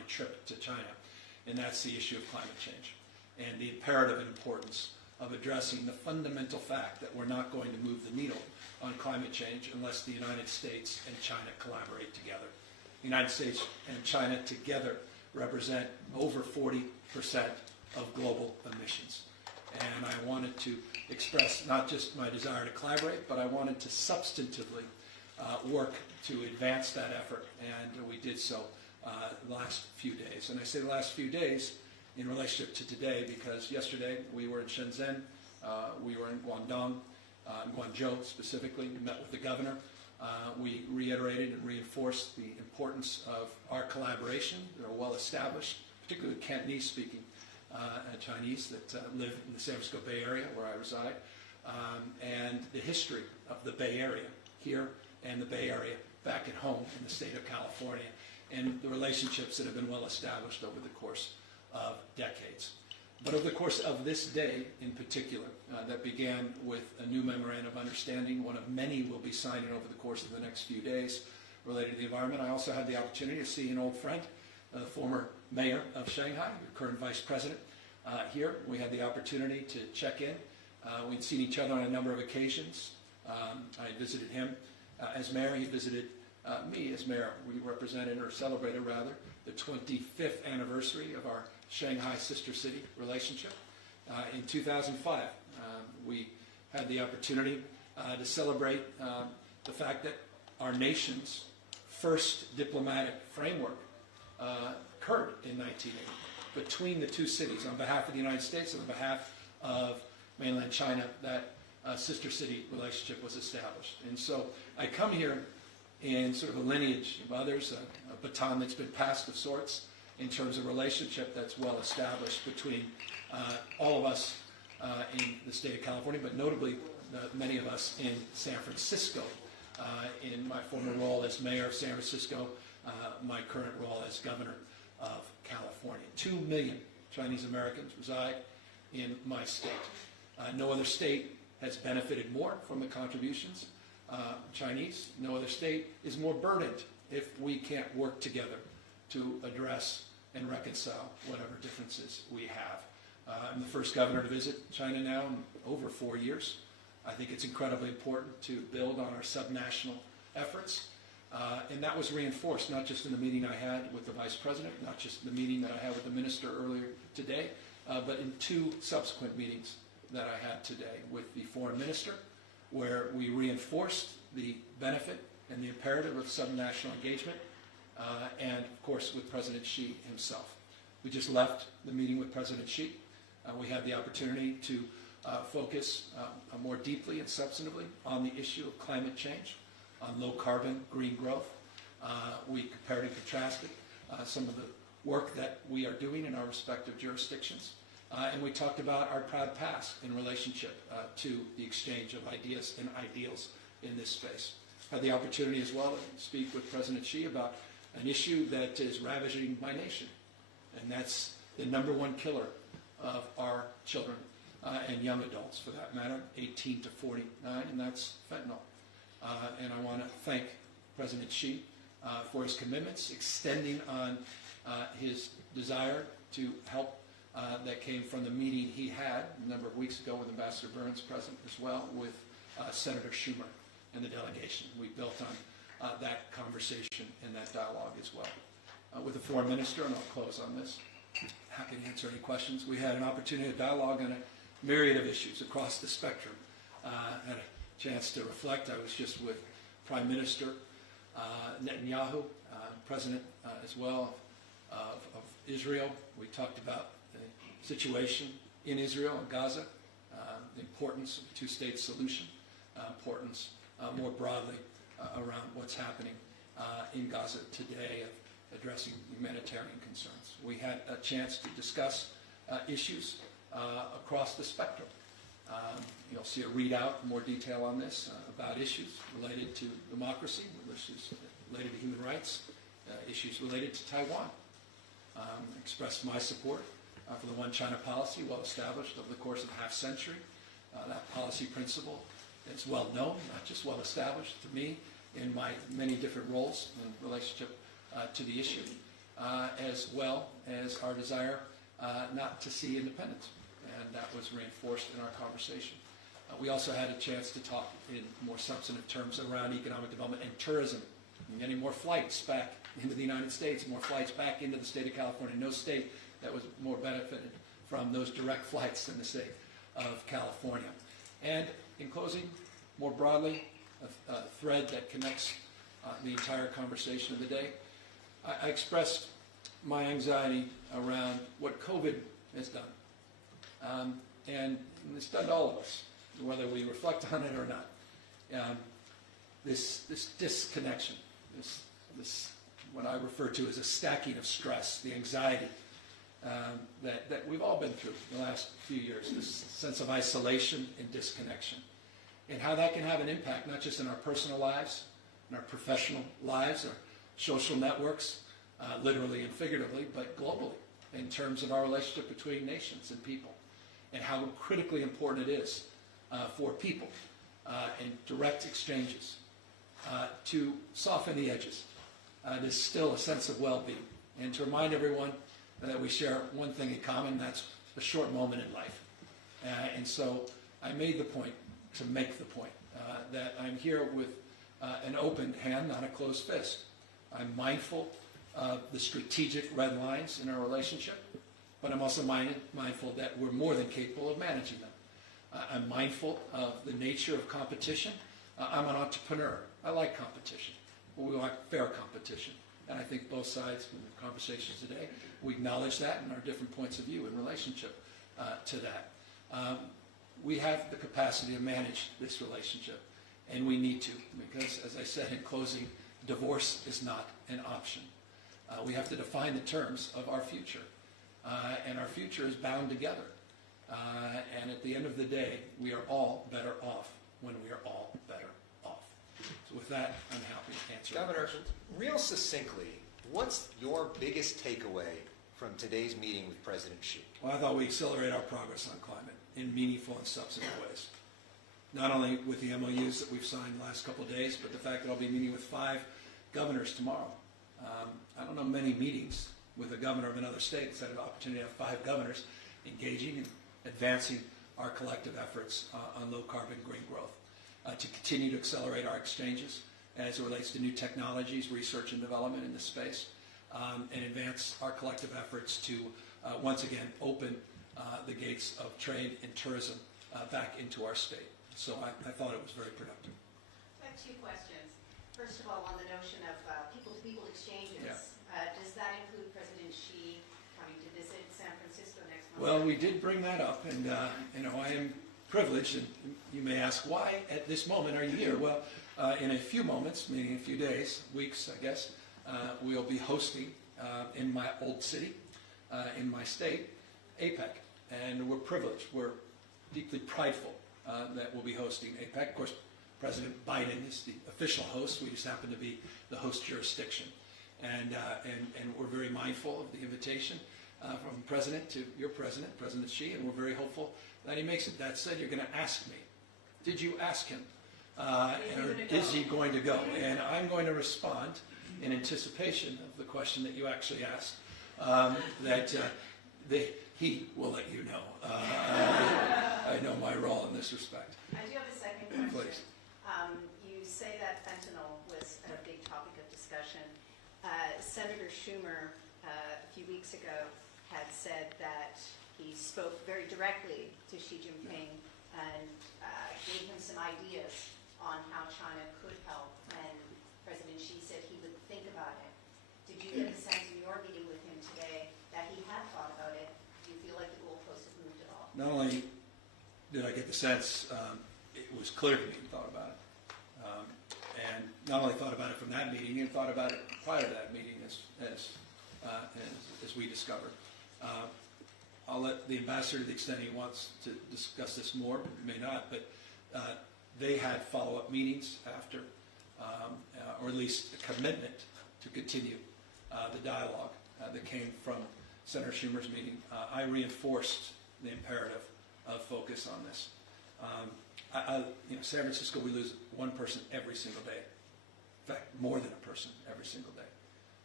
trip to China, and that's the issue of climate change and the imperative importance of addressing the fundamental fact that we're not going to move the needle on climate change unless the United States and China collaborate together. The United States and China together represent over 40% of global emissions. And I wanted to express not just my desire to collaborate, but I wanted to substantively work to advance that effort, and we did so the last few days. And I say the last few days in relationship to today because yesterday we were in Shenzhen, we were in Guangdong, Guangzhou specifically, we met with the governor. We reiterated and reinforced the importance of our collaboration that are well established, particularly with Cantonese-speaking Chinese that live in the San Francisco Bay Area where I reside, and the history of the Bay Area here and the Bay Area back at home in the state of California, and the relationships that have been well established over the course of decades. But over the course of this day in particular, that began with a new memorandum of understanding, one of many we'll be signing over the course of the next few days related to the environment. I also had the opportunity to see an old friend, the former mayor of Shanghai, the current vice president, here. We had the opportunity to check in. We'd seen each other on a number of occasions. I visited him as mayor. He visited me as mayor. We represented, or celebrated rather, the 25th anniversary of our Shanghai sister city relationship. In 2005, we had the opportunity to celebrate the fact that our nation's first diplomatic framework occurred in 1980 between the two cities on behalf of the United States and on behalf of mainland China. That sister city relationship was established. And so I come here in sort of a lineage of others, a baton that's been passed of sorts in terms of relationship that's well established between all of us in the state of California, but notably many of us in San Francisco, in my former role as mayor of San Francisco, my current role as governor of California. 2 million Chinese Americans reside in my state. No other state has benefited more from the contributions Chinese. No other state is more burdened if we can't work together to address and reconcile whatever differences we have. I'm the first governor to visit China now in over 4 years. I think it's incredibly important to build on our subnational efforts. And that was reinforced not just in the meeting I had with the vice president, not just in the meeting that I had with the minister earlier today, but in 2 subsequent meetings that I had today with the foreign minister, where we reinforced the benefit and the imperative of subnational engagement, and of course with President Xi himself. We just left the meeting with President Xi. We had the opportunity to focus more deeply and substantively on the issue of climate change, on low carbon, green growth. We compared and contrasted some of the work that we are doing in our respective jurisdictions. And we talked about our proud past in relationship to the exchange of ideas and ideals in this space. Had the opportunity as well to speak with President Xi about an issue that is ravaging my nation, and that's the #1 killer of our children and young adults, for that matter, 18 to 49, and that's fentanyl. And I want to thank President Xi for his commitments, extending on his desire to help that came from the meeting he had a number of weeks ago with Ambassador Burns present as well, with Senator Schumer and the delegation. We built on that conversation and that dialogue as well. With the foreign minister, and I'll close on this, happy to answer any questions. We had an opportunity to dialogue on a myriad of issues across the spectrum. Had a chance to reflect. I was just with Prime Minister Netanyahu, President as well of Israel. We talked about the situation in Israel and Gaza, the importance of a 2-state solution, importance more broadly around what's happening in Gaza today of addressing humanitarian concerns. We had a chance to discuss issues across the spectrum. You'll see a readout in more detail on this about issues related to democracy, issues related to human rights, issues related to Taiwan. Expressed my support for the One China policy, well established over the course of a half-century. That policy principle is well known, not just well established to me in my many different roles in relationship to the issue. as well as our desire not to see independence. And that was reinforced in our conversation. We also had a chance to talk in more substantive terms around economic development and tourism, and getting more flights back into the United States, more flights back into the state of California. No state that was more benefited from those direct flights than the state of California. And in closing, more broadly, a thread that connects the entire conversation of the day, I expressed my anxiety around what COVID has done. And it's done to all of us, whether we reflect on it or not. This disconnection, this what I refer to as a stacking of stress, the anxiety that we've all been through the last few years, this sense of isolation and disconnection, and how that can have an impact not just in our personal lives, in our professional lives, our social networks, literally and figuratively, but globally, in terms of our relationship between nations and people, and how critically important it is for people in direct exchanges to soften the edges. There's still a sense of well-being, and to remind everyone that we share one thing in common, that's a short moment in life. And so I made the point to make the point that I'm here with an open hand, not a closed fist. I'm mindful of the strategic red lines in our relationship, but I'm also mindful that we're more than capable of managing them. I'm mindful of the nature of competition. I'm an entrepreneur. I like competition, but we want fair competition. And I think both sides in the conversations today, we acknowledge that and our different points of view in relationship to that. We have the capacity to manage this relationship, and we need to, because as I said in closing, divorce is not an option. We have to define the terms of our future, and our future is bound together. And at the end of the day, we are all better off when we are all better off. So with that, I'm happy to answer Governor, questions. real succinctly, what's your biggest takeaway from today's meeting with President Xi? Well, I thought we accelerate our progress on climate in meaningful and substantive ways. Not only with the MOUs that we've signed the last couple of days, but the fact that I'll be meeting with 5 governors tomorrow. I don't know many meetings with a governor of another state that's had an opportunity to have 5 governors engaging and advancing our collective efforts on low-carbon green growth, to continue to accelerate our exchanges as it relates to new technologies, research and development in this space, and advance our collective efforts to once again open the gates of trade and tourism back into our state. So I thought it was very productive. I have 2 questions. First of all, on the notion of people-to-people exchanges, does that include President Xi coming to visit San Francisco next month? Well, we did bring that up, and I am privileged, and you may ask, why at this moment are you here? Well, in a few moments, meaning a few days, weeks, I guess, we'll be hosting in my old city, in my state, Apec, and we're privileged. We're deeply prideful that we'll be hosting Apec. Of course, President Biden is the official host. We just happen to be the host jurisdiction, and we're very mindful of the invitation from President to your President, President Xi, and we're very hopeful that he makes it. That said, you're going to ask me, did you ask him? Or is he going to go? And I'm going to respond in anticipation of the question that you actually asked, he will let you know. I know my role in this respect. I do have a second question. Please. You say that fentanyl was a big topic of discussion. Senator Schumer, a few weeks ago, had said that he spoke very directly to Xi Jinping and gave him some ideas on how China could help, and President Xi said he would think about it. Did you get a sense in your meeting with him today that he had thought about it? Do you feel like the goalposts have moved at all? Not only did I get the sense, it was clear to me he thought about it. And not only thought about it from that meeting, he thought about it prior to that meeting as we discovered. I'll let the ambassador, to the extent he wants to discuss this more, may not, but they had follow-up meetings after, or at least a commitment to continue the dialogue that came from Senator Schumer's meeting. I reinforced the imperative of focus on this. San Francisco, we lose one person every single day. In fact, more than a person every single day.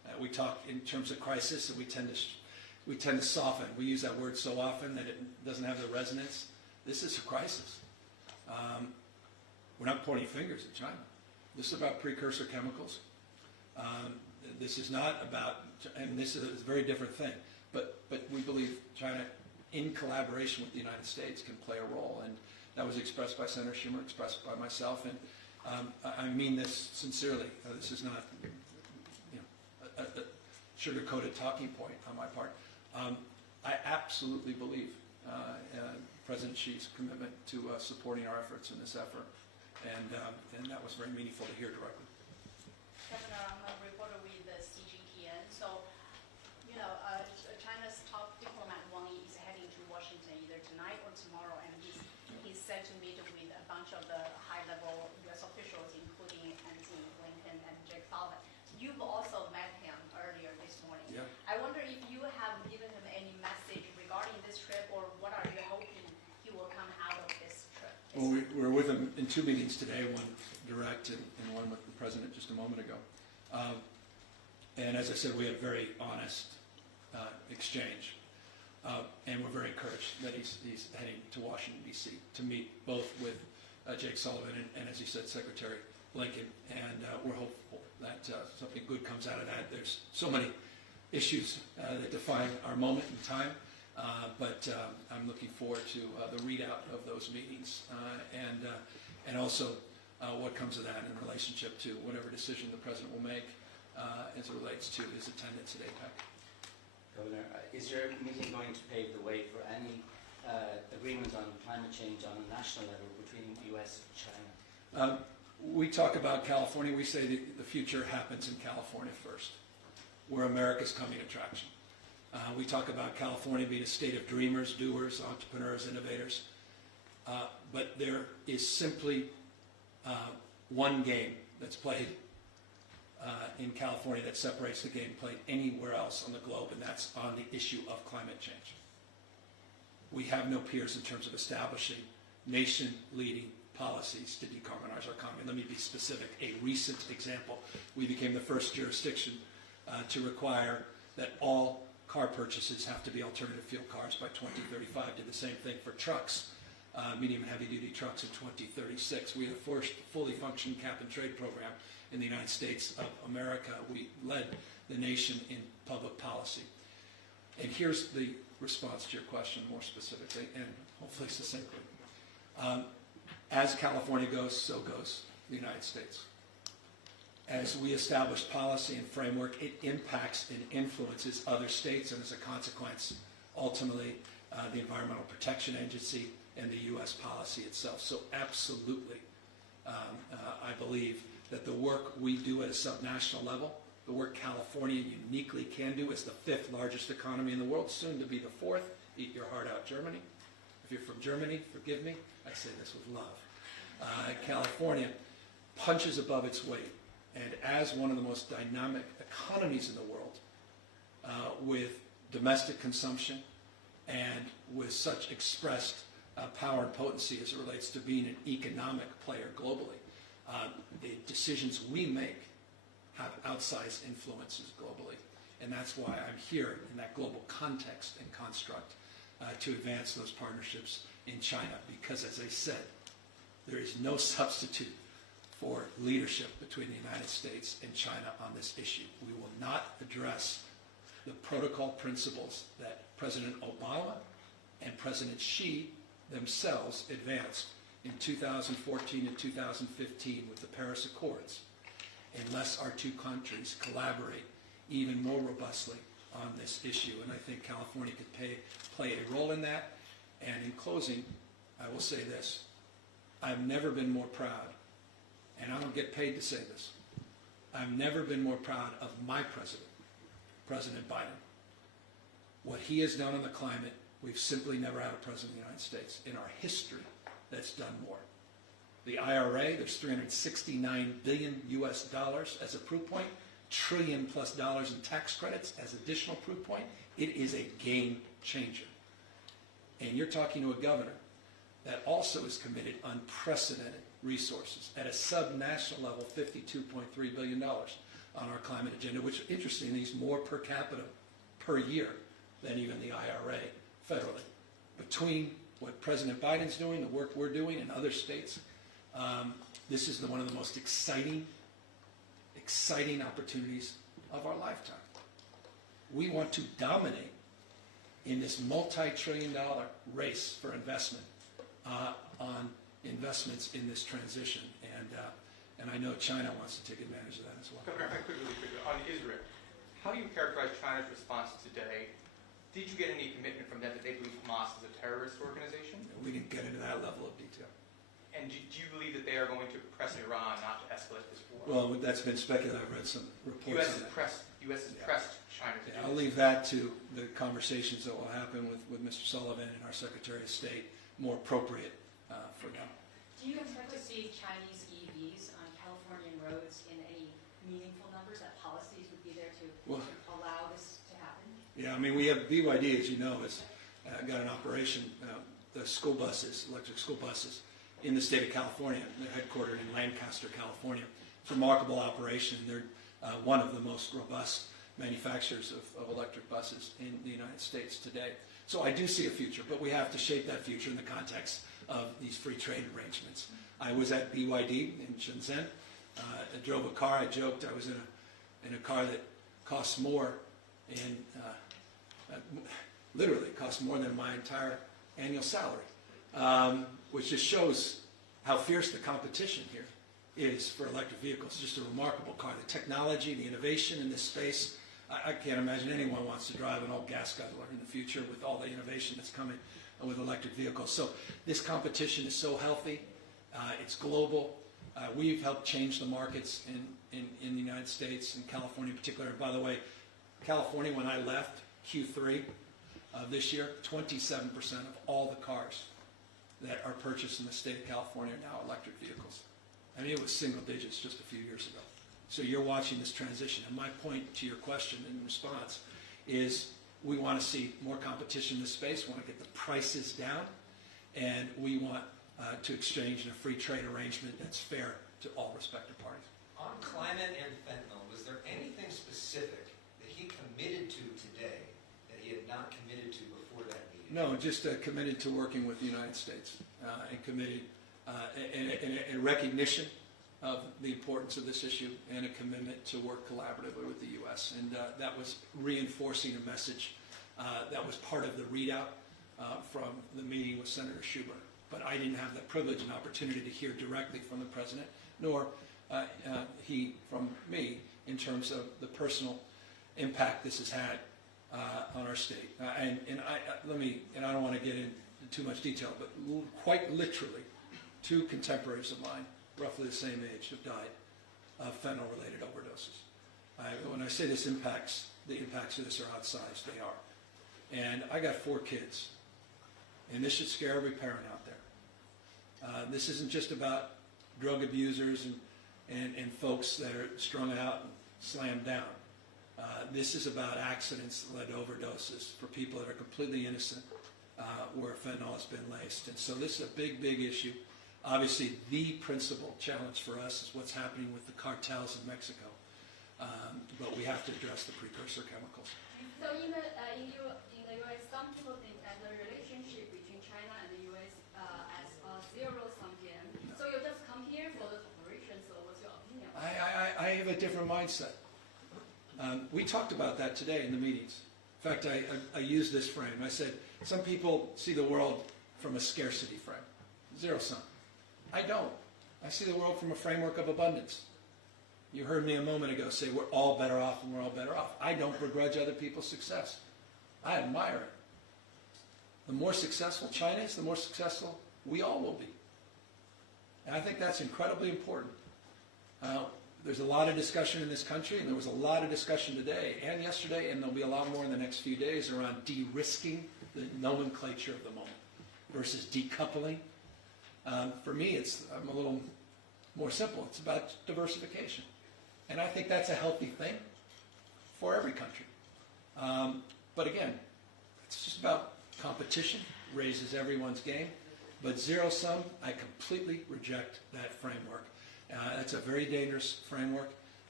We talk in terms of crisis, and we tend to soften. We use that word so often that it doesn't have the resonance. This is a crisis. We're not pointing fingers at China. This is about precursor chemicals. This is not about, and this is a very different thing, but we believe China, in collaboration with the United States, can play a role, and that was expressed by Senator Schumer, expressed by myself, and I mean this sincerely. This is not a sugar-coated talking point on my part. I absolutely believe President Xi's commitment to supporting our efforts in this effort, and that was very meaningful to hear directly. Governor, I'm a reporter with the CGTN. So, China's top diplomat Wang Yi is heading to Washington either tonight or tomorrow, and he's set to meet with a bunch of the high-level U.S. officials, including Anthony Blinken and Jake Sullivan. You've also met him earlier this morning. Yeah. I wonder if you have given him any message regarding this trip, or what are you hoping he will come out of this trip? Well, we were with him in two meetings today, one direct and one with the President just a moment ago. And as I said, we had a very honest exchange. And we're very encouraged that he's heading to Washington, D.C. to meet both with Jake Sullivan and, as you said, Secretary Blinken. And we're hopeful that something good comes out of that. There's so many issues that define our moment in time. But I'm looking forward to the readout of those meetings and also what comes of that in relationship to whatever decision the President will make as it relates to his attendance at Apec. Governor, is your meeting going to pave the way for any agreement on climate change on a national level between the US and China? We talk about California. We say the future happens in California first. We're America's coming attraction. We talk about California being a state of dreamers, doers, entrepreneurs, innovators. But there is simply one game that's played in California that separates the game played anywhere else on the globe, and that's on the issue of climate change. We have no peers in terms of establishing nation-leading policies to decarbonize our economy. Let me be specific. A recent example, we became the first jurisdiction to require that all car purchases have to be alternative fuel cars by 2035. Did the same thing for trucks, medium and heavy-duty trucks in 2036. We had a first fully functioning cap-and-trade program in the United States of America. We led the nation in public policy. And here's the response to your question more specifically and hopefully succinctly. As California goes, so goes the United States. As we establish policy and framework, it impacts and influences other states, and as a consequence, ultimately, the Environmental Protection Agency and the U.S. policy itself. So absolutely, I believe that the work we do at a subnational level, the work California uniquely can do as the 5th largest economy in the world, soon to be the 4th. Eat your heart out, Germany. If you're from Germany, forgive me, I say this with love. California punches above its weight. And as one of the most dynamic economies in the world, with domestic consumption and with such expressed power and potency as it relates to being an economic player globally, the decisions we make have outsized influences globally. And that's why I'm here in that global context and construct to advance those partnerships in China. Because, as I said, there is no substitute for leadership between the United States and China on this issue. We will not address the protocol principles that President Obama and President Xi themselves advanced in 2014 and 2015 with the Paris Accords, unless our two countries collaborate even more robustly on this issue. And I think California could play a role in that. And in closing, I will say this. I've never been more proud, and I don't get paid to say this, I've never been more proud of my president, President Biden. What he has done on the climate, we've simply never had a president of the United States in our history that's done more. The IRA, there's $369 billion US as a proof point, $1 trillion+ in tax credits as additional proof point. It is a game changer. And you're talking to a governor that also is committed unprecedented resources at a subnational level, $52.3 billion on our climate agenda, which, interestingly, is more per capita per year than even the IRA federally. Between what President Biden's doing, the work we're doing in other states, this is one of the most exciting opportunities of our lifetime. We want to dominate in this multi-trillion-dollar race for investment on investments in this transition, and I know China wants to take advantage of that as well. Governor, if I could really quickly, on Israel, how do you characterize China's response today? Did you get any commitment from them that they believe Hamas is a terrorist organization? We didn't get into that level of detail. And do you believe that they are going to press Iran not to escalate this war? Well, that's been speculated. I've read some reports on that. U.S. has pressed China to do I'll this. leave that to the conversations that will happen with Mr. Sullivan and our Secretary of State, more appropriate for them. Do you expect to see Chinese EVs on Californian roads in any meaningful numbers, that policies would be there to allow this to happen? Yeah, I mean, we have BYD, as you know, has got an operation, the school buses, electric school buses, in the state of California. They're headquartered in Lancaster, California. It's a remarkable operation. They're one of the most robust manufacturers of electric buses in the United States today. So I do see a future, but we have to shape that future in the context of these free trade arrangements. I was at BYD in Shenzhen. I drove a car. I joked I was in a car that costs more, and literally costs more than my entire annual salary, which just shows how fierce the competition here is for electric vehicles. It's just a remarkable car. The technology, the innovation in this space, I can't imagine anyone wants to drive an old gas guzzler in the future with all the innovation that's coming with electric vehicles. So this competition is so healthy. It's global. We've helped change the markets in the United States, in California in particular. And by the way, California, when I left Q3 of this year, 27% of all the cars that are purchased in the state of California are now electric vehicles. I mean, it was single digits just a few years ago. So you're watching this transition. And my point to your question in response is we want to see more competition in this space. We want to get the prices down. And we want to exchange in a free trade arrangement that's fair to all respective parties. On climate and fentanyl, was there anything specific that he committed to today that he had not committed to before that meeting? No, just committed to working with the United States and committed in recognition of the importance of this issue and a commitment to work collaboratively with the U.S. And that was reinforcing a message that was part of the readout from the meeting with Senator Schumer. But I didn't have the privilege and opportunity to hear directly from the President, nor he from me, in terms of the personal impact this has had on our state. And I don't want to get into too much detail, but quite literally, 2 contemporaries of mine, roughly the same age, have died of fentanyl-related overdoses. When I say the impacts of this are outsized, they are. And I got 4 kids, and this should scare every parent out there. This isn't just about drug abusers and folks that are strung out and slammed down. This is about accidents that led to overdoses for people that are completely innocent where fentanyl has been laced. And so this is a big, big issue. Obviously, the principal challenge for us is what's happening with the cartels in Mexico. But we have to address the precursor chemicals. So in the U.S., some people think that the relationship between China and the U.S. as a zero-sum game. So you just come here for the cooperation, so what's your opinion? I have a different mindset. We talked about that today in the meetings. In fact, I used this frame. I said, some people see the world from a scarcity frame, zero-sum. I don't. I see the world from a framework of abundance. You heard me a moment ago say we're all better off and we're all better off. I don't begrudge other people's success. I admire it. The more successful China is, the more successful we all will be. And I think that's incredibly important. There's a lot of discussion in this country, and there was a lot of discussion today and yesterday, and there'll be a lot more in the next few days around de-risking the nomenclature of the moment versus decoupling. For me, I'm a little more simple. It's about diversification. And I think that's a healthy thing for every country. But again, it's just about competition, raises everyone's game. But zero-sum, I completely reject that framework. That's a very dangerous framework.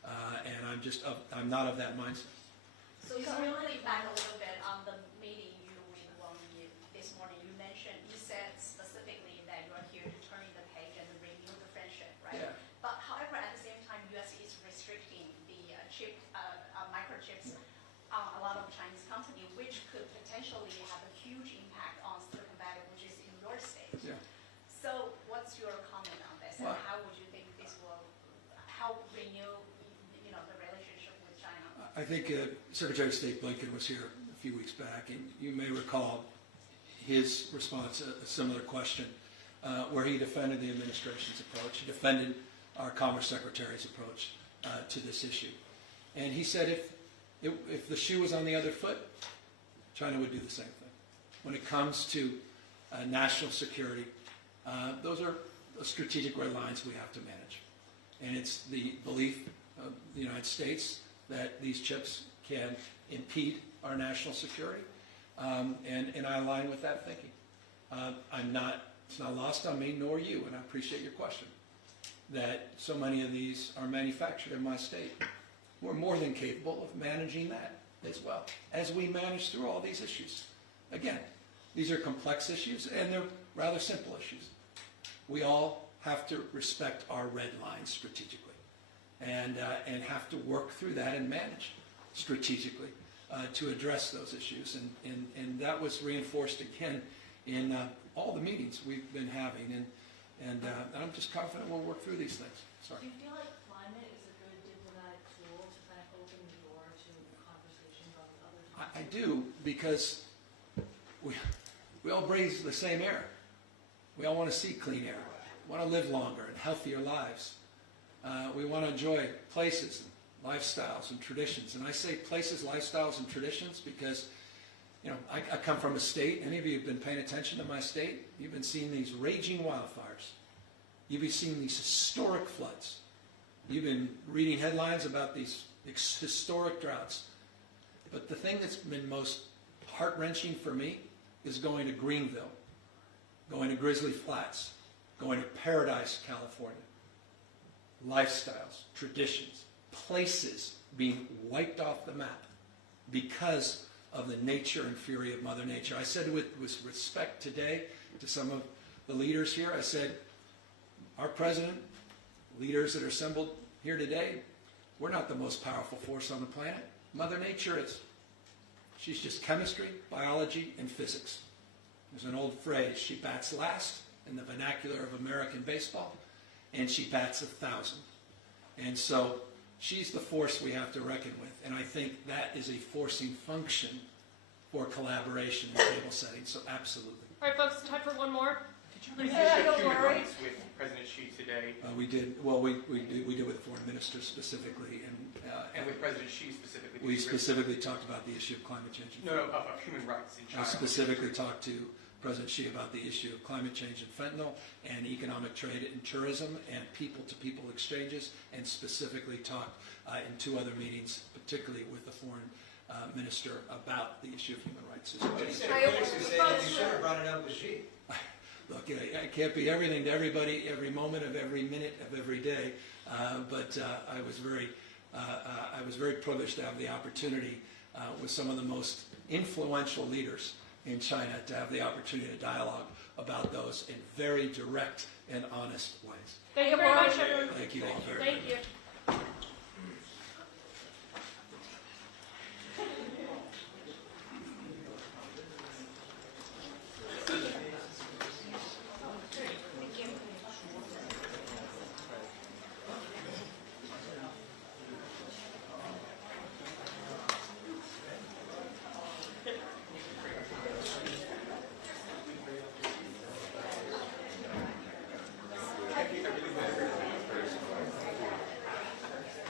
And I'm not of that mindset. So really back a little bit on the meeting you with Wang Yi this morning, you said specifically that you are here to turn the page and renew the friendship, right? Yeah. But however, at the same time, U.S. is restricting the microchips on a lot of Chinese companies, which could potentially have a huge impact on Silicon Valley, which is in your state. Yeah. So what's your comment on this, and Well, how would you think this will help renew, the relationship with China? I think Secretary of State Blinken was here a few weeks back, and you may recall his response, a similar question, where he defended the administration's approach. He defended our Commerce Secretary's approach to this issue. And he said if the shoe was on the other foot, China would do the same thing. When it comes to national security, those are strategic red lines we have to manage. And it's the belief of the United States that these chips can impede our national security, and I align with that thinking. It's not lost on me, nor you, and I appreciate your question, that so many of these are manufactured in my state. We're more than capable of managing that as well, as we manage through all these issues. Again, these are complex issues, and they're rather simple issues. We all have to respect our red lines strategically, and have to work through that and manage strategically to address those issues. And that was reinforced again in all the meetings we've been having, and I'm just confident we'll work through these things. Sorry. Do you feel like climate is a good diplomatic tool to kind of open the door to conversations on other topics? I do, because we all breathe the same air. We all want to see clean air. We want to live longer and healthier lives. We want to enjoy places, and lifestyles, and traditions. And I say places, lifestyles, and traditions because, I come from a state. Any of you have been paying attention to my state? You've been seeing these raging wildfires. You've been seeing these historic floods. You've been reading headlines about these historic droughts. But the thing that's been most heart-wrenching for me is going to Greenville, going to Grizzly Flats, going to Paradise, California. Lifestyles, traditions, places being wiped off the map because of the nature and fury of Mother Nature. I said with respect today to some of the leaders here, I said, our president, leaders that are assembled here today, we're not the most powerful force on the planet. Mother Nature is. She's just chemistry, biology, and physics. There's an old phrase, she bats last in the vernacular of American baseball, and she bats 1,000. And so she's the force we have to reckon with. And I think that is a forcing function for collaboration and table setting. So absolutely. All right, folks, time for one more. Did you raise the issue of human rights with President Xi today? We did. Well, we did with the foreign minister specifically, And with President Xi specifically? we specifically talked about the issue of climate change. No, of human rights in China. I specifically talked to President Xi about the issue of climate change and fentanyl and economic trade and tourism and people-to-people exchanges, and specifically talked in 2 other meetings, particularly with the foreign minister, about the issue of human rights. What he said critics who say that you should have brought it up with Xi. Look, I can't be everything to everybody every moment of every minute of every day, but I was very privileged to have the opportunity with some of the most influential leaders in China to have the opportunity to dialogue about those in very direct and honest ways. Thank you very much, everyone. Thank you all very much. Thank you.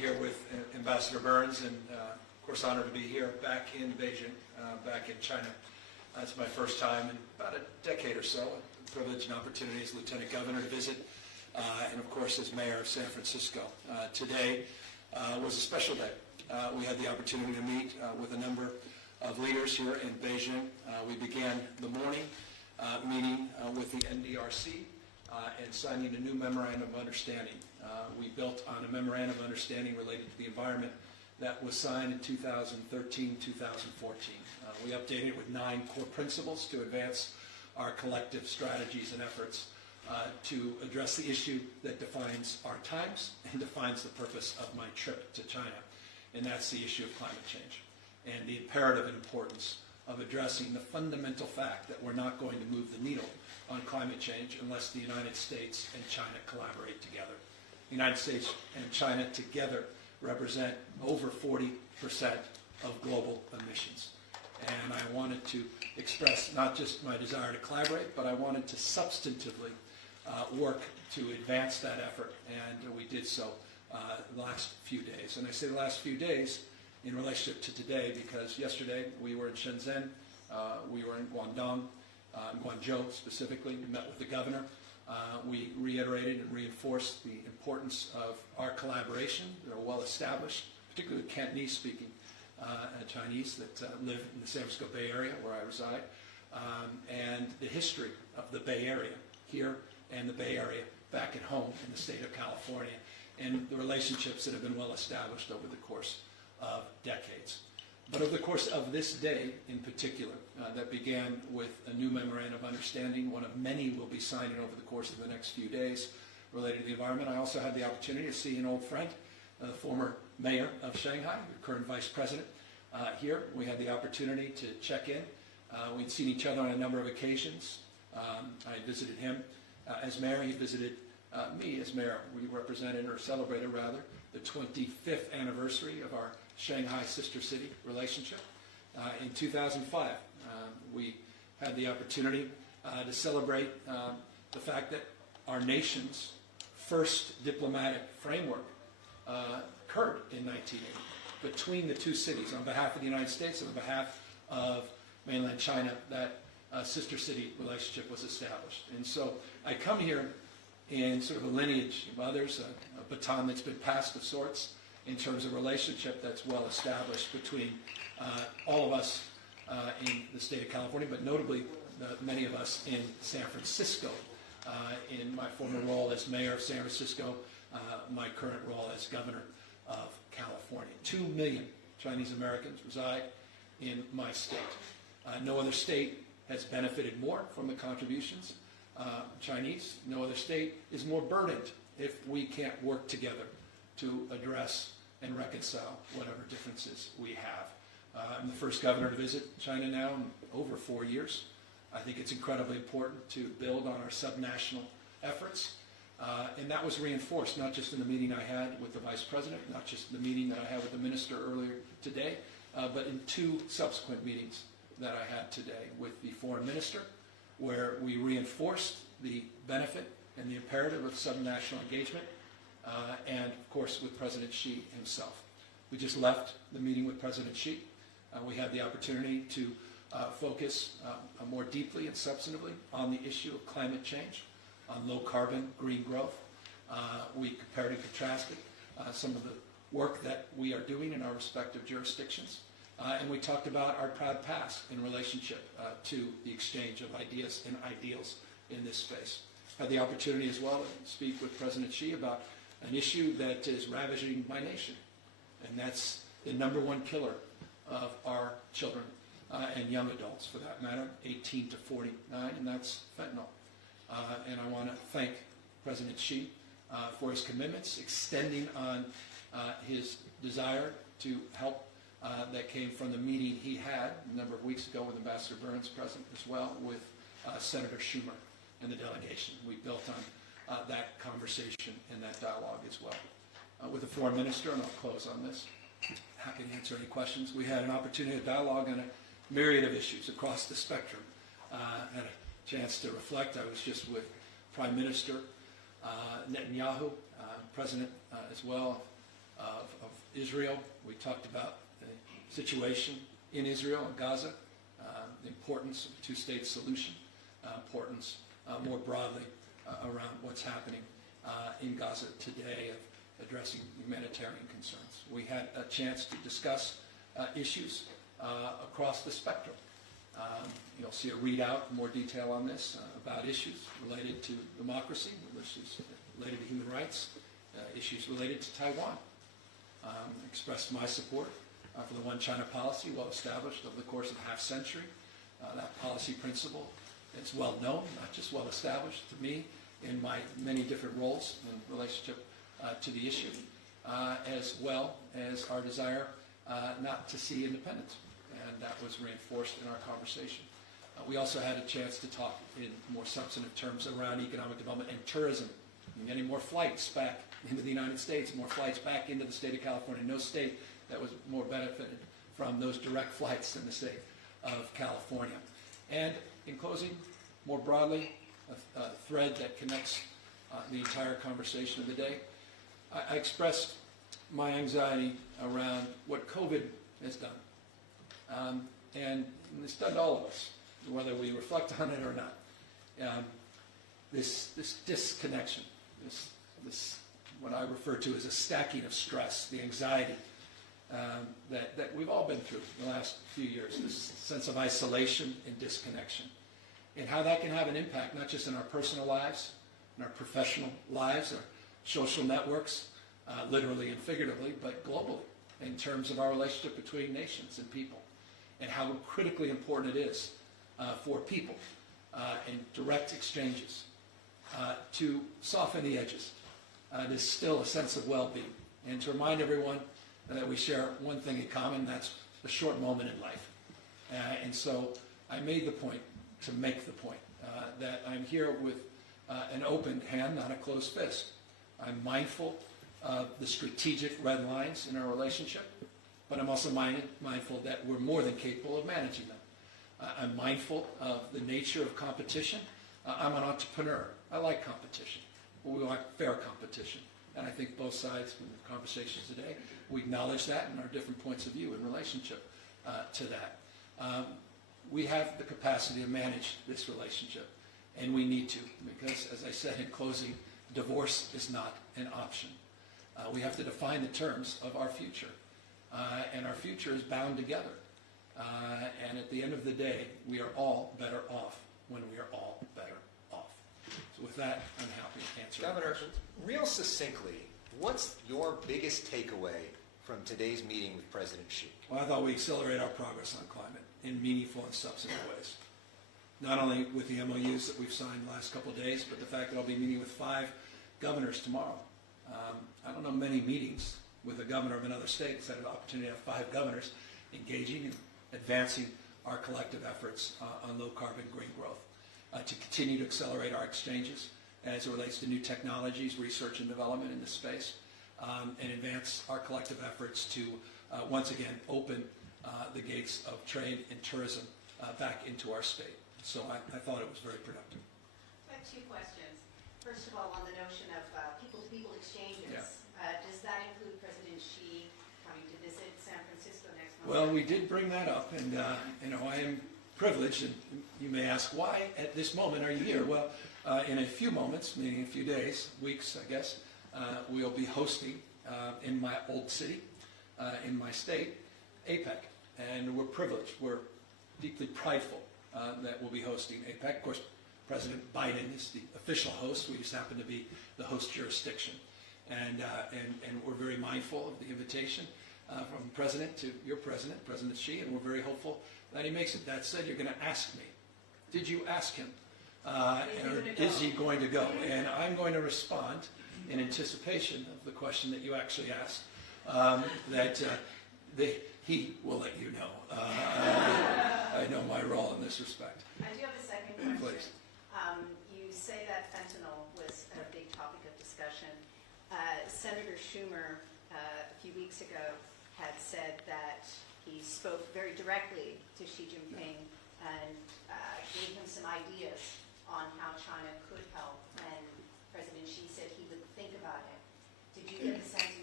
here with Ambassador Burns, and of course honored to be here back in Beijing, back in China. It's my first time in about a decade or so. A privilege and opportunity as Lieutenant Governor to visit, and of course as Mayor of San Francisco. Today was a special day. We had the opportunity to meet with a number of leaders here in Beijing. We began the morning meeting with the NDRC and signing a new memorandum of understanding. We built on a memorandum of understanding related to the environment that was signed in 2013-2014. We updated it with 9 core principles to advance our collective strategies and efforts to address the issue that defines our times and defines the purpose of my trip to China, and that's the issue of climate change and the imperative importance of addressing the fundamental fact that we're not going to move the needle on climate change unless the United States and China collaborate together. The United States and China together represent over 40% of global emissions. And I wanted to express not just my desire to collaborate, but I wanted to substantively work to advance that effort, and we did so the last few days. And I say the last few days in relationship to today because yesterday we were in Shenzhen, we were in Guangdong, Guangzhou specifically, we met with the governor. We reiterated and reinforced the importance of our collaboration. They're well established, particularly Cantonese-speaking Chinese that live in the San Francisco Bay Area where I reside, and the history of the Bay Area here and the Bay Area back at home in the state of California, and the relationships that have been well established over the course of decades. But over the course of this day in particular, that began with a new memorandum of understanding, one of many we'll be signing over the course of the next few days related to the environment. I also had the opportunity to see an old friend, the former mayor of Shanghai, the current vice president, here. We had the opportunity to check in. We'd seen each other on a number of occasions. I visited him as mayor. He visited me as mayor. We represented, or celebrated rather, the 25th anniversary of our Shanghai sister city relationship. In 2005, we had the opportunity to celebrate the fact that our nation's first diplomatic framework occurred in 1980 between the two cities on behalf of the United States and on behalf of mainland China. That sister city relationship was established. And so I come here in sort of a lineage of others, a baton that's been passed of sorts in terms of relationship that's well established between all of us in the state of California, but notably many of us in San Francisco, in my former role as mayor of San Francisco, my current role as governor of California. 2 million Chinese Americans reside in my state. No other state has benefited more from the contributions Chinese. No other state is more burdened if we can't work together to address and reconcile whatever differences we have. I'm the first governor to visit China now in over 4 years. I think it's incredibly important to build on our subnational efforts. And that was reinforced not just in the meeting I had with the vice president, not just in the meeting that I had with the minister earlier today, but in 2 subsequent meetings that I had today with the foreign minister, where we reinforced the benefit and the imperative of subnational engagement, and of course with President Xi himself. We just left the meeting with President Xi. We had the opportunity to focus more deeply and substantively on the issue of climate change, on low carbon, green growth. We compared and contrasted some of the work that we are doing in our respective jurisdictions. And we talked about our proud past in relationship to the exchange of ideas and ideals in this space. Had the opportunity as well to speak with President Xi about an issue that is ravaging my nation, and that's the #1 killer of our children and young adults, for that matter, 18 to 49, and that's fentanyl. And I want to thank President Xi for his commitments, extending on his desire to help that came from the meeting he had a number of weeks ago with Ambassador Burns present as well, with Senator Schumer and the delegation. We built on that conversation and that dialogue as well. With the foreign minister, and I'll close on this, happy to answer any questions. We had an opportunity to dialogue on a myriad of issues across the spectrum. Had a chance to reflect. I was just with Prime Minister Netanyahu, President as well of Israel. We talked about the situation in Israel and Gaza, the importance of a two-state solution, importance more broadly around what's happening in Gaza today of addressing humanitarian concerns. We had a chance to discuss issues across the spectrum. You'll see a readout in more detail on this about issues related to democracy, issues related to human rights, issues related to Taiwan. Expressed my support for the One China policy, well established over the course of a half century. That policy principle is well known, not just well established to me in my many different roles in relationship to the issue, as well as our desire not to see independence. And that was reinforced in our conversation. We also had a chance to talk in more substantive terms around economic development and tourism, and getting more flights back into the United States, more flights back into the state of California. No state that was more benefited from those direct flights than the state of California. And in closing, more broadly, a thread that connects the entire conversation of the day, I expressed my anxiety around what COVID has done. And it's done to all of us, whether we reflect on it or not. This disconnection, this what I refer to as a stacking of stress, the anxiety that we've all been through the last few years, this sense of isolation and disconnection, and how that can have an impact not just in our personal lives, in our professional lives, our social networks, literally and figuratively, but globally, in terms of our relationship between nations and people, and how critically important it is for people in direct exchanges to soften the edges. There's still a sense of well-being, and to remind everyone that we share one thing in common, that's a short moment in life. And so I made the point to make the point that I'm here with an open hand, not a closed fist. I'm mindful of the strategic red lines in our relationship, but I'm also mindful that we're more than capable of managing them. I'm mindful of the nature of competition. I'm an entrepreneur. I like competition. We want fair competition. And I think both sides in the conversations today, we acknowledge that and our different points of view in relationship to that. We have the capacity to manage this relationship, and we need to, because as I said in closing, divorce is not an option. We have to define the terms of our future, and our future is bound together. And at the end of the day, we are all better off when we are all better off. So with that, I'm happy to answer Governor, questions. real succinctly, what's your biggest takeaway from today's meeting with President Xi? Well, I thought we accelerate our progress on climate in meaningful and substantive ways. Not only with the MOUs that we've signed the last couple of days, but the fact that I'll be meeting with 5 governors tomorrow. I don't know many meetings with a governor of another state that's had an opportunity to have 5 governors engaging and advancing our collective efforts on low-carbon green growth, to continue to accelerate our exchanges as it relates to new technologies, research and development in this space, and advance our collective efforts to once again open the gates of trade and tourism back into our state. So I thought it was very productive. I have 2 questions. First of all, on the notion of people-to-people exchanges, Yeah. Does that include President Xi coming to visit San Francisco next month? Well, we did bring that up, and I am privileged, and you may ask, why at this moment are you here? Well, in a few moments, meaning a few days, weeks, I guess, we'll be hosting in my old city, in my state, Apec, and we're privileged. We're deeply prideful that we'll be hosting Apec. Of course, President Biden is the official host. We just happen to be the host jurisdiction. And we're very mindful of the invitation from the President to your President, President Xi, and we're very hopeful that he makes it. That said, you're going to ask me, did you ask him? Or is he going to go? And I'm going to respond in anticipation of the question that you actually asked, that he will let you know. I know my role in this respect. I do have a second question. Please. You say that fentanyl was a big topic of discussion. Senator Schumer, a few weeks ago, had said that he spoke very directly to Xi Jinping and gave him some ideas on how China could help, and President Xi said he would think about it. Did you get the sense in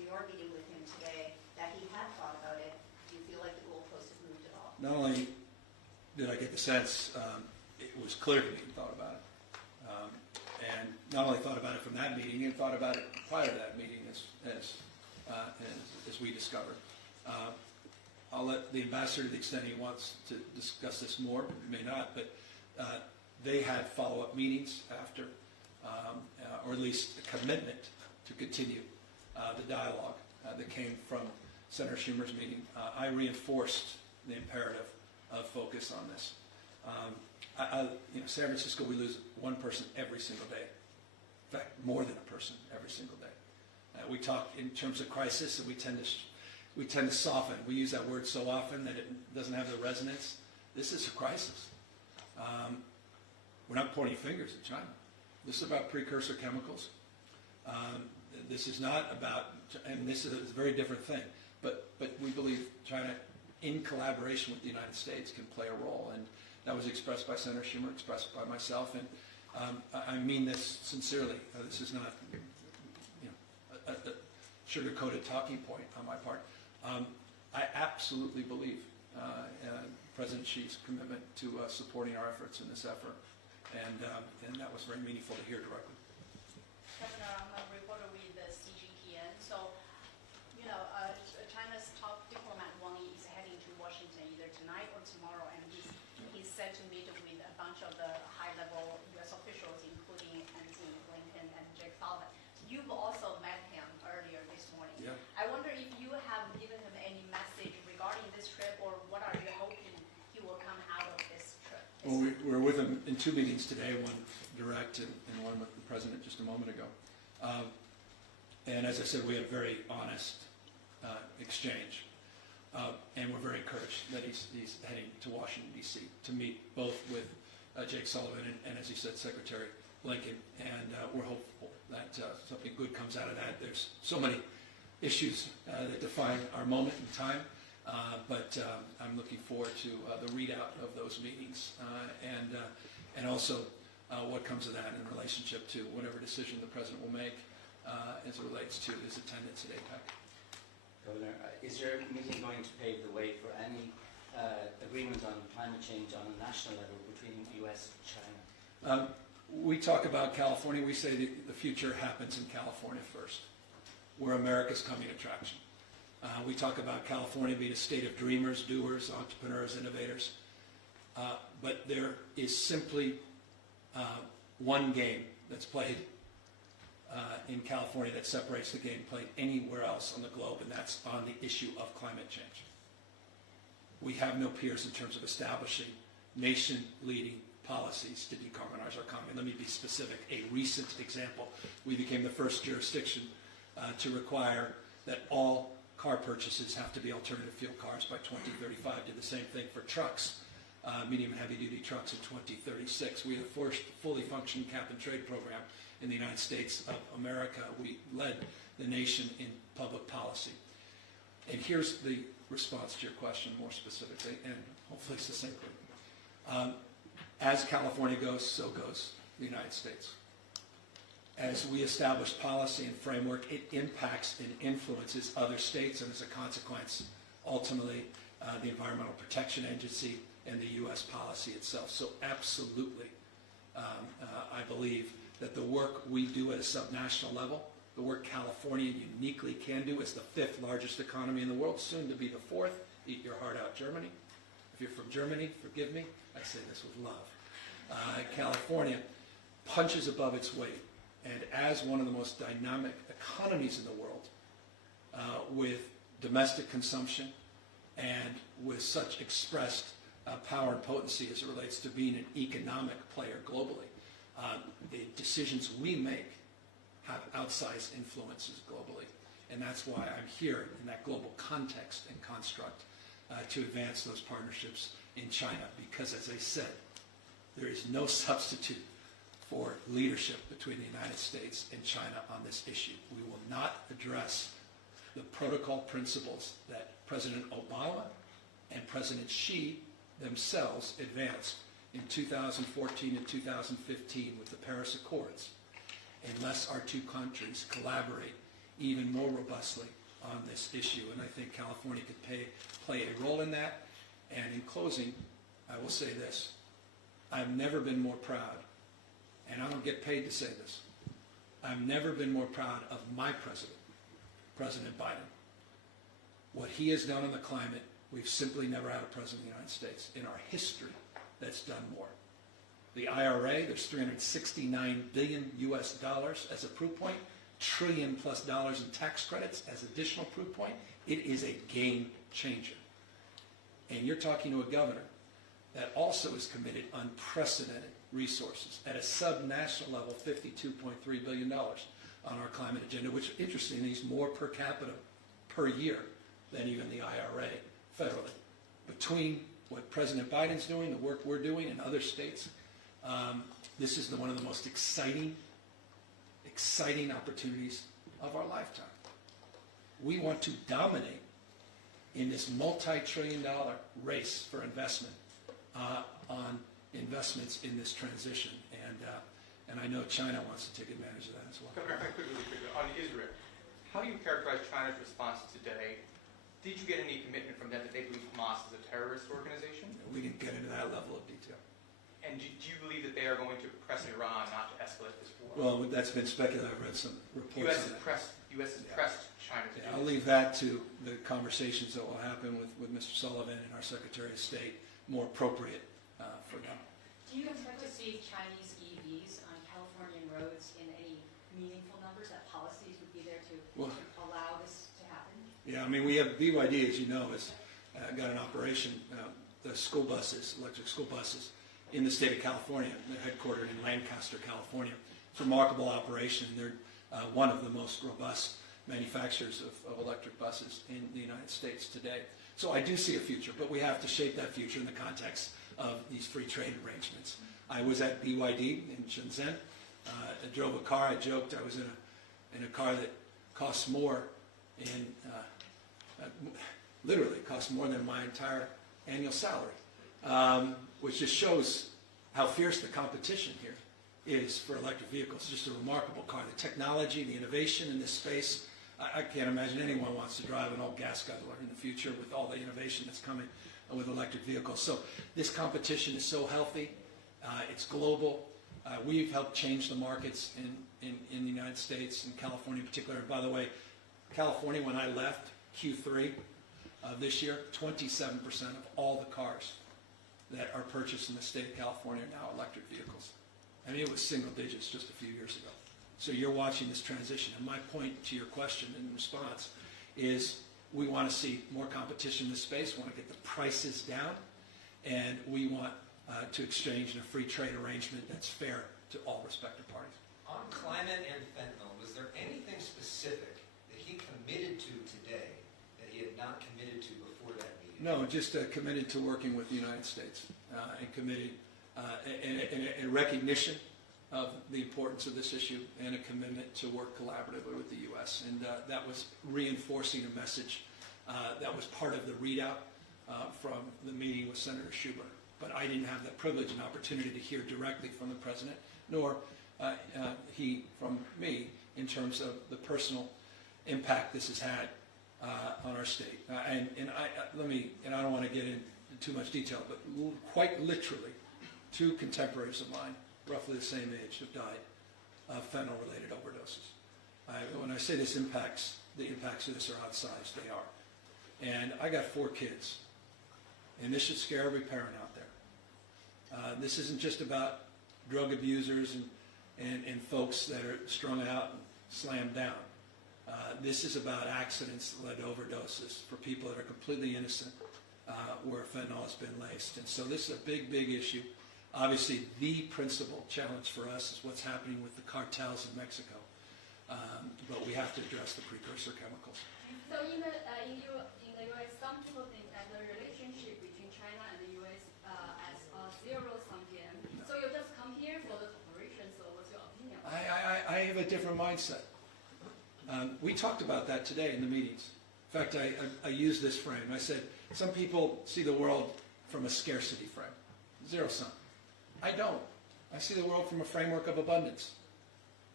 your meeting with him today that he had thought about it? Do you feel like the goalpost has moved at all? Not only did I get the sense, it was clear to me he thought about it. And not only thought about it from that meeting, he thought about it prior to that meeting as we discovered. I'll let the ambassador, to the extent he wants to discuss this more, may not, but they had follow-up meetings after, or at least a commitment to continue the dialogue that came from Senator Schumer's meeting. I reinforced the imperative of focus on this. San Francisco, we lose one person every single day. In fact, more than a person every single day. We talk in terms of crisis, and we tend to soften. We use that word so often that it doesn't have the resonance. This is a crisis. We're not pointing fingers at China. This is about precursor chemicals. This is not about, and this is a very different thing, but we believe China, in collaboration with the United States, can play a role. And that was expressed by Senator Schumer, expressed by myself, and I mean this sincerely. This is not a sugar-coated talking point on my part. I absolutely believe President Xi's commitment to supporting our efforts in this effort, and that was very meaningful to hear directly. Governor, I'm a reporter with the CGTN. So, China's top diplomat Wang Yi is heading to Washington either tonight or tomorrow, and he's set to meet with a bunch of the high-level U.S. officials, including Antony Blinken and Jake Sullivan. You've also met him earlier this morning. Yeah. I wonder if you have given him any message regarding this trip, or what are you hoping he will come out of this trip? Well, we're with him in two meetings today, one direct and one with the President just a moment ago. And as I said, we had a very honest exchange. And we're very encouraged that he's heading to Washington, D.C. to meet both with Jake Sullivan and, as you said, Secretary Blinken. And we're hopeful that something good comes out of that. There's so many issues that define our moment in time. But I'm looking forward to the readout of those meetings and also what comes of that in relationship to whatever decision the President will make as it relates to his attendance at Apec. Governor, is your meeting going to pave the way for any agreement on climate change on a national level between the U.S. and China? We talk about California. We say that the future happens in California first, where America's coming attraction. We talk about California being a state of dreamers, doers, entrepreneurs, innovators. But there is simply one game that's played in California that separates the game played anywhere else on the globe, and that's on the issue of climate change. We have no peers in terms of establishing nation-leading policies to decarbonize our economy. Let me be specific. A recent example, we became the first jurisdiction to require that all car purchases have to be alternative fuel cars by 2035. Did the same thing for trucks, medium and heavy-duty trucks in 2036. We have the first fully functioning cap-and-trade program in the United States of America. We led the nation in public policy. And here's the response to your question more specifically and hopefully succinctly. As California goes, so goes the United States. As we establish policy and framework, it impacts and influences other states, and as a consequence, ultimately, the Environmental Protection Agency and the U.S. policy itself. So absolutely, I believe that the work we do at a subnational level, the work California uniquely can do as the 5th largest economy in the world, soon to be the 4th, eat your heart out, Germany. If you're from Germany, forgive me, I say this with love. California punches above its weight. And as one of the most dynamic economies in the world, with domestic consumption and with such expressed power and potency as it relates to being an economic player globally, the decisions we make have outsized influences globally. And that's why I'm here in that global context and construct to advance those partnerships in China. Because as I said, there is no substitute for leadership between the United States and China on this issue. We will not address the protocol principles that President Obama and President Xi themselves advanced in 2014 and 2015 with the Paris Accords unless our two countries collaborate even more robustly on this issue, and I think California could play a role in that. And in closing, I will say this. I've never been more proud, and I don't get paid to say this, I've never been more proud of my president, President Biden. What he has done on the climate, we've simply never had a president of the United States in our history that's done more. The IRA, there's $369 billion US as a proof point, $1 trillion+ in tax credits as additional proof point. It is a game changer. And you're talking to a governor that also is committed unprecedented resources at a sub-national level, $52.3 billion on our climate agenda, which interestingly is more per capita per year than even the IRA federally. Between what President Biden's doing, the work we're doing in other states, this is one of the most exciting opportunities of our lifetime. We want to dominate in this multi-trillion-dollar race for investment on investments in this transition, and I know China wants to take advantage of that as well. Governor, if I could really quickly, on Israel, how do you characterize China's response today? Did you get any commitment from them that they believe Hamas is a terrorist organization? We didn't get into that level of detail. And do you believe that they are going to press Iran not to escalate this war? Well, that's been speculated. I've read some reports on that. U.S. has pressed China to do I'll this. leave that to the conversations that will happen with Mr. Sullivan and our Secretary of State, more appropriate for them. Do you expect to see Chinese EVs on Californian roads in any meaningful numbers, that policies would be there to allow this to happen? Yeah, I mean, we have BYD, as you know, has got an operation, the school buses, electric school buses, in the state of California. They're headquartered in Lancaster, California. It's a remarkable operation. They're one of the most robust manufacturers of electric buses in the United States today. So I do see a future, but we have to shape that future in the context of these free trade arrangements. I was at BYD in Shenzhen. I drove a car. I joked I was in a car that costs more literally costs more than my entire annual salary, which just shows how fierce the competition here is for electric vehicles. It's just a remarkable car. The technology, the innovation in this space, I can't imagine anyone wants to drive an old gas guzzler in the future with all the innovation that's coming with electric vehicles. So this competition is so healthy. It's global. We've helped change the markets in the United States, in California in particular. And by the way, California, when I left Q3 of this year, 27% of all the cars that are purchased in the state of California are now electric vehicles. I mean, it was single digits just a few years ago. So you're watching this transition. And my point to your question in response is we want to see more competition in this space. We want to get the prices down. And we want to exchange in a free trade arrangement that's fair to all respective parties. On climate and fentanyl, was there anything specific that he committed to today that he had not committed to before that meeting? No, just committed to working with the United States and committed in a recognition of the importance of this issue and a commitment to work collaboratively with the U.S. And that was reinforcing a message that was part of the readout from the meeting with Senator Schumer. But I didn't have that privilege and opportunity to hear directly from the President, nor he from me in terms of the personal impact this has had on our state. And I don't want to get into too much detail, but quite literally, 2 contemporaries of mine, roughly the same age, have died of fentanyl-related overdoses. When I say the impacts of this are outsized, they are. And I got 4 kids, and this should scare every parent out there. This isn't just about drug abusers and folks that are strung out and slammed down. This is about accidents-led overdoses for people that are completely innocent where fentanyl has been laced. And so this is a big, big issue. Obviously, the principal challenge for us is what's happening with the cartels in Mexico. But we have to address the precursor chemicals. So in the U.S., some people think that the relationship between China and the U.S. as a zero-sum game. No. So you just come here for the cooperation. So what's your opinion? I have a different mindset. We talked about that today in the meetings. In fact, I used this frame. I said, some people see the world from a scarcity frame, zero sum. I don't. I see the world from a framework of abundance.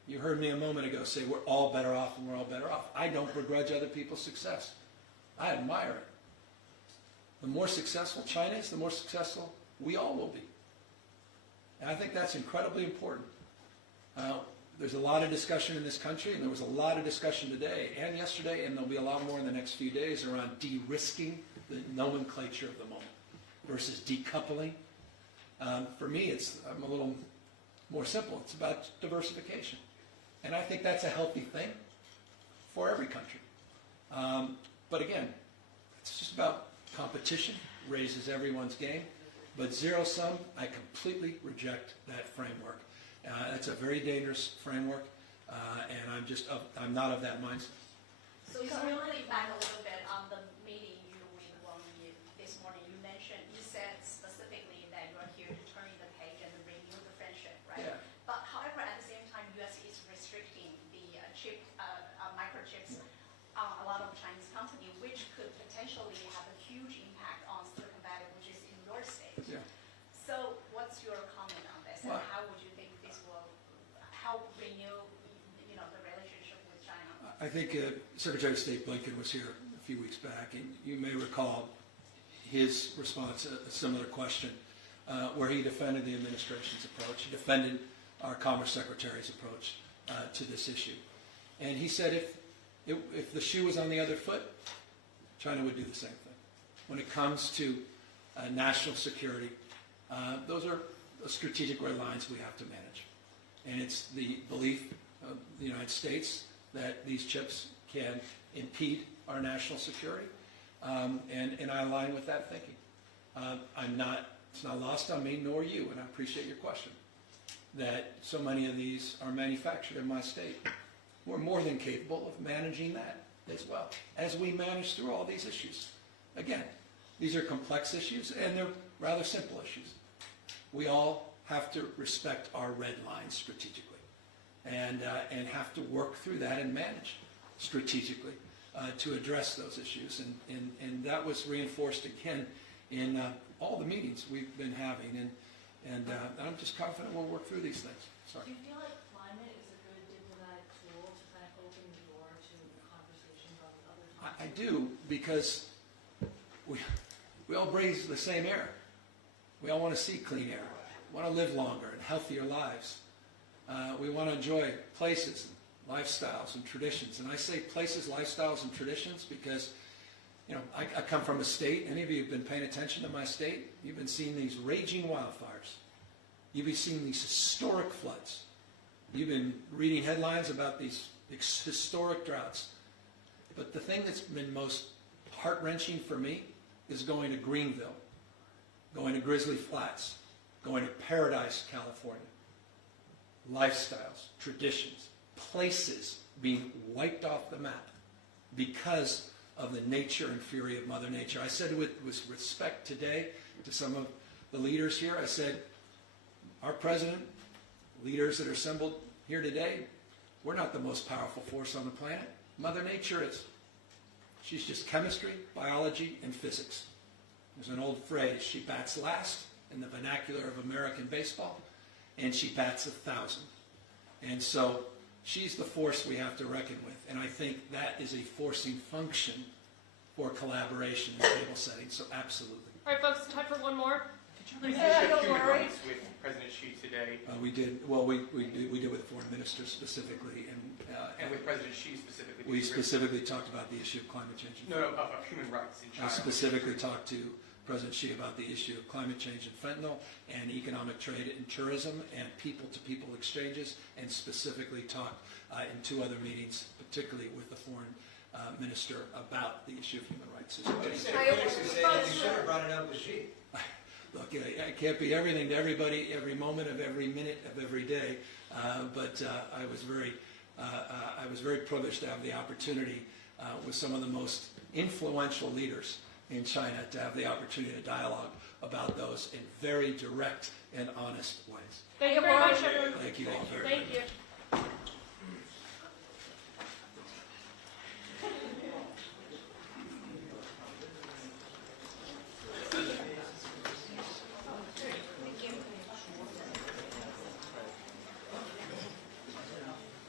You heard me a moment ago say we're all better off and we're all better off. I don't begrudge other people's success. I admire it. The more successful China is, the more successful we all will be. And I think that's incredibly important. There's a lot of discussion in this country, and there was a lot of discussion today and yesterday, and there'll be a lot more in the next few days around de-risking the nomenclature of the moment versus decoupling. For me, I'm a little more simple. It's about diversification. And I think that's a healthy thing for every country. But again, it's just about competition, raises everyone's game. But zero sum, I completely reject that framework. It's a very dangerous framework, and I'm not of that mindset. So really back a little bit on the meeting you with Wang Yi this morning. You said specifically that you are here to turn the page and renew the friendship, right? Yeah. But however, at the same time, U.S. is restricting the microchips on a lot of Chinese companies, which could potentially have a huge impact on Silicon Valley, which is in your state. Yeah. So what's your comment on this, and Well, how would you think this will help renew, the relationship with China? I think Secretary of State Blinken was here a few weeks back, and you may recall his response to a similar question where he defended the administration's approach. He defended our Commerce Secretary's approach to this issue. And he said if the shoe was on the other foot, China would do the same thing. When it comes to national security, those are strategic red lines we have to manage. And it's the belief of the United States that these chips can impede our national security, and I align with that thinking. It's not lost on me, nor you, and I appreciate your question, that so many of these are manufactured in my state. We're more than capable of managing that as well, as we manage through all these issues. Again, these are complex issues, and they're rather simple issues. We all have to respect our red lines strategically, and have to work through that and manage strategically to address those issues. And that was reinforced again in all the meetings we've been having, and I'm just confident we'll work through these things. Sorry. Do you feel like climate is a good diplomatic tool to kind of open the door to conversations on other topics? I do, because we all breathe the same air. We all want to see clean air. We want to live longer and healthier lives. We want to enjoy places, lifestyles, and traditions. And I say places, lifestyles, and traditions because, I come from a state. Any of you have been paying attention to my state? You've been seeing these raging wildfires. You've been seeing these historic floods. You've been reading headlines about these historic droughts. But the thing that's been most heart-wrenching for me is going to Greenville, going to Grizzly Flats, going to Paradise, California. Lifestyles, traditions, places being wiped off the map because of the nature and fury of Mother Nature. I said with respect today to some of the leaders here, I said, our president, leaders that are assembled here today, we're not the most powerful force on the planet. Mother Nature is. She's just chemistry, biology, and physics. There's an old phrase, she bats last in the vernacular of American baseball, and she bats 1,000. And so she's the force we have to reckon with. And I think that is a forcing function for collaboration in table setting. So absolutely. All right, folks, time for one more. Did you briefly share human rights with President Xi today? We did. Well, we did with foreign ministers specifically, And with President Xi specifically? we specifically talked about the issue of climate change. No, of human rights in China. I specifically talked to President Xi about the issue of climate change and fentanyl and economic trade and tourism and people-to-people exchanges, and specifically talked in 2 other meetings, particularly with the foreign minister, about the issue of human rights as well. You said critics who say that you should have brought it up with Xi. Look, I can't be everything to everybody every moment of every minute of every day, but I was very privileged to have the opportunity with some of the most influential leaders in China to have the opportunity to dialogue about those in very direct and honest ways. Thank you very much, everyone. Thank you all very much. Thank you.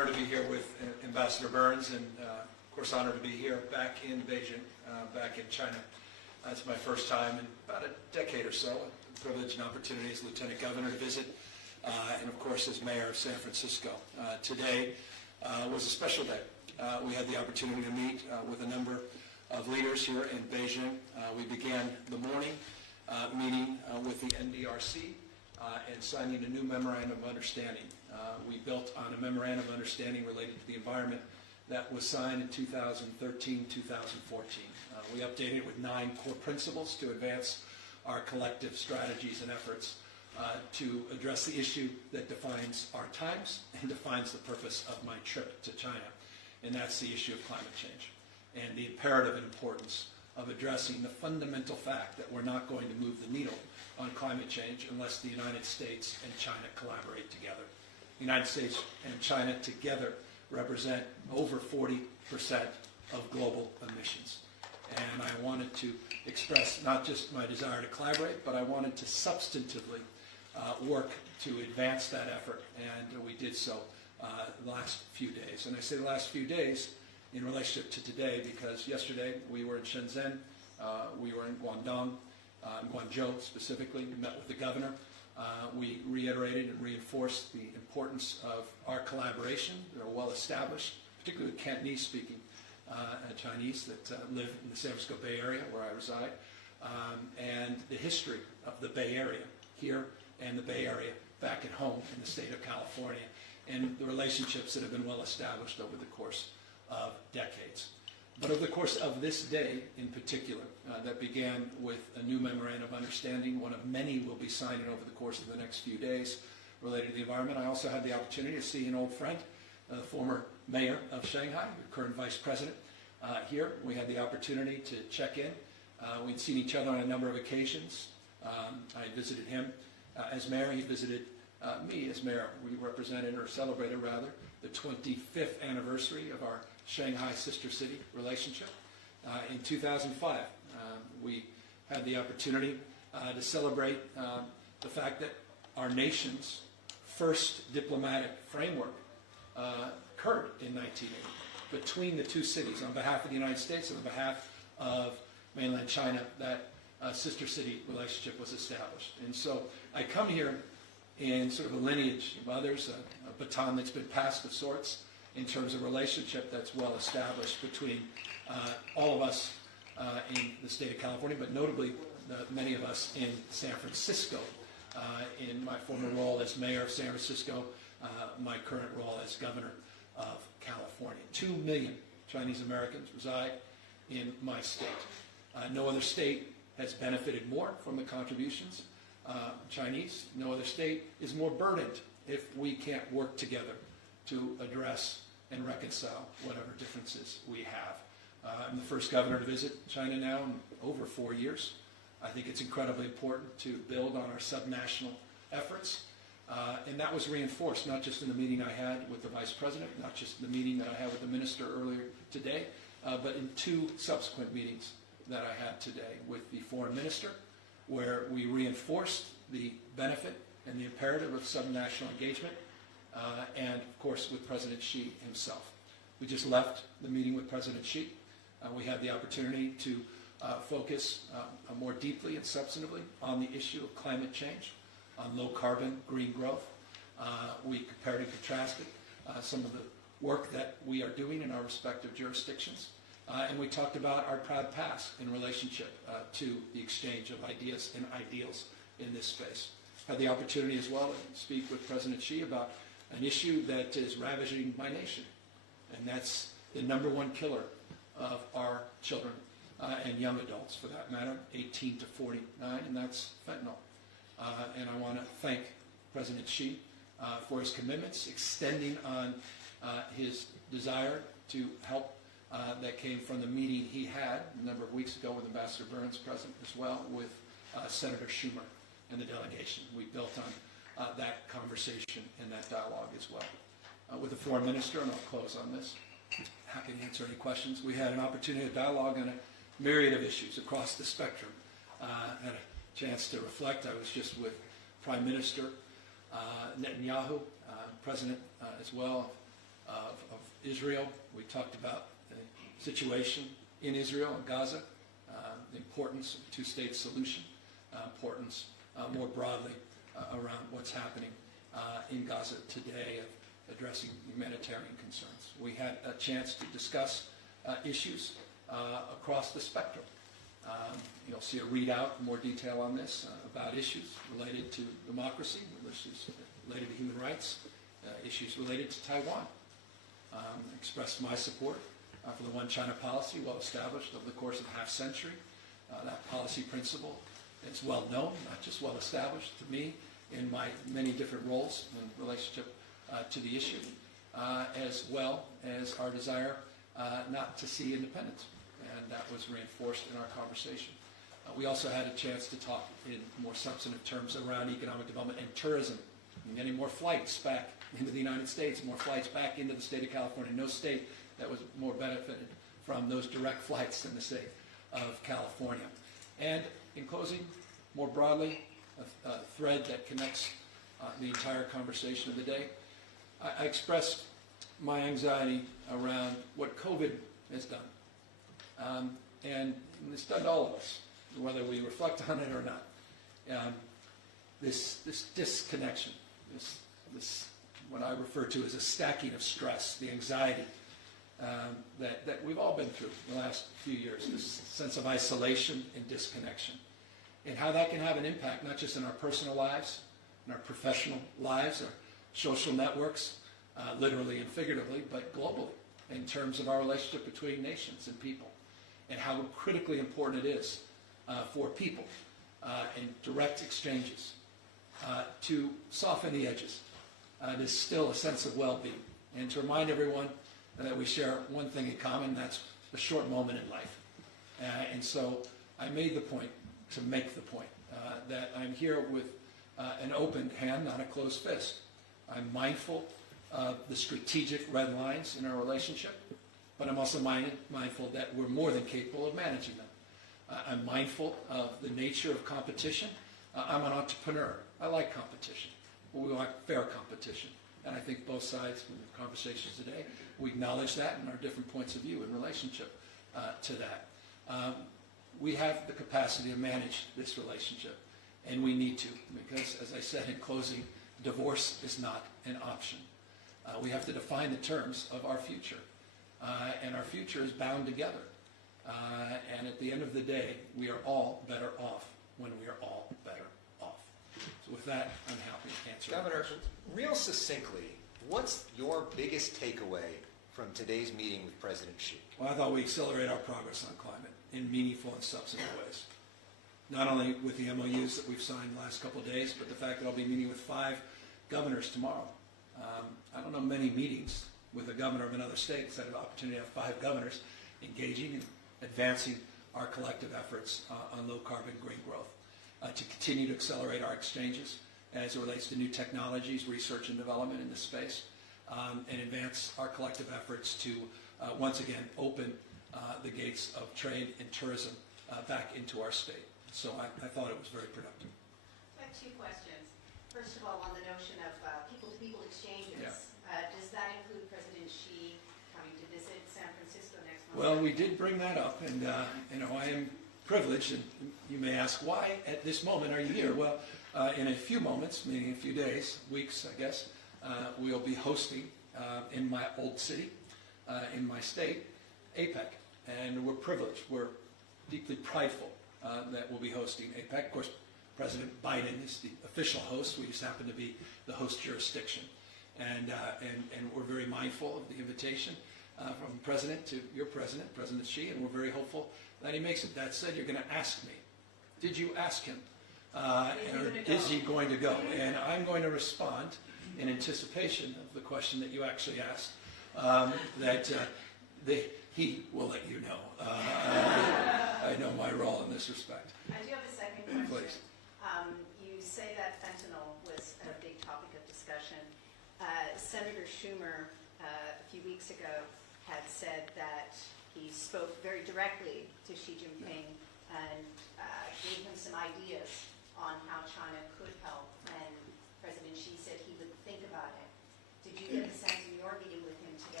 here with Ambassador Burns, and of course honored to be here back in Beijing, back in China. It's my first time in about a decade or so, a privilege and opportunity as Lieutenant Governor to visit, and of course as Mayor of San Francisco. Today was a special day. We had the opportunity to meet with a number of leaders here in Beijing. We began the morning meeting with the NDRC and signing a new memorandum of understanding. We built on a memorandum of understanding related to the environment that was signed in 2013-2014. We updated it with 9 core principles to advance our collective strategies and efforts to address the issue that defines our times and defines the purpose of my trip to China, and that's the issue of climate change and the imperative importance of addressing the fundamental fact that we're not going to move the needle on climate change unless the United States and China collaborate together. The United States and China together represent over 40% of global emissions. And I wanted to express not just my desire to collaborate, but I wanted to substantively work to advance that effort, and we did so the last few days. And I say the last few days in relationship to today because yesterday we were in Shenzhen, we were in Guangzhou specifically, we met with the governor. We reiterated and reinforced the importance of our collaboration. They're well established, particularly with Cantonese-speaking Chinese that live in the San Francisco Bay Area where I reside, and the history of the Bay Area here and the Bay Area back at home in the state of California, and the relationships that have been well established over the course of decades. But over the course of this day in particular, that began with a new memorandum of understanding, one of many we'll be signing over the course of the next few days related to the environment. I also had the opportunity to see an old friend, the former mayor of Shanghai, the current vice president, here. We had the opportunity to check in. We'd seen each other on a number of occasions. I visited him as mayor. He visited me as mayor. We represented, or celebrated rather, the 25th anniversary of our Shanghai sister city relationship. In 2005, we had the opportunity to celebrate the fact that our nation's first diplomatic framework occurred in 1980 between the two cities on behalf of the United States and on behalf of mainland China. That sister city relationship was established. And so I come here in sort of a lineage of others, a baton that's been passed of sorts in terms of relationship that's well established between all of us in the state of California, but notably many of us in San Francisco, in my former role as mayor of San Francisco, my current role as governor of California. 2 million Chinese Americans reside in my state. No other state has benefited more from the contributions Chinese. No other state is more burdened if we can't work together to address and reconcile whatever differences we have. I'm the first governor to visit China now in over 4 years. I think it's incredibly important to build on our subnational efforts. And that was reinforced not just in the meeting I had with the vice president, not just in the meeting that I had with the minister earlier today, but in 2 subsequent meetings that I had today with the foreign minister, where we reinforced the benefit and the imperative of subnational engagement, and of course with President Xi himself. We just left the meeting with President Xi. We had the opportunity to focus more deeply and substantively on the issue of climate change, on low carbon, green growth. We compared and contrasted some of the work that we are doing in our respective jurisdictions. And we talked about our proud past in relationship to the exchange of ideas and ideals in this space. Had the opportunity as well to speak with President Xi about an issue that is ravaging my nation, and that's the #1 killer of our children and young adults, for that matter, 18 to 49, and that's fentanyl. And I want to thank President Xi for his commitments, extending on his desire to help that came from the meeting he had a number of weeks ago with Ambassador Burns present as well, with Senator Schumer and the delegation. We built on that conversation and that dialogue as well. With the foreign minister, and I'll close on this, happy to answer any questions. We had an opportunity to dialogue on a myriad of issues across the spectrum. Had a chance to reflect. I was just with Prime Minister Netanyahu, President as well of Israel. We talked about the situation in Israel and Gaza, the importance of a two-state solution, importance more broadly around what's happening in Gaza today of addressing humanitarian concerns. We had a chance to discuss issues across the spectrum. You'll see a readout in more detail on this about issues related to democracy, issues related to human rights, issues related to Taiwan. Expressed my support for the One China policy, well established over the course of a half century. That policy principle is well known, not just well established to me in my many different roles in relationship to the issue, as well as our desire not to see independence. And that was reinforced in our conversation. We also had a chance to talk in more substantive terms around economic development and tourism. Getting more flights back into the United States, more flights back into the state of California. No state that was more benefited from those direct flights than the state of California. And in closing, more broadly, a thread that connects the entire conversation of the day, I expressed my anxiety around what COVID has done. And it's done to all of us, whether we reflect on it or not. This disconnection, this what I refer to as a stacking of stress, the anxiety that we've all been through in the last few years, this sense of isolation and disconnection, and how that can have an impact not just in our personal lives, in our professional lives, our social networks, literally and figuratively, but globally, in terms of our relationship between nations and people, and how critically important it is for people in direct exchanges to soften the edges. There's still a sense of well-being, and to remind everyone that we share one thing in common, that's a short moment in life. And so I made the point to make the point that I'm here with an open hand, not a closed fist. I'm mindful of the strategic red lines in our relationship, but I'm also mindful that we're more than capable of managing them. I'm mindful of the nature of competition. I'm an entrepreneur. I like competition. We want fair competition. And I think both sides in the conversations today, we acknowledge that and our different points of view in relationship to that. We have the capacity to manage this relationship, and we need to, because, as I said in closing, divorce is not an option. We have to define the terms of our future, and our future is bound together. And at the end of the day, we are all better off when we are all better off. So with that, I'm happy to answer Governor, questions. real succinctly, what's your biggest takeaway from today's meeting with President Xi? Well, I thought we accelerate our progress on climate in meaningful and substantive ways. Not only with the MOUs that we've signed the last couple of days, but the fact that I'll be meeting with 5 governors tomorrow. I don't know many meetings with a governor of another state because I had the opportunity to have 5 governors engaging and advancing our collective efforts on low-carbon green growth, to continue to accelerate our exchanges as it relates to new technologies, research and development in this space, and advance our collective efforts to once again open the gates of trade and tourism back into our state. So I thought it was very productive. I have 2 questions. First of all, on the notion of people-to-people exchanges, does that include President Xi coming to visit San Francisco next month? Well, we did bring that up, and I am privileged, and you may ask, why at this moment are you here? Well, in a few moments, meaning a few days, weeks, I guess, we'll be hosting in my old city, in my state, Apec, and we're privileged. We're deeply prideful that we'll be hosting Apec. Of course, President Biden is the official host. We just happen to be the host jurisdiction, and we're very mindful of the invitation from the President to your President, President Xi, and we're very hopeful that he makes it. That said, you're going to ask me, did you ask him? Or is he going to go? And I'm going to respond in anticipation of the question that you actually asked, that he will let you know. I know my role in this respect. I do have a second question. Please. You say that fentanyl was a big topic of discussion. Senator Schumer, a few weeks ago, had said that he spoke very directly to Xi Jinping and gave him some ideas on how China could help, and President Xi said he would think about it. Did you get the sense in your meeting with him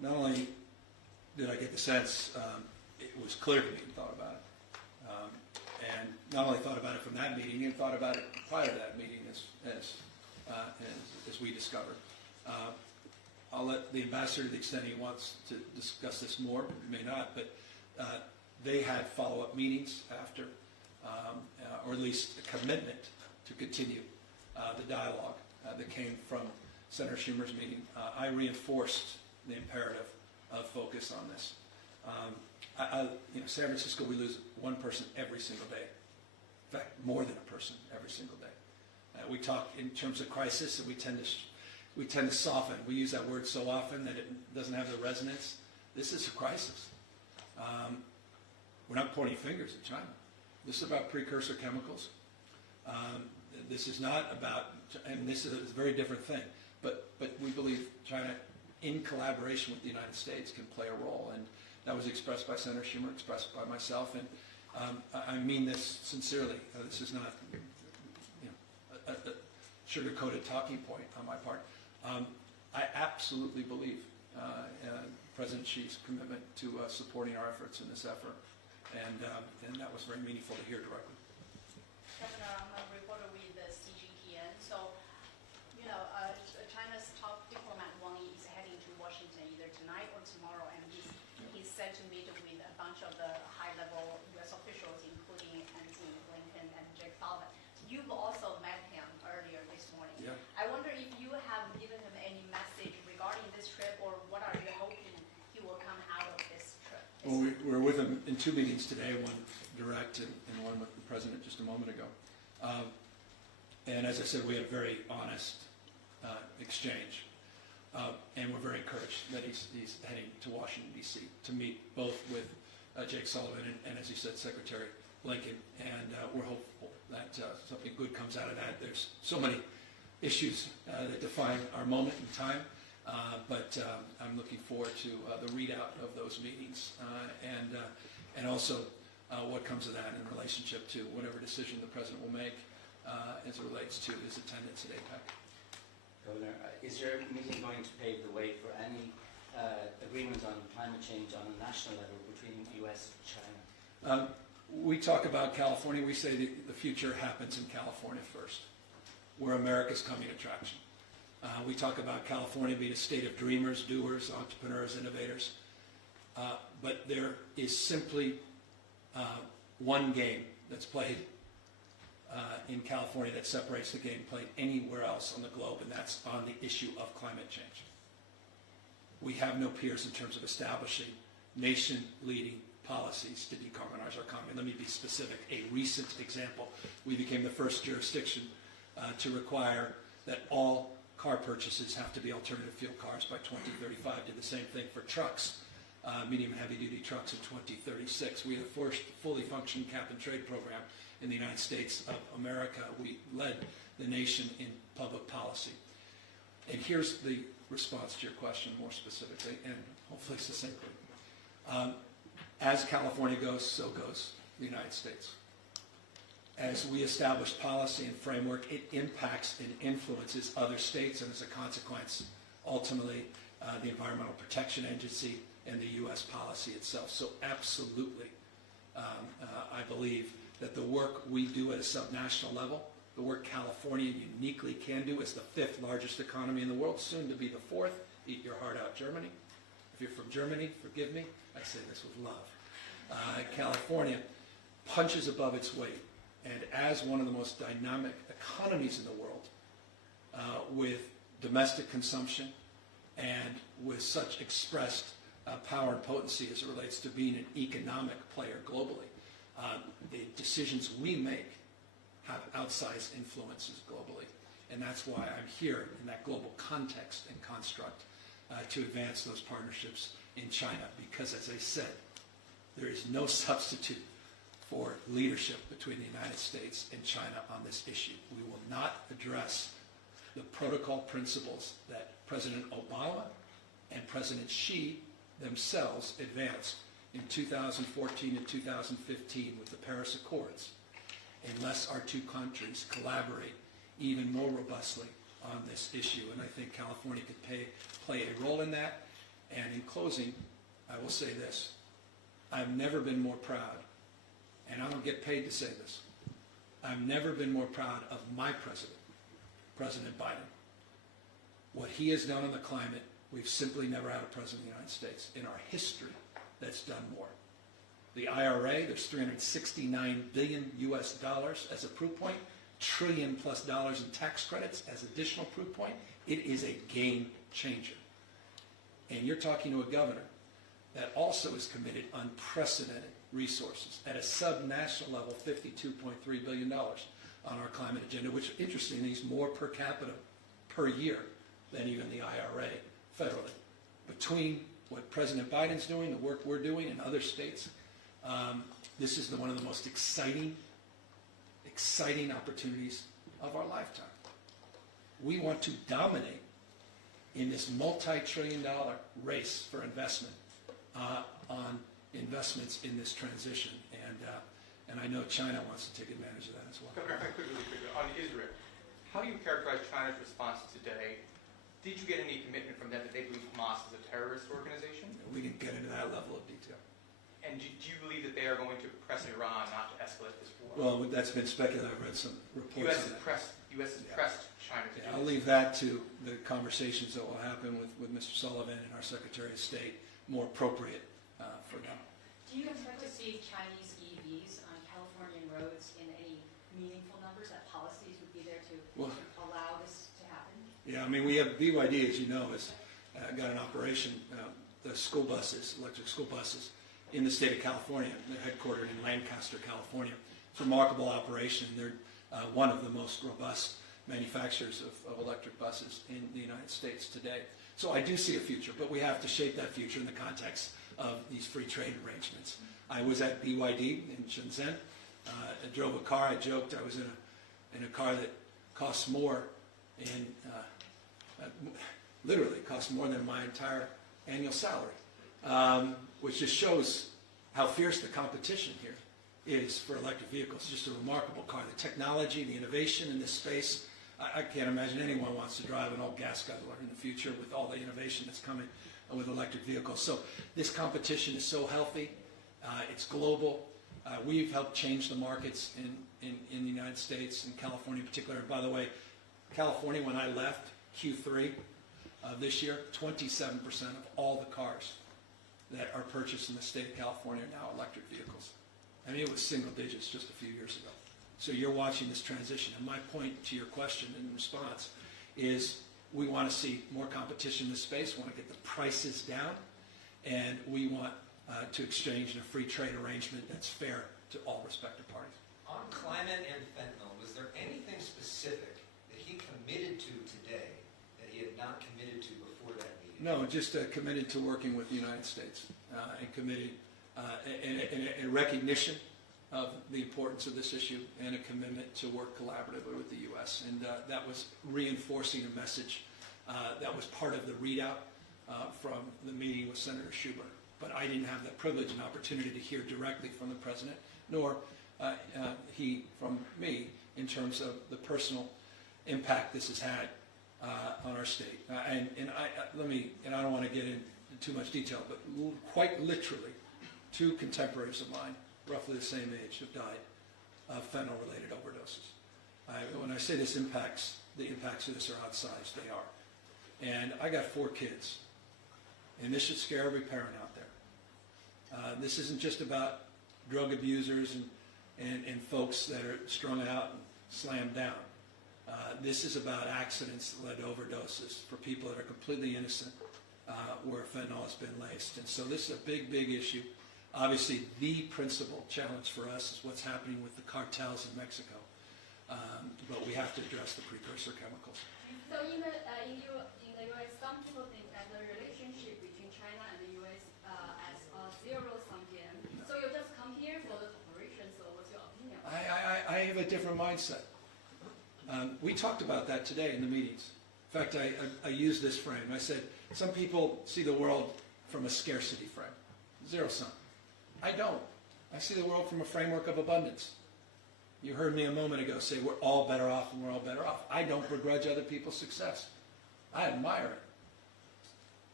not only did I get the sense it was clear to me he thought about it, and not only thought about it from that meeting, he thought about it prior to that meeting, as we discovered. I'll let the ambassador, to the extent he wants to discuss this more, may not, but they had follow-up meetings after, or at least a commitment to continue the dialogue that came from Senator Schumer's meeting. I reinforced the imperative of focus on this. San Francisco, we lose one person every single day. In fact, more than a person every single day. We talk in terms of crisis, and we tend to soften. We use that word so often that it doesn't have the resonance. This is a crisis. We're not pointing fingers at China. This is about precursor chemicals. This is not about, and this is a very different thing, but we believe China, in collaboration with the United States, can play a role, and that was expressed by Senator Schumer, expressed by myself, and I mean this sincerely. This is not a sugar-coated talking point on my part. I absolutely believe President Xi's commitment to supporting our efforts in this effort, and that was very meaningful to hear directly. Governor, I'm a reporter with the CGTN. So, China's top diplomat Wang Yi is heading to Washington either tonight or tomorrow, and he's set to meet with a bunch of the high-level U.S. officials, including Anthony Blinken and Jake Sullivan. You've also met him earlier this morning. Yeah. I wonder if you have given him any message regarding this trip, or what are you hoping he will come out of this trip? Well, we're with him in two meetings today, one direct and one with the President just a moment ago. And as I said, we had a very honest exchange. And we're very encouraged that he's heading to Washington, D.C. to meet both with Jake Sullivan and, as you said, Secretary Blinken. And we're hopeful that something good comes out of that. There's so many issues that define our moment in time. But I'm looking forward to the readout of those meetings and also what comes of that in relationship to whatever decision the President will make as it relates to his attendance at Apec. Governor, is your meeting going to pave the way for any agreement on climate change on a national level between the U.S. and China? We talk about California. We say the future happens in California first. We're America's coming attraction. We talk about California being a state of dreamers, doers, entrepreneurs, innovators. But there is simply one game that's played in California that separates the game played anywhere else on the globe, and that's on the issue of climate change. We have no peers in terms of establishing nation-leading policies to decarbonize our economy. Let me be specific. A recent example, we became the first jurisdiction to require that all car purchases have to be alternative fuel cars by 2035. Did the same thing for trucks, medium and heavy-duty trucks in 2036. We had the first fully functioning cap-and-trade program in the United States of America. We led the nation in public policy. And here's the response to your question more specifically and hopefully succinctly. As California goes, so goes the United States. As we establish policy and framework, it impacts and influences other states, and as a consequence, ultimately, the Environmental Protection Agency and the U.S. policy itself. So absolutely, I believe that the work we do at a subnational level, the work California uniquely can do as the fifth largest economy in the world, soon to be the fourth. Eat your heart out, Germany. If you're from Germany, forgive me, I say this with love. California punches above its weight, and as one of the most dynamic economies in the world, with domestic consumption and with such expressed power and potency as it relates to being an economic player globally, the decisions we make have outsized influences globally. And that's why I'm here in that global context and construct to advance those partnerships in China. Because, as I said, there is no substitute for leadership between the United States and China on this issue. We will not address the protocol principles that President Obama and President Xi themselves advanced in 2014 and 2015 with the Paris Accords, unless our two countries collaborate even more robustly on this issue. And I think California could play a role in that. And in closing, I will say this. I've never been more proud, and I don't get paid to say this, I've never been more proud of my president, President Biden. What he has done on the climate, we've simply never had a president of the United States in our history that's done more. The IRA, there's $369 billion US as a proof point, trillion plus dollars in tax credits as additional proof point. It is a game changer. And you're talking to a governor that also is committed unprecedented resources at a sub-national level, $52.3 billion on our climate agenda, which interestingly is more per capita per year than even the IRA federally. Between what President Biden's doing, the work we're doing in other states, this is one of the most exciting opportunities of our lifetime. We want to dominate in this multi-trillion-dollar race for investment on investments in this transition, and I know China wants to take advantage of that as well. Governor, if I could really quickly, on Israel, how do you characterize China's response today? Did you get any commitment from them that they believe Hamas is a terrorist organization? We didn't get into that level of detail. And do you believe that they are going to press Iran not to escalate this war? Well, that's been speculated. I've read some reports on that. U.S. has pressed China to do I'll leave that to the conversations that will happen with Mr. Sullivan and our Secretary of State, more appropriate for them. Do you expect to see Chinese EVs on Californian roads in any meaningful numbers, that policies would be there to allow this to happen? Yeah, I mean, we have BYD, as you know, has got an operation, the school buses, electric school buses, in the state of California. They're headquartered in Lancaster, California. It's a remarkable operation. They're one of the most robust manufacturers of electric buses in the United States today. So I do see a future, but we have to shape that future in the context of these free trade arrangements. I was at BYD in Shenzhen. I drove a car. I joked I was in a car that costs more literally costs more than my entire annual salary, which just shows how fierce the competition here is for electric vehicles. Just a remarkable car. The technology, the innovation in this space, I can't imagine anyone wants to drive an old gas guzzler in the future with all the innovation that's coming with electric vehicles. So this competition is so healthy. It's global. We've helped change the markets in the United States, in California in particular. And by the way, California, when I left Q3 of this year, 27% of all the cars that are purchased in the state of California are now electric vehicles. I mean, it was single digits just a few years ago. So you're watching this transition. And my point to your question in response is we want to see more competition in this space. We want to get the prices down. And we want to exchange in a free trade arrangement that's fair to all respective parties. On climate and fentanyl, was there anything specific that he committed to today that he had not committed to before that meeting? No, just committed to working with the United States and committed in a recognition of the importance of this issue and a commitment to work collaboratively with the U.S. And that was reinforcing a message that was part of the readout from the meeting with Senator Schumer. But I didn't have that privilege and opportunity to hear directly from the President, nor he from me in terms of the personal impact this has had on our state. And I don't want to get into too much detail, but quite literally, 2 contemporaries of mine, roughly the same age, have died of fentanyl-related overdoses. When I say this impacts, the impacts of this are outsized. They are. And I got 4 kids, and this should scare every parent out there. This isn't just about drug abusers and folks that are strung out and slammed down. This is about accidents that led to overdoses for people that are completely innocent where fentanyl has been laced. And so this is a big, big issue. Obviously, the principal challenge for us is what's happening with the cartels in Mexico. But we have to address the precursor chemicals. So in the U.S., some people think that the relationship between China and the U.S. as a zero-sum game. So you just come here for the cooperation, so what's your opinion? I have a different mindset. We talked about that today in the meetings. In fact, I used this frame. I said, some people see the world from a scarcity frame, zero-sum. I don't. I see the world from a framework of abundance. You heard me a moment ago say we're all better off and we're all better off. I don't begrudge other people's success. I admire it.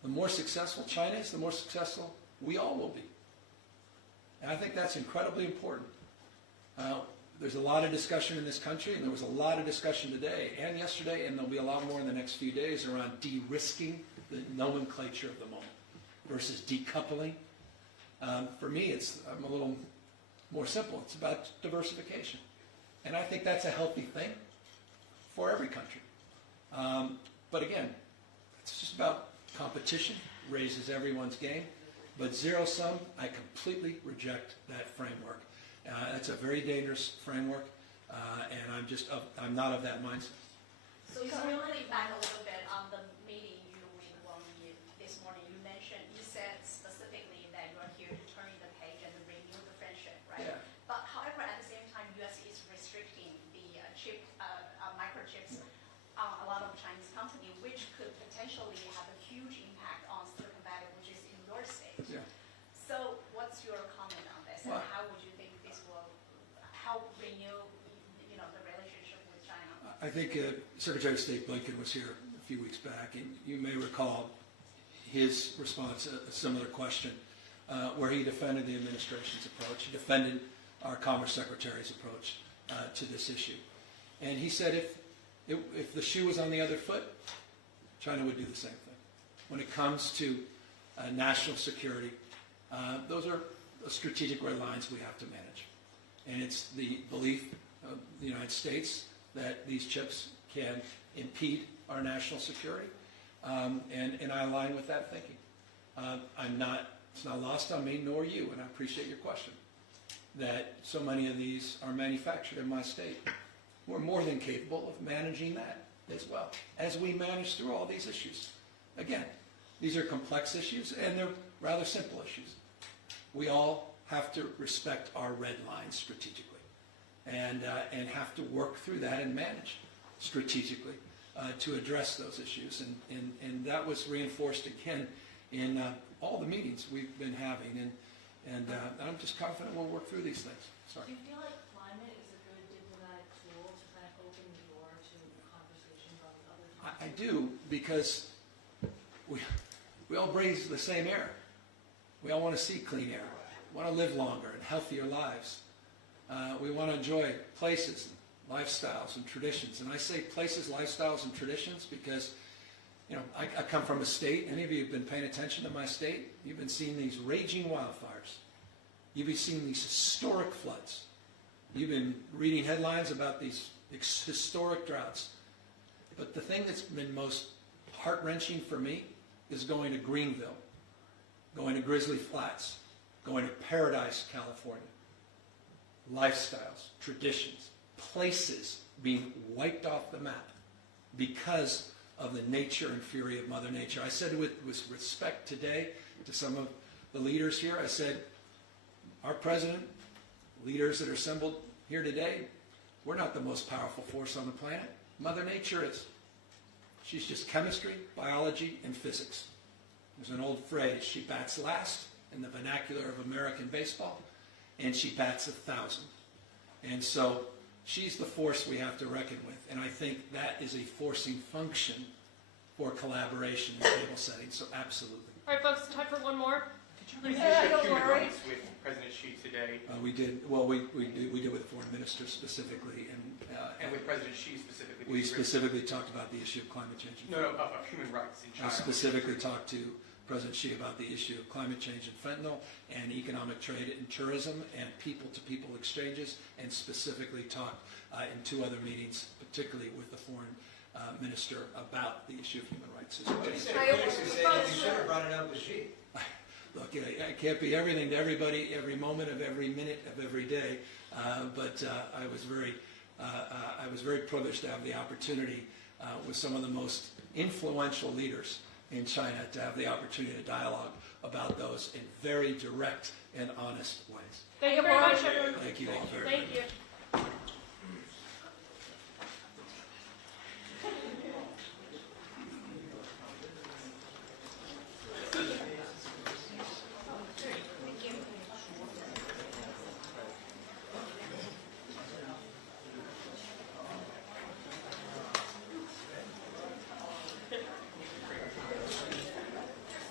The more successful China is, the more successful we all will be. And I think that's incredibly important. There's a lot of discussion in this country, and there was a lot of discussion today and yesterday, and there'll be a lot more in the next few days around de-risking the nomenclature of the moment versus decoupling. For me, I'm a little more simple. It's about diversification. And I think that's a healthy thing for every country. But again, it's just about competition, raises everyone's game. But zero-sum, I completely reject that framework. It's a very dangerous framework, and I'm not of that mindset. So really back a little bit on the meeting you with Wang Yi this morning. You said specifically that you are here to turn the page and renew the friendship, right? Yeah. But however, at the same time, U.S. is restricting the microchips on a lot of Chinese companies, which could potentially have a huge impact on Silicon Valley, which is in your state. Yeah. So what's your comment on this, and Well, how would you think this will help renew, the relationship with China? I think Secretary of State Blinken was here a few weeks back, and you may recall his response, a similar question, where he defended the administration's approach. He defended our Commerce Secretary's approach to this issue. And he said if the shoe was on the other foot, China would do the same thing. When it comes to national security, those are strategic red lines we have to manage. And it's the belief of the United States that these chips can impede our national security, and I align with that thinking. It's not lost on me, nor you, and I appreciate your question, that so many of these are manufactured in my state. We're more than capable of managing that as well, as we manage through all these issues. Again, these are complex issues, and they're rather simple issues. We all have to respect our red lines strategically, and have to work through that and manage strategically to address those issues. And that was reinforced again in all the meetings we've been having, and I'm just confident we'll work through these things. Sorry. Do you feel like climate is a good diplomatic tool to kind of open the door to conversations on these other topics? I do, because we all breathe the same air. We all want to see clean air. We want to live longer and healthier lives. We want to enjoy places, lifestyles, and traditions. And I say places, lifestyles, and traditions because, I come from a state. Any of you have been paying attention to my state? You've been seeing these raging wildfires. You've been seeing these historic floods. You've been reading headlines about these historic droughts. But the thing that's been most heart-wrenching for me is going to Greenville, going to Grizzly Flats, going to Paradise, California. Lifestyles, traditions, places being wiped off the map because of the nature and fury of Mother Nature. I said with respect today to some of the leaders here, I said, our president, leaders that are assembled here today, we're not the most powerful force on the planet. Mother Nature is. She's just chemistry, biology, and physics. There's an old phrase, she bats last in the vernacular of American baseball, and she bats 1,000. And so she's the force we have to reckon with. And I think that is a forcing function for collaboration in table settings. So absolutely. All right, folks, time for one more. Did you raise the issue of human rights with President Xi today? We did. Well, we did with the foreign minister specifically, And with President Xi specifically? we specifically talked about the issue of climate change. No, of human rights in China. I specifically talked to President Xi about the issue of climate change and fentanyl and economic trade and tourism and people-to-people exchanges, and specifically talked in 2 other meetings, particularly with the foreign minister, about the issue of human rights as well. But he said critics who said you should have brought it up with Xi. Look, I can't be everything to everybody every moment of every minute of every day, but I was very privileged to have the opportunity with some of the most influential leaders in China to have the opportunity to dialogue about those in very direct and honest ways. Thank you very much. Thank you all very much. Thank you.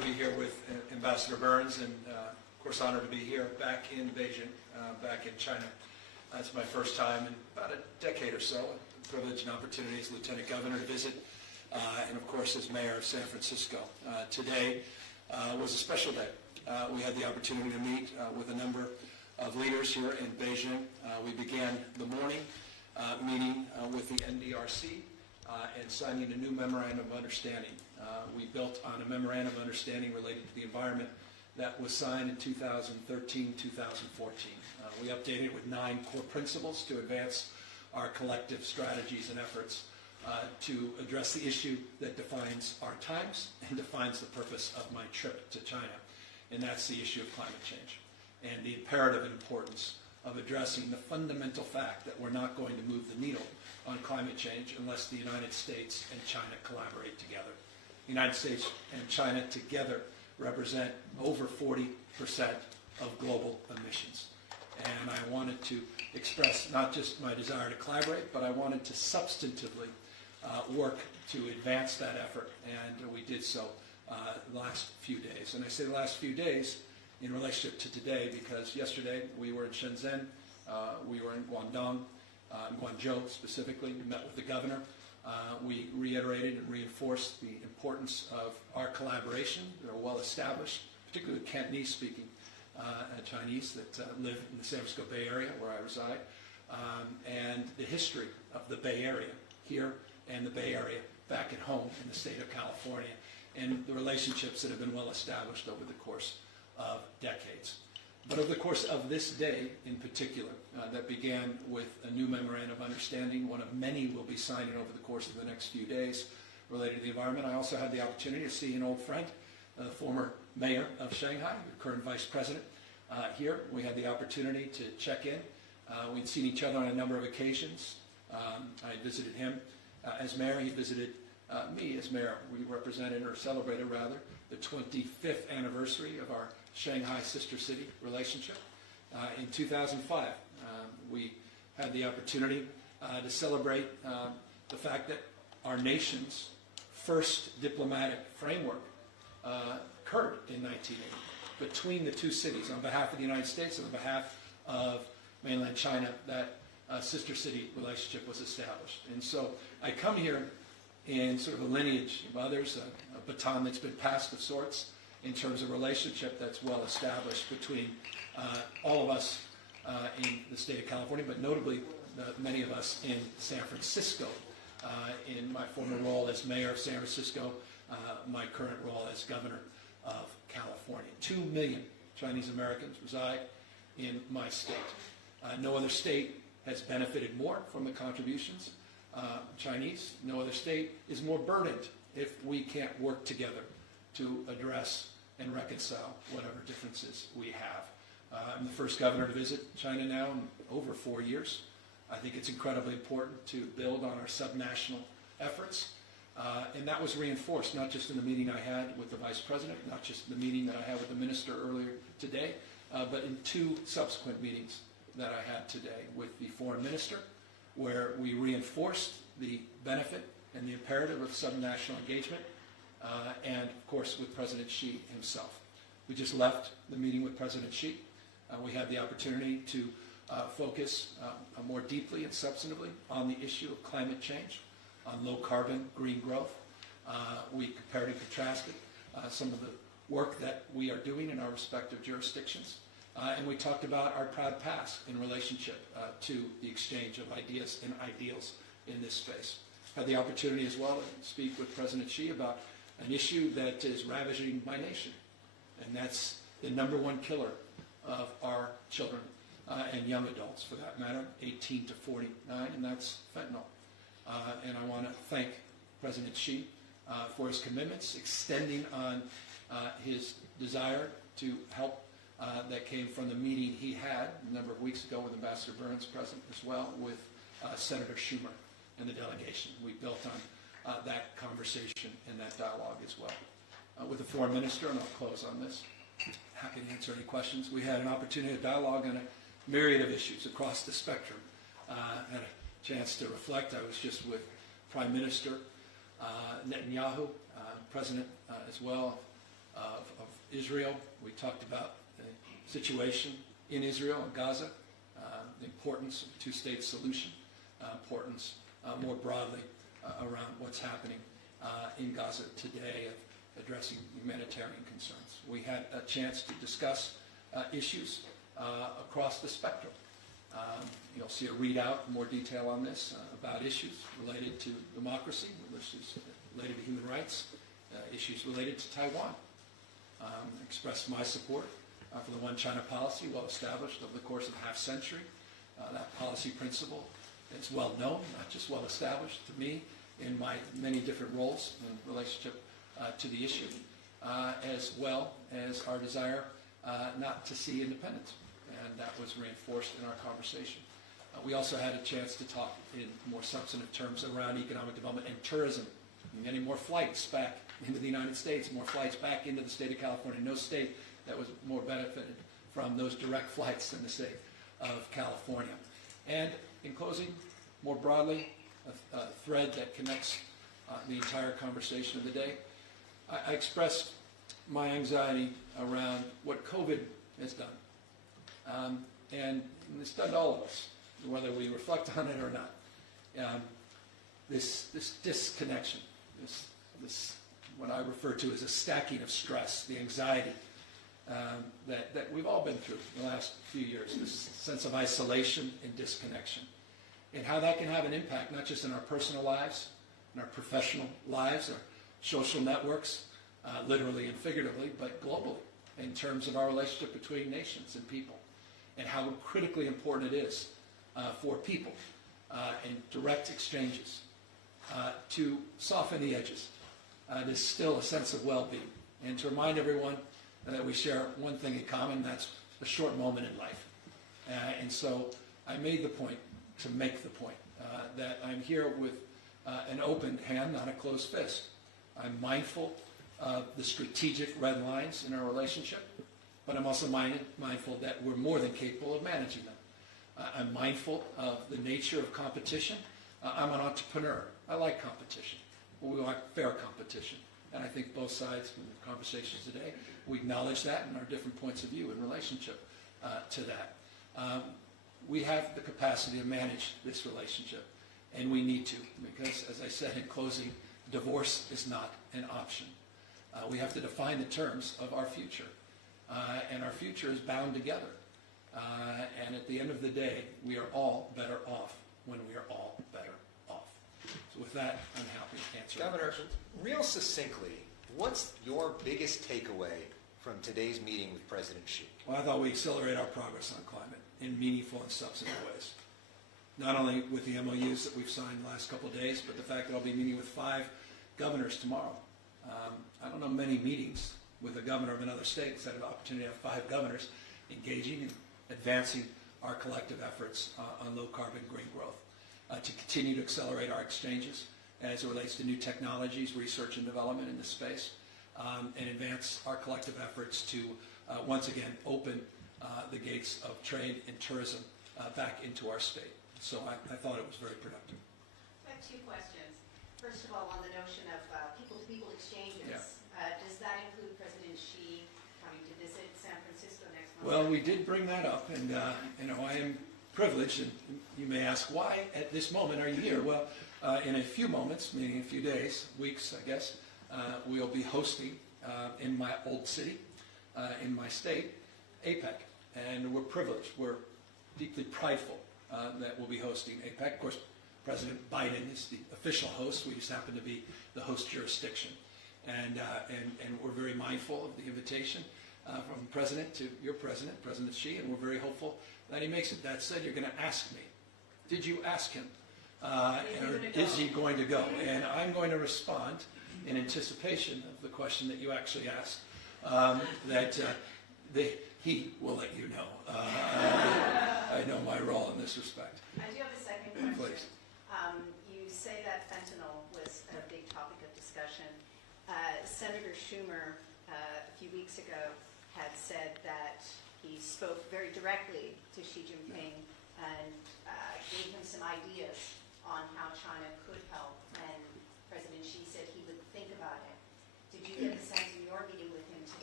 to be here with Ambassador Burns, and of course honored to be here back in Beijing, back in China. It's my first time in about a decade or so. Privilege and opportunity as Lieutenant Governor to visit, and of course as Mayor of San Francisco. Today was a special day. We had the opportunity to meet with a number of leaders here in Beijing. We began the morning meeting with the NDRC and signing a new memorandum of understanding. We built on a memorandum of understanding related to the environment that was signed in 2013-2014. We updated it with 9 core principles to advance our collective strategies and efforts to address the issue that defines our times and defines the purpose of my trip to China, and that's the issue of climate change and the imperative importance of addressing the fundamental fact that we're not going to move the needle on climate change unless the United States and China collaborate together. The United States and China together represent over 40% of global emissions. And I wanted to express not just my desire to collaborate, but I wanted to substantively work to advance that effort, and we did so the last few days. And I say the last few days in relationship to today because yesterday we were in Shenzhen, we were in Guangzhou specifically, we met with the governor. We reiterated and reinforced the importance of our collaboration. They're well established, particularly with Cantonese-speaking Chinese that live in the San Francisco Bay Area where I reside, and the history of the Bay Area here and the Bay Area back at home in the state of California, and the relationships that have been well established over the course of decades. But over the course of this day in particular, that began with a new memorandum of understanding, one of many we'll be signing over the course of the next few days related to the environment. I also had the opportunity to see an old friend, the former mayor of Shanghai, the current vice president, here. We had the opportunity to check in. We'd seen each other on a number of occasions. I visited him as mayor. He visited me as mayor. We represented, or celebrated rather, the 25th anniversary of our Shanghai sister city relationship. In 2005, we had the opportunity to celebrate the fact that our nation's first diplomatic framework occurred in 1980 between the two cities on behalf of the United States and on behalf of mainland China. That sister city relationship was established. And so I come here in sort of a lineage of others, a baton that's been passed of sorts in terms of relationship that's well established between all of us in the state of California, but notably many of us in San Francisco, in my former role as mayor of San Francisco, my current role as governor of California. 2 million Chinese Americans reside in my state. No other state has benefited more from the contributions Chinese. No other state is more burdened if we can't work together to address and reconcile whatever differences we have. I'm the first governor to visit China now in over 4 years. I think it's incredibly important to build on our subnational efforts. And that was reinforced not just in the meeting I had with the vice president, not just in the meeting that I had with the minister earlier today, but in 2 subsequent meetings that I had today with the foreign minister, where we reinforced the benefit and the imperative of subnational engagement, and of course with President Xi himself. We just left the meeting with President Xi. We had the opportunity to focus more deeply and substantively on the issue of climate change, on low carbon, green growth. We compared and contrasted some of the work that we are doing in our respective jurisdictions. And we talked about our proud past in relationship to the exchange of ideas and ideals in this space. Had the opportunity as well to speak with President Xi about an issue that is ravaging my nation, and that's the #1 killer of our children and young adults, for that matter, 18 to 49, and that's fentanyl. And I want to thank President Xi for his commitments, extending on his desire to help that came from the meeting he had a number of weeks ago with Ambassador Burns present as well, with Senator Schumer and the delegation. We built on that conversation and that dialogue as well. With the foreign minister, and I'll close on this, happy to answer any questions. We had an opportunity to dialogue on a myriad of issues across the spectrum. Had a chance to reflect. I was just with Prime Minister Netanyahu, President as well of Israel. We talked about the situation in Israel and Gaza, the importance of a two-state solution, importance more broadly around what's happening in Gaza today of addressing humanitarian concerns. We had a chance to discuss issues across the spectrum. You'll see a readout in more detail on this about issues related to democracy, issues related to human rights, issues related to Taiwan. Expressed my support for the One China policy, well established over the course of a half century. That policy principle is well known, not just well established to me in my many different roles in relationship to the issue, as well as our desire not to see independence. And that was reinforced in our conversation. We also had a chance to talk in more substantive terms around economic development and tourism. Getting more flights back into the United States, more flights back into the state of California. No state that was more benefited from those direct flights than the state of California. And in closing, more broadly, a thread that connects the entire conversation of the day, I expressed my anxiety around what COVID has done. And it's done to all of us, whether we reflect on it or not. This disconnection, this what I refer to as a stacking of stress, the anxiety that we've all been through in the last few years, this sense of isolation and disconnection, and how that can have an impact not just in our personal lives, in our professional lives, our social networks, literally and figuratively, but globally, in terms of our relationship between nations and people, and how critically important it is for people in direct exchanges to soften the edges. There's still a sense of well-being, and to remind everyone that we share one thing in common, that's a short moment in life. And so I made the point to make the point that I'm here with an open hand, not a closed fist. I'm mindful of the strategic red lines in our relationship, but I'm also mindful that we're more than capable of managing them. I'm mindful of the nature of competition. I'm an entrepreneur. I like competition. We want fair competition. And I think both sides in the conversations today, we acknowledge that and our different points of view in relationship to that. We have the capacity to manage this relationship, and we need to, because, as I said in closing, divorce is not an option. We have to define the terms of our future, and our future is bound together. And at the end of the day, we are all better off when we are all better off. So with that, I'm happy to answer Governor, questions. real succinctly, what's your biggest takeaway from today's meeting with President Xi? Well, I thought we accelerate our progress on climate in meaningful and substantive ways. Not only with the MOUs that we've signed the last couple of days, but the fact that I'll be meeting with 5 governors tomorrow. I don't know many meetings with a governor of another state because I had an opportunity to have 5 governors engaging and advancing our collective efforts on low-carbon green growth, to continue to accelerate our exchanges as it relates to new technologies, research and development in this space, and advance our collective efforts to once again open the gates of trade and tourism back into our state. So I thought it was very productive. I have 2 questions. First of all, on the notion of people-to-people exchanges, does that include President Xi coming to visit San Francisco next month? Well, we did bring that up, and I am privileged, and you may ask, why at this moment are you here? Well, in a few moments, meaning a few days, weeks, I guess, we'll be hosting in my old city, in my state, Apec, and we're privileged. We're deeply prideful that we'll be hosting Apec. Of course, President Biden is the official host. We just happen to be the host jurisdiction, and we're very mindful of the invitation from the President to your President, President Xi, and we're very hopeful that he makes it. That said, you're going to ask me, did you ask him? Or is he going to go? And I'm going to respond in anticipation of the question that you actually asked, that he will let you know. I know my role in this respect. I do have a second question. Please. You say that fentanyl was a big topic of discussion. Senator Schumer, a few weeks ago, had said that he spoke very directly to Xi Jinping and gave him some ideas on how China could help, and President Xi said he would think about it. Did you get the sense in your meeting with him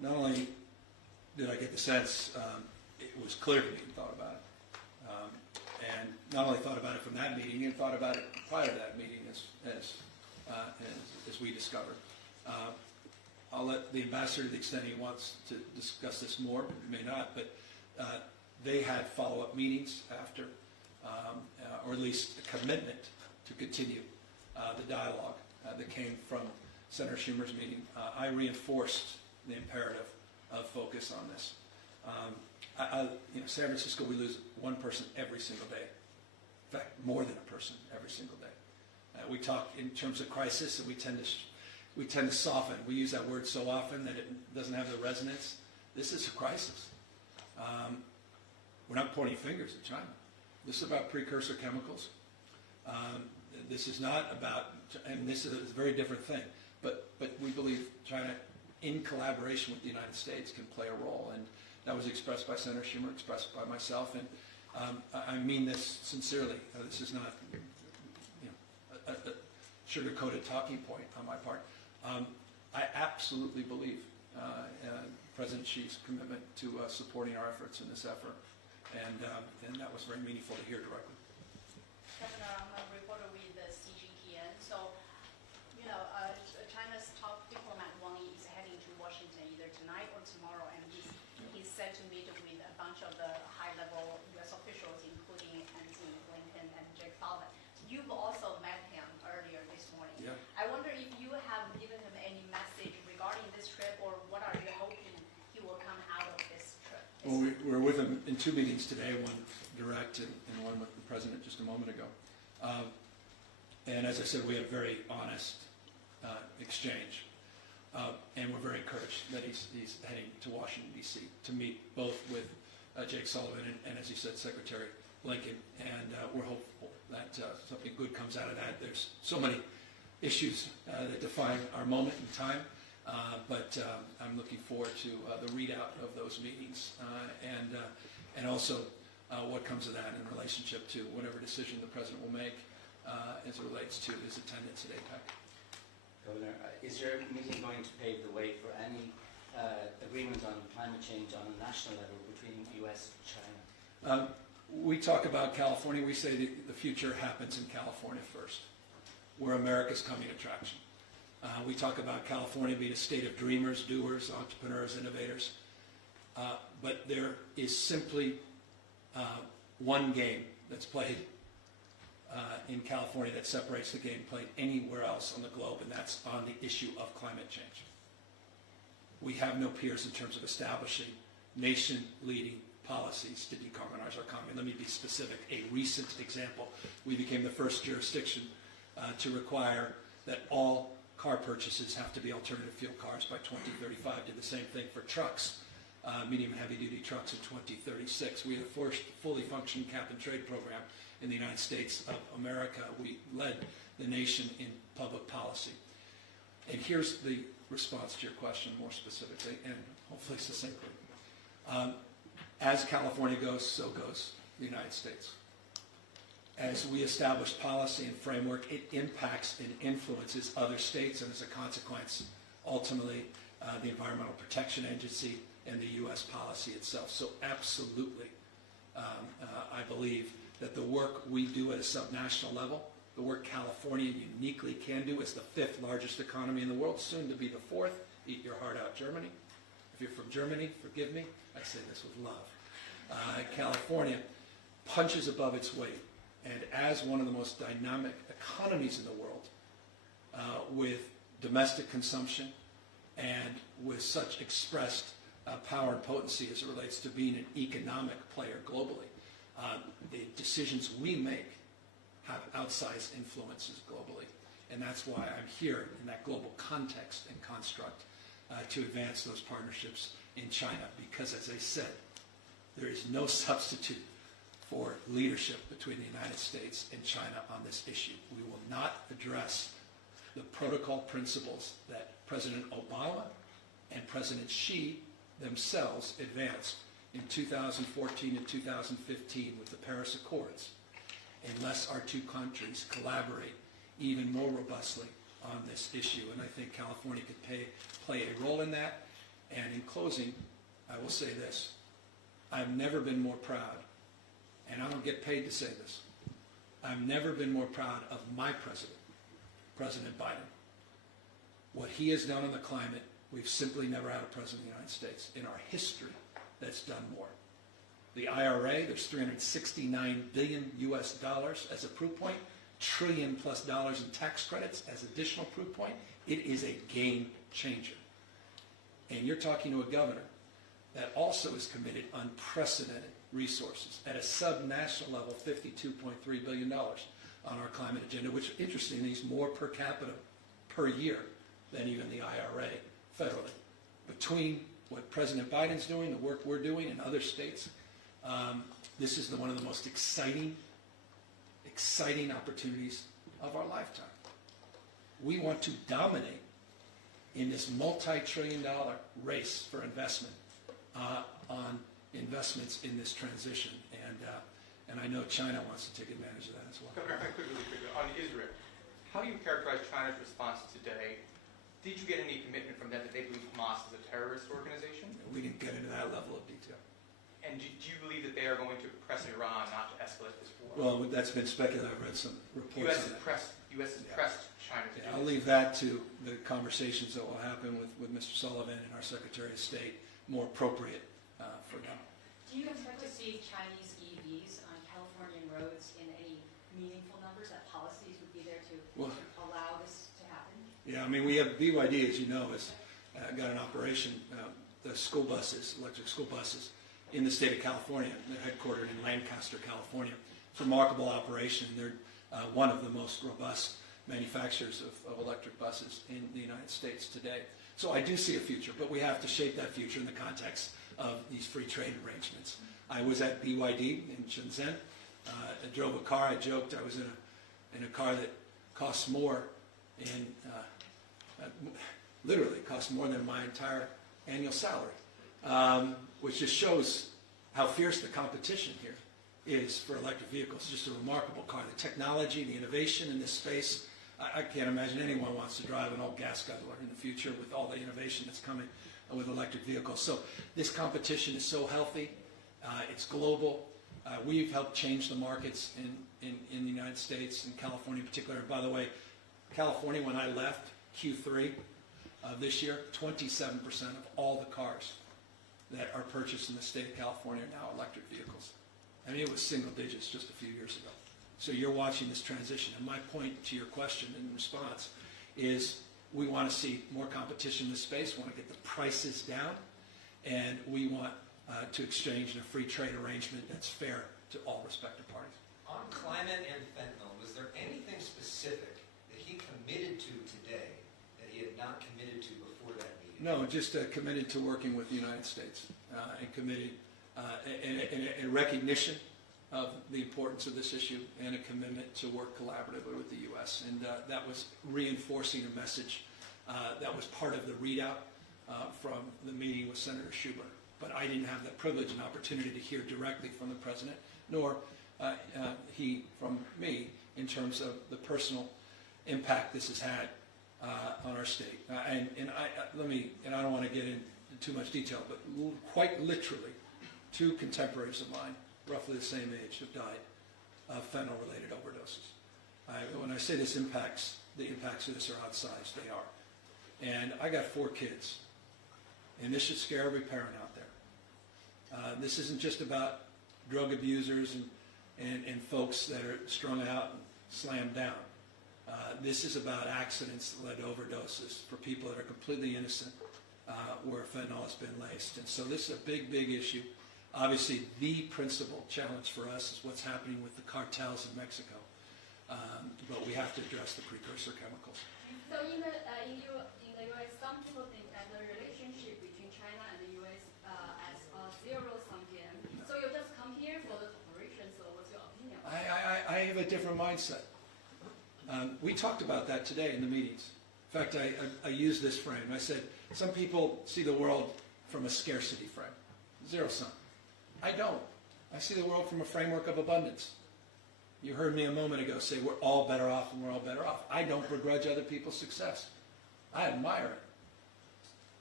not only did I get the sense it was clear to me he thought about it, and not only thought about it from that meeting, he thought about it prior to that meeting, as we discovered. I'll let the ambassador, to the extent he wants to discuss this more, may not, but they had follow-up meetings after, or at least a commitment to continue the dialogue that came from Senator Schumer's meeting. I reinforced the imperative of focus on this. San Francisco, we lose one person every single day. In fact, more than a person every single day. We talk in terms of crisis, and we tend to soften. We use that word so often that it doesn't have the resonance. This is a crisis. We're not pointing fingers at China. This is about precursor chemicals. This is not about, and this is a very different thing, but we believe China, in collaboration with the United States, can play a role, and that was expressed by Senator Schumer, expressed by myself, and I mean this sincerely. This is not a sugar-coated talking point on my part. I absolutely believe President Xi's commitment to supporting our efforts in this effort, and that was very meaningful to hear directly. Governor, I'm a reporter with the CGTN. So, China's top diplomat Wang Yi is heading to Washington either tonight or tomorrow, and he's set to meet with a bunch of the high-level U.S. officials, including Antony Blinken and Jake Sullivan. You've also met him earlier this morning. Yeah. I wonder if you have given him any message regarding this trip, or what are you hoping he will come out of this trip? Well, we're with him in two meetings today, one direct and one with the President just a moment ago. And as I said, we have very honest exchange. And we're very encouraged that he's heading to Washington, D.C. to meet both with Jake Sullivan and, as you said, Secretary Blinken. And we're hopeful that something good comes out of that. There's so many issues that define our moment in time. But I'm looking forward to the readout of those meetings and also what comes of that in relationship to whatever decision the President will make as it relates to his attendance at Apec. Governor, is your meeting going to pave the way for any agreement on climate change on a national level between the U.S. and China? We talk about California. We say that the future happens in California first. We're America's coming attraction. We talk about California being a state of dreamers, doers, entrepreneurs, innovators. But there is simply one game that's played in California that separates the game played anywhere else on the globe, and that's on the issue of climate change. We have no peers in terms of establishing nation-leading policies to decarbonize our economy. Let me be specific. A recent example, we became the first jurisdiction to require that all car purchases have to be alternative fuel cars by 2035. Did the same thing for trucks, medium and heavy-duty trucks in 2036. We have the first fully functioning cap-and-trade program in the United States of America. We led the nation in public policy. And here's the response to your question more specifically and hopefully succinctly. As California goes, so goes the United States. As we establish policy and framework, it impacts and influences other states, and as a consequence, ultimately, the Environmental Protection Agency and the U.S. policy itself. So absolutely, I believe that the work we do at a subnational level, the work California uniquely can do as the 5th largest economy in the world, soon to be the 4th, eat your heart out, Germany. If you're from Germany, forgive me, I say this with love. California punches above its weight, and as one of the most dynamic economies in the world, with domestic consumption and with such expressed power and potency as it relates to being an economic player globally, the decisions we make have outsized influences globally. And that's why I'm here in that global context and construct to advance those partnerships in China, because as I said, there is no substitute for leadership between the United States and China on this issue. We will not address the protocol principles that President Obama and President Xi themselves advanced in 2014 and 2015 with the Paris Accords, unless our two countries collaborate even more robustly on this issue. And I think California could play a role in that. And in closing, I will say this. I've never been more proud, and I don't get paid to say this, I've never been more proud of my president, President Biden. What he has done on the climate, we've simply never had a president of the United States in our history that's done more. The IRA, there's $369 billion US as a proof point, trillion plus dollars in tax credits as additional proof point. It is a game changer. And you're talking to a governor that also is committed unprecedented resources at a sub-national level, $52.3 billion on our climate agenda, which interestingly is more per capita per year than even the IRA federally. Between what President Biden's doing, the work we're doing in other states, this is one of the most exciting opportunities of our lifetime. We want to dominate in this multi-trillion-dollar race for investment on investments in this transition, and I know China wants to take advantage of that as well. Governor, if I could really quickly, on Israel, how do you characterize China's response today? Did you get any commitment from them that they believe Hamas is a terrorist organization? We didn't get into that level of detail. And do you believe that they are going to press Iran not to escalate this war? Well, that's been speculated. I've read some reports on that. U.S. has pressed China to do I'll leave that to the conversations that will happen with Mr. Sullivan and our Secretary of State, more appropriate for them. Do you expect to see Chinese EVs on Californian roads in any meaningful numbers, that policies would be there to allow this to happen? Yeah, I mean, we have BYD, as you know, has got an operation, the school buses, electric school buses, in the state of California. They're headquartered in Lancaster, California. It's a remarkable operation. They're one of the most robust manufacturers of electric buses in the United States today. So I do see a future, but we have to shape that future in the context of these free trade arrangements. I was at BYD in Shenzhen. I drove a car. I joked I was in a car that costs more literally costs more than my entire annual salary, which just shows how fierce the competition here is for electric vehicles. It's just a remarkable car. The technology, the innovation in this space, I can't imagine anyone wants to drive an old gas guzzler in the future with all the innovation that's coming with electric vehicles. So this competition is so healthy. It's global. We've helped change the markets in the United States, in California in particular. And by the way, California, when I left Q3 of this year, 27% of all the cars that are purchased in the state of California are now electric vehicles. I mean, it was single digits just a few years ago. So you're watching this transition. And my point to your question in response is we want to see more competition in this space. We want to get the prices down. And we want to exchange in a free trade arrangement that's fair to all respective parties. On climate and fentanyl, was there anything specific that he committed to today that he had not committed to before that meeting? No, just committed to working with the United States and committed in a recognition of the importance of this issue and a commitment to work collaboratively with the U.S. And that was reinforcing a message that was part of the readout from the meeting with Senator Schumer. But I didn't have that privilege and opportunity to hear directly from the President, nor he from me in terms of the personal impact this has had on our state. And I don't want to get into too much detail, but quite literally, 2 contemporaries of mine, roughly the same age, have died of fentanyl-related overdoses. When I say the impacts of this are outsized, they are. And I got 4 kids, and this should scare every parent out there. This isn't just about drug abusers and folks that are strung out and slammed down. This is about accidents that led to overdoses for people that are completely innocent where fentanyl has been laced. And so this is a big, big issue. Obviously, the principal challenge for us is what's happening with the cartels in Mexico. But we have to address the precursor chemicals. So in the U.S., some people think that the relationship between China and the U.S. as a zero-sum game. So you just come here for the cooperation, so what's your opinion? I have a different mindset. We talked about that today in the meetings. In fact, I used this frame. I said, some people see the world from a scarcity frame, zero-sum. I don't. I see the world from a framework of abundance. You heard me a moment ago say we're all better off and we're all better off. I don't begrudge other people's success. I admire it.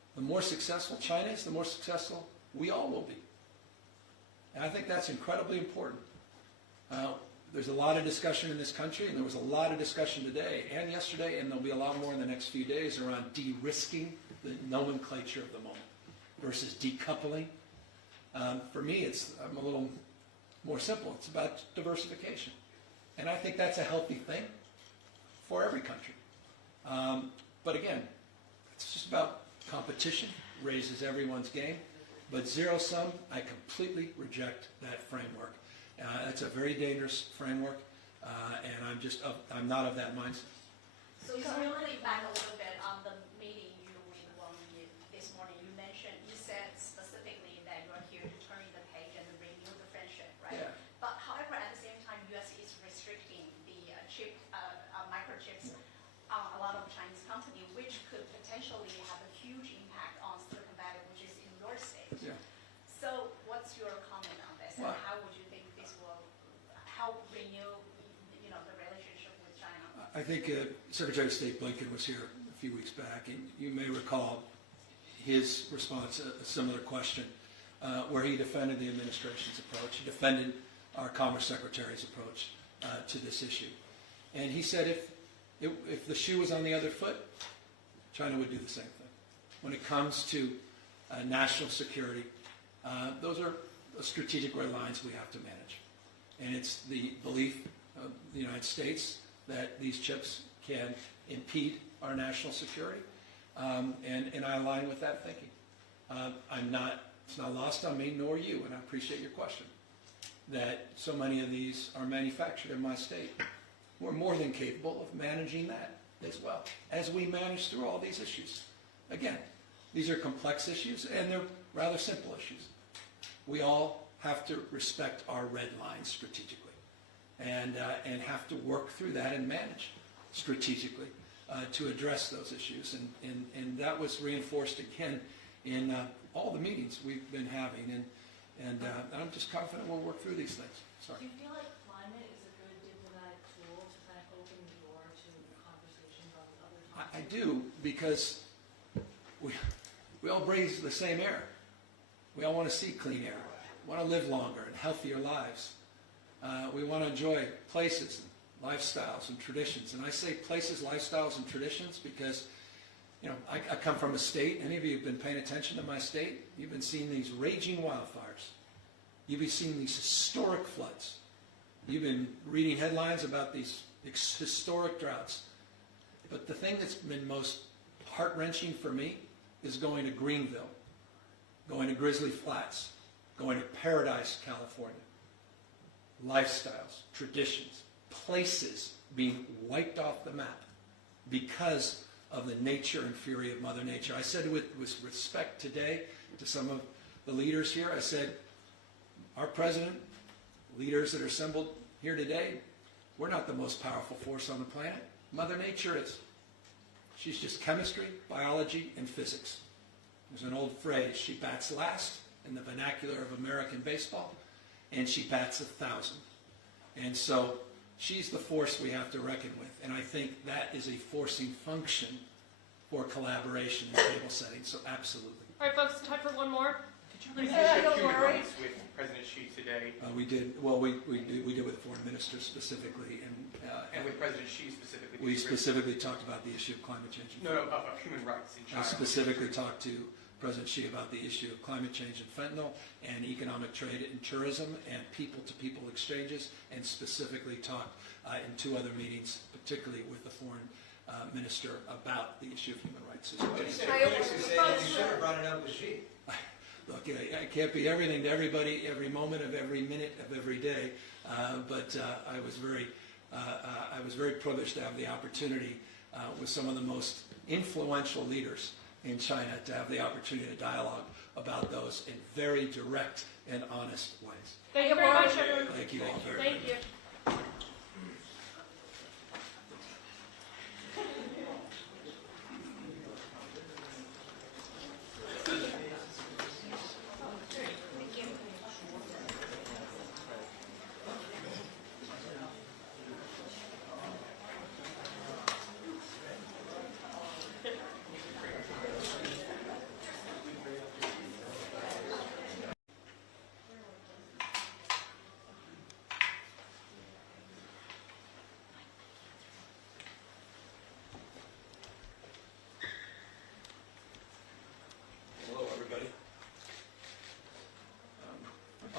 The more successful China is, the more successful we all will be. And I think that's incredibly important. There's a lot of discussion in this country, and there was a lot of discussion today and yesterday, and there'll be a lot more in the next few days around de-risking the nomenclature of the moment versus decoupling. For me, I'm a little more simple. It's about diversification. And I think that's a healthy thing for every country. But again, it's just about competition, raises everyone's game. But zero-sum, I completely reject that framework. It's a very dangerous framework, and I'm not of that mindset. So really back a little bit on the meeting you with Wang Yi this morning. You said specifically that you are here to turn the page and renew the friendship, right? Yeah. But however, at the same time, U.S. is restricting the microchips on a lot of Chinese companies, which could potentially have a huge impact on Silicon Valley, which is in your state. Yeah. So what's your comment on this, and Well, how would you think this will help renew, the relationship with China? I think Secretary of State Blinken was here a few weeks back, and you may recall his response, a similar question, where he defended the administration's approach. He defended our Commerce Secretary's approach to this issue. And he said if the shoe was on the other foot, China would do the same thing. When it comes to national security, those are strategic red lines we have to manage. And it's the belief of the United States that these chips can impede our national security, and I align with that thinking. It's not lost on me, nor you, and I appreciate your question, that so many of these are manufactured in my state. We're more than capable of managing that as well, as we manage through all these issues. Again, these are complex issues, and they're rather simple issues. We all have to respect our red lines strategically, and have to work through that and manage strategically to address those issues. And that was reinforced again in all the meetings we've been having, and I'm just confident we'll work through these things. Sorry. Do you feel like climate is a good diplomatic tool to kind of open the door to conversations on other topics? I do, because we all breathe the same air. We all want to see clean air. We want to live longer and healthier lives. We want to enjoy places, and lifestyles, and traditions. And I say places, lifestyles, and traditions because, I come from a state. Any of you have been paying attention to my state? You've been seeing these raging wildfires. You've been seeing these historic floods. You've been reading headlines about these historic droughts. But the thing that's been most heart-wrenching for me is going to Greenville, going to Grizzly Flats, going to Paradise, California. Lifestyles, traditions, places being wiped off the map because of the nature and fury of Mother Nature. I said with respect today to some of the leaders here, I said, our president, leaders that are assembled here today, we're not the most powerful force on the planet. Mother Nature is. She's just chemistry, biology, and physics. There's an old phrase, she bats last in the vernacular of American baseball, and she bats 1,000. And so she's the force we have to reckon with. And I think that is a forcing function for collaboration in table settings. So absolutely. All right, folks, time for one more. Did you raise Yeah, the issue of don't human worry. rights with President Xi today, We did. Well, we did with foreign ministers specifically, and with President Xi specifically? we specifically talked about the issue of climate change. No, of human rights in China. I specifically talked to President Xi about the issue of climate change and fentanyl and economic trade and tourism and people-to-people exchanges, and specifically talked in 2 other meetings, particularly with the foreign minister, about the issue of human rights as well. But you said critics who say that you should have brought it up with Xi. Look, I can't be everything to everybody every moment of every minute of every day, but I was very privileged to have the opportunity with some of the most influential leaders in China to have the opportunity to dialogue about those in very direct and honest ways. Thank you very much, everyone. Thank you all very much. Thank you.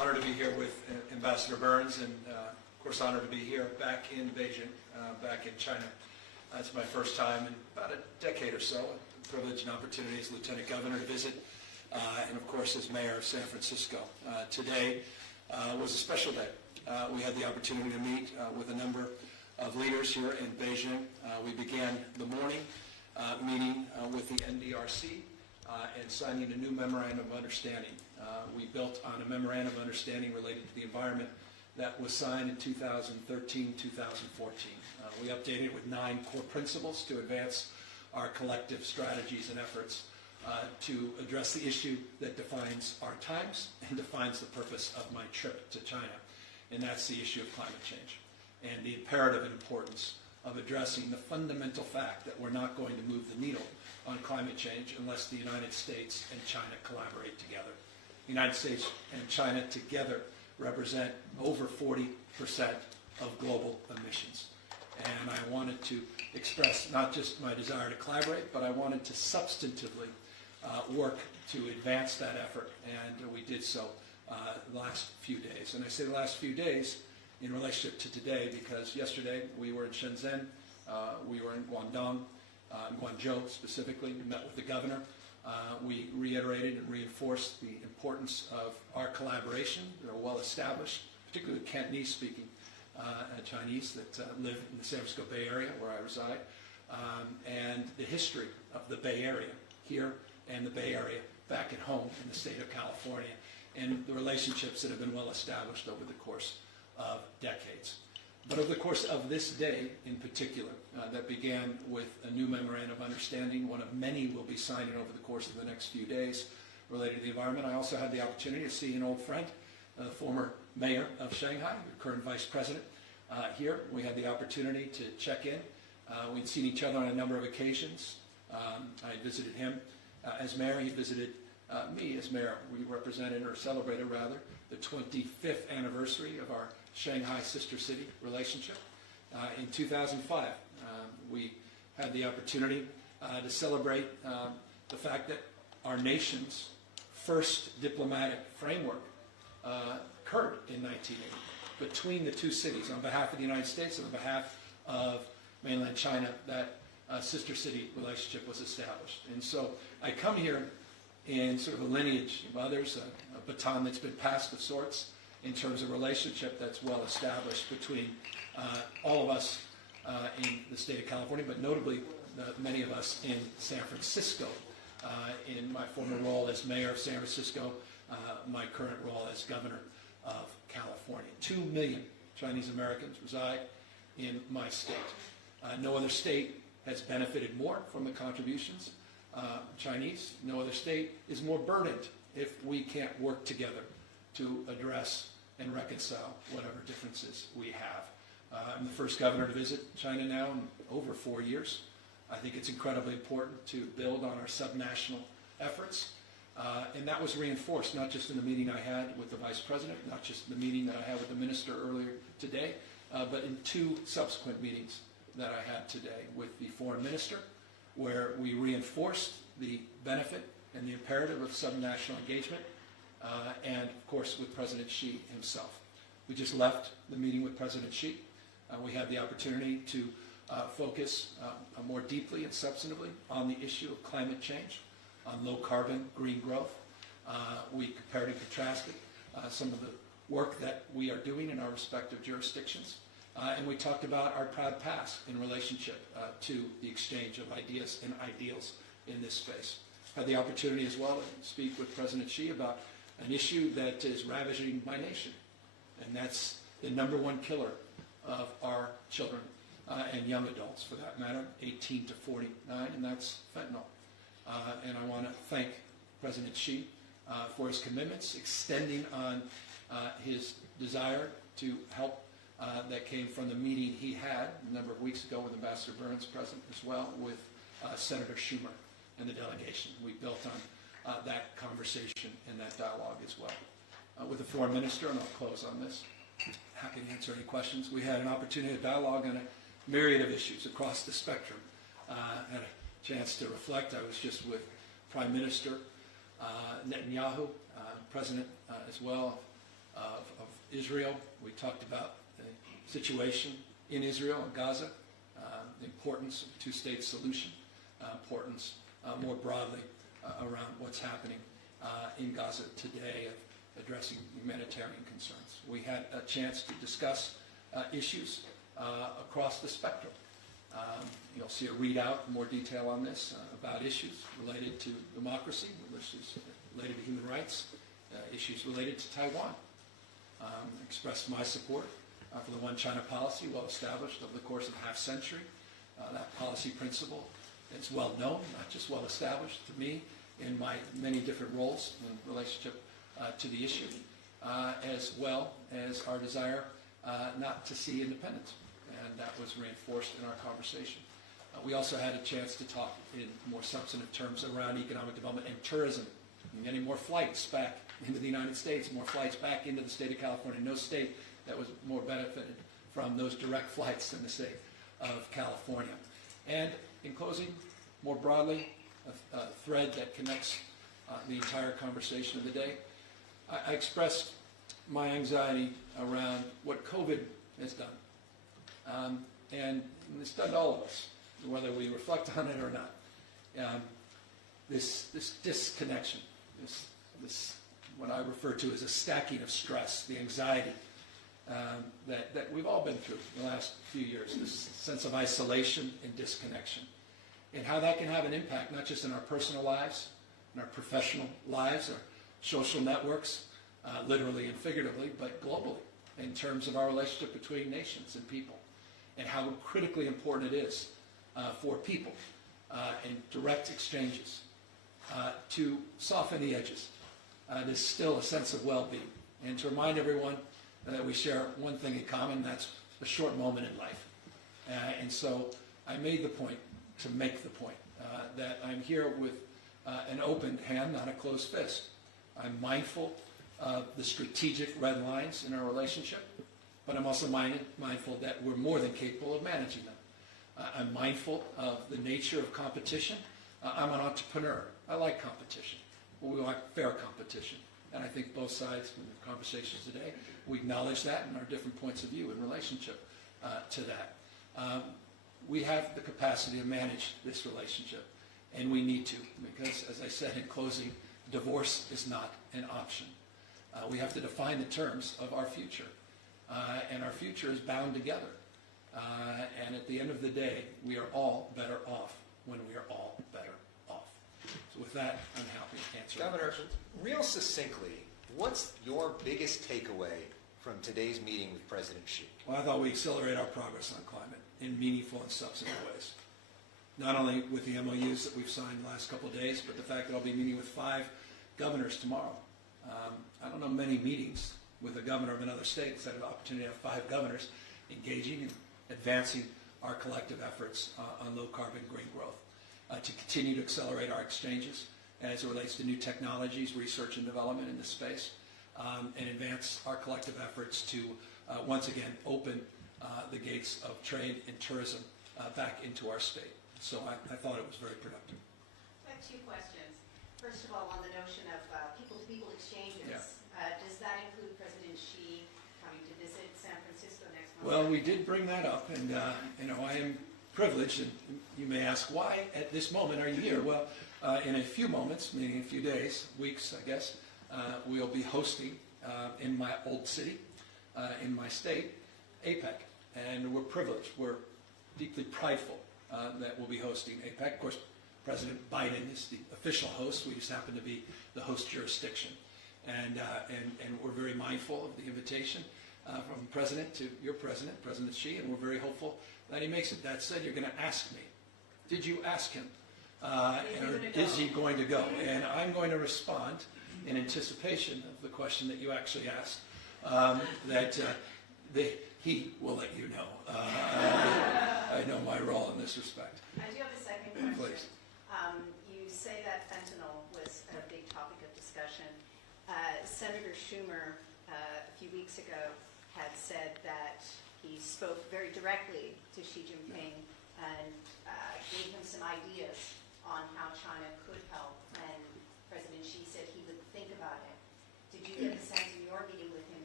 Honored to be here with Ambassador Burns, and of course honored to be here back in Beijing, back in China. It's my first time in about a decade or so. A privilege and opportunity as Lieutenant Governor to visit, and of course as Mayor of San Francisco. Today was a special day. We had the opportunity to meet with a number of leaders here in Beijing. We began the morning meeting with the NDRC and signing a new memorandum of understanding. We built on a memorandum of understanding related to the environment that was signed in 2013-2014. We updated it with 9 core principles to advance our collective strategies and efforts to address the issue that defines our times and defines the purpose of my trip to China, and that's the issue of climate change and the imperative importance of addressing the fundamental fact that we're not going to move the needle on climate change unless the United States and China collaborate together. The United States and China together represent over 40% of global emissions. And I wanted to express not just my desire to collaborate, but I wanted to substantively work to advance that effort, and we did so the last few days. And I say the last few days in relationship to today because yesterday we were in Shenzhen, we were in Guangzhou specifically, we met with the governor. We reiterated and reinforced the importance of our collaboration. They're well established, particularly Cantonese-speaking Chinese that live in the San Francisco Bay Area where I reside, and the history of the Bay Area here and the Bay Area back at home in the state of California, and the relationships that have been well established over the course of decades. But over the course of this day in particular, that began with a new memorandum of understanding, one of many we'll be signing over the course of the next few days related to the environment. I also had the opportunity to see an old friend, the former mayor of Shanghai, the current vice president, here. We had the opportunity to check in. We'd seen each other on a number of occasions. I visited him as mayor. He visited me as mayor. We represented, or celebrated rather, the 25th anniversary of our Shanghai sister city relationship. In 2005, we had the opportunity to celebrate the fact that our nation's first diplomatic framework occurred in 1980 between the two cities on behalf of the United States and on behalf of mainland China. That sister city relationship was established. And so I come here in sort of a lineage of others, a baton that's been passed of sorts in terms of relationship that's well established between all of us in the state of California, but notably many of us in San Francisco, in my former role as mayor of San Francisco, my current role as governor of California. 2 million Chinese Americans reside in my state. No other state has benefited more from the contributions Chinese. No other state is more burdened if we can't work together to address and reconcile whatever differences we have. I'm the first governor to visit China now in over 4 years. I think it's incredibly important to build on our subnational efforts. And that was reinforced not just in the meeting I had with the vice president, not just in the meeting that I had with the minister earlier today, but in 2 subsequent meetings that I had today with the foreign minister, where we reinforced the benefit and the imperative of subnational engagement, and of course with President Xi himself. We just left the meeting with President Xi. We had the opportunity to focus more deeply and substantively on the issue of climate change, on low carbon, green growth. We compared and contrasted some of the work that we are doing in our respective jurisdictions. And we talked about our proud past in relationship to the exchange of ideas and ideals in this space. Had the opportunity as well to speak with President Xi about an issue that is ravaging my nation, and that's the #1 killer of our children and young adults, for that matter, 18 to 49, and that's fentanyl. And I want to thank President Xi for his commitments, extending on his desire to help that came from the meeting he had a number of weeks ago with Ambassador Burns present as well, with Senator Schumer and the delegation. We built on that conversation and that dialogue as well. With the foreign minister, and I'll close on this, happy to answer any questions. We had an opportunity to dialogue on a myriad of issues across the spectrum. Had a chance to reflect. I was just with Prime Minister Netanyahu, President as well of Israel. We talked about the situation in Israel and Gaza, the importance of a two-state solution, importance more broadly around what's happening in Gaza today of addressing humanitarian concerns. We had a chance to discuss issues across the spectrum. You'll see a readout in more detail on this about issues related to democracy, issues related to human rights, issues related to Taiwan. Expressed my support for the One China policy, well established over the course of a half century. That policy principle is well known, not just well established to me in my many different roles in relationship to the issue, as well as our desire not to see independence. And that was reinforced in our conversation. We also had a chance to talk in more substantive terms around economic development and tourism. Getting more flights back into the United States, more flights back into the state of California. No state that was more benefited from those direct flights than the state of California. And in closing, more broadly, a thread that connects the entire conversation of the day, I expressed my anxiety around what COVID has done. And it's done to all of us, whether we reflect on it or not. This disconnection, this what I refer to as a stacking of stress, the anxiety that we've all been through in the last few years, this sense of isolation and disconnection, and how that can have an impact not just in our personal lives, in our professional lives, our social networks, literally and figuratively, but globally, in terms of our relationship between nations and people, and how critically important it is for people in direct exchanges to soften the edges. There's still a sense of well-being, and to remind everyone that we share one thing in common, that's a short moment in life. And so I made the point to make the point that I'm here with an open hand, not a closed fist. I'm mindful of the strategic red lines in our relationship, but I'm also mindful that we're more than capable of managing them. I'm mindful of the nature of competition. I'm an entrepreneur. I like competition. We want fair competition. And I think both sides in the conversations today, we acknowledge that and our different points of view in relationship to that. We have the capacity to manage this relationship, and we need to, because, as I said in closing, divorce is not an option. We have to define the terms of our future, and our future is bound together. And at the end of the day, we are all better off when we are all better off. So with that, I'm happy to answer Governor, questions. real succinctly, what's your biggest takeaway from today's meeting with President Xi? Well, I thought we accelerate our progress on climate in meaningful and substantive ways. Not only with the MOUs that we've signed the last couple of days, but the fact that I'll be meeting with 5 governors tomorrow. I don't know many meetings with a governor of another state that's had an opportunity to have 5 governors engaging and advancing our collective efforts on low-carbon green growth, to continue to accelerate our exchanges as it relates to new technologies, research and development in this space, and advance our collective efforts to once again open the gates of trade and tourism back into our state. So I thought it was very productive. I have 2 questions. First of all, on the notion of people-to-people exchanges, does that include President Xi coming to visit San Francisco next month? Well, we did bring that up, and I am privileged, and you may ask, why at this moment are you here? Well, in a few moments, meaning a few days, weeks, I guess, we'll be hosting in my old city, in my state, Apec, and we're privileged. We're deeply prideful that we'll be hosting Apec. Of course, President Biden is the official host. We just happen to be the host jurisdiction. And we're very mindful of the invitation from the President to your President, President Xi, and we're very hopeful that he makes it. That said, you're going to ask me, did you ask him? Is he going to go? And I'm going to respond in anticipation of the question that you actually asked, he will let you know. I know my role in this respect. I do have a second question. Please. You say that fentanyl was a big topic of discussion. Senator Schumer, a few weeks ago, had said that he spoke very directly to Xi Jinping and gave him some ideas on how China could help, and President Xi said he would think about it. Did you get the sense in your meeting with him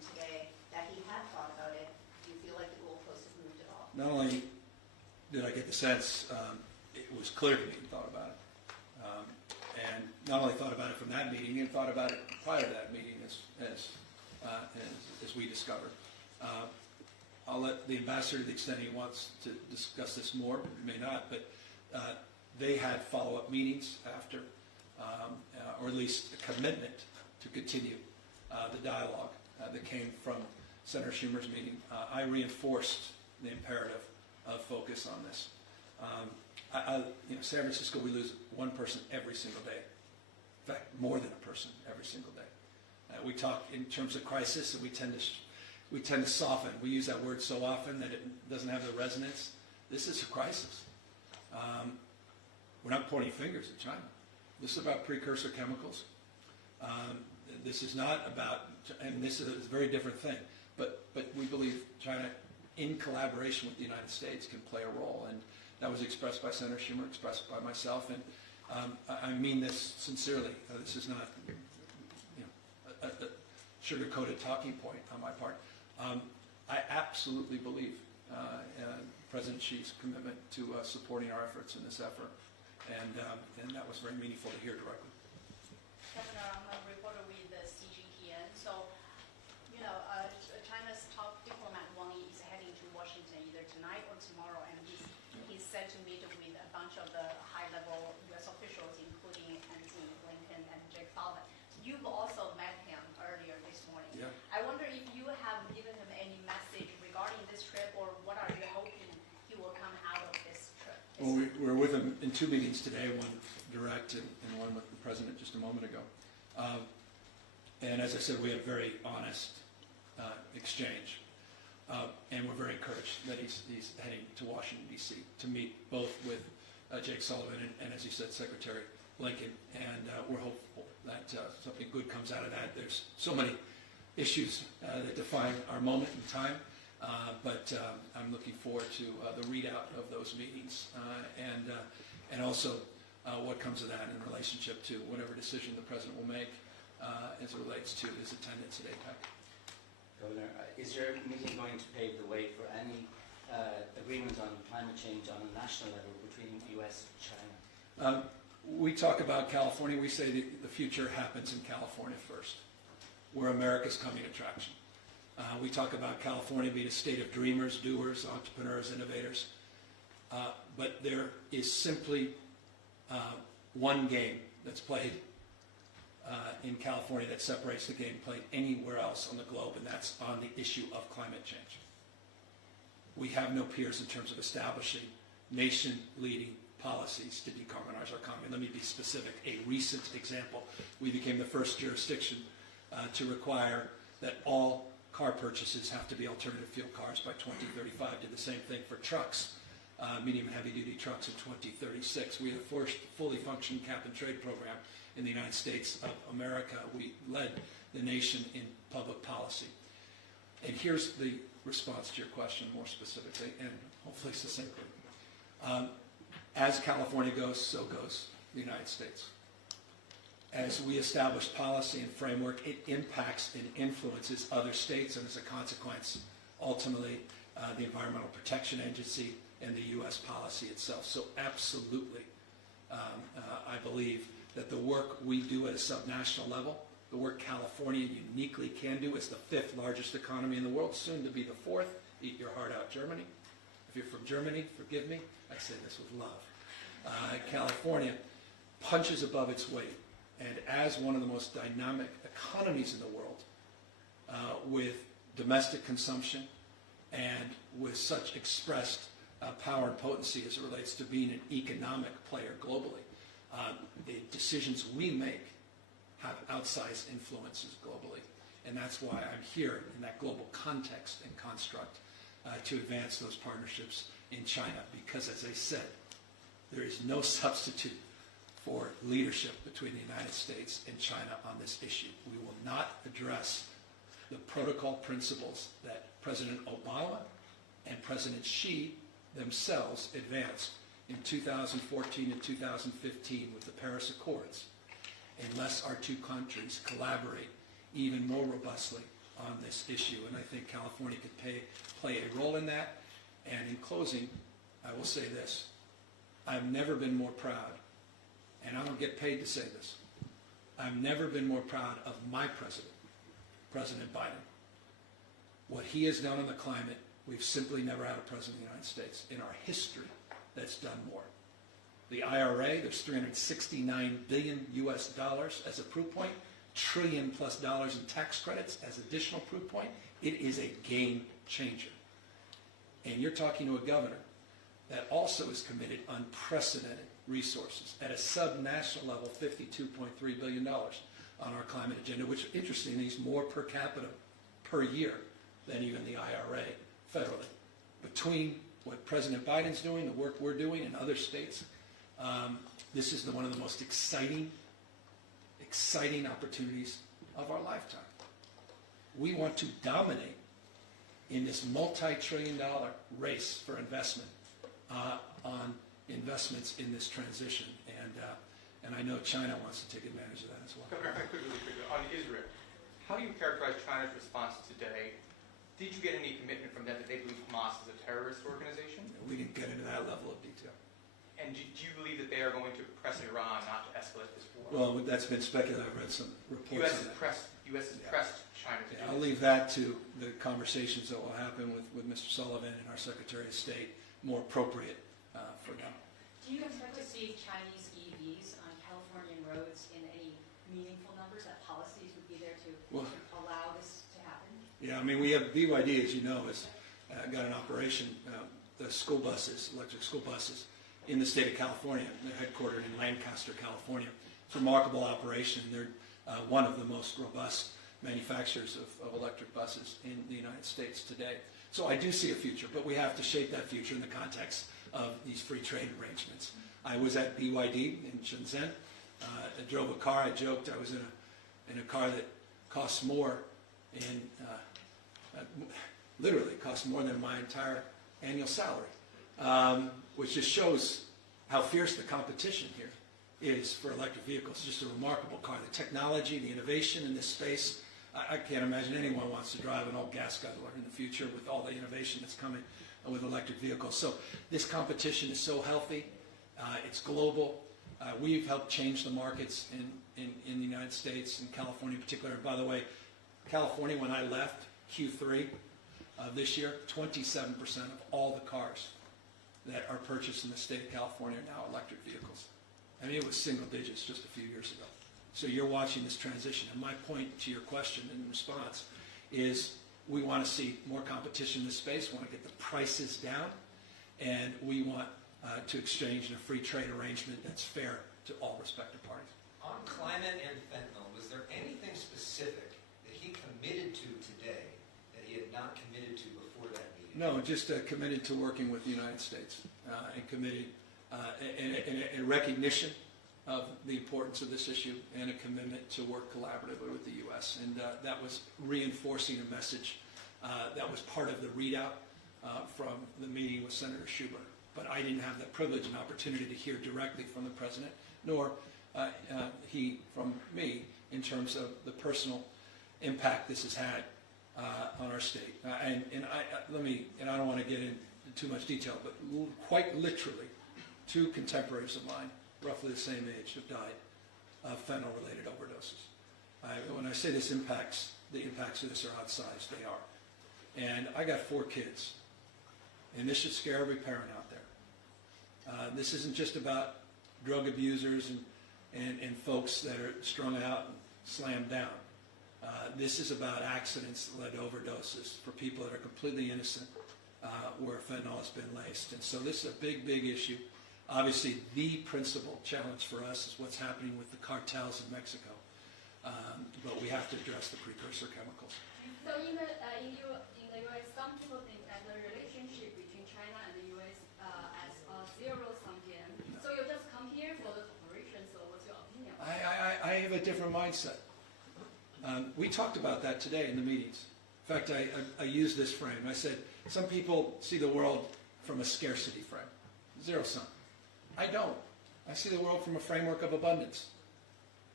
today that he had thought about it. Do you feel like the goalpost has moved at all? Not only did I get the sense, it was clear to me he thought about it. And not only thought about it from that meeting, he thought about it prior to that meeting, as we discovered. I'll let the ambassador, to the extent he wants to discuss this more, may not, but they had follow-up meetings after, or at least a commitment to continue the dialogue that came from Senator Schumer's meeting. I reinforced the imperative of focus on this. San Francisco, we lose one person every single day. In fact, more than a person every single day. We talk in terms of crisis, and we tend to soften. We use that word so often that it doesn't have the resonance. This is a crisis. We're not pointing fingers at China. This is about precursor chemicals. This is not about, and this is a very different thing, but we believe China, in collaboration with the United States, can play a role. And that was expressed by Senator Schumer, expressed by myself, and I mean this sincerely. This is not a sugar-coated talking point on my part. I absolutely believe President Xi's commitment to supporting our efforts in this effort, and that was very meaningful to hear directly. Governor, I'm a reporter with the CGTN. So, China's top diplomat Wang Yi is heading to Washington either tonight or tomorrow, and he's set to meet with a bunch of the high-level U.S. officials, including Antony Blinken and Jake Sullivan. You've also met him earlier this morning. Yeah. I wonder if you have given him any message regarding this trip, or what are you hoping he will come out of this trip? Well, we're with him in two meetings today, one direct and one with the President just a moment ago. And as I said, we have very honest exchange. And we're very encouraged that he's heading to Washington, D.C. to meet both with Jake Sullivan and, as you said, Secretary Blinken. And we're hopeful that something good comes out of that. There's so many issues that define our moment in time. But I'm looking forward to the readout of those meetings and also what comes of that in relationship to whatever decision the President will make as it relates to his attendance at Apec. Governor, is your meeting going to pave the way for any agreement on climate change on a national level between the U.S. and China? We talk about California. We say that the future happens in California first. We're America's coming attraction. We talk about California being a state of dreamers, doers, entrepreneurs, innovators. But there is simply one game that's played in California that separates the game played anywhere else on the globe, and that's on the issue of climate change. We have no peers in terms of establishing nation-leading policies to decarbonize our economy. Let me be specific. A recent example, we became the first jurisdiction to require that all car purchases have to be alternative fuel cars by 2035. Did the same thing for trucks, medium and heavy-duty trucks in 2036. We have the first fully functioning cap-and-trade program in the United States of America. We led the nation in public policy. And here's the response to your question more specifically and hopefully succinctly. As California goes, so goes the United States. As we establish policy and framework, it impacts and influences other states, and as a consequence, ultimately, the Environmental Protection Agency and the U.S. policy itself. So absolutely, I believe that the work we do at a subnational level, the work California uniquely can do as the 5th largest economy in the world, soon to be the 4th, eat your heart out, Germany. If you're from Germany, forgive me, I say this with love. California punches above its weight. And as one of the most dynamic economies in the world, with domestic consumption and with such expressed power and potency as it relates to being an economic player globally, the decisions we make have outsized influences globally. And that's why I'm here in that global context and construct to advance those partnerships in China. Because, as I said, there is no substitute for leadership between the United States and China on this issue. We will not address the protocol principles that President Obama and President Xi themselves advanced in 2014 and 2015 with the Paris Accords unless our two countries collaborate even more robustly on this issue, and I think California could play a role in that. And in closing, I will say this. I've never been more proud, and I don't get paid to say this, I've never been more proud of my president, President Biden. What he has done on the climate, we've simply never had a president of the United States in our history that's done more. The IRA, there's $369 billion US as a proof point, $1 trillion+ in tax credits as additional proof point. It is a game changer. And you're talking to a governor that also is committed unprecedented resources at a sub-national level, $52.3 billion on our climate agenda, which, interestingly, is more per capita per year than even the IRA federally. Between what President Biden's doing, the work we're doing in other states, this is one of the most exciting opportunities of our lifetime. We want to dominate in this multi-trillion-dollar race for investment on investments in this transition, and I know China wants to take advantage of that as well. Governor, if I could really quickly, on Israel, how do you characterize China's response today? Did you get any commitment from them that they believe Hamas is a terrorist organization? We didn't get into that level of detail. And do you believe that they are going to press Iran not to escalate this war? Well, that's been speculated. I've read some reports on that. U.S. has pressed China to do I'll leave that to the conversations that will happen with Mr. Sullivan and our Secretary of State, more appropriate for now. Do you expect to see Chinese EVs on Californian roads in any meaningful numbers, that policies would be there to allow this to happen? Yeah, I mean, we have BYD, as you know, has got an operation, the school buses, electric school buses, in the state of California. They're headquartered in Lancaster, California. It's a remarkable operation. They're one of the most robust manufacturers of electric buses in the United States today. So I do see a future, but we have to shape that future in the context of these free trade arrangements. I was at BYD in Shenzhen. I drove a car. I joked I was in a car that costs more literally costs more than my entire annual salary, which just shows how fierce the competition here is for electric vehicles. It's just a remarkable car. The technology, the innovation in this space, I can't imagine anyone wants to drive an old gas guzzler in the future with all the innovation that's coming with electric vehicles. So this competition is so healthy. It's global. We've helped change the markets in the United States, in California in particular. And by the way, California, when I left Q3 of this year, 27% of all the cars that are purchased in the state of California are now electric vehicles. I mean, it was single digits just a few years ago. So you're watching this transition. And my point to your question in response is we want to see more competition in this space. We want to get the prices down. And we want to exchange in a free trade arrangement that's fair to all respective parties. On climate and fentanyl, was there anything specific that he committed to today that he had not committed to before that meeting? No, just committed to working with the United States and committed in a recognition of the importance of this issue and a commitment to work collaboratively with the U.S. And that was reinforcing a message that was part of the readout from the meeting with Senator Schumer. But I didn't have the privilege and opportunity to hear directly from the President, nor he from me, in terms of the personal impact this has had on our state. And I don't want to get into too much detail, but quite literally, 2 contemporaries of mine, roughly the same age, have died of fentanyl-related overdoses. When I say the impacts of this are outsized, they are. And I got 4 kids, and this should scare every parent out there. This isn't just about drug abusers and folks that are strung out and slammed down. This is about accidents that led to overdoses for people that are completely innocent where fentanyl has been laced. And so this is a big, big issue. Obviously, the principal challenge for us is what's happening with the cartels in Mexico. But we have to address the precursor chemicals. So in the U.S., some people think that the relationship between China and the U.S. as a zero-sum game. So you just come here for the cooperation, so what's your opinion? I have a different mindset. We talked about that today in the meetings. In fact, I used this frame. I said, some people see the world from a scarcity frame, zero sum. I don't. I see the world from a framework of abundance.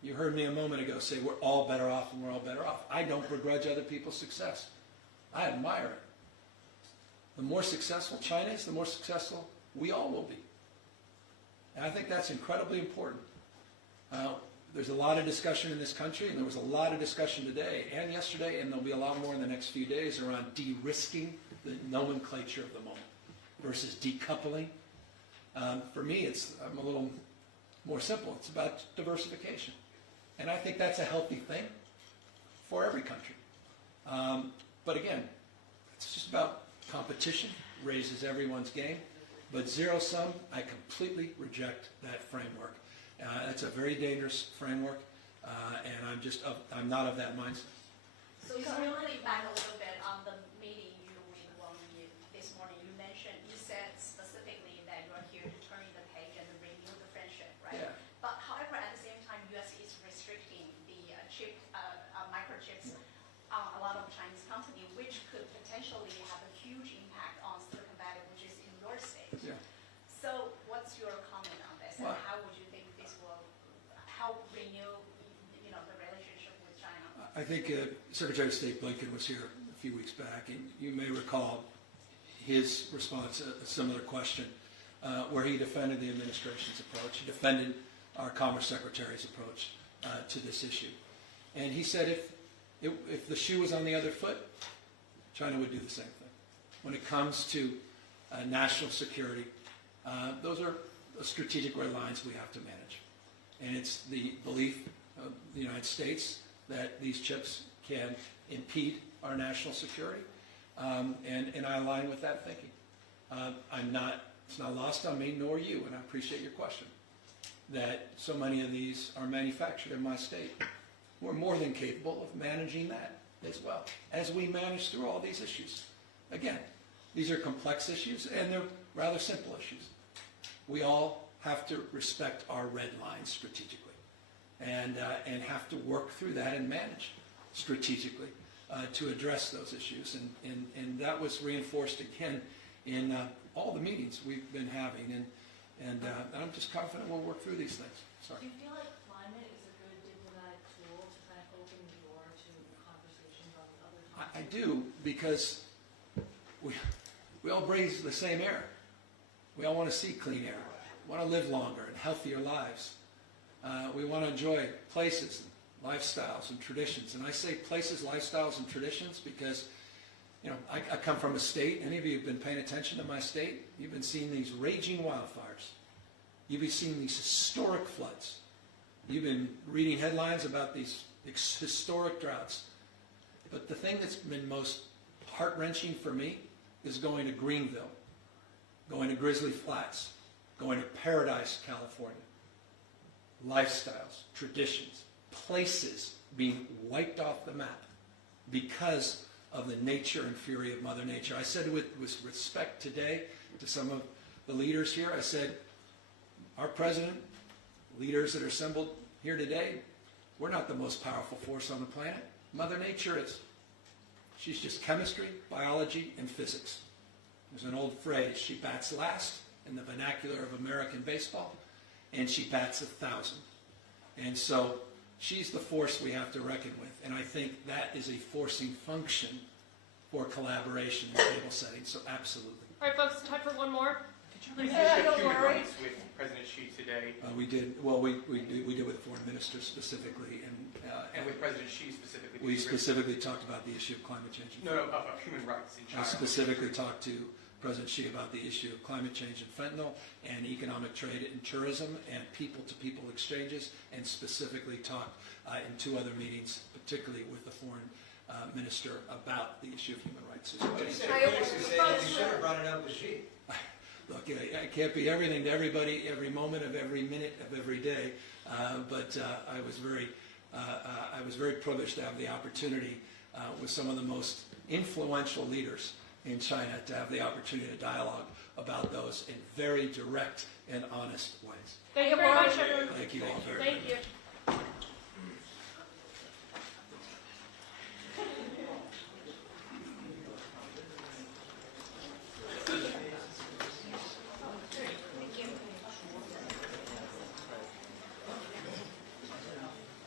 You heard me a moment ago say we're all better off and we're all better off. I don't begrudge other people's success. I admire it. The more successful China is, the more successful we all will be. And I think that's incredibly important. There's a lot of discussion in this country, and there was a lot of discussion today and yesterday, and there'll be a lot more in the next few days around de-risking the nomenclature of the moment versus decoupling. For me, I'm a little more simple. It's about diversification. And I think that's a healthy thing for every country. But again, it's just about competition, raises everyone's game. But zero sum, I completely reject that framework. It's a very dangerous framework, and I'm not of that mindset. So really back a little bit on the meeting you with Wang Yi this morning. You said specifically that you are here to turn the page and renew the friendship, right? Yeah. But however, at the same time, U.S. is restricting the microchips on a lot of Chinese companies, which could potentially have a huge impact on Silicon Valley, which is in your state. Yeah. So what's your comment on this, and Well, how would you think this will help renew, the relationship with China? I think Secretary of State Blinken was here a few weeks back, and you may recall his response, a similar question, where he defended the administration's approach. He defended our Commerce Secretary's approach to this issue. And he said if the shoe was on the other foot, China would do the same thing. When it comes to national security, those are strategic red lines we have to manage. And it's the belief of the United States that these chips can impede our national security, and I align with that thinking. It's not lost on me, nor you, and I appreciate your question, that so many of these are manufactured in my state. We're more than capable of managing that as well, as we manage through all these issues. Again, these are complex issues, and they're rather simple issues. We all have to respect our red lines strategically, and have to work through that and manage strategically to address those issues. And that was reinforced again in all the meetings we've been having, and I'm just confident we'll work through these things. Sorry. Do you feel like climate is a good diplomatic tool to kind of open the door to conversations on the other topics? I do, because we all breathe the same air. We all want to see clean air. We want to live longer and healthier lives. We want to enjoy places, and lifestyles, and traditions. And I say places, lifestyles, and traditions because, I come from a state. Any of you have been paying attention to my state? You've been seeing these raging wildfires. You've been seeing these historic floods. You've been reading headlines about these historic droughts. But the thing that's been most heart-wrenching for me is going to Greenville, going to Grizzly Flats, going to Paradise, California. Lifestyles, traditions, places being wiped off the map because of the nature and fury of Mother Nature. I said with respect today to some of the leaders here, I said, our president, leaders that are assembled here today, we're not the most powerful force on the planet. Mother Nature is. She's just chemistry, biology, and physics. There's an old phrase, she bats last in the vernacular of American baseball, and she bats 1,000. And so she's the force we have to reckon with. And I think that is a forcing function for collaboration in table settings. So absolutely. All right, folks, time for one more. Did you raise Yeah, the issue of don't human worry. rights with President Xi today, We did. Well, we did with foreign ministers specifically, and with President Xi specifically? we specifically talked about the issue of climate change. No, of human rights in I China. specifically talked to President Xi about the issue of climate change and fentanyl and economic trade and tourism and people-to-people exchanges, and specifically talked in 2 other meetings, particularly with the foreign minister, about the issue of human rights. But he said critics who say that you should have brought it up with Xi. Look, I can't be everything to everybody every moment of every minute of every day, but I was very privileged to have the opportunity with some of the most influential leaders in China to have the opportunity to dialogue about those in very direct and honest ways. Thank you very much, everyone. Thank you all very much. Thank you.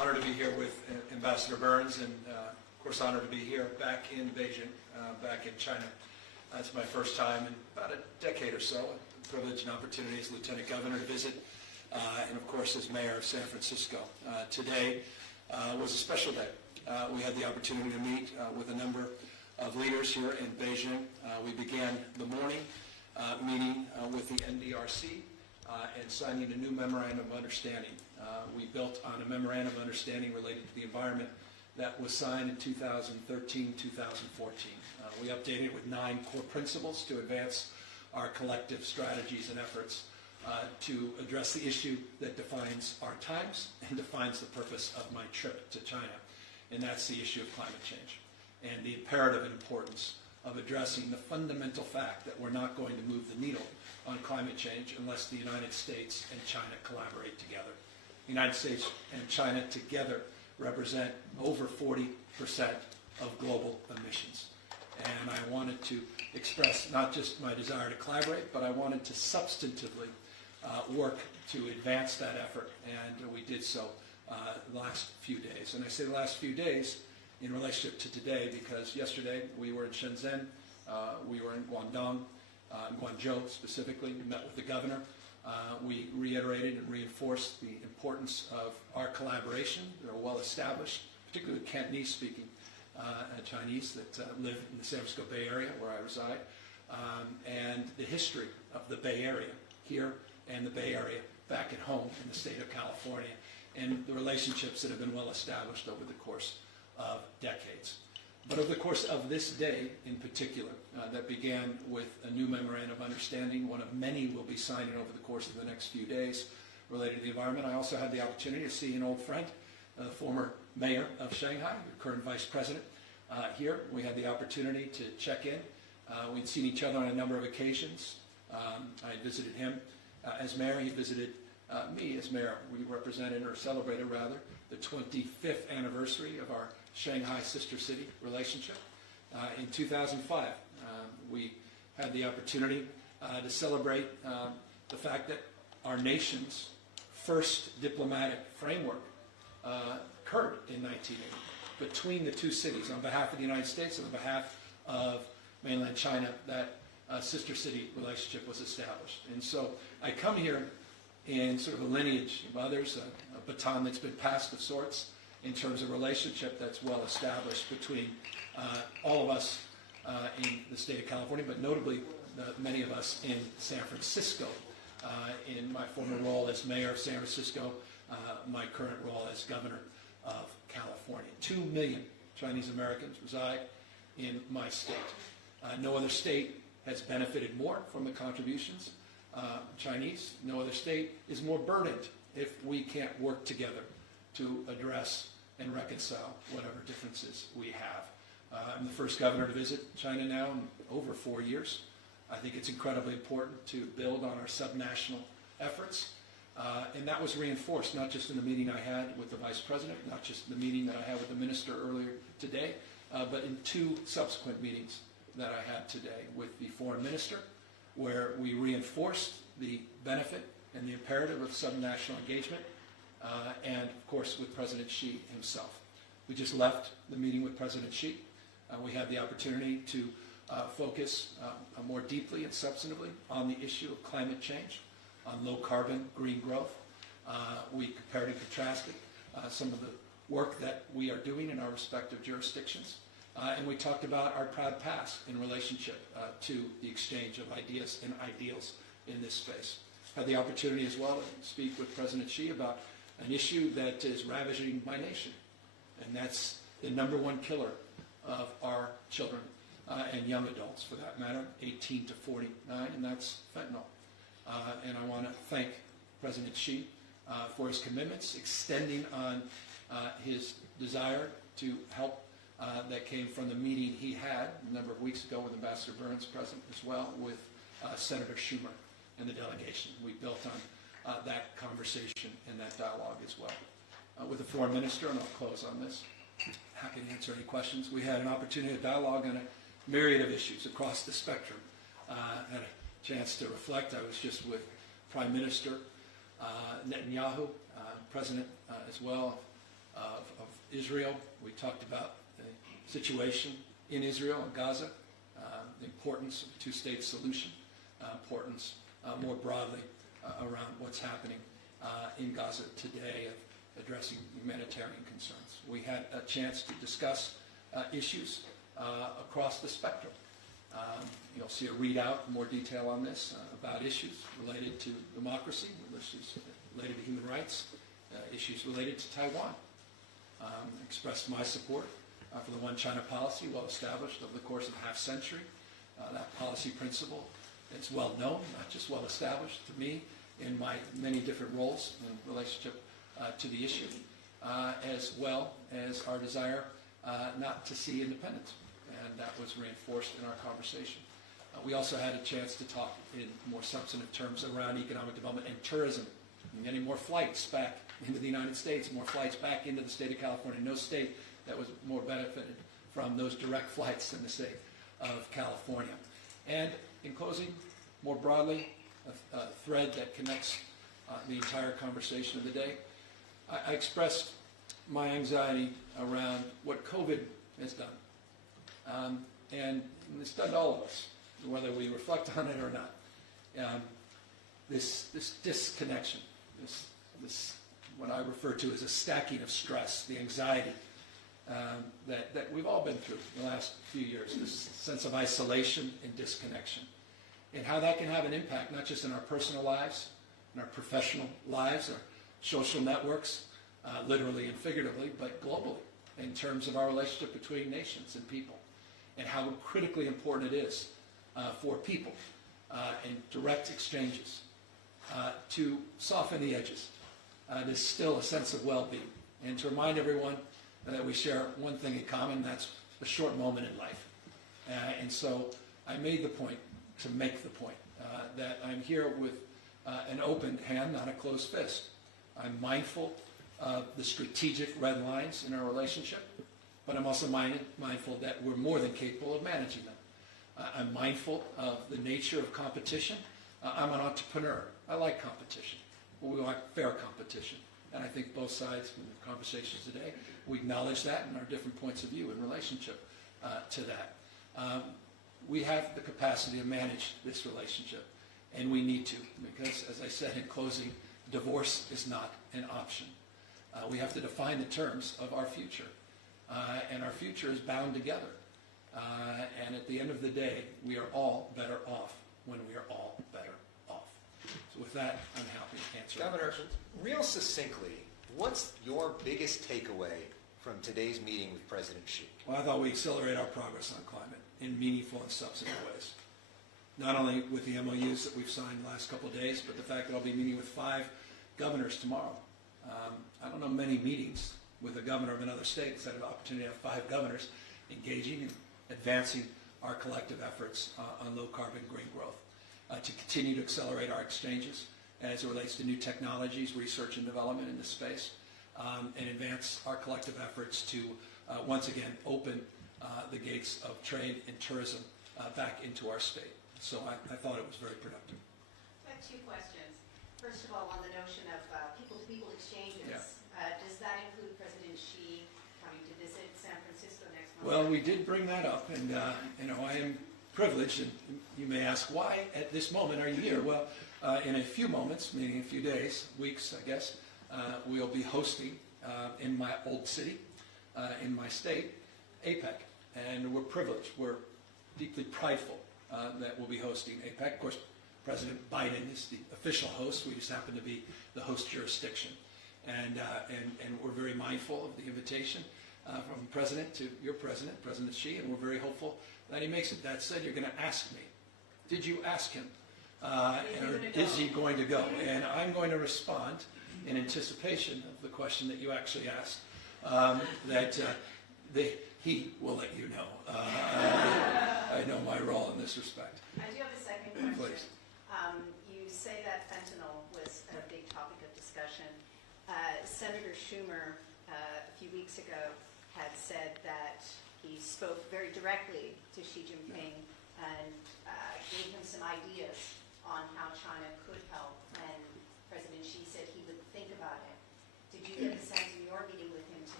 Ambassador Burns, and of course honored to be here back in Beijing, back in China. It's my first time in about a decade or so. A privilege and opportunity as Lieutenant Governor to visit, and of course as Mayor of San Francisco. Today was a special day. We had the opportunity to meet with a number of leaders here in Beijing. We began the morning meeting with the NDRC and signing a new memorandum of understanding. We built on a memorandum of understanding related to the environment that was signed in 2013-2014. We updated it with 9 core principles to advance our collective strategies and efforts to address the issue that defines our times and defines the purpose of my trip to China, and that's the issue of climate change and the imperative importance of addressing the fundamental fact that we're not going to move the needle on climate change unless the United States and China collaborate together. The United States and China together represent over 40% of global emissions. And I wanted to express not just my desire to collaborate, but I wanted to substantively work to advance that effort, and we did so the last few days. And I say the last few days in relationship to today because yesterday we were in Shenzhen, we were in Guangzhou specifically, we met with the governor. We reiterated and reinforced the importance of our collaboration. They're well established, particularly Cantonese-speaking Chinese that live in the San Francisco Bay Area where I reside, and the history of the Bay Area here and the Bay Area back at home in the state of California, and the relationships that have been well established over the course of decades. But over the course of this day in particular, that began with a new memorandum of understanding, one of many we'll be signing over the course of the next few days related to the environment. I also had the opportunity to see an old friend, the former mayor of Shanghai, the current vice president, here. We had the opportunity to check in. We'd seen each other on a number of occasions. I visited him as mayor. He visited me as mayor. We represented, or celebrated rather, the 25th anniversary of our Shanghai sister city relationship. In 2005, we had the opportunity to celebrate the fact that our nation's first diplomatic framework occurred in 1980 between the two cities on behalf of the United States and on behalf of mainland China. That sister city relationship was established. And so I come here in sort of a lineage of others, a baton that's been passed of sorts in terms of relationship that's well established between all of us in the state of California, but notably many of us in San Francisco, in my former role as mayor of San Francisco, my current role as governor of California. 2 million Chinese Americans reside in my state. No other state has benefited more from the contributions Chinese. No other state is more burdened if we can't work together to address and reconcile whatever differences we have. I'm the first governor to visit China now in over 4 years. I think it's incredibly important to build on our subnational efforts. And that was reinforced not just in the meeting I had with the vice president, not just in the meeting that I had with the minister earlier today, but in 2 subsequent meetings that I had today with the foreign minister, where we reinforced the benefit and the imperative of subnational engagement, and of course with President Xi himself. We just left the meeting with President Xi. We had the opportunity to focus more deeply and substantively on the issue of climate change, on low carbon, green growth. We compared and contrasted some of the work that we are doing in our respective jurisdictions. And we talked about our proud past in relationship to the exchange of ideas and ideals in this space. Had the opportunity as well to speak with President Xi about an issue that is ravaging my nation, and that's the #1 killer of our children and young adults, for that matter, 18 to 49, and that's fentanyl. And I want to thank President Xi for his commitments, extending on his desire to help that came from the meeting he had a number of weeks ago with Ambassador Burns present as well, with Senator Schumer and the delegation. We built on that conversation and that dialogue as well. With the foreign minister, and I'll close on this, happy to answer any questions. We had an opportunity to dialogue on a myriad of issues across the spectrum. Had a chance to reflect. I was just with Prime Minister Netanyahu, President as well of Israel. We talked about the situation in Israel and Gaza, the importance of a two-state solution, importance more broadly around what's happening in Gaza today of addressing humanitarian concerns. We had a chance to discuss issues across the spectrum. You'll see a readout in more detail on this about issues related to democracy, issues related to human rights, issues related to Taiwan. Expressed my support for the One China policy, well established over the course of a half century. That policy principle is well known, not just well established to me in my many different roles in relationship to the issue, as well as our desire not to see independence. And that was reinforced in our conversation. We also had a chance to talk in more substantive terms around economic development and tourism. Getting more flights back into the United States, more flights back into the state of California. No state that was more benefited from those direct flights than the state of California. And in closing, more broadly, a thread that connects the entire conversation of the day, I expressed my anxiety around what COVID has done. And it's done to all of us, whether we reflect on it or not. This disconnection, this what I refer to as a stacking of stress, the anxiety that we've all been through in the last few years, this sense of isolation and disconnection, and how that can have an impact not just in our personal lives, in our professional lives, our social networks, literally and figuratively, but globally, in terms of our relationship between nations and people, and how critically important it is for people in direct exchanges to soften the edges. There's still a sense of well-being, and to remind everyone that we share one thing in common, that's a short moment in life. And so I made the point to make the point that I'm here with an open hand, not a closed fist. I'm mindful of the strategic red lines in our relationship, but I'm also mindful that we're more than capable of managing them. I'm mindful of the nature of competition. I'm an entrepreneur. I like competition. We want fair competition. And I think both sides in the conversations today, we acknowledge that and our different points of view in relationship to that. We have the capacity to manage this relationship, and we need to, because, as I said in closing, divorce is not an option. We have to define the terms of our future, and our future is bound together. And at the end of the day, we are all better off when we are all better off. So with that, I'm happy to answer Governor, questions. real succinctly, what's your biggest takeaway from today's meeting with President Xi? Well, I thought we accelerate our progress on climate in meaningful and substantive ways. Not only with the MOUs that we've signed the last couple of days, but the fact that I'll be meeting with 5 governors tomorrow. I don't know many meetings with a governor of another state because I had an opportunity to have 5 governors engaging and advancing our collective efforts on low-carbon green growth, to continue to accelerate our exchanges as it relates to new technologies, research and development in this space, and advance our collective efforts to once again open the gates of trade and tourism back into our state. So I thought it was very productive. I have 2 questions. First of all, on the notion of people-to-people exchanges, Yeah. Does that include President Xi coming to visit San Francisco next month? Well, we did bring that up, and I am privileged, and you may ask, why at this moment are you here? Well, in a few moments, meaning a few days, weeks, I guess, we'll be hosting in my old city, in my state, Apec, and we're privileged. We're deeply prideful that we'll be hosting Apec. Of course, President Biden is the official host. We just happen to be the host jurisdiction. And we're very mindful of the invitation from President to your President, President Xi, and we're very hopeful that he makes it. That said, you're going to ask me, did you ask him? Is he going to go? And I'm going to respond in anticipation of the question that you actually asked, that he will let you know. I know my role in this respect. I do have a second question. Please. You say that fentanyl was a big topic of discussion. Senator Schumer, a few weeks ago, had said that he spoke very directly to Xi Jinping and gave him some ideas on how China could help, and President Xi said he would think about it. Did you get the sense in your meeting with him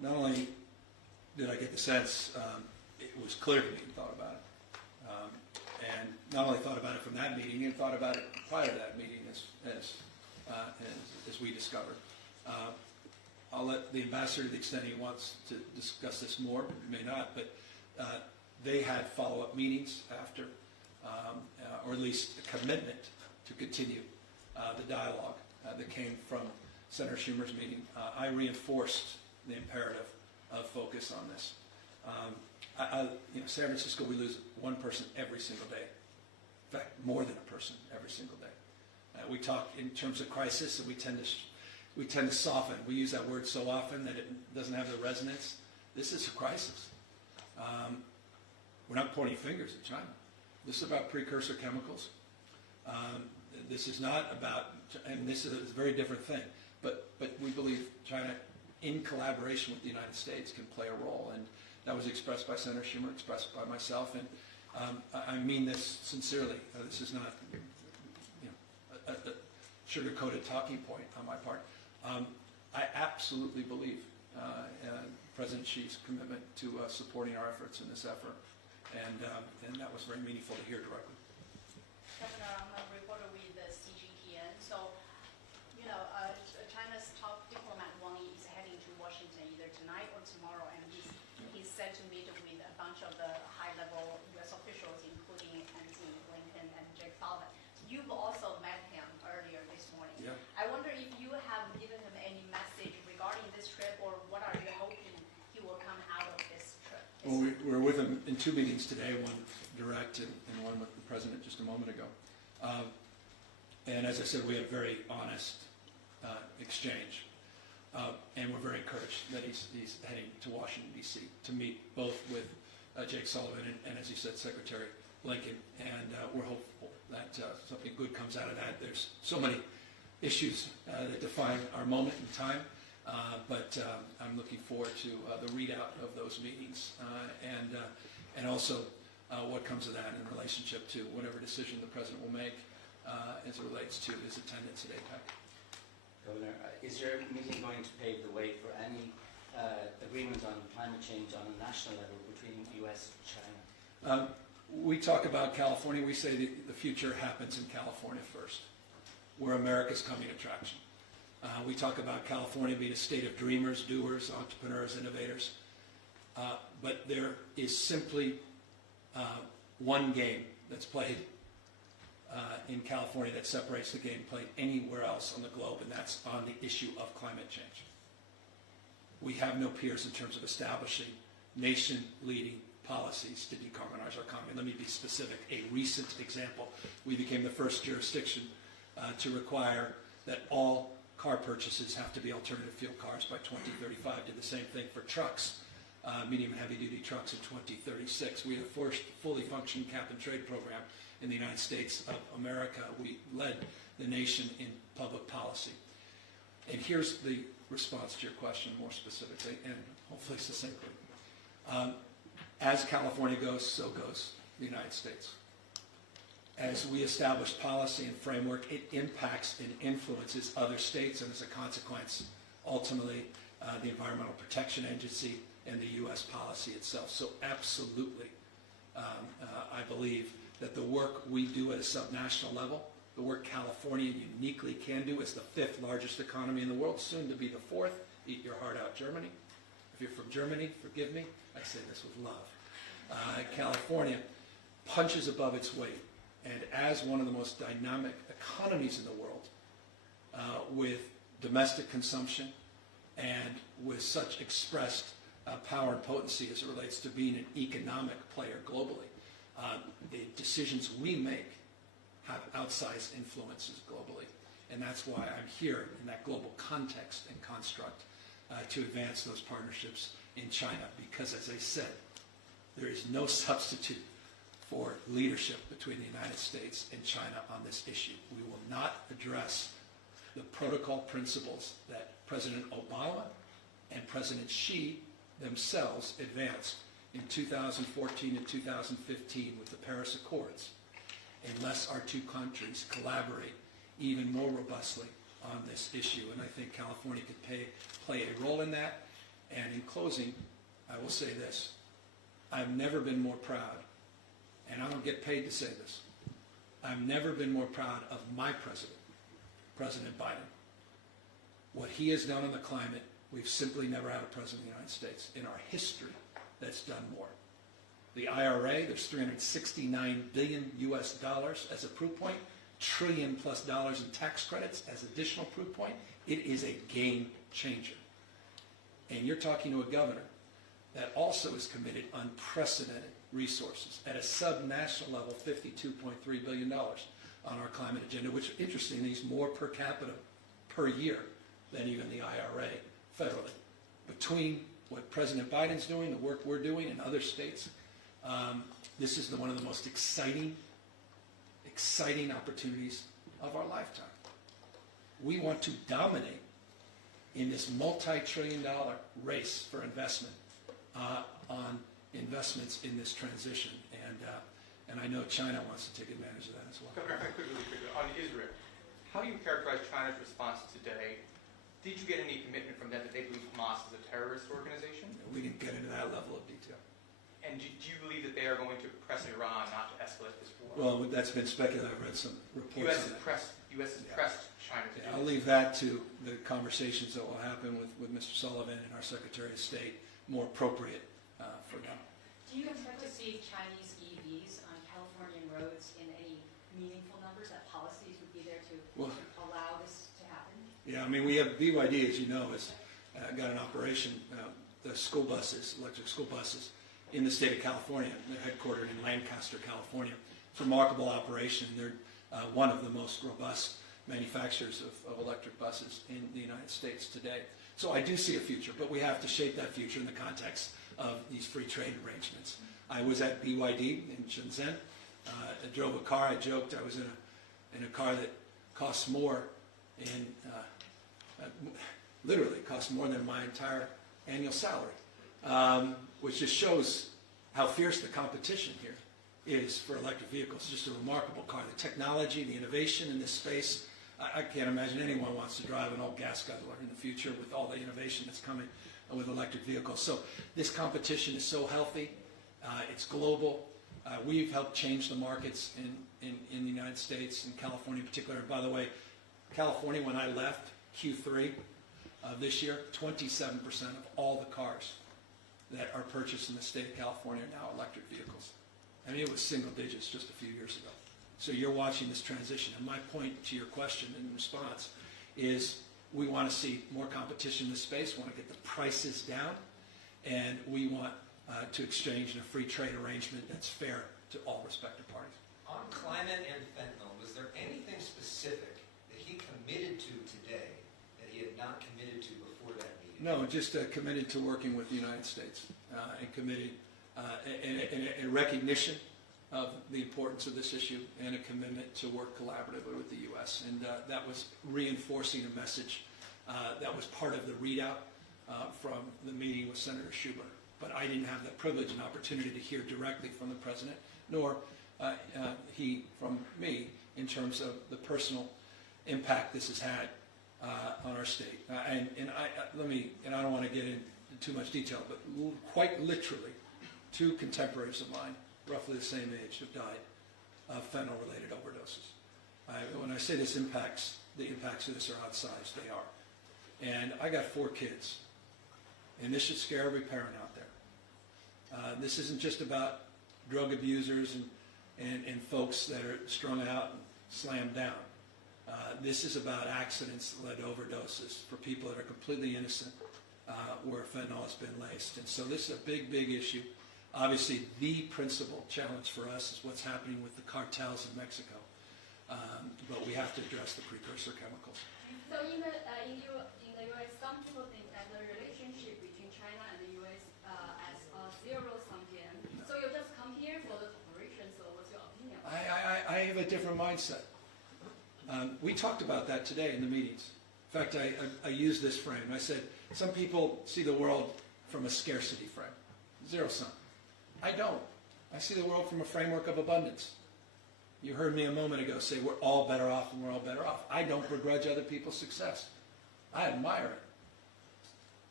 not only did I get the sense, it was clear to me he thought about it. And not only thought about it from that meeting, he thought about it prior to that meeting, as we discovered. I'll let the ambassador, to the extent he wants to discuss this more, may not, but they had follow-up meetings after, or at least a commitment to continue the dialogue that came from Senator Schumer's meeting. I reinforced the imperative of focus on this. San Francisco, we lose one person every single day. In fact, more than a person every single day. We talk in terms of crisis, and we tend to soften. We use that word so often that it doesn't have the resonance. This is a crisis. We're not pointing fingers at China. This is about precursor chemicals. This is not about, and this is a very different thing, but we believe China, in collaboration with the United States, can play a role. And that was expressed by Senator Schumer, expressed by myself, and I mean this sincerely. This is not a sugar-coated talking point on my part. I absolutely believe President Xi's commitment to supporting our efforts in this effort, and that was very meaningful to hear directly. Governor, I'm a reporter with the CGTN. So, China's top diplomat Wang Yi is heading to Washington either tonight or tomorrow, and he's set to meet with a bunch of the high-level U.S. officials, including Anthony Blinken and Jake Sullivan. You've also met him earlier this morning. Yeah. I wonder if you have given him any message regarding this trip, or what are you hoping he will come out of this trip? Well, we're with him in two meetings today, one direct and one with the President just a moment ago. And as I said, we had a very honest exchange. And we're very encouraged that he's heading to Washington, D.C. to meet both with Jake Sullivan and, as you said, Secretary Blinken. And we're hopeful that something good comes out of that. There's so many issues that define our moment in time. But I'm looking forward to the readout of those meetings and also what comes of that in relationship to whatever decision the President will make as it relates to his attendance at Apec. Governor, is your meeting going to pave the way for any agreement on climate change on a national level between the U.S. and China? We talk about California. We say the future happens in California first. We're America's coming attraction. We talk about California being a state of dreamers, doers, entrepreneurs, innovators. But there is simply one game that's played in California that separates the game played anywhere else on the globe, and that's on the issue of climate change. We have no peers in terms of establishing nation-leading policies to decarbonize our economy. Let me be specific. A recent example, we became the first jurisdiction to require that all car purchases have to be alternative fuel cars by 2035. Did the same thing for trucks, medium and heavy-duty trucks in 2036. We have the first fully functioning cap-and-trade program in the United States of America. We led the nation in public policy. And here's the response to your question more specifically and hopefully succinctly. As California goes, so goes the United States. As we establish policy and framework, it impacts and influences other states, and as a consequence, ultimately, the Environmental Protection Agency and the U.S. policy itself. So absolutely, I believe that the work we do at a subnational level, the work California uniquely can do as the 5th largest economy in the world, soon to be the 4th, eat your heart out, Germany. If you're from Germany, forgive me, I say this with love. California punches above its weight, and as one of the most dynamic economies in the world, with domestic consumption and with such expressed power and potency as it relates to being an economic player globally, the decisions we make have outsized influences globally. And that's why I'm here in that global context and construct to advance those partnerships in China. Because, as I said, there is no substitute for leadership between the United States and China on this issue. We will not address the protocol principles that President Obama and President Xi themselves advanced in 2014 and 2015 with the Paris Accords, unless our two countries collaborate even more robustly on this issue. And I think California could play a role in that. And in closing, I will say this. I've never been more proud, and I don't get paid to say this, I've never been more proud of my president, President Biden. What he has done on the climate, we've simply never had a president of the United States in our history that's done more. The IRA, there's $369 billion US as a proof point, trillion plus dollars in tax credits as additional proof point. It is a game changer. And you're talking to a governor that also is committed unprecedented resources at a sub-national level, $52.3 billion on our climate agenda, which interestingly is more per capita per year than even the IRA federally. Between what President Biden's doing, the work we're doing in other states, this is one of the most exciting opportunities of our lifetime. We want to dominate in this multi-trillion-dollar race for investment on investments in this transition, and I know China wants to take advantage of that as well. Governor, if I could really quickly, on Israel, how do you characterize China's response today? Did you get any commitment from them that they believe Hamas is a terrorist organization? We didn't get into that level of detail. And do you believe that they are going to press Iran not to escalate this war? Well, that's been speculated. I've read some reports on that. U.S. has pressed China to do I'll leave that to the conversations that will happen with Mr. Sullivan and our Secretary of State, more appropriate for them. Do you expect to see Chinese EVs on Californian roads in any meaningful numbers, that policies would be there to allow this to happen? Yeah, I mean, we have BYD, as you know, has got an operation, the school buses, electric school buses, in the state of California. They're headquartered in Lancaster, California. It's a remarkable operation. They're one of the most robust manufacturers of electric buses in the United States today. So I do see a future, but we have to shape that future in the context of these free trade arrangements. I was at BYD in Shenzhen. I drove a car. I joked I was in a car that costs more literally costs more than my entire annual salary, which just shows how fierce the competition here is for electric vehicles. It's just a remarkable car. The technology, the innovation in this space, I can't imagine anyone wants to drive an old gas guzzler in the future with all the innovation that's coming with electric vehicles. So this competition is so healthy. It's global. We've helped change the markets in the United States, in California in particular. And by the way, California, when I left Q3 of this year, 27% of all the cars that are purchased in the state of California are now electric vehicles. I mean, it was single digits just a few years ago. So you're watching this transition. And my point to your question in response is we want to see more competition in this space. We want to get the prices down. And we want to exchange in a free trade arrangement that's fair to all respective parties. On climate and fentanyl, was there anything specific that he committed to today that he had not committed to before that meeting? No, just committed to working with the United States and committed in a recognition of the importance of this issue and a commitment to work collaboratively with the U.S. And that was reinforcing a message that was part of the readout from the meeting with Senator Schumer. But I didn't have the privilege and opportunity to hear directly from the President, nor he from me in terms of the personal impact this has had on our state. And I don't want to get into too much detail, but quite literally, 2 contemporaries of mine, roughly the same age, have died of fentanyl-related overdoses. When I say the impacts of this are outsized, they are. And I got 4 kids, and this should scare every parent out there. This isn't just about drug abusers and folks that are strung out and slammed down. This is about accidents that led to overdoses for people that are completely innocent where fentanyl has been laced. And so this is a big, big issue. Obviously, the principal challenge for us is what's happening with the cartels in Mexico. But we have to address the precursor chemicals. So in the U.S., some people think that the relationship between China and the U.S. as a zero-sum game. So you just come here for the cooperation, so what's your opinion? I have a different mindset. We talked about that today in the meetings. In fact, I used this frame. I said, some people see the world from a scarcity frame, zero-sum. I don't. I see the world from a framework of abundance. You heard me a moment ago say we're all better off and we're all better off. I don't begrudge other people's success. I admire it.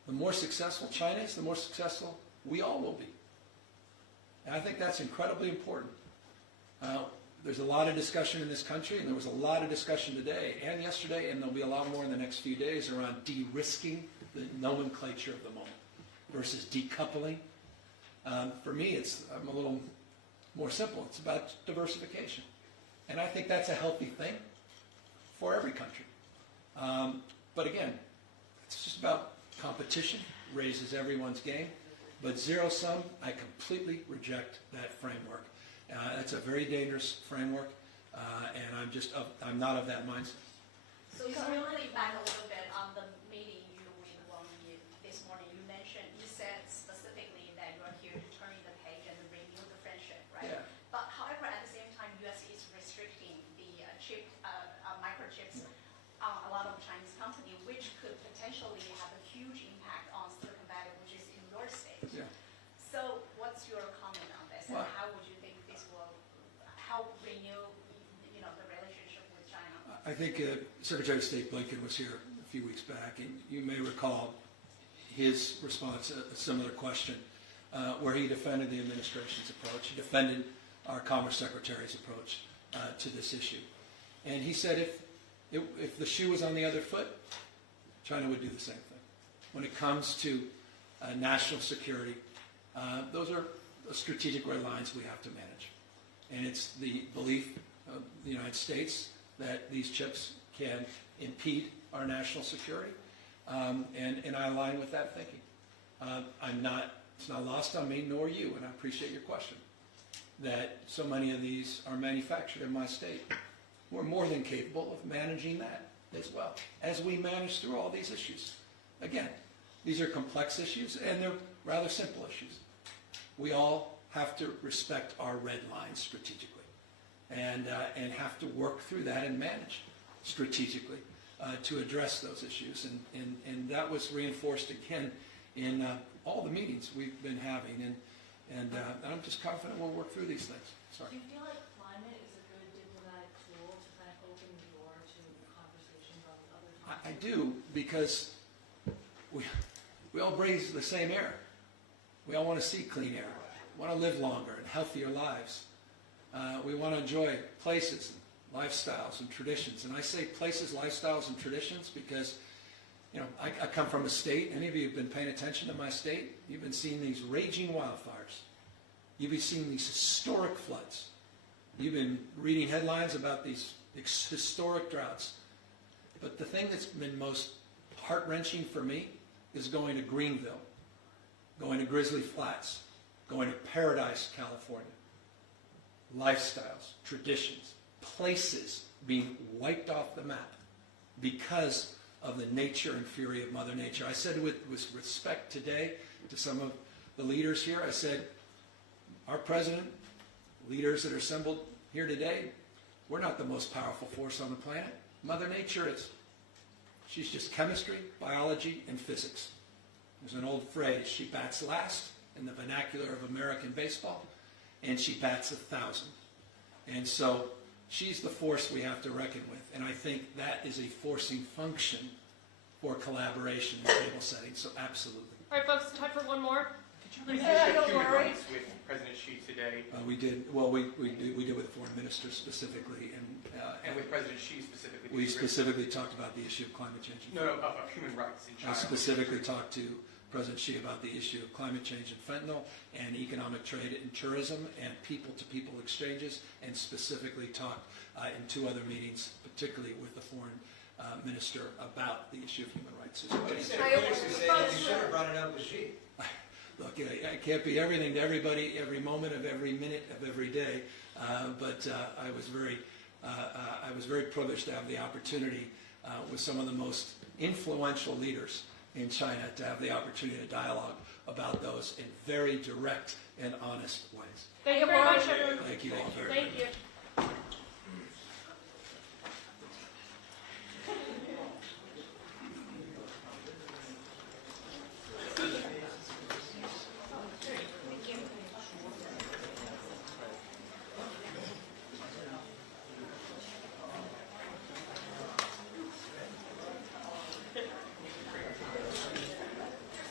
The more successful China is, the more successful we all will be. And I think that's incredibly important. There's a lot of discussion in this country, and there was a lot of discussion today and yesterday, and there'll be a lot more in the next few days around de-risking the nomenclature of the moment versus decoupling. For me, I'm a little more simple. It's about diversification. And I think that's a healthy thing for every country. But again, it's just about competition, raises everyone's game. But zero-sum, I completely reject that framework. That's a very dangerous framework, and I'm not of that mindset. So really back a little bit on the meeting you with Wang Yi this morning. You said specifically that you are here to turn the page and renew the friendship, right? Yeah. But however, at the same time, U.S. is restricting the microchips on a lot of Chinese companies, which could potentially have a huge impact on Silicon Valley, which is in your state. Yeah. So what's your comment on this, and Well, how would you think this will help renew, the relationship with China? I think Secretary of State Blinken was here a few weeks back, and you may recall his response, a similar question, where he defended the administration's approach. He defended our Commerce Secretary's approach to this issue. And he said if the shoe was on the other foot, China would do the same thing. When it comes to national security, those are strategic red lines we have to manage. And it's the belief of the United States that these chips can impede our national security, and I align with that thinking. It's not lost on me, nor you, and I appreciate your question, that so many of these are manufactured in my state. We're more than capable of managing that as well, as we manage through all these issues. Again, these are complex issues, and they're rather simple issues. We all have to respect our red lines strategically, and have to work through that and manage strategically to address those issues. And that was reinforced again in all the meetings we've been having, and I'm just confident we'll work through these things. Sorry. Do you feel like climate is a good diplomatic tool to kind of open the door to conversations on other topics? I do, because we all breathe the same air. We all want to see clean air. We want to live longer and healthier lives. We want to enjoy places, lifestyles, and traditions. And I say places, lifestyles, and traditions because, I come from a state. Any of you have been paying attention to my state? You've been seeing these raging wildfires. You've been seeing these historic floods. You've been reading headlines about these historic droughts. But the thing that's been most heart-wrenching for me is going to Greenville, going to Grizzly Flats, going to Paradise, California. Lifestyles, traditions, places being wiped off the map because of the nature and fury of Mother Nature. I said with respect today to some of the leaders here, I said, our president, leaders that are assembled here today, we're not the most powerful force on the planet. Mother Nature is. She's just chemistry, biology, and physics. There's an old phrase, she bats last in the vernacular of American baseball, and she bats 1,000. And so she's the force we have to reckon with. And I think that is a forcing function for collaboration in table settings. So absolutely. All right, folks, time for one more. Did you raise the issue of human rights with President Xi today? We did. Well, we did with foreign ministers specifically, And with President Xi specifically? we specifically talked about the issue of climate change. No, of human rights in China. I specifically talked to President Xi about the issue of climate change and fentanyl and economic trade and tourism and people-to-people exchanges, and specifically talked in 2 other meetings, particularly with the foreign minister, about the issue of human rights as well. But he said you should have brought it up with Xi. Look, I can't be everything to everybody every moment of every minute of every day, but I was very privileged to have the opportunity with some of the most influential leaders in China to have the opportunity to dialogue about those in very direct and honest ways. Thank you very much, everyone. Thank you all very much. Thank you.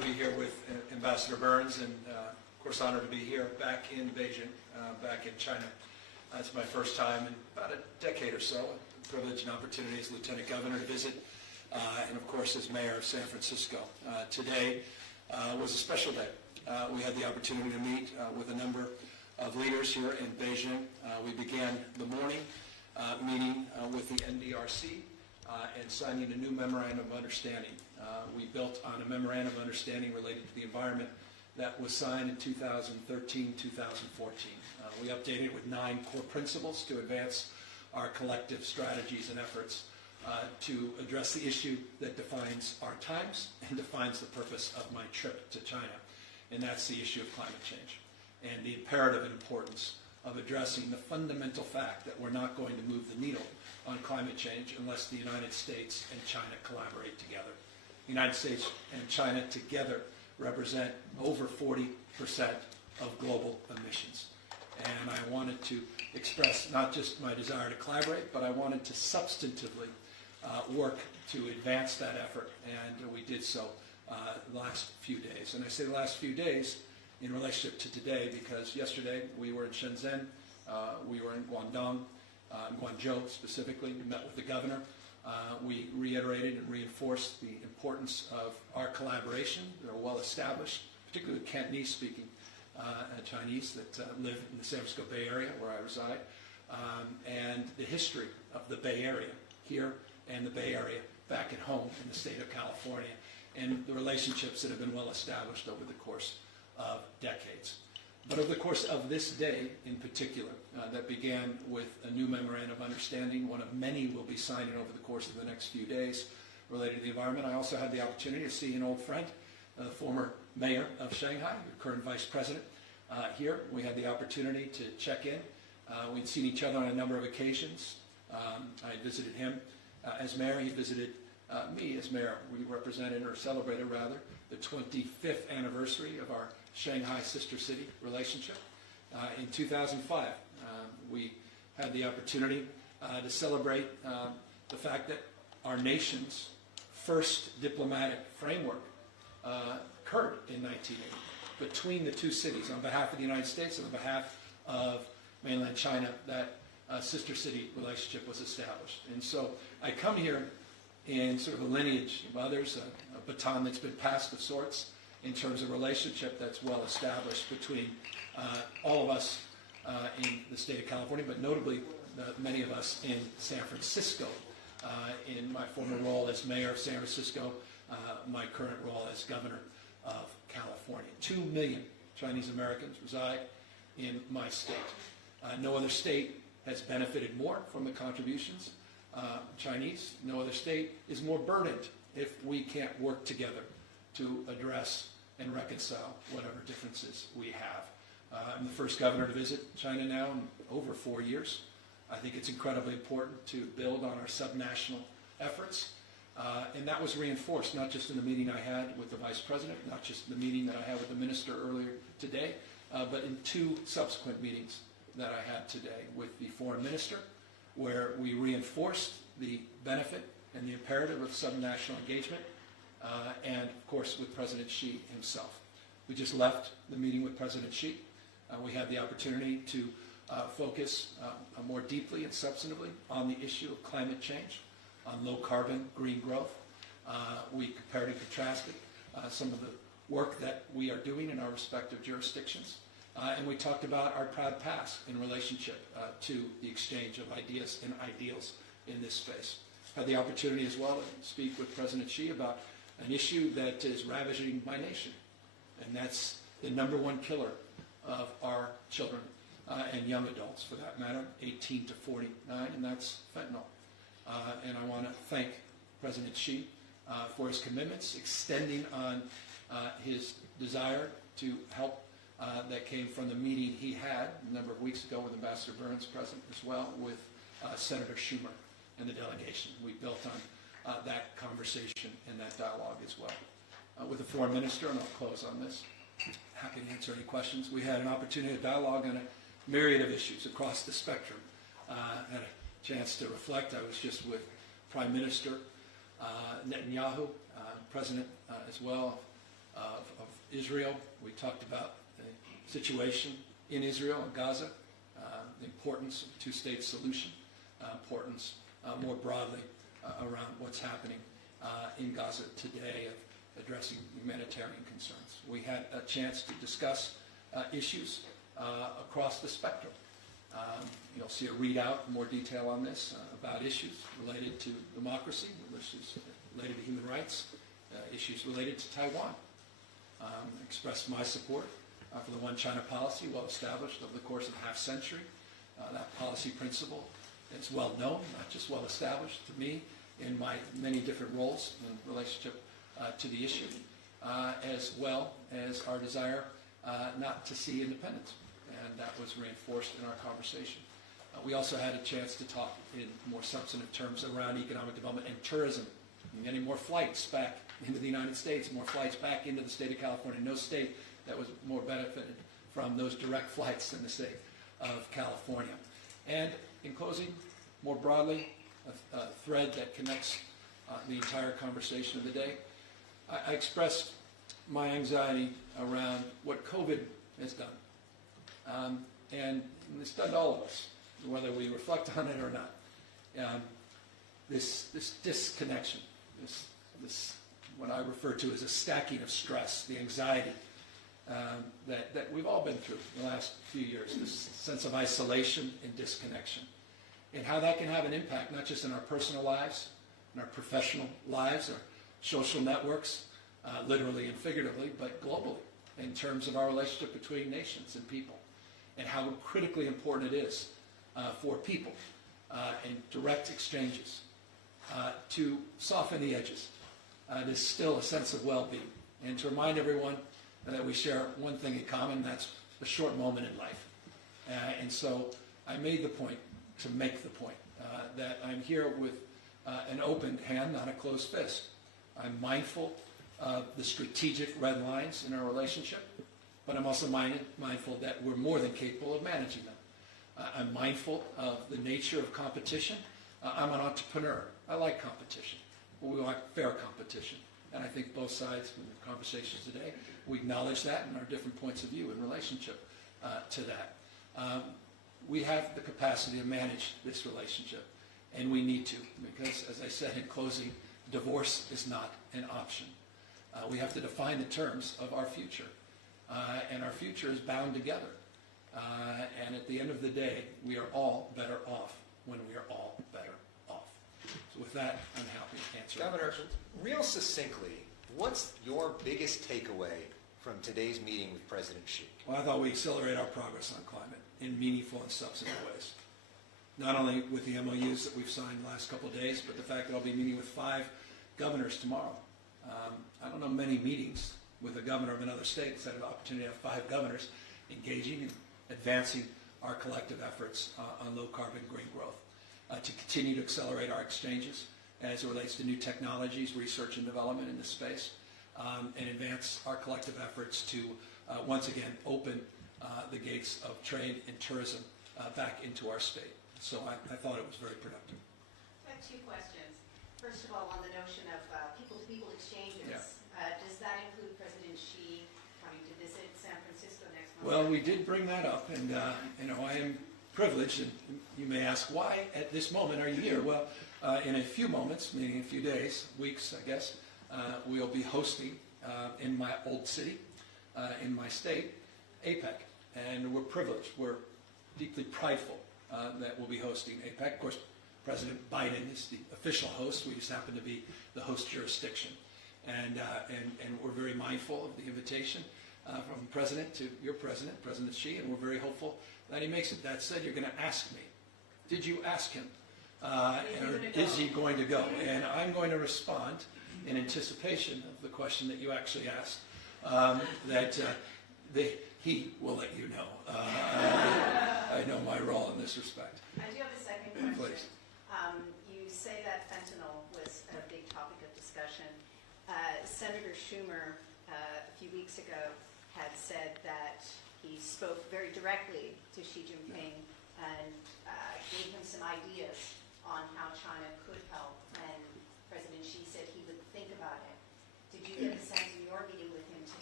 to be here with Ambassador Burns, and of course honored to be here back in Beijing, back in China. It's my first time in about a decade or so. Privilege and opportunity as Lieutenant Governor to visit, and of course as Mayor of San Francisco. Today was a special day. We had the opportunity to meet with a number of leaders here in Beijing. We began the morning meeting with the NDRC and signing a new memorandum of understanding. We built on a memorandum of understanding related to the environment that was signed in 2013-2014. We updated it with 9 core principles to advance our collective strategies and efforts to address the issue that defines our times and defines the purpose of my trip to China, and that's the issue of climate change and the imperative importance of addressing the fundamental fact that we're not going to move the needle on climate change unless the United States and China collaborate together. The United States and China together represent over 40% of global emissions. And I wanted to express not just my desire to collaborate, but I wanted to substantively work to advance that effort, and we did so the last few days. And I say the last few days in relationship to today because yesterday we were in Shenzhen, we were in Guangzhou specifically, we met with the governor. We reiterated and reinforced the importance of our collaboration. They're well established, particularly with Cantonese-speaking Chinese that live in the San Francisco Bay Area where I reside, and the history of the Bay Area here and the Bay Area back at home in the state of California, and the relationships that have been well established over the course of decades. But over the course of this day in particular, that began with a new memorandum of understanding, one of many we'll be signing over the course of the next few days related to the environment. I also had the opportunity to see an old friend, the former mayor of Shanghai, the current vice president, here. We had the opportunity to check in. We'd seen each other on a number of occasions. I visited him as mayor. He visited me as mayor. We represented, or celebrated rather, the 25th anniversary of our Shanghai sister city relationship. In 2005, we had the opportunity to celebrate the fact that our nation's first diplomatic framework occurred in 1980 between the two cities on behalf of the United States and on behalf of mainland China. That sister city relationship was established. And so I come here in sort of a lineage of others, a baton that's been passed of sorts in terms of relationship that's well established between all of us in the state of California, but notably many of us in San Francisco, in my former role as mayor of San Francisco, my current role as governor of California. 2 million Chinese Americans reside in my state. No other state has benefited more from the contributions Chinese. No other state is more burdened if we can't work together to address and reconcile whatever differences we have. I'm the first governor to visit China now in over 4 years. I think it's incredibly important to build on our subnational efforts. And that was reinforced not just in the meeting I had with the vice president, not just in the meeting that I had with the minister earlier today, but in 2 subsequent meetings that I had today with the foreign minister, where we reinforced the benefit and the imperative of subnational engagement, and of course with President Xi himself. We just left the meeting with President Xi. We had the opportunity to focus more deeply and substantively on the issue of climate change, on low carbon, green growth. We compared and contrasted some of the work that we are doing in our respective jurisdictions. And we talked about our proud past in relationship to the exchange of ideas and ideals in this space. Had the opportunity as well to speak with President Xi about an issue that is ravaging my nation, and that's the #1 killer of our children and young adults, for that matter, 18 to 49, and that's fentanyl. And I want to thank President Xi for his commitments, extending on his desire to help that came from the meeting he had a number of weeks ago with Ambassador Burns present as well, with Senator Schumer and the delegation. We built on that conversation and that dialogue as well. With the foreign minister, and I'll close on this, happy to answer any questions. We had an opportunity to dialogue on a myriad of issues across the spectrum. Had a chance to reflect. I was just with Prime Minister Netanyahu, President as well of Israel. We talked about the situation in Israel and Gaza, the importance of a two-state solution, importance more broadly around what's happening in Gaza today of addressing humanitarian concerns. We had a chance to discuss issues across the spectrum. You'll see a readout in more detail on this about issues related to democracy, issues related to human rights, issues related to Taiwan. Expressed my support for the One China policy, well established over the course of a half century. That policy principle is well known, not just well established to me in my many different roles in relationship to the issue, as well as our desire not to see independence. And that was reinforced in our conversation. We also had a chance to talk in more substantive terms around economic development and tourism. Getting more flights back into the United States, more flights back into the state of California. No state that was more benefited from those direct flights than the state of California. And in closing, more broadly, a thread that connects the entire conversation of the day, I expressed my anxiety around what COVID has done. And it's done to all of us, whether we reflect on it or not. This disconnection, this what I refer to as a stacking of stress, the anxiety that we've all been through in the last few years, this sense of isolation and disconnection, and how that can have an impact not just in our personal lives, in our professional lives, our social networks, literally and figuratively, but globally, in terms of our relationship between nations and people, and how critically important it is for people in direct exchanges to soften the edges. There's still a sense of well-being, and to remind everyone that we share one thing in common, that's a short moment in life. And so I made the point to make the point that I'm here with an open hand, not a closed fist. I'm mindful of the strategic red lines in our relationship, but I'm also mindful that we're more than capable of managing them. I'm mindful of the nature of competition. I'm an entrepreneur. I like competition. We want fair competition. And I think both sides in the conversations today, we acknowledge that and our different points of view in relationship to that. We have the capacity to manage this relationship, and we need to, because, as I said in closing, divorce is not an option. We have to define the terms of our future, and our future is bound together. And at the end of the day, we are all better off when we are all better off. So with that, I'm happy to answer Governor, questions. real succinctly, what's your biggest takeaway from today's meeting with President Xi? Well, I thought we accelerate our progress on climate in meaningful and substantive ways. Not only with the MOUs that we've signed the last couple of days, but the fact that I'll be meeting with 5 governors tomorrow. I don't know many meetings with a governor of another state that's had an opportunity to have 5 governors engaging and advancing our collective efforts on low-carbon green growth, to continue to accelerate our exchanges as it relates to new technologies, research and development in this space, and advance our collective efforts to once again open the gates of trade and tourism back into our state. So I thought it was very productive. I have 2 questions. First of all, on the notion of people-to-people exchanges, does that include President Xi coming to visit San Francisco next month? Well, we did bring that up, and I am privileged, and you may ask, why at this moment are you here? Well, in a few moments, meaning a few days, weeks, I guess, we'll be hosting in my old city, in my state, Apec, and we're privileged. We're deeply prideful that we'll be hosting Apec. Of course, President Biden is the official host. We just happen to be the host jurisdiction, and we're very mindful of the invitation from the President to your President, President Xi, and we're very hopeful that he makes it. That said, you're going to ask me, did you ask him? Or is he going to go? And I'm going to respond in anticipation of the question that you actually asked, that he will let you know. I know my role in this respect. I do have a second question. Please. You say that fentanyl was a big topic of discussion. Senator Schumer, a few weeks ago, had said that he spoke very directly to Xi Jinping and gave him some ideas on how China could help, and President Xi said he would think about it. Did you get a sense in your meeting with him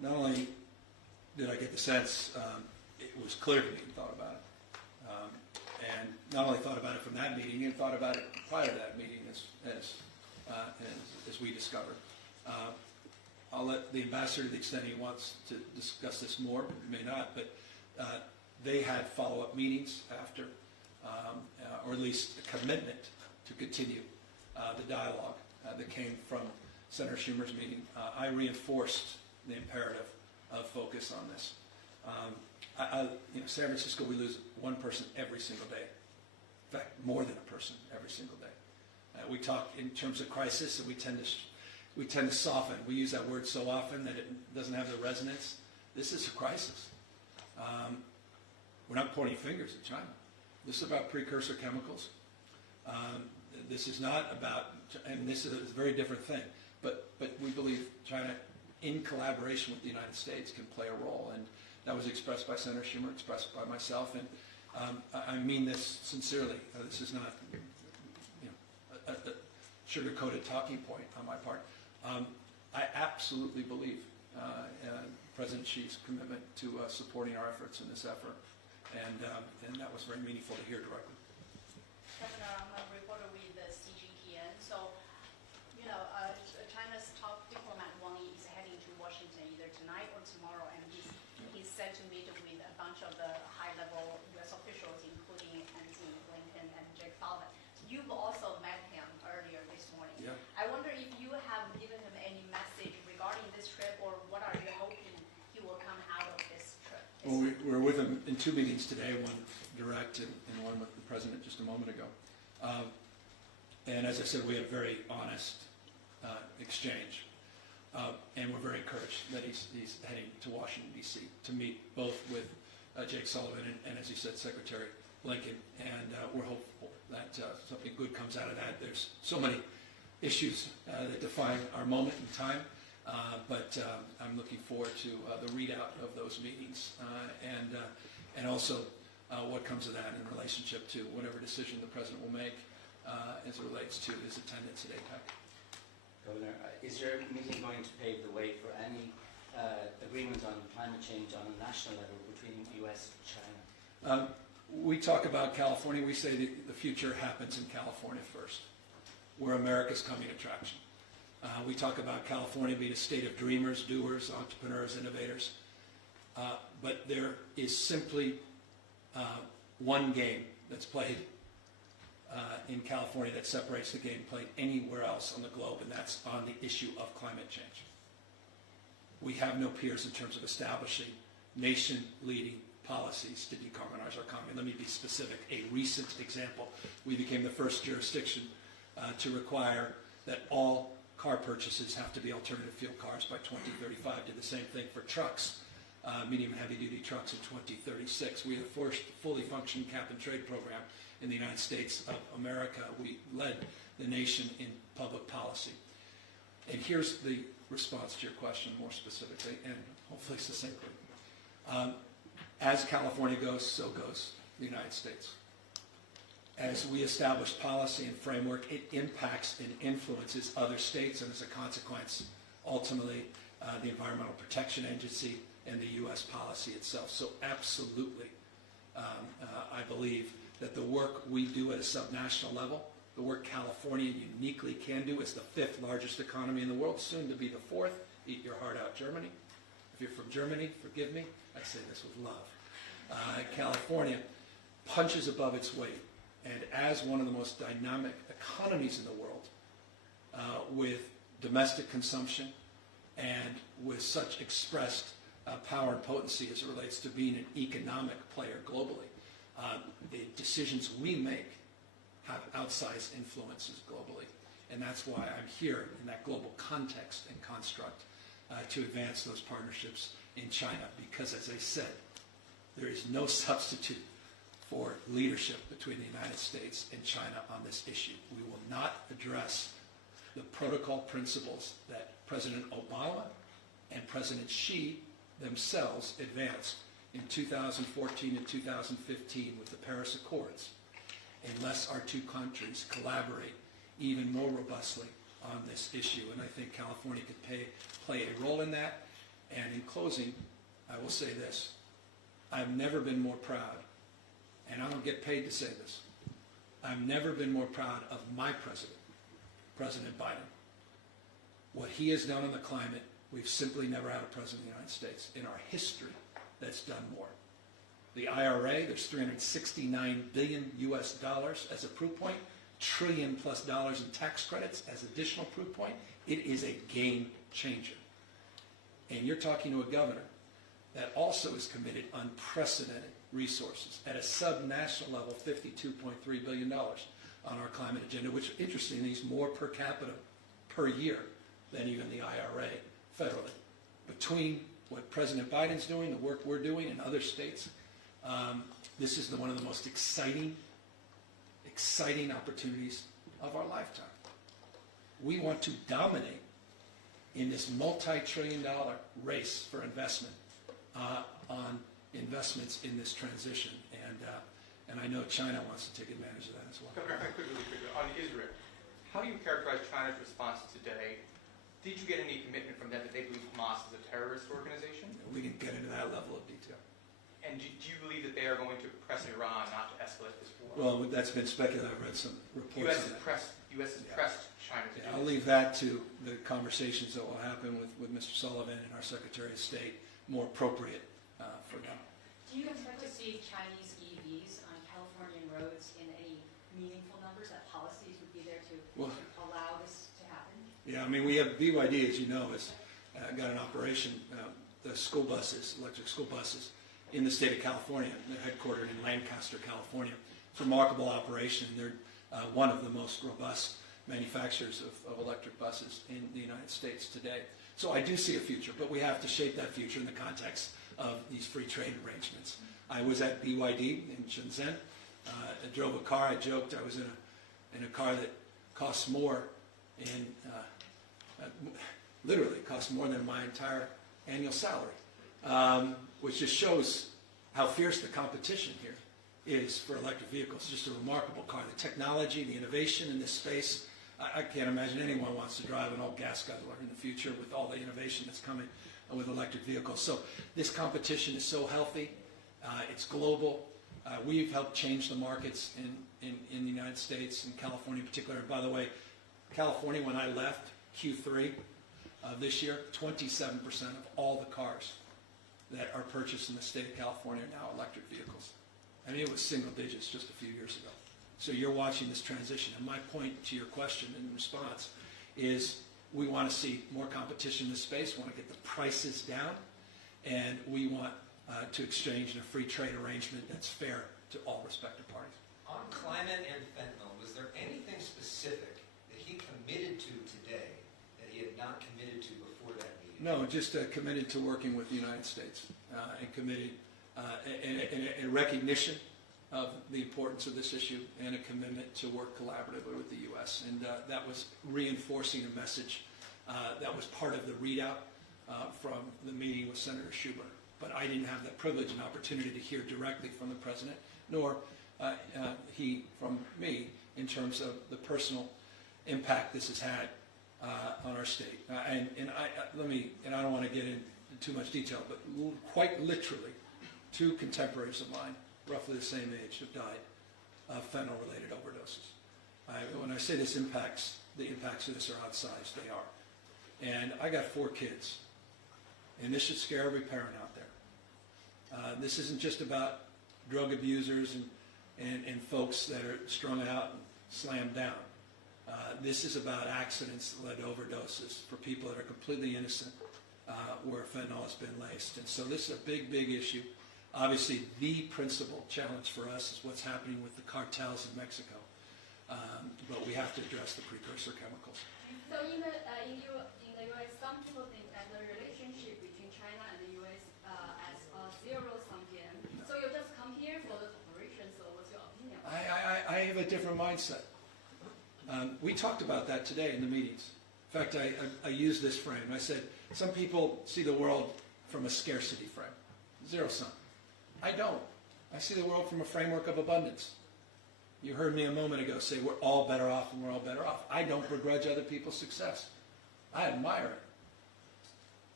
not only did I get the sense it was clear to me he thought about it, and not only thought about it from that meeting, he thought about it prior to that meeting, as we discovered. I'll let the ambassador, to the extent he wants to discuss this more, may not, but they had follow-up meetings after, or at least a commitment to continue the dialogue that came from Senator Schumer's meeting. I reinforced the imperative of focus on this. San Francisco, we lose one person every single day. In fact, more than a person every single day. We talk in terms of crisis, and we tend to soften. We use that word so often that it doesn't have the resonance. This is a crisis. We're not pointing fingers at China. This is about precursor chemicals. This is not about, and this is a very different thing, but we believe China, in collaboration with the United States, can play a role, and that was expressed by Senator Schumer, expressed by myself, and I mean this sincerely. This is not a sugar-coated talking point on my part. I absolutely believe President Xi's commitment to supporting our efforts in this effort, and that was very meaningful to hear directly. Governor, I'm a reporter with the CGTN. So, China's top diplomat Wang Yi is heading to Washington either tonight or tomorrow, and he's set to meet with a bunch of the high-level U.S. officials, including Antony Blinken and Jake Sullivan. You've also met him earlier this morning. Yeah. I wonder if you have given him any message regarding this trip, or what are you hoping he will come out of this trip? Well, we were with him in two meetings today, one direct and one with the President just a moment ago. And as I said, we had a very honest exchange. And we're very encouraged that he's heading to Washington, D.C. to meet both with Jake Sullivan and, as you said, Secretary Blinken. And we're hopeful that something good comes out of that. There's so many issues that define our moment in time. But I'm looking forward to the readout of those meetings and also what comes of that in relationship to whatever decision the President will make as it relates to his attendance at Apec. Governor, is your meeting going to pave the way for any agreement on climate change on a national level between the U.S. and China? We talk about California. We say that the future happens in California first. We're America's coming attraction. We talk about California being a state of dreamers, doers, entrepreneurs, innovators. But there is simply one game that's played in California that separates the game played anywhere else on the globe, and that's on the issue of climate change. We have no peers in terms of establishing nation-leading policies to decarbonize our economy. Let me be specific. A recent example, we became the first jurisdiction to require that all car purchases have to be alternative fuel cars by 2035. Did the same thing for trucks, medium and heavy-duty trucks in 2036. We have the first fully functioning cap-and-trade program in the United States of America. We led the nation in public policy. And here's the response to your question more specifically and hopefully succinctly. As California goes, so goes the United States. As we establish policy and framework, it impacts and influences other states, and as a consequence, ultimately, the Environmental Protection Agency and the U.S. policy itself. So absolutely, I believe that the work we do at a subnational level, the work California uniquely can do as the 5th largest economy in the world, soon to be the 4th, eat your heart out, Germany. If you're from Germany, forgive me, I say this with love. California punches above its weight. And as one of the most dynamic economies in the world, with domestic consumption and with such expressed power and potency as it relates to being an economic player globally, the decisions we make have outsized influences globally. And that's why I'm here in that global context and construct to advance those partnerships in China. Because as I said, there is no substitute for leadership between the United States and China on this issue. We will not address the protocol principles that President Obama and President Xi themselves advanced in 2014 and 2015 with the Paris Accords unless our two countries collaborate even more robustly on this issue. And I think California could play a role in that. And in closing, I will say this. I've never been more proud, and I don't get paid to say this, I've never been more proud of my president, President Biden. What he has done on the climate, we've simply never had a president of the United States in our history that's done more. The IRA, there's $369 billion US as a proof point, trillion plus dollars in tax credits as additional proof point. It is a game changer. And you're talking to a governor that also is committed unprecedented resources at a sub-national level, $52.3 billion on our climate agenda, which interestingly is more per capita per year than even the IRA federally. Between what President Biden's doing, the work we're doing in other states, this is one of the most exciting opportunities of our lifetime. We want to dominate in this multi-trillion-dollar race for investment on investments in this transition, and I know China wants to take advantage of that as well. Really quickly, on Israel, how do you characterize China's response today? Did you get any commitment from them that they believe Hamas is a terrorist organization? We didn't get into that level of detail. And do you believe that they are going to press Iran not to escalate this war? Well, that's been speculated. I've read some reports on that. U.S. has pressed China to do I'll leave that to the conversations that will happen with Mr. Sullivan and our Secretary of State, more appropriate for them. Do you expect to see Chinese EVs on Californian roads in any meaningful numbers, that policies would be there to allow this to happen? Yeah, I mean, we have BYD, as you know, has got an operation, the school buses, electric school buses, in the state of California. They're headquartered in Lancaster, California. It's a remarkable operation. They're one of the most robust manufacturers of electric buses in the United States today. So I do see a future, but we have to shape that future in the context of these free trade arrangements. I was at BYD in Shenzhen. I drove a car. I joked I was in a car that costs more literally costs more than my entire annual salary, which just shows how fierce the competition here is for electric vehicles. It's just a remarkable car. The technology, the innovation in this space, I can't imagine anyone wants to drive an old gas guzzler in the future with all the innovation that's coming with electric vehicles. So this competition is so healthy. It's global. We've helped change the markets in the United States, in California in particular. And by the way, California, when I left Q3 of this year, 27% of all the cars that are purchased in the state of California are now electric vehicles. I mean, it was single digits just a few years ago. So you're watching this transition. And my point to your question in response is we want to see more competition in this space. We want to get the prices down. And we want to exchange in a free trade arrangement that's fair to all respective parties. On climate and fentanyl, was there anything specific that he committed to today that he had not committed to before that meeting? No, just committed to working with the United States and committed in a recognition of the importance of this issue and a commitment to work collaboratively with the U.S. And that was reinforcing a message that was part of the readout from the meeting with Senator Schumer. But I didn't have that privilege and opportunity to hear directly from the President, nor he from me in terms of the personal impact this has had on our state. And I don't want to get into too much detail, but quite literally, 2 contemporaries of mine, roughly the same age, have died of fentanyl-related overdoses. When I say this impacts, the impacts of this are outsized. They are. And I got 4 kids, and this should scare every parent out there. This isn't just about drug abusers and folks that are strung out and slammed down. This is about accidents that led to overdoses for people that are completely innocent where fentanyl has been laced. And so this is a big, big issue. Obviously, the principal challenge for us is what's happening with the cartels in Mexico. But we have to address the precursor chemicals. So in the U.S., some people think that the relationship between China and the U.S. as a zero-sum game. So you just come here for the cooperation, so what's your opinion? I have a different mindset. We talked about that today in the meetings. In fact, I used this frame. I said, some people see the world from a scarcity frame, zero-sum. I don't. I see the world from a framework of abundance. You heard me a moment ago say we're all better off and we're all better off. I don't begrudge other people's success. I admire it.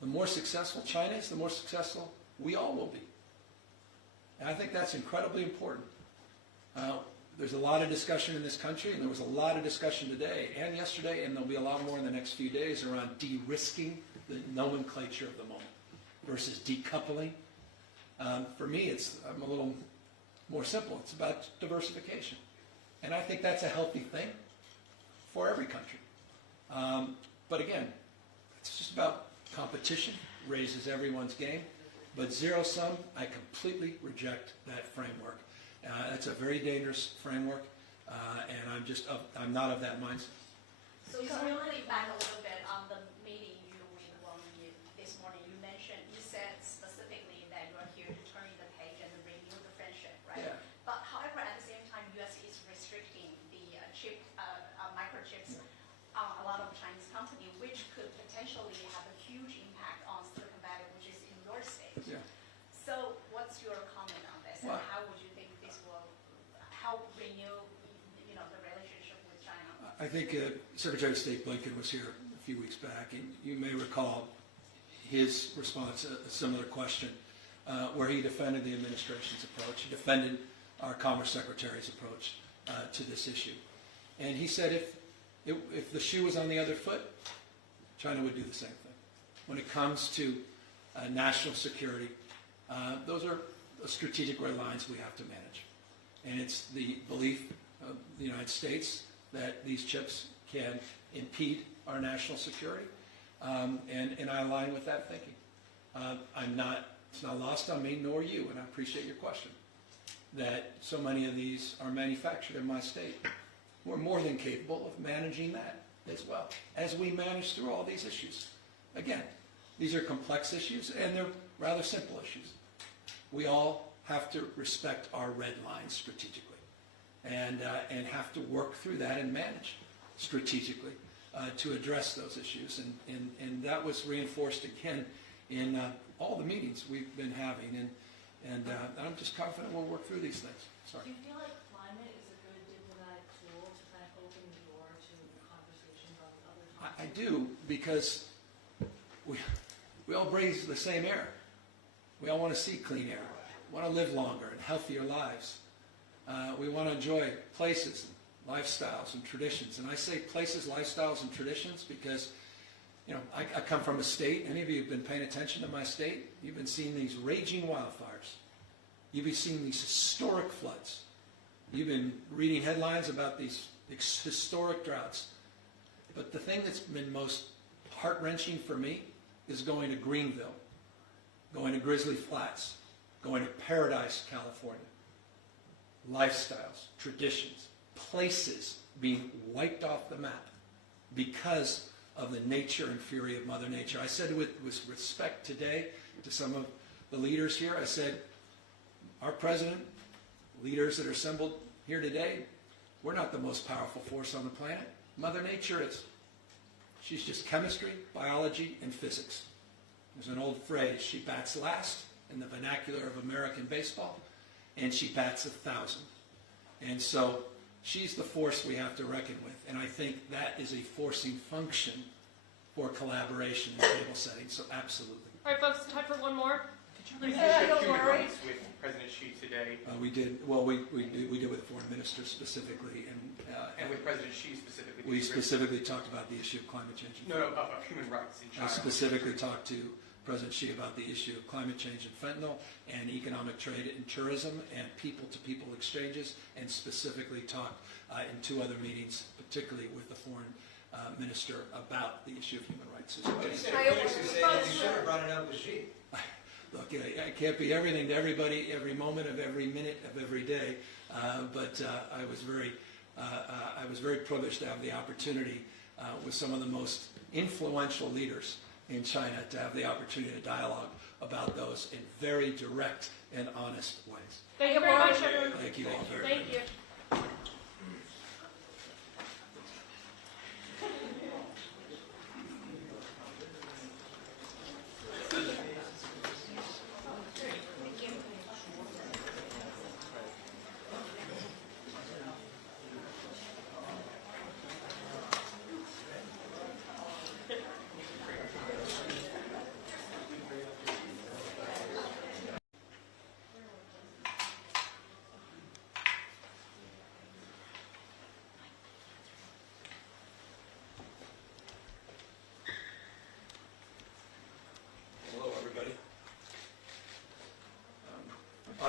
The more successful China is, the more successful we all will be. And I think that's incredibly important. There's a lot of discussion in this country, and there was a lot of discussion today and yesterday, and there'll be a lot more in the next few days around de-risking the nomenclature of the moment versus decoupling. For me, I'm a little more simple. It's about diversification. And I think that's a healthy thing for every country. But again, it's just about competition, raises everyone's game. But zero-sum, I completely reject that framework. That's a very dangerous framework, and I'm not of that mindset. So really back a little bit on the meeting you with Wang Yi this morning. You said specifically that you are here to turn the page and renew the friendship, right? Yeah. But however, at the same time, U.S. is restricting the microchips on a lot of Chinese companies, which could potentially have a huge impact on Silicon Valley, which is in your state. Yeah. So what's your comment on this, and Well, how would you think this will help renew, the relationship with China? I think Secretary of State Blinken was here a few weeks back, and you may recall his response, a similar question, where he defended the administration's approach. He defended our Commerce Secretary's approach to this issue. And he said if the shoe was on the other foot, China would do the same thing. When it comes to national security, those are strategic red lines we have to manage. And it's the belief of the United States that these chips can impede our national security, and I align with that thinking. It's not lost on me, nor you, and I appreciate your question, that so many of these are manufactured in my state. We're more than capable of managing that as well, as we manage through all these issues. Again, these are complex issues, and they're rather simple issues. We all have to respect our red lines strategically, and have to work through that and manage strategically to address those issues. And that was reinforced again in all the meetings we've been having, and I'm just confident we'll work through these things. Sorry. Do you feel like climate is a good diplomatic tool to kind of open the door to conversations on other topics? I do, because we all breathe the same air. We all want to see clean air. We want to live longer and healthier lives. We want to enjoy places, lifestyles, and traditions. And I say places, lifestyles, and traditions because, I come from a state. Any of you have been paying attention to my state? You've been seeing these raging wildfires. You've been seeing these historic floods. You've been reading headlines about these historic droughts. But the thing that's been most heart-wrenching for me is going to Greenville, going to Grizzly Flats, going to Paradise, California. Lifestyles, traditions, places being wiped off the map because of the nature and fury of Mother Nature. I said with respect today to some of the leaders here, I said, our president, leaders that are assembled here today, we're not the most powerful force on the planet. Mother Nature is. She's just chemistry, biology, and physics. There's an old phrase, she bats last in the vernacular of American baseball, and she bats 1,000. And so she's the force we have to reckon with. And I think that is a forcing function for collaboration in table settings. So absolutely. All right, folks, time for one more. Did you share human rights with President Xi today? We did. Well, we did with foreign ministers specifically, And with President Xi specifically? we specifically talked about the issue of climate change. No, of human rights in China. I specifically talked to President Xi about the issue of climate change and fentanyl and economic trade and tourism and people-to-people exchanges, and specifically talked in 2 other meetings, particularly with the foreign minister, about the issue of human rights as well. But he said critics who say that you should have brought it up with Xi. Look, I can't be everything to everybody every moment of every minute of every day, but I was very privileged to have the opportunity with some of the most influential leaders in China to have the opportunity to dialogue about those in very direct and honest ways. Thank you very much, everyone. Thank you all very much. Thank you.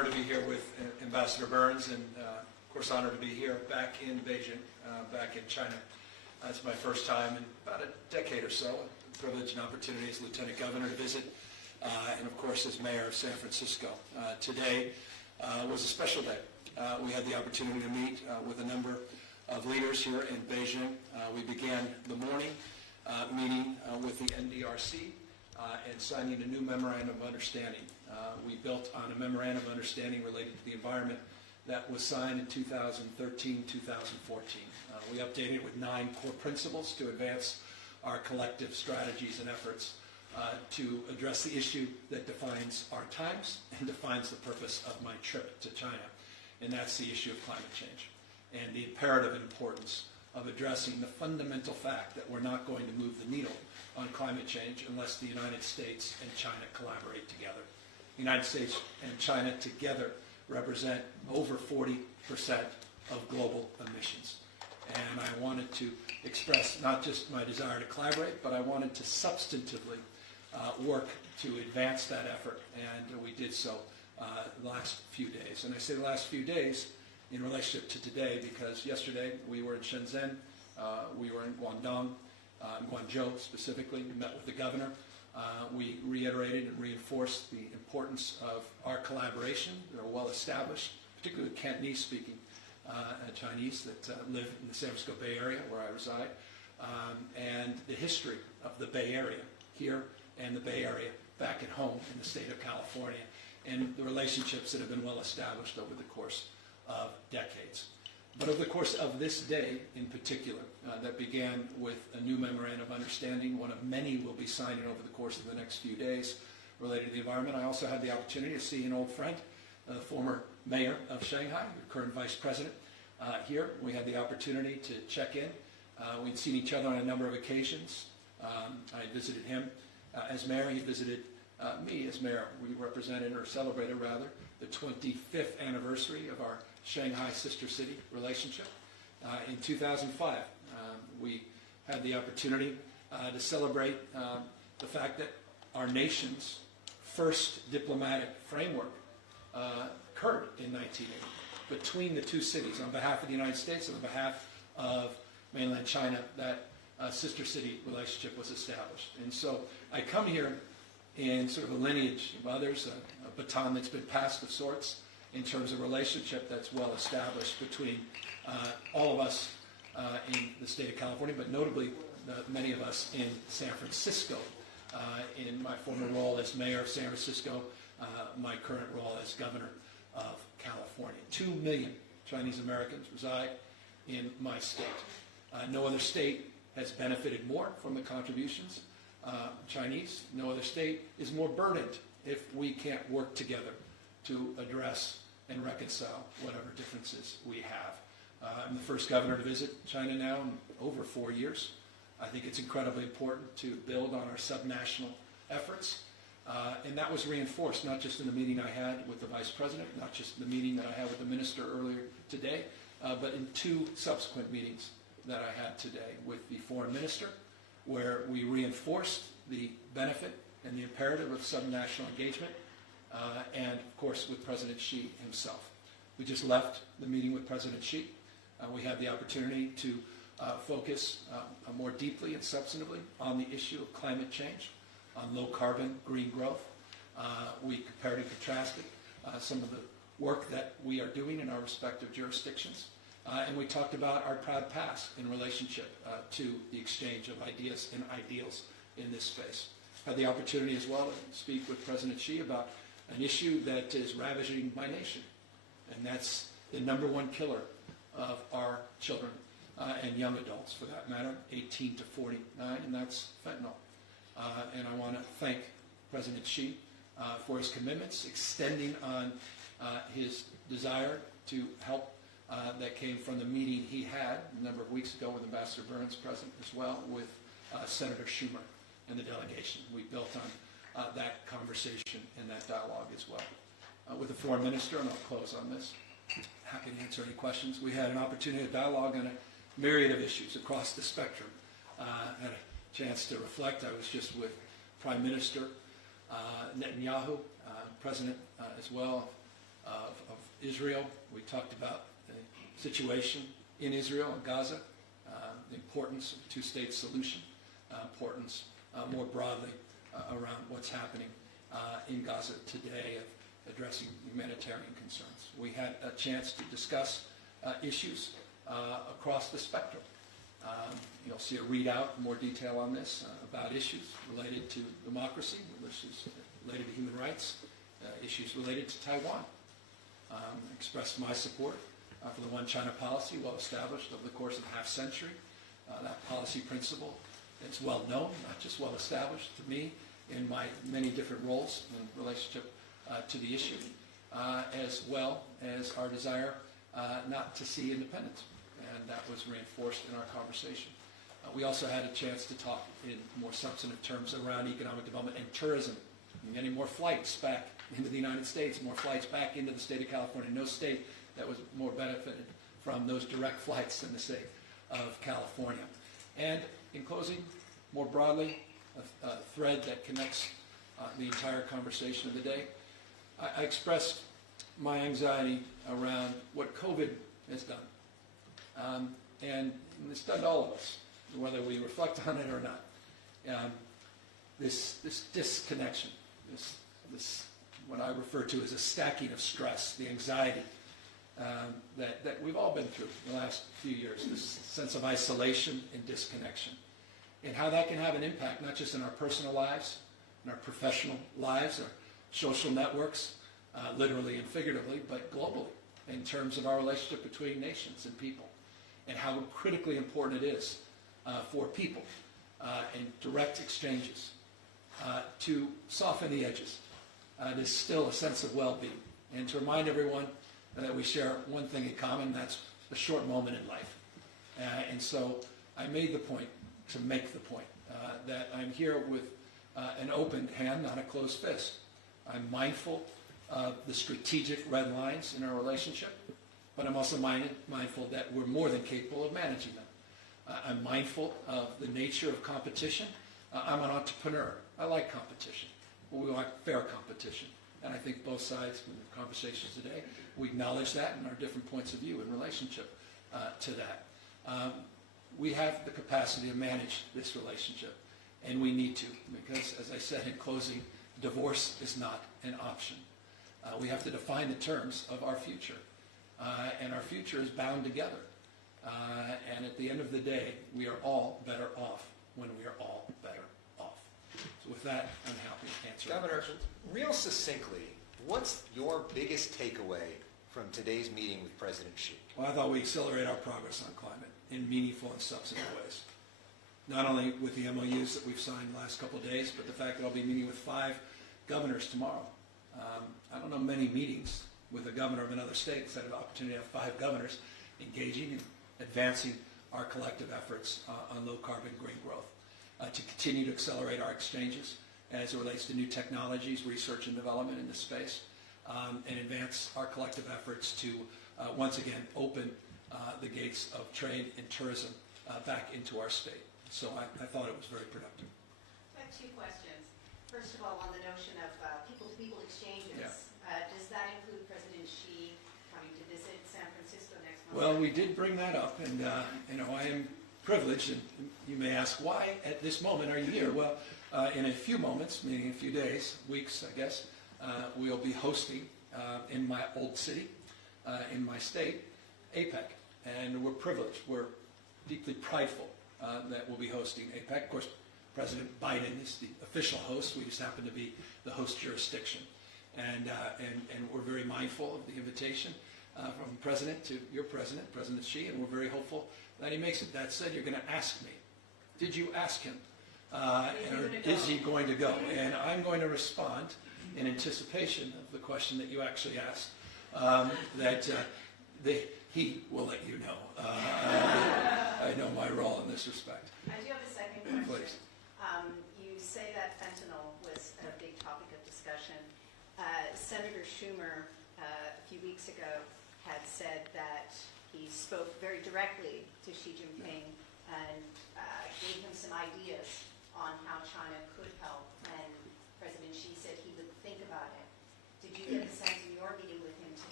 honored to be here with Ambassador Burns, and of course honored to be here back in Beijing, back in China. It's my first time in about a decade or so. Privilege and opportunity as Lieutenant Governor to visit, and of course as Mayor of San Francisco. Today was a special day. We had the opportunity to meet with a number of leaders here in Beijing. We began the morning meeting with the NDRC and signing a new memorandum of understanding. We built on a memorandum of understanding related to the environment that was signed in 2013-2014. We updated it with 9 core principles to advance our collective strategies and efforts to address the issue that defines our times and defines the purpose of my trip to China, and that's the issue of climate change and the imperative importance of addressing the fundamental fact that we're not going to move the needle on climate change unless the United States and China collaborate together. The United States and China together represent over 40% of global emissions. And I wanted to express not just my desire to collaborate, but I wanted to substantively work to advance that effort, and we did so the last few days. And I say the last few days in relationship to today because yesterday we were in Shenzhen, we were in Guangdong, Guangzhou specifically, we met with the governor. We reiterated and reinforced the importance of our collaboration. They're well established, particularly with Cantonese-speaking Chinese that live in the San Francisco Bay Area where I reside, and the history of the Bay Area here and the Bay Area back at home in the state of California, and the relationships that have been well established over the course of decades. But over the course of this day in particular, that began with a new memorandum of understanding, one of many we'll be signing over the course of the next few days related to the environment. I also had the opportunity to see an old friend, the former mayor of Shanghai, the current vice president, here. We had the opportunity to check in. We'd seen each other on a number of occasions. I visited him as mayor. He visited me as mayor. We represented, or celebrated rather, the 25th anniversary of our Shanghai sister city relationship. In 2005, we had the opportunity to celebrate the fact that our nation's first diplomatic framework occurred in 1980 between the two cities on behalf of the United States and on behalf of mainland China. That sister city relationship was established. And so I come here in sort of a lineage of others, a baton that's been passed of sorts in terms of relationship that's well established between all of us in the state of California, but notably many of us in San Francisco, in my former role as mayor of San Francisco, my current role as governor of California. 2 million Chinese Americans reside in my state. No other state has benefited more from the contributions Chinese. No other state is more burdened if we can't work together to address and reconcile whatever differences we have. I'm the first governor to visit China now in over 4 years. I think it's incredibly important to build on our subnational efforts. And that was reinforced not just in the meeting I had with the vice president, not just in the meeting that I had with the minister earlier today, but in 2 subsequent meetings that I had today with the foreign minister, where we reinforced the benefit and the imperative of subnational engagement, and of course with President Xi himself. We just left the meeting with President Xi. We had the opportunity to focus more deeply and substantively on the issue of climate change, on low carbon, green growth. We compared and contrasted some of the work that we are doing in our respective jurisdictions. And we talked about our proud past in relationship to the exchange of ideas and ideals in this space. Had the opportunity as well to speak with President Xi about an issue that is ravaging my nation, and that's the #1 killer of our children and young adults, for that matter, 18 to 49, and that's fentanyl. And I want to thank President Xi for his commitments, extending on his desire to help that came from the meeting he had a number of weeks ago with Ambassador Burns present as well, with Senator Schumer and the delegation. We built on that conversation and that dialogue as well. With the foreign minister, and I'll close on this, happy to answer any questions. We had an opportunity to dialogue on a myriad of issues across the spectrum. Had a chance to reflect. I was just with Prime Minister Netanyahu, President as well of Israel. We talked about the situation in Israel and Gaza, the importance of a two-state solution, importance more broadly around what's happening in Gaza today of addressing humanitarian concerns. We had a chance to discuss issues across the spectrum. You'll see a readout in more detail on this about issues related to democracy, issues related to human rights, issues related to Taiwan. Expressed my support for the One China policy, well established over the course of a half century. That policy principle is well known, not just well established to me in my many different roles in relationship to the issue, as well as our desire not to see independence. And that was reinforced in our conversation. We also had a chance to talk in more substantive terms around economic development and tourism. Getting more flights back into the United States, more flights back into the state of California. No state that was more benefited from those direct flights than the state of California. And in closing, more broadly, a thread that connects the entire conversation of the day, I expressed my anxiety around what COVID has done. And it's done to all of us, whether we reflect on it or not. This disconnection, this what I refer to as a stacking of stress, the anxiety that we've all been through in the last few years, this sense of isolation and disconnection, and how that can have an impact not just in our personal lives, in our professional lives, our social networks, literally and figuratively, but globally, in terms of our relationship between nations and people, and how critically important it is for people in direct exchanges to soften the edges. There's still a sense of well-being, and to remind everyone that we share one thing in common, that's a short moment in life. And so I made the point to make the point that I'm here with an open hand, not a closed fist. I'm mindful of the strategic red lines in our relationship, but I'm also mindful that we're more than capable of managing them. I'm mindful of the nature of competition. I'm an entrepreneur. I like competition. We want fair competition. And I think both sides in the conversations today, we acknowledge that and our different points of view in relationship to that. We have the capacity to manage this relationship, and we need to, because as I said in closing, divorce is not an option. We have to define the terms of our future, and our future is bound together. And at the end of the day, we are all better off when we are all better off. So with that, I'm happy to answer Governor, questions. real succinctly, what's your biggest takeaway from today's meeting with President Xi? Well, I thought we accelerate our progress on climate in meaningful and substantive ways. Not only with the MOUs that we've signed the last couple of days, but the fact that I'll be meeting with 5 governors tomorrow. I don't know many meetings with a governor of another state that's had an opportunity to have 5 governors engaging and advancing our collective efforts on low-carbon green growth, to continue to accelerate our exchanges as it relates to new technologies, research and development in this space, and advance our collective efforts to once again open the gates of trade and tourism back into our state. So I thought it was very productive. I have 2 questions. First of all, on the notion of people-to-people exchanges, does that include President Xi coming to visit San Francisco next month? Well, we did bring that up, and I am privileged, and you may ask, why at this moment are you here? Well, in a few moments, meaning a few days, weeks, I guess, we'll be hosting in my old city, in my state, Apec, and we're privileged. We're deeply prideful that we'll be hosting Apec. Of course, President Biden is the official host. We just happen to be the host jurisdiction, and we're very mindful of the invitation from President to your President, President Xi, and we're very hopeful that he makes it. That said, you're going to ask me, did you ask him? Is he going to go? And I'm going to respond in anticipation of the question that you actually asked, he will let you know. I know my role in this respect. I do have a second question. Please. You say that fentanyl was a big topic of discussion. Senator Schumer, a few weeks ago, had said that he spoke very directly to Xi Jinping and gave him some ideas on how China could help, and President Xi said he would think about it. Did you get the sense in your meeting with him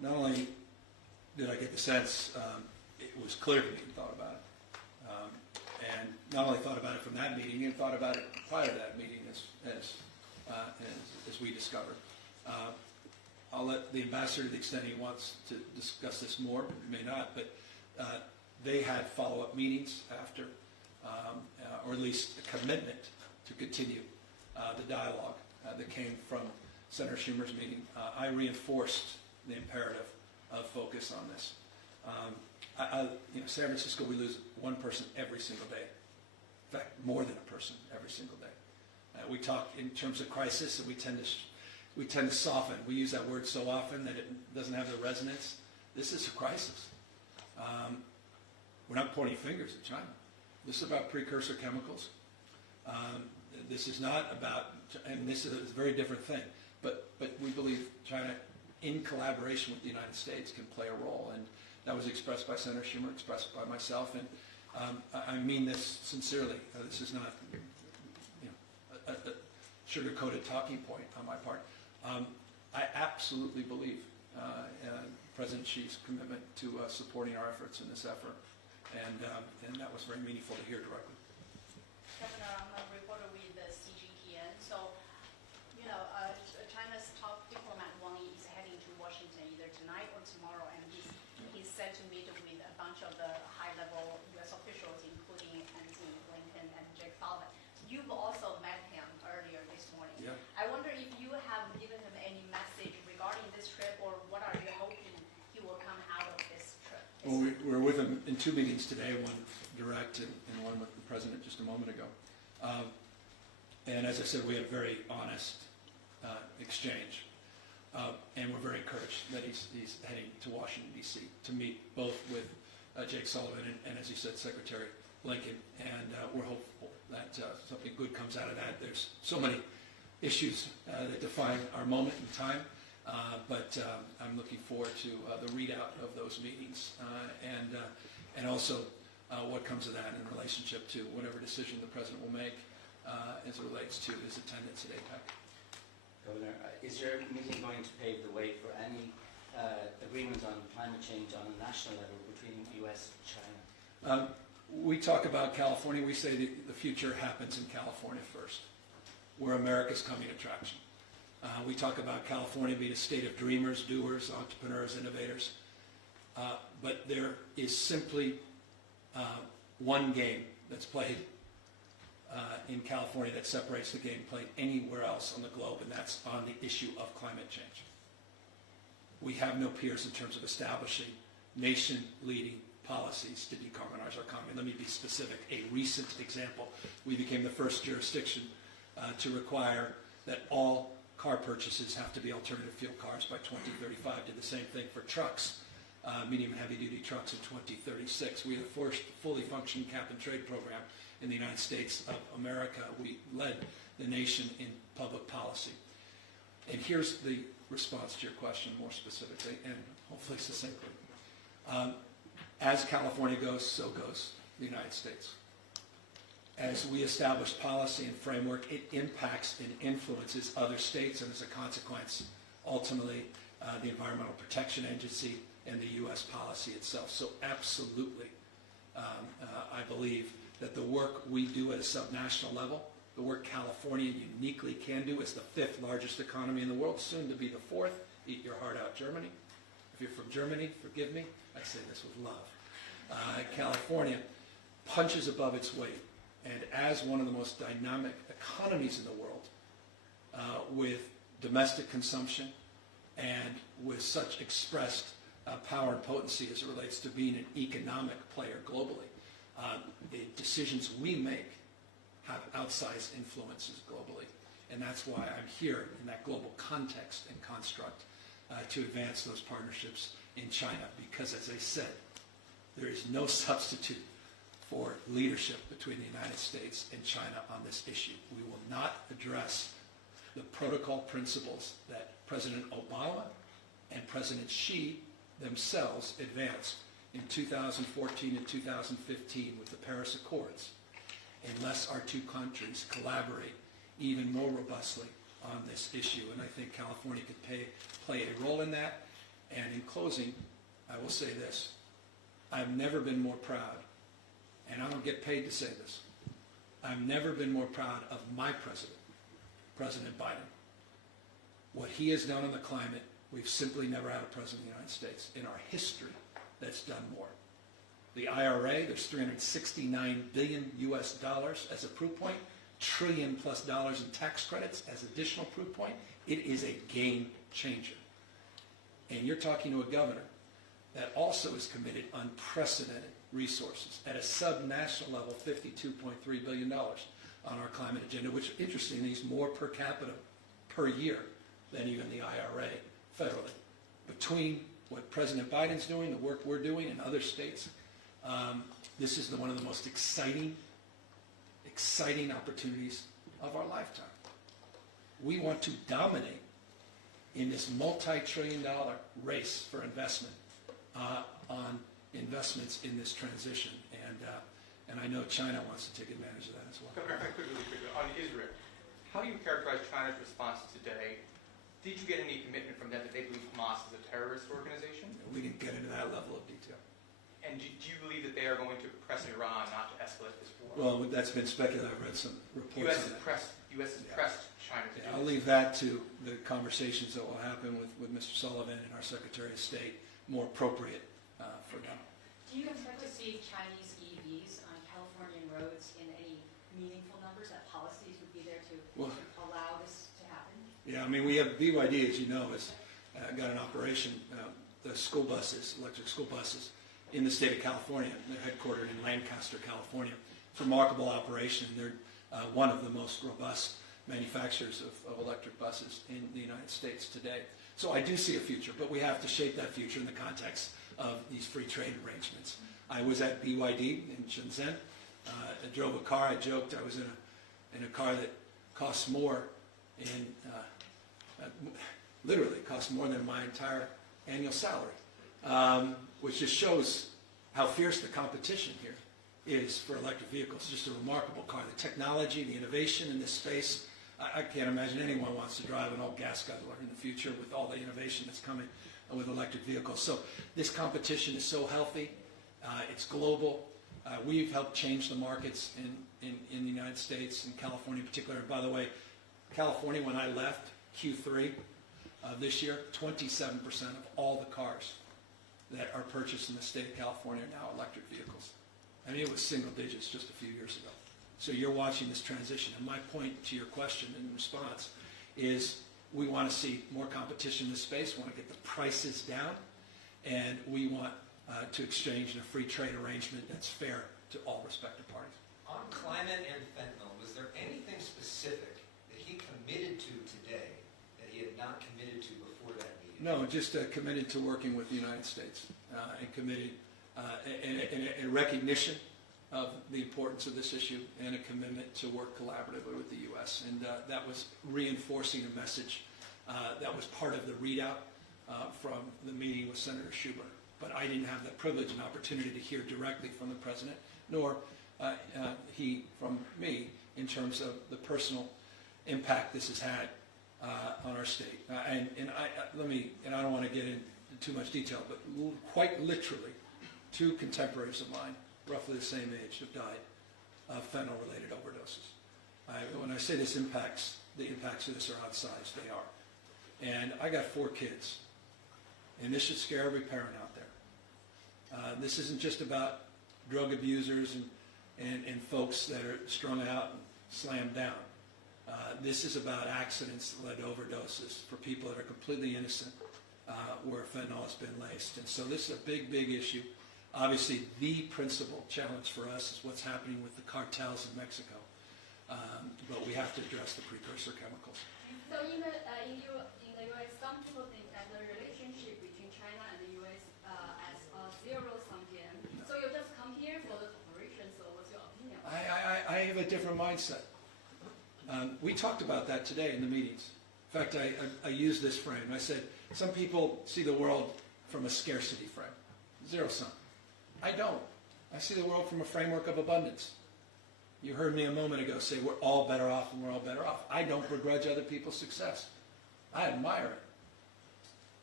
not only did I get the sense it was clear to me he thought about it, and not only thought about it from that meeting, he thought about it prior to that meeting, as we discovered. I'll let the ambassador, to the extent he wants to discuss this more, may not, but they had follow-up meetings after, or at least a commitment to continue the dialogue that came from Senator Schumer's meeting. I reinforced the imperative of focus on this. San Francisco, we lose one person every single day. In fact, more than a person every single day. We talk in terms of crisis, and we tend to soften. We use that word so often that it doesn't have the resonance. This is a crisis. We're not pointing fingers at China. This is about precursor chemicals. This is not about, and this is a very different thing, but we believe China, in collaboration with the United States, can play a role, and that was expressed by Senator Schumer, expressed by myself, and I mean this sincerely. This is not a sugar-coated talking point on my part. I absolutely believe President Xi's commitment to supporting our efforts in this effort, and that was very meaningful to hear directly. Governor, I'm a reporter with the CGTN. So, China's top diplomat Wang Yi is heading to Washington either tonight or tomorrow, and he's set to meet with a bunch of the high-level U.S. officials, including Anthony Blinken and Jake Sullivan. You've also met him earlier this morning. Yeah. I wonder if you have given him any message regarding this trip, or what are you hoping he will come out of this trip? Well, we're with him in two meetings today, one direct and one with the President just a moment ago. And as I said, we had a very honest exchange. And we're very encouraged that he's heading to Washington, D.C. to meet both with Jake Sullivan and, as you said, Secretary Blinken. And we're hopeful that something good comes out of that. There's so many issues that define our moment in time. But I'm looking forward to the readout of those meetings and also what comes of that in relationship to whatever decision the President will make as it relates to his attendance at Apec. Governor, is your meeting going to pave the way for any agreement on climate change on a national level between the U.S. and China? We talk about California. We say the future happens in California first. We're America's coming attraction. We talk about California being a state of dreamers, doers, entrepreneurs, innovators. But there is simply one game that's played in California that separates the game played anywhere else on the globe, and that's on the issue of climate change. We have no peers in terms of establishing nation-leading policies to decarbonize our economy. Let me be specific. A recent example, we became the first jurisdiction to require that all car purchases have to be alternative fuel cars by 2035. Did the same thing for trucks, medium and heavy-duty trucks in 2036. We had the first fully functioning cap-and-trade program in the United States of America. We led the nation in public policy. And here's the response to your question more specifically and hopefully succinctly. As California goes, so goes the United States. As we establish policy and framework, it impacts and influences other states, and as a consequence, ultimately, the Environmental Protection Agency and the U.S. policy itself. So absolutely, I believe that the work we do at a subnational level, the work California uniquely can do as the fifth largest economy in the world, soon to be the fourth. Eat your heart out, Germany. If you're from Germany, forgive me, I say this with love. California punches above its weight, and as one of the most dynamic economies in the world, with domestic consumption and with such expressed power and potency as it relates to being an economic player globally, the decisions we make have outsized influences globally. And that's why I'm here in that global context and construct to advance those partnerships in China, because as I said, there is no substitute for leadership between the United States and China on this issue. We will not address the protocol principles that President Obama and President Xi themselves advanced in 2014 and 2015 with the Paris Accords, unless our two countries collaborate even more robustly on this issue. And I think California could play a role in that. And in closing, I will say this. I've never been more proud, and I don't get paid to say this, I've never been more proud of my president, President Biden. What he has done on the climate, we've simply never had a president of the United States in our history that's done more. The IRA, there's $369 billion US as a proof point, trillion plus dollars in tax credits as additional proof point. It is a game changer. And you're talking to a governor that also is committed unprecedented resources at a sub-national level, $52.3 billion on our climate agenda, which interestingly is more per capita per year than even the IRA federally. Between what President Biden's doing, the work we're doing in other states, this is one of the most exciting opportunities of our lifetime. We want to dominate in this multi-trillion-dollar race for investment on investments in this transition, and I know China wants to take advantage of that as well. Really quickly, on Israel, how do you characterize China's response today? Did you get any commitment from them that they believe Hamas is a terrorist organization? We didn't get into that level of detail. And do you believe that they are going to press Iran not to escalate this war? Well, that's been speculated. I've read some reports on that. U.S. has pressed China to do I'll leave that to the conversations that will happen with Mr. Sullivan and our Secretary of State, more appropriate for them. Do you expect to see Chinese EVs on Californian roads in any meaningful numbers, that policies would be there to allow this to happen? Yeah, I mean, we have BYD, as you know, has got an operation, the school buses, electric school buses, in the state of California. They're headquartered in Lancaster, California. It's a remarkable operation. They're one of the most robust manufacturers of electric buses in the United States today. So I do see a future, but we have to shape that future in the context of these free trade arrangements. I was at BYD in Shenzhen. I drove a car. I joked I was in a car that costs more literally costs more than my entire annual salary, which just shows how fierce the competition here is for electric vehicles. Just a remarkable car. The technology, the innovation in this space, I can't imagine anyone wants to drive an old gas guzzler in the future with all the innovation that's coming with electric vehicles. So this competition is so healthy. It's global. We've helped change the markets in the United States, in California in particular. And by the way, California, when I left Q3 of this year, 27% of all the cars that are purchased in the state of California are now electric vehicles. I mean, it was single digits just a few years ago. So you're watching this transition. And my point to your question in response is we want to see more competition in this space. We want to get the prices down. And we want to exchange in a free trade arrangement that's fair to all respective parties. On climate and fentanyl, was there anything specific that he committed to today that he had not committed to before that meeting? No, just committed to working with the United States and committed in a recognition of the importance of this issue and a commitment to work collaboratively with the U.S. And that was reinforcing a message that was part of the readout from the meeting with Senator Schumer. But I didn't have that privilege and opportunity to hear directly from the President, nor he from me in terms of the personal impact this has had on our state. And I don't want to get into too much detail, but quite literally, 2 contemporaries of mine, roughly the same age, have died of fentanyl-related overdoses. When I say this impacts, the impacts of this are outsized. They are. And I got 4 kids, and this should scare every parent out there. This isn't just about drug abusers and folks that are strung out and slammed down. This is about accidents that led to overdoses for people that are completely innocent where fentanyl has been laced. And so this is a big, big issue. Obviously, the principal challenge for us is what's happening with the cartels in Mexico. But we have to address the precursor chemicals. So in the U.S., some people think that the relationship between China and the U.S. as a zero-sum game. So you just come here for the cooperation, so what's your opinion? I have a different mindset. We talked about that today in the meetings. In fact, I used this frame. I said, some people see the world from a scarcity frame, zero-sum. I don't. I see the world from a framework of abundance. You heard me a moment ago say we're all better off and we're all better off. I don't begrudge other people's success. I admire it.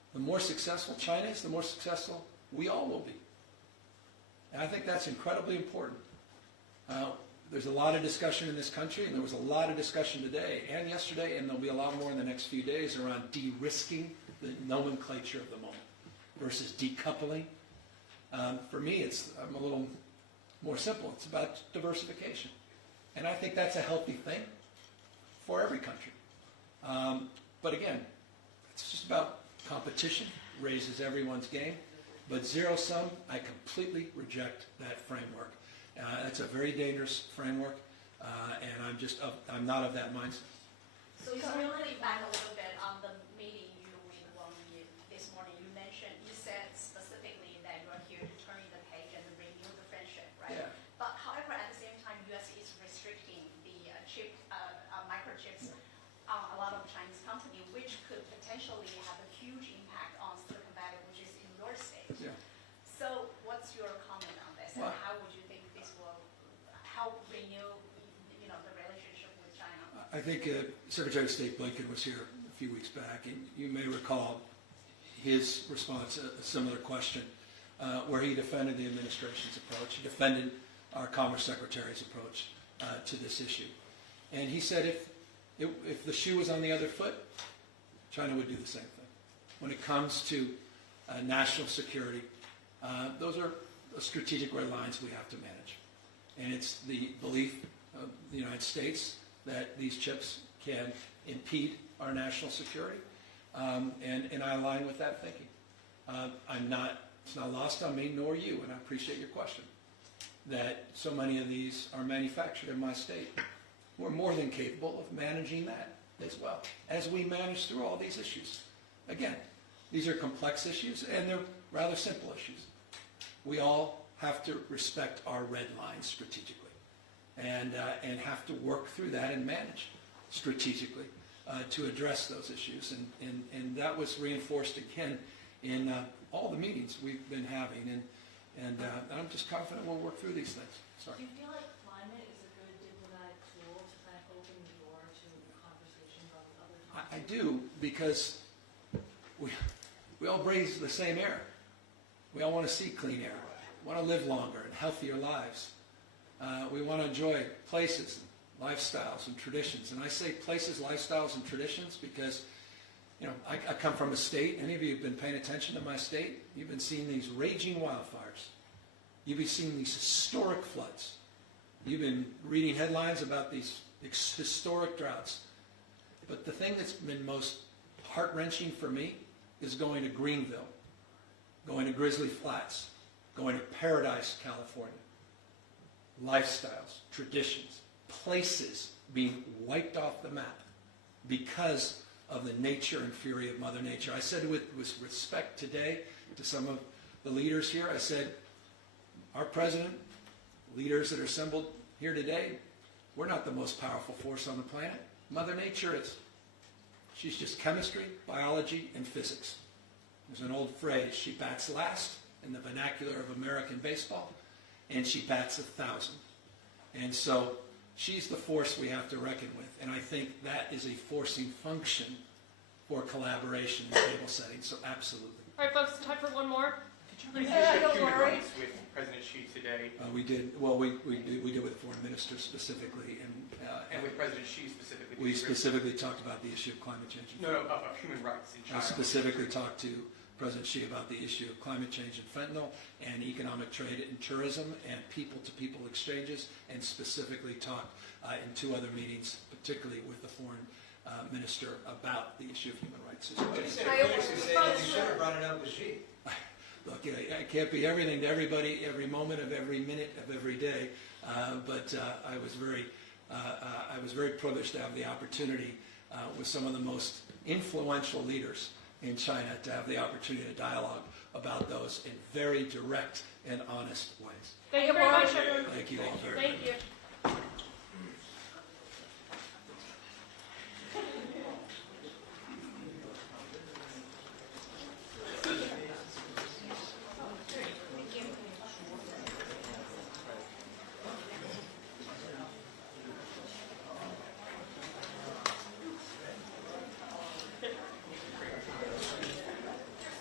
The more successful China is, the more successful we all will be. And I think that's incredibly important. There's a lot of discussion in this country, and there was a lot of discussion today and yesterday, and there'll be a lot more in the next few days around de-risking the nomenclature of the moment versus decoupling. For me, I'm a little more simple. It's about diversification. And I think that's a healthy thing for every country. But again, it's just about competition, raises everyone's game. But zero sum, I completely reject that framework. It's a very dangerous framework, and I'm not of that mindset. So really back a little bit on the meeting you with Wang Yi this morning. You said specifically that you're here to turn the page and renew the friendship, right? Yeah. But however, at the same time, U.S. is restricting the microchips on a lot of Chinese companies, which could potentially have a huge impact on Silicon Valley, which is in your state. Yeah. So what's your comment on this, and Well, how would you think this will help renew, the relationship with China? I think Secretary of State Blinken was here a few weeks back, and you may recall his response, a similar question, where he defended the administration's approach. He defended our Commerce Secretary's approach to this issue. And he said if the shoe was on the other foot, China would do the same thing. When it comes to national security, those are strategic red lines we have to manage. And it's the belief of the United States that these chips can impede our national security, and I align with that thinking. It's not lost on me nor you, and I appreciate your question, that so many of these are manufactured in my state. We're more than capable of managing that as well, as we manage through all these issues. Again, these are complex issues, and they're rather simple issues. We all have to respect our red lines strategically, and have to work through that and manage strategically to address those issues. And that was reinforced again in all the meetings we've been having, and I'm just confident we'll work through these things. Sorry. Do you feel like climate is a good diplomatic tool to kind of open the door to conversations on other topics? I do, because we all breathe the same air. We all want to see clean air. We want to live longer and healthier lives. We want to enjoy places, lifestyles, and traditions. And I say places, lifestyles, and traditions because, I come from a state. Any of you have been paying attention to my state? You've been seeing these raging wildfires. You've been seeing these historic floods. You've been reading headlines about these historic droughts. But the thing that's been most heart-wrenching for me is going to Greenville, going to Grizzly Flats, going to Paradise, California. Lifestyles, traditions, places being wiped off the map because of the nature and fury of Mother Nature. I said with respect today to some of the leaders here, I said, our president, leaders that are assembled here today, we're not the most powerful force on the planet. Mother Nature is. She's just chemistry, biology, and physics. There's an old phrase, she bats last in the vernacular of American baseball, and she bats 1,000. And so she's the force we have to reckon with. And I think that is a forcing function for collaboration in table settings. So absolutely. All right, folks, time for one more. Did you raise Yeah, the issue of don't human worry. rights with President Xi today, We did. Well, we did with foreign ministers specifically, and with President Xi specifically? we specifically talked about the issue of climate change. No, of human rights in I China. specifically talked to President Xi about the issue of climate change and fentanyl and economic trade and tourism and people-to-people exchanges, and specifically talked in 2 other meetings, particularly with the foreign minister, about the issue of human rights as well. But you said critics who say that you should have brought it up with Xi. Look, I can't be everything to everybody every moment of every minute of every day, but I was very privileged to have the opportunity with some of the most influential leaders in China to have the opportunity to dialogue about those in very direct and honest ways. Thank you very much. Thank you all very much. Thank you.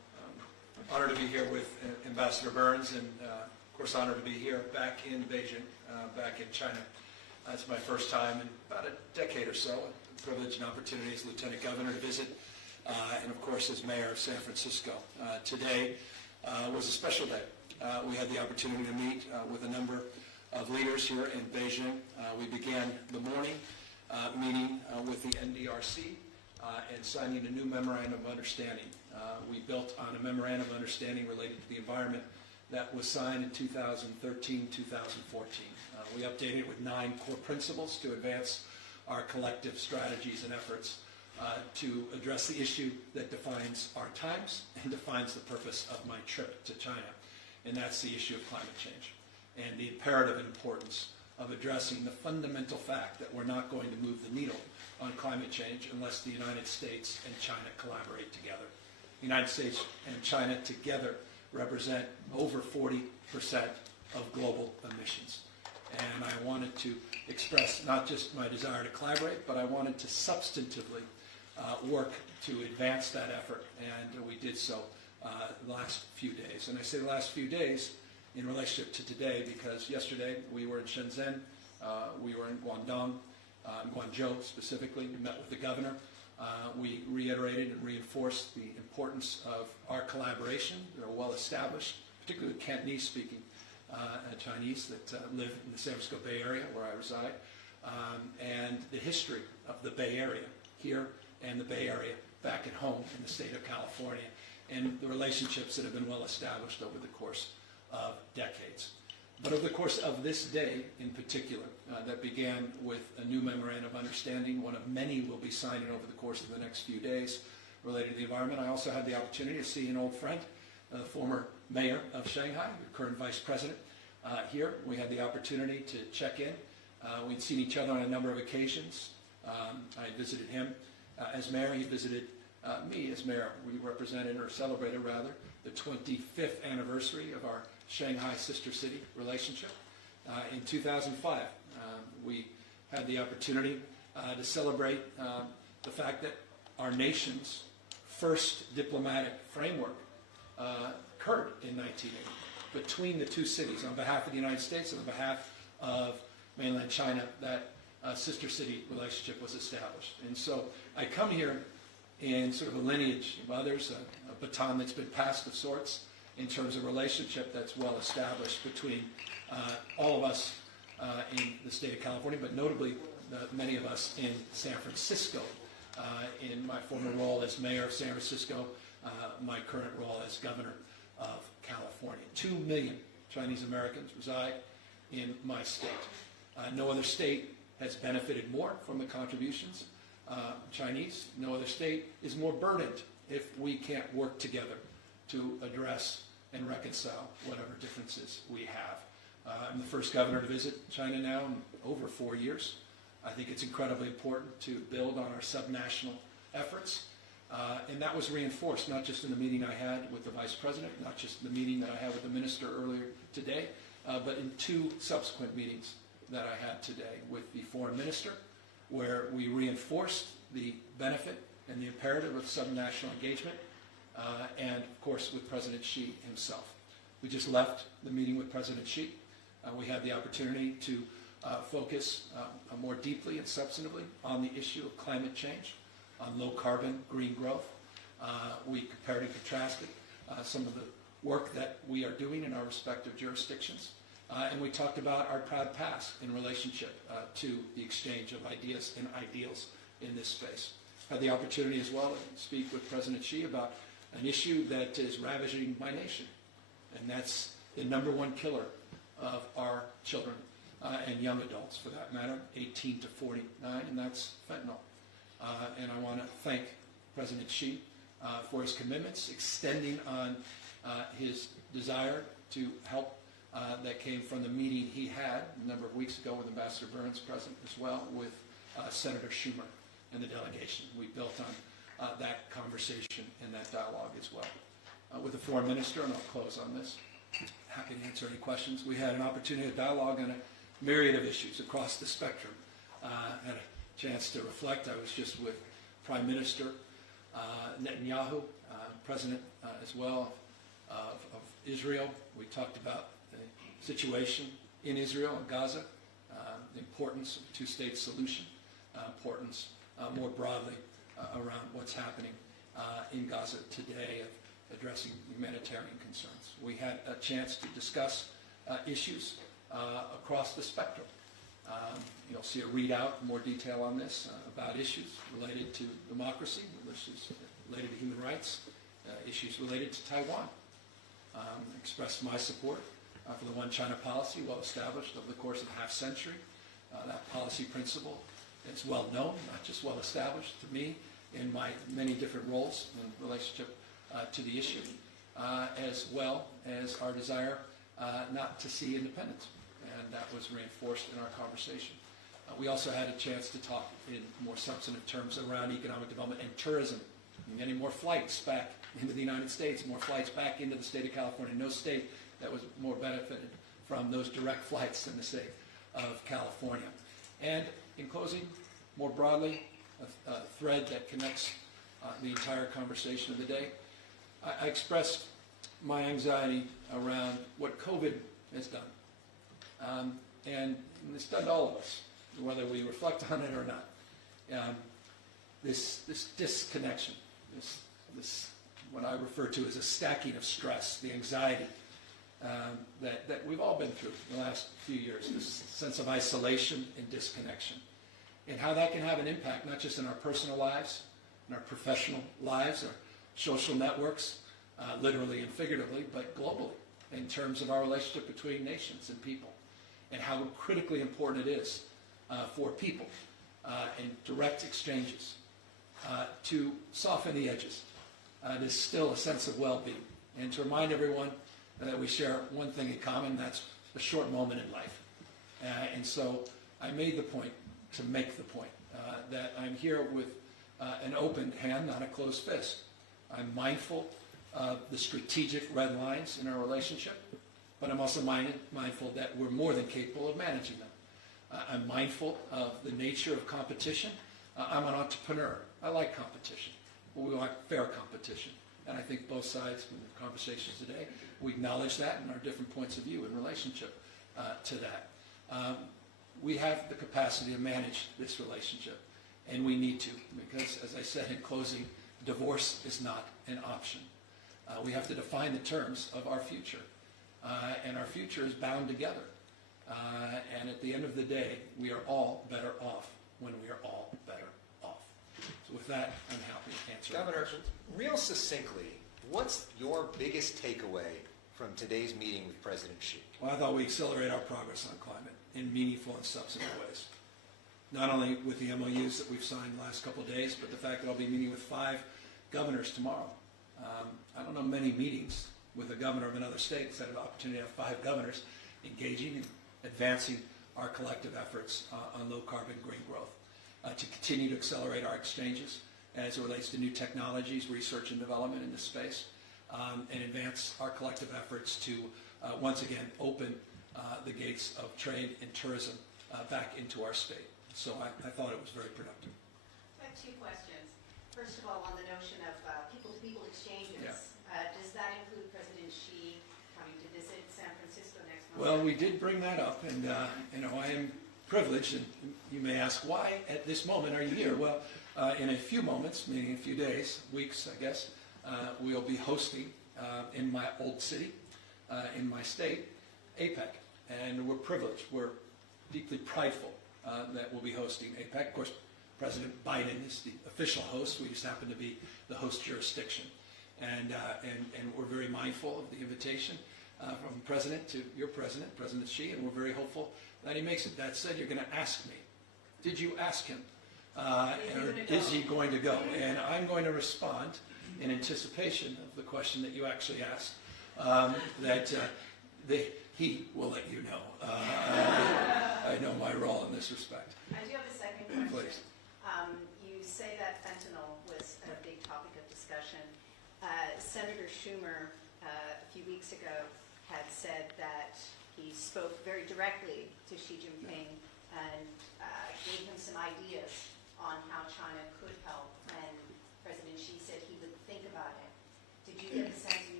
be here with Ambassador Burns, and of course honored to be here back in Beijing, back in China. It's my first time in about a decade or so. A privilege and opportunity as Lieutenant Governor to visit, and of course as Mayor of San Francisco. Today was a special day. We had the opportunity to meet with a number of leaders here in Beijing. We began the morning meeting with the NDRC and signing a new memorandum of understanding. We built on a memorandum of understanding related to the environment that was signed in 2013-2014. We updated it with 9 core principles to advance our collective strategies and efforts to address the issue that defines our times and defines the purpose of my trip to China, and that's the issue of climate change and the imperative importance of addressing the fundamental fact that we're not going to move the needle on climate change unless the United States and China collaborate together. The United States and China together represent over 40% of global emissions. And I wanted to express not just my desire to collaborate, but I wanted to substantively work to advance that effort, and we did so the last few days. And I say the last few days in relationship to today because yesterday we were in Shenzhen, we were in Guangzhou specifically, we met with the governor. We reiterated and reinforced the importance of our collaboration. They're well established, particularly with Cantonese-speaking Chinese that live in the San Francisco Bay Area where I reside, and the history of the Bay Area here and the Bay Area back at home in the state of California, and the relationships that have been well established over the course of decades. But over the course of this day in particular, that began with a new memorandum of understanding, one of many we'll be signing over the course of the next few days related to the environment. I also had the opportunity to see an old friend, the former mayor of Shanghai, the current vice president, here. We had the opportunity to check in. We'd seen each other on a number of occasions. I visited him as mayor. He visited me as mayor. We represented, or celebrated rather, the 25th anniversary of our Shanghai sister city relationship. In 2005, we had the opportunity to celebrate the fact that our nation's first diplomatic framework occurred in 1980 between the two cities on behalf of the United States and on behalf of mainland China. That sister city relationship was established. And so I come here in sort of a lineage of others, a baton that's been passed of sorts in terms of relationship that's well established between all of us in the state of California, but notably many of us in San Francisco, in my former role as mayor of San Francisco, my current role as governor of California. 2 million Chinese Americans reside in my state. No other state has benefited more from the contributions Chinese. No other state is more burdened if we can't work together to address and reconcile whatever differences we have. I'm the first governor to visit China now in over 4 years. I think it's incredibly important to build on our subnational efforts. And that was reinforced not just in the meeting I had with the vice president, not just the meeting that I had with the minister earlier today, but in 2 subsequent meetings that I had today with the foreign minister, where we reinforced the benefit and the imperative of subnational engagement, and of course with President Xi himself. We just left the meeting with President Xi. We had the opportunity to focus more deeply and substantively on the issue of climate change, on low carbon, green growth. We compared and contrasted some of the work that we are doing in our respective jurisdictions. And we talked about our proud past in relationship to the exchange of ideas and ideals in this space. Had the opportunity as well to speak with President Xi about an issue that is ravaging my nation, and that's the #1 killer of our children and young adults, for that matter, 18 to 49, and that's fentanyl. And I want to thank President Xi for his commitments, extending on his desire to help that came from the meeting he had a number of weeks ago with Ambassador Burns present as well, with Senator Schumer and the delegation. We built on that conversation and that dialogue as well. With the foreign minister, and I'll close on this, happy to answer any questions. We had an opportunity to dialogue on a myriad of issues across the spectrum. Had a chance to reflect. I was just with Prime Minister Netanyahu, President as well of Israel. We talked about the situation in Israel and Gaza, the importance of a two-state solution, importance more broadly around what's happening in Gaza today of addressing humanitarian concerns. We had a chance to discuss issues across the spectrum. You'll see a readout in more detail on this about issues related to democracy, issues related to human rights, issues related to Taiwan. Expressed my support for the One China policy, well established over the course of a half century. That policy principle is well known, not just well established to me in my many different roles in relationship to the issue, as well as our desire not to see independence. And that was reinforced in our conversation. We also had a chance to talk in more substantive terms around economic development and tourism. Getting more flights back into the United States, more flights back into the state of California. No state that was more benefited from those direct flights than the state of California. And in closing, more broadly, a thread that connects the entire conversation of the day, I expressed my anxiety around what COVID has done. And it's done to all of us, whether we reflect on it or not. This disconnection, this what I refer to as a stacking of stress, the anxiety that we've all been through in the last few years, this sense of isolation and disconnection, and how that can have an impact not just in our personal lives, in our professional lives, our social networks, literally and figuratively, but globally, in terms of our relationship between nations and people, and how critically important it is for people in direct exchanges to soften the edges. There's still a sense of well-being, and to remind everyone that we share one thing in common, that's a short moment in life. And so I made the point to make the point that I'm here with an open hand, not a closed fist. I'm mindful of the strategic red lines in our relationship, but I'm also mindful that we're more than capable of managing them. I'm mindful of the nature of competition. I'm an entrepreneur. I like competition. We want fair competition. And I think both sides in the conversations today, we acknowledge that and our different points of view in relationship to that. We have the capacity to manage this relationship, and we need to, because, as I said in closing, divorce is not an option. We have to define the terms of our future, and our future is bound together. And at the end of the day, we are all better off when we are all better off. So with that, I'm happy to answer Governor, questions. real succinctly, what's your biggest takeaway from today's meeting with President Xi? Well, I thought we accelerate our progress on climate in meaningful and substantive ways. Not only with the MOUs that we've signed the last couple of days, but the fact that I'll be meeting with 5 governors tomorrow. I don't know many meetings with a governor of another state that's had an opportunity to have 5 governors engaging and advancing our collective efforts on low-carbon green growth, to continue to accelerate our exchanges as it relates to new technologies, research and development in this space, and advance our collective efforts to once again open the gates of trade and tourism back into our state. So I thought it was very productive. I have 2 questions. First of all, on the notion of people-to-people exchanges, does that include President Xi coming to visit San Francisco next month? Well, we did bring that up, and I am privileged, and you may ask, why at this moment are you here? Well, in a few moments, meaning a few days, weeks, I guess, we'll be hosting in my old city, in my state, Apec, and we're privileged. We're deeply prideful that we'll be hosting Apec. Of course, President Biden is the official host. We just happen to be the host jurisdiction. And we're very mindful of the invitation from the President to your President, President Xi, and we're very hopeful that he makes it. That said, you're going to ask me, did you ask him? Or is he going to go? And I'm going to respond in anticipation of the question that you actually asked, he will let you know. I know my role in this respect. I do have a second question. Please. You say that fentanyl was a big topic of discussion. Senator Schumer, a few weeks ago, had said that he spoke very directly to Xi Jinping and gave him some ideas on how China could help, and President Xi said he would think about it. Did you get the sense in your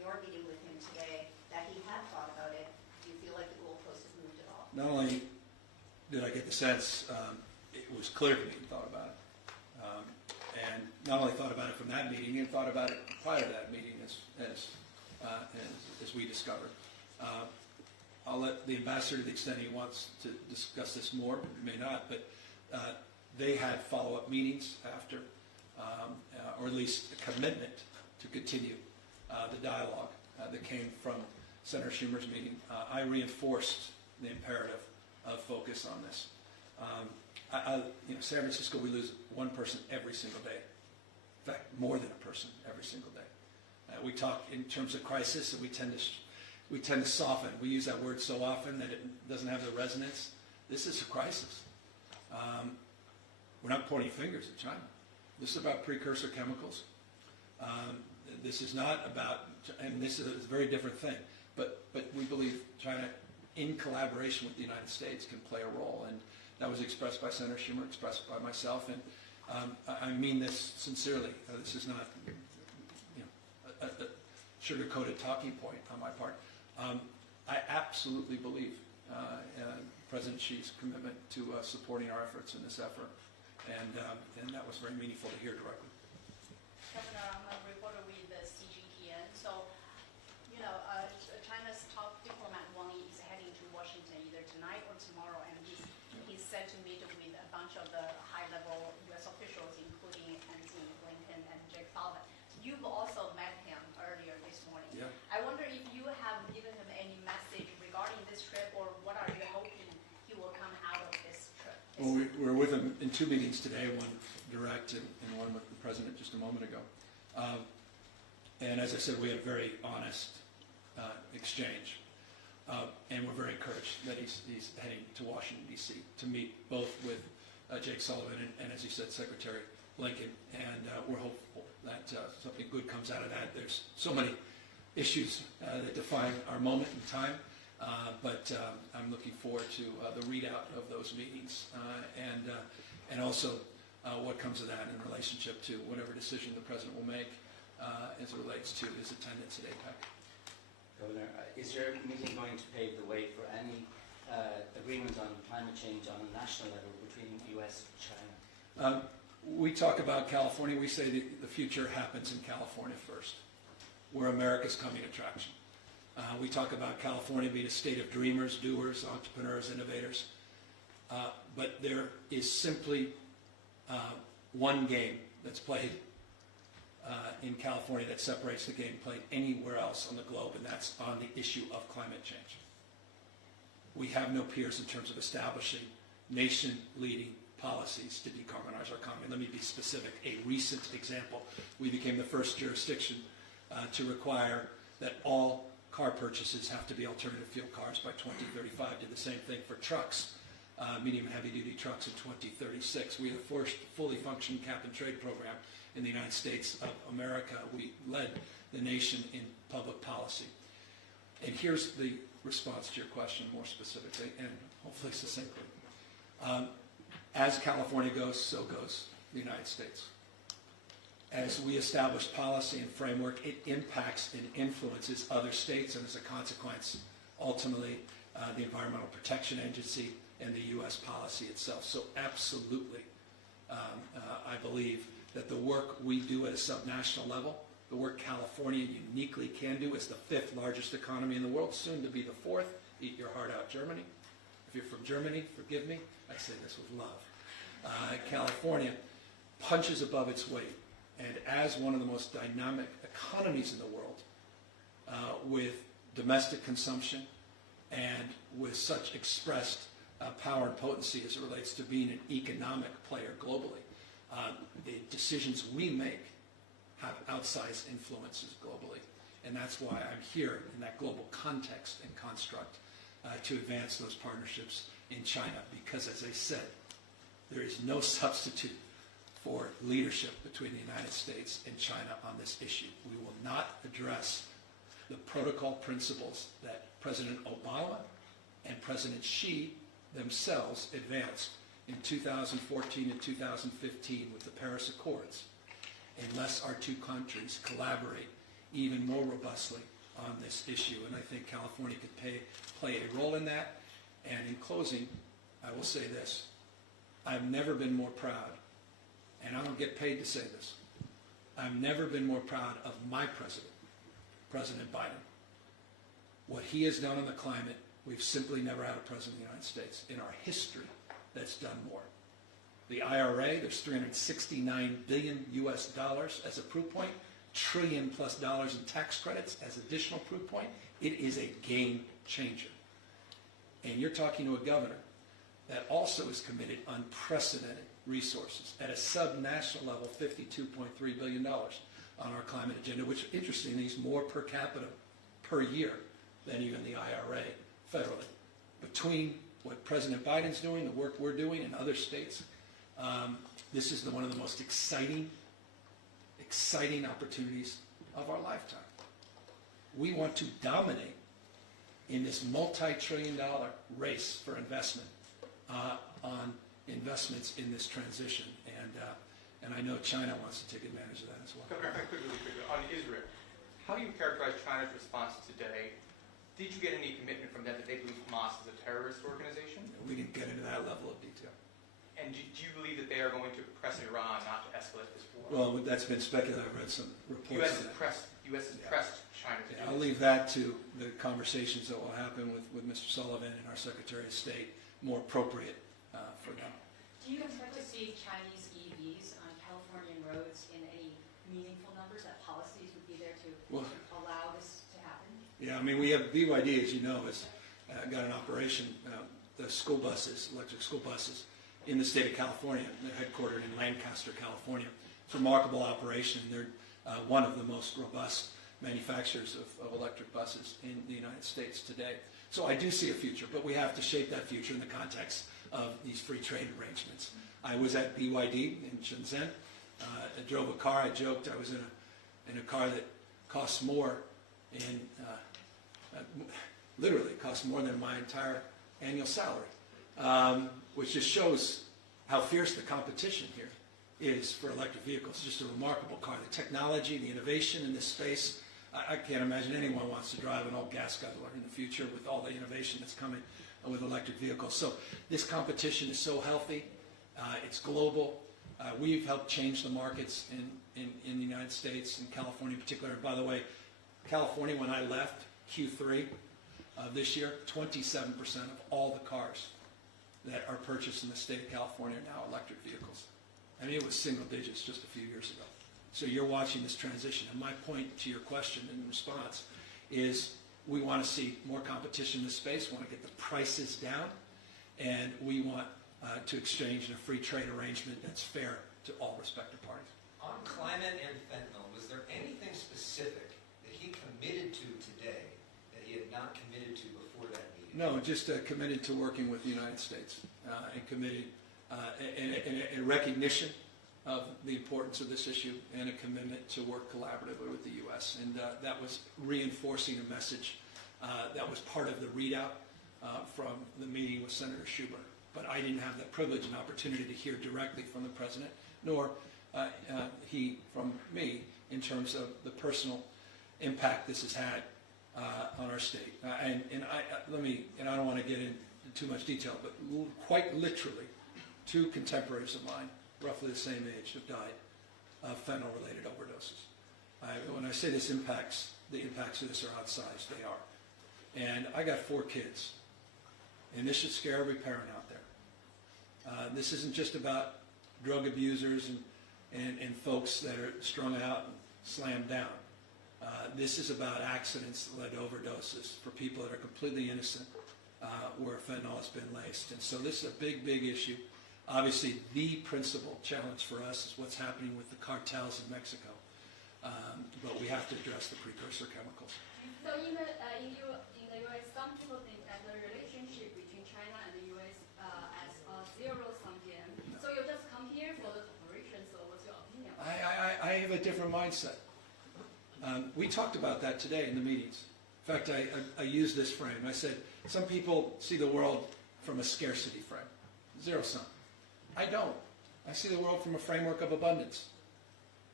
your meeting with him today that he had thought about it? Do you feel like the goalpost has moved at all? Not only did I get the sense, it was clear to me he thought about it. And not only thought about it from that meeting, he had thought about it prior to that meeting, as we discovered. I'll let the ambassador, to the extent he wants to discuss this more, may not, but they had follow-up meetings after, or at least a commitment to continue the dialogue that came from Senator Schumer's meeting. I reinforced the imperative of focus on this. San Francisco, we lose one person every single day. In fact, more than a person every single day. We talk in terms of crisis, and we tend to soften. We use that word so often that it doesn't have the resonance. This is a crisis. We're not pointing fingers at China. This is about precursor chemicals. This is not about, and this is a very different thing, but we believe China, in collaboration with the United States, can play a role. And that was expressed by Senator Schumer, expressed by myself, and I mean this sincerely. This is not a sugar-coated talking point on my part. I absolutely believe President Xi's commitment to supporting our efforts in this effort, and that was very meaningful to hear directly. Governor, I'm a reporter with the CGTN. So, China's top diplomat Wang Yi is heading to Washington either tonight or tomorrow, and he's set to meet with a bunch of the high-level U.S. officials, including Antony Blinken and Jake Sullivan. You've also met him earlier this morning. Yeah. I wonder if you have given him any message regarding this trip, or what are you hoping he will come out of this trip? Well, we were with him in two meetings today, one direct and one with the President just a moment ago. And as I said, we had a very honest exchange. And we're very encouraged that he's heading to Washington, D.C. to meet both with Jake Sullivan and, as you said, Secretary Blinken. And we're hopeful that something good comes out of that. There's so many issues that define our moment in time. But I'm looking forward to the readout of those meetings and also what comes of that in relationship to whatever decision the President will make as it relates to his attendance at Apec. Governor, is your meeting going to pave the way for any agreement on climate change on a national level between the U.S. and China? We talk about California. We say the future happens in California first. We're America's coming attraction. We talk about California being a state of dreamers, doers, entrepreneurs, innovators. But there is simply one game that's played in California that separates the game played anywhere else on the globe, and that's on the issue of climate change. We have no peers in terms of establishing nation-leading policies to decarbonize our economy. Let me be specific. A recent example, we became the first jurisdiction to require that all car purchases have to be alternative fuel cars by 2035. Did the same thing for trucks, medium and heavy-duty trucks in 2036. We have the first fully functioning cap-and-trade program in the United States of America. We led the nation in public policy. And here's the response to your question more specifically and hopefully succinctly. As California goes, so goes the United States. As we establish policy and framework, it impacts and influences other states, and as a consequence, ultimately, the Environmental Protection Agency and the U.S. policy itself. So absolutely, I believe that the work we do at a subnational level, the work California uniquely can do as the 5th largest economy in the world, soon to be the 4th, eat your heart out, Germany. If you're from Germany, forgive me, I say this with love. California punches above its weight. And as one of the most dynamic economies in the world, with domestic consumption and with such expressed power and potency as it relates to being an economic player globally, the decisions we make have outsized influences globally. And that's why I'm here in that global context and construct to advance those partnerships in China. Because, as I said, there is no substitute for leadership between the United States and China on this issue. We will not address the protocol principles that President Obama and President Xi themselves advanced in 2014 and 2015 with the Paris Accords unless our two countries collaborate even more robustly on this issue, and I think California could play a role in that. And in closing, I will say this. I've never been more proud, and I don't get paid to say this, I've never been more proud of my president, President Biden. What he has done on the climate, we've simply never had a president of the United States in our history that's done more. The IRA, there's $369 billion US as a proof point, $1 trillion+ in tax credits as additional proof point. It is a game changer. And you're talking to a governor that also is committed unprecedented resources at a sub-national level, $52.3 billion on our climate agenda, which interestingly is more per capita per year than even the IRA federally. Between what President Biden's doing, the work we're doing in other states, this is one of the most exciting opportunities of our lifetime. We want to dominate in this multi-trillion-dollar race for investment on investments in this transition, and I know China wants to take advantage of that as well. Quickly, on Israel, how do you characterize China's response today? Did you get any commitment from them that they believe Hamas is a terrorist organization? We didn't get into that level of detail. And do you believe that they are going to press Iran not to escalate this war? Well, that's been speculated. I've read some reports on that. U.S. has pressed China to do I'll leave that to the conversations that will happen with Mr. Sullivan and our Secretary of State, more appropriate for them. Do you expect to see Chinese EVs on Californian roads in any meaningful numbers, that policies would be there to allow this to happen? Yeah, I mean, we have BYD, as you know, has got an operation, the school buses, electric school buses, in the state of California. They're headquartered in Lancaster, California. It's a remarkable operation. They're one of the most robust manufacturers of electric buses in the United States today. So I do see a future, but we have to shape that future in the context of these free trade arrangements. I was at BYD in Shenzhen. I drove a car. I joked I was in a car that costs more literally costs more than my entire annual salary, which just shows how fierce the competition here is for electric vehicles. Just a remarkable car. The technology, the innovation in this space, I can't imagine anyone wants to drive an old gas guzzler in the future with all the innovation that's coming with electric vehicles. So this competition is so healthy. It's global. We've helped change the markets in the United States, in California in particular. And by the way, California, when I left Q3 of this year, 27% of all the cars that are purchased in the state of California are now electric vehicles. I mean, it was single digits just a few years ago. So you're watching this transition. And my point to your question in response is we want to see more competition in this space. We want to get the prices down. And we want to exchange in a free trade arrangement that's fair to all respective parties. On climate and fentanyl, was there anything specific that he committed to today that he had not committed to before that meeting? No, just committed to working with the United States and committed in a recognition of the importance of this issue and a commitment to work collaboratively with the U.S. And that was reinforcing a message that was part of the readout from the meeting with Senator Schumer. But I didn't have that privilege and opportunity to hear directly from the President, nor he from me in terms of the personal impact this has had on our state. And I don't want to get into too much detail, but quite literally, 2 contemporaries of mine, roughly the same age, have died of fentanyl-related overdoses. When I say the impacts of this are outsized, they are. And I got 4 kids, and this should scare every parent out there. This isn't just about drug abusers and folks that are strung out and slammed down. This is about accidents that led to overdoses for people that are completely innocent where fentanyl has been laced. And so this is a big, big issue. Obviously, the principal challenge for us is what's happening with the cartels in Mexico. But we have to address the precursor chemicals. So in the U.S., some people think that the relationship between China and the U.S. as a zero-sum game. So you just come here for the cooperation, so what's your opinion? I have a different mindset. We talked about that today in the meetings. In fact, I used this frame. I said, some people see the world from a scarcity frame, zero sum. I don't. I see the world from a framework of abundance.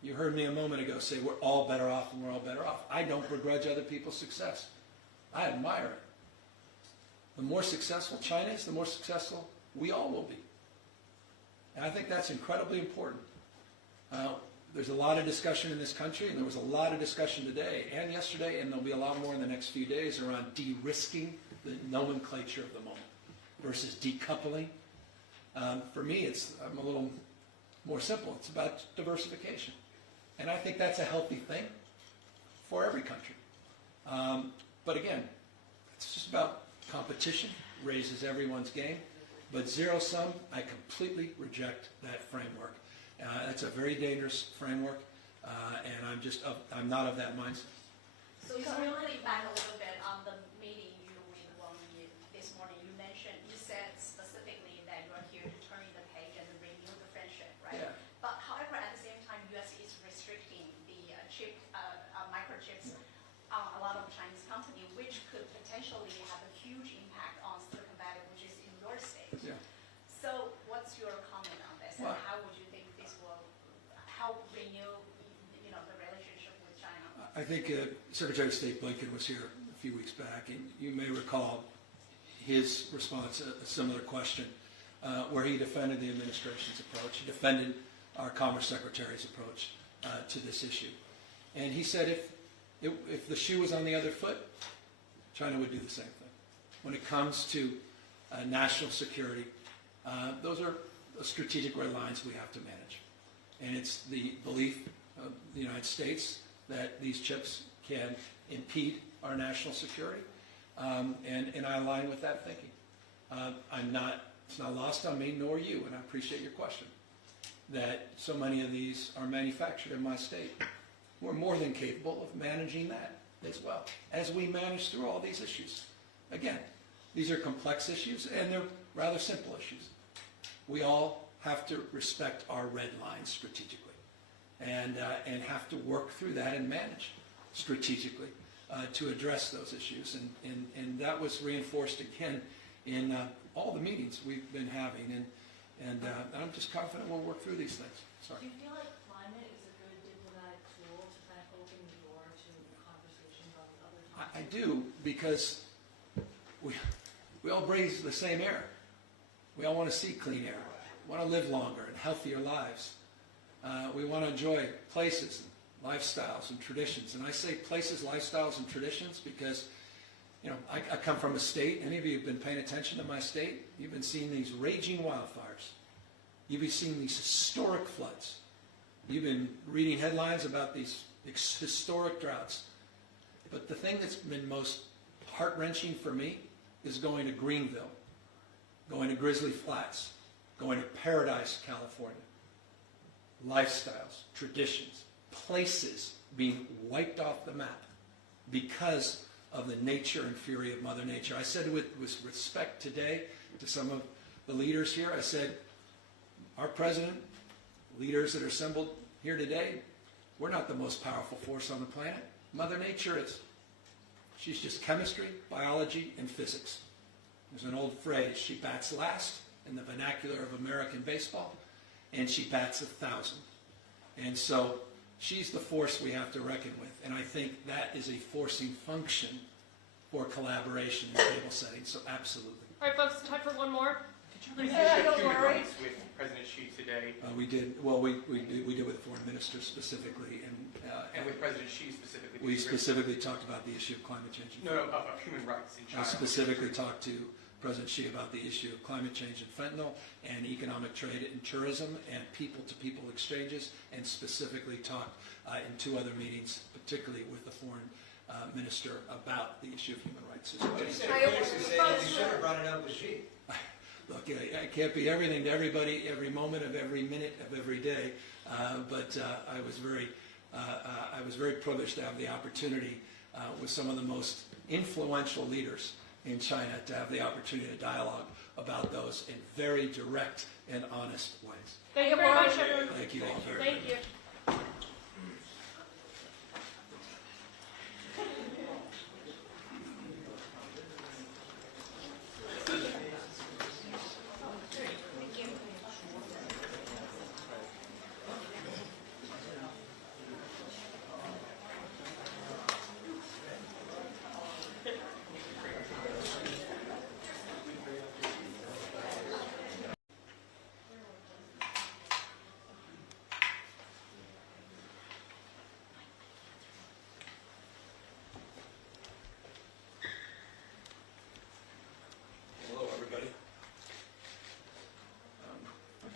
You heard me a moment ago say we're all better off and we're all better off. I don't begrudge other people's success. I admire it. The more successful China is, the more successful we all will be. And I think that's incredibly important. There's a lot of discussion in this country, and there was a lot of discussion today and yesterday, and there'll be a lot more in the next few days around de-risking the nomenclature of the moment versus decoupling. For me, I'm a little more simple. It's about diversification. And I think that's a healthy thing for every country. But again, it's just about competition, raises everyone's game. But zero-sum, I completely reject that framework. That's a very dangerous framework, and I'm not of that mindset. So it's really back a little bit on the meeting you with Wang Yi this morning. You said specifically that you are here to turn the page and renew the friendship, right? Yeah. But however, at the same time, U.S. is restricting the microchips on a lot of Chinese companies, which could potentially have a huge impact on Silicon Valley, which is in your state. Yeah. So what's your comment on this, and Well, how would you think this will help renew, the relationship with China? I think Secretary of State Blinken was here a few weeks back, and you may recall his response, a similar question, where he defended the administration's approach. He defended our Commerce Secretary's approach to this issue. And he said if the shoe was on the other foot, China would do the same thing. When it comes to national security, those are strategic red lines we have to manage. And it's the belief of the United States that these chips can impede our national security, and I align with that thinking. It's not lost on me nor you, and I appreciate your question, that so many of these are manufactured in my state. We're more than capable of managing that as well, as we manage through all these issues. Again, these are complex issues, and they're rather simple issues. We all have to respect our red lines strategically, and have to work through that and manage strategically to address those issues. And that was reinforced again in all the meetings we've been having, and I'm just confident we'll work through these things. Sorry. Do you feel like climate is a good diplomatic tool to kind of open the door to conversations on the other topics? I do, because we all breathe the same air. We all want to see clean air. We want to live longer and healthier lives. We want to enjoy places, and lifestyles, and traditions. And I say places, lifestyles, and traditions because, I come from a state. Any of you have been paying attention to my state? You've been seeing these raging wildfires. You've been seeing these historic floods. You've been reading headlines about these historic droughts. But the thing that's been most heart-wrenching for me is going to Greenville, going to Grizzly Flats, going to Paradise, California. Lifestyles, traditions, places being wiped off the map because of the nature and fury of Mother Nature. I said with respect today to some of the leaders here, I said, our president, leaders that are assembled here today, we're not the most powerful force on the planet. Mother Nature is. She's just chemistry, biology, and physics. There's an old phrase, she bats last in the vernacular of American baseball, and she bats 1,000. And so she's the force we have to reckon with. And I think that is a forcing function for collaboration in table settings. So absolutely. All right, folks, time for one more. Did you raise Yeah, the issue of don't human worry. rights with President Xi today, We did. Well, we did with the foreign minister specifically, and with President Xi specifically? we specifically talked about the issue of climate change. No, of human rights in China. I specifically talked to President Xi about the issue of climate change and fentanyl and economic trade and tourism and people-to-people exchanges, and specifically talked in 2 other meetings, particularly with the foreign minister, about the issue of human rights as well. But you said critics who say that you should have brought it up with Xi. Look, I can't be everything to everybody every moment of every minute of every day, but I was very privileged to have the opportunity with some of the most influential leaders in China to have the opportunity to dialogue about those in very direct and honest ways. Thank you very much, everyone. Thank you all very much. Thank you.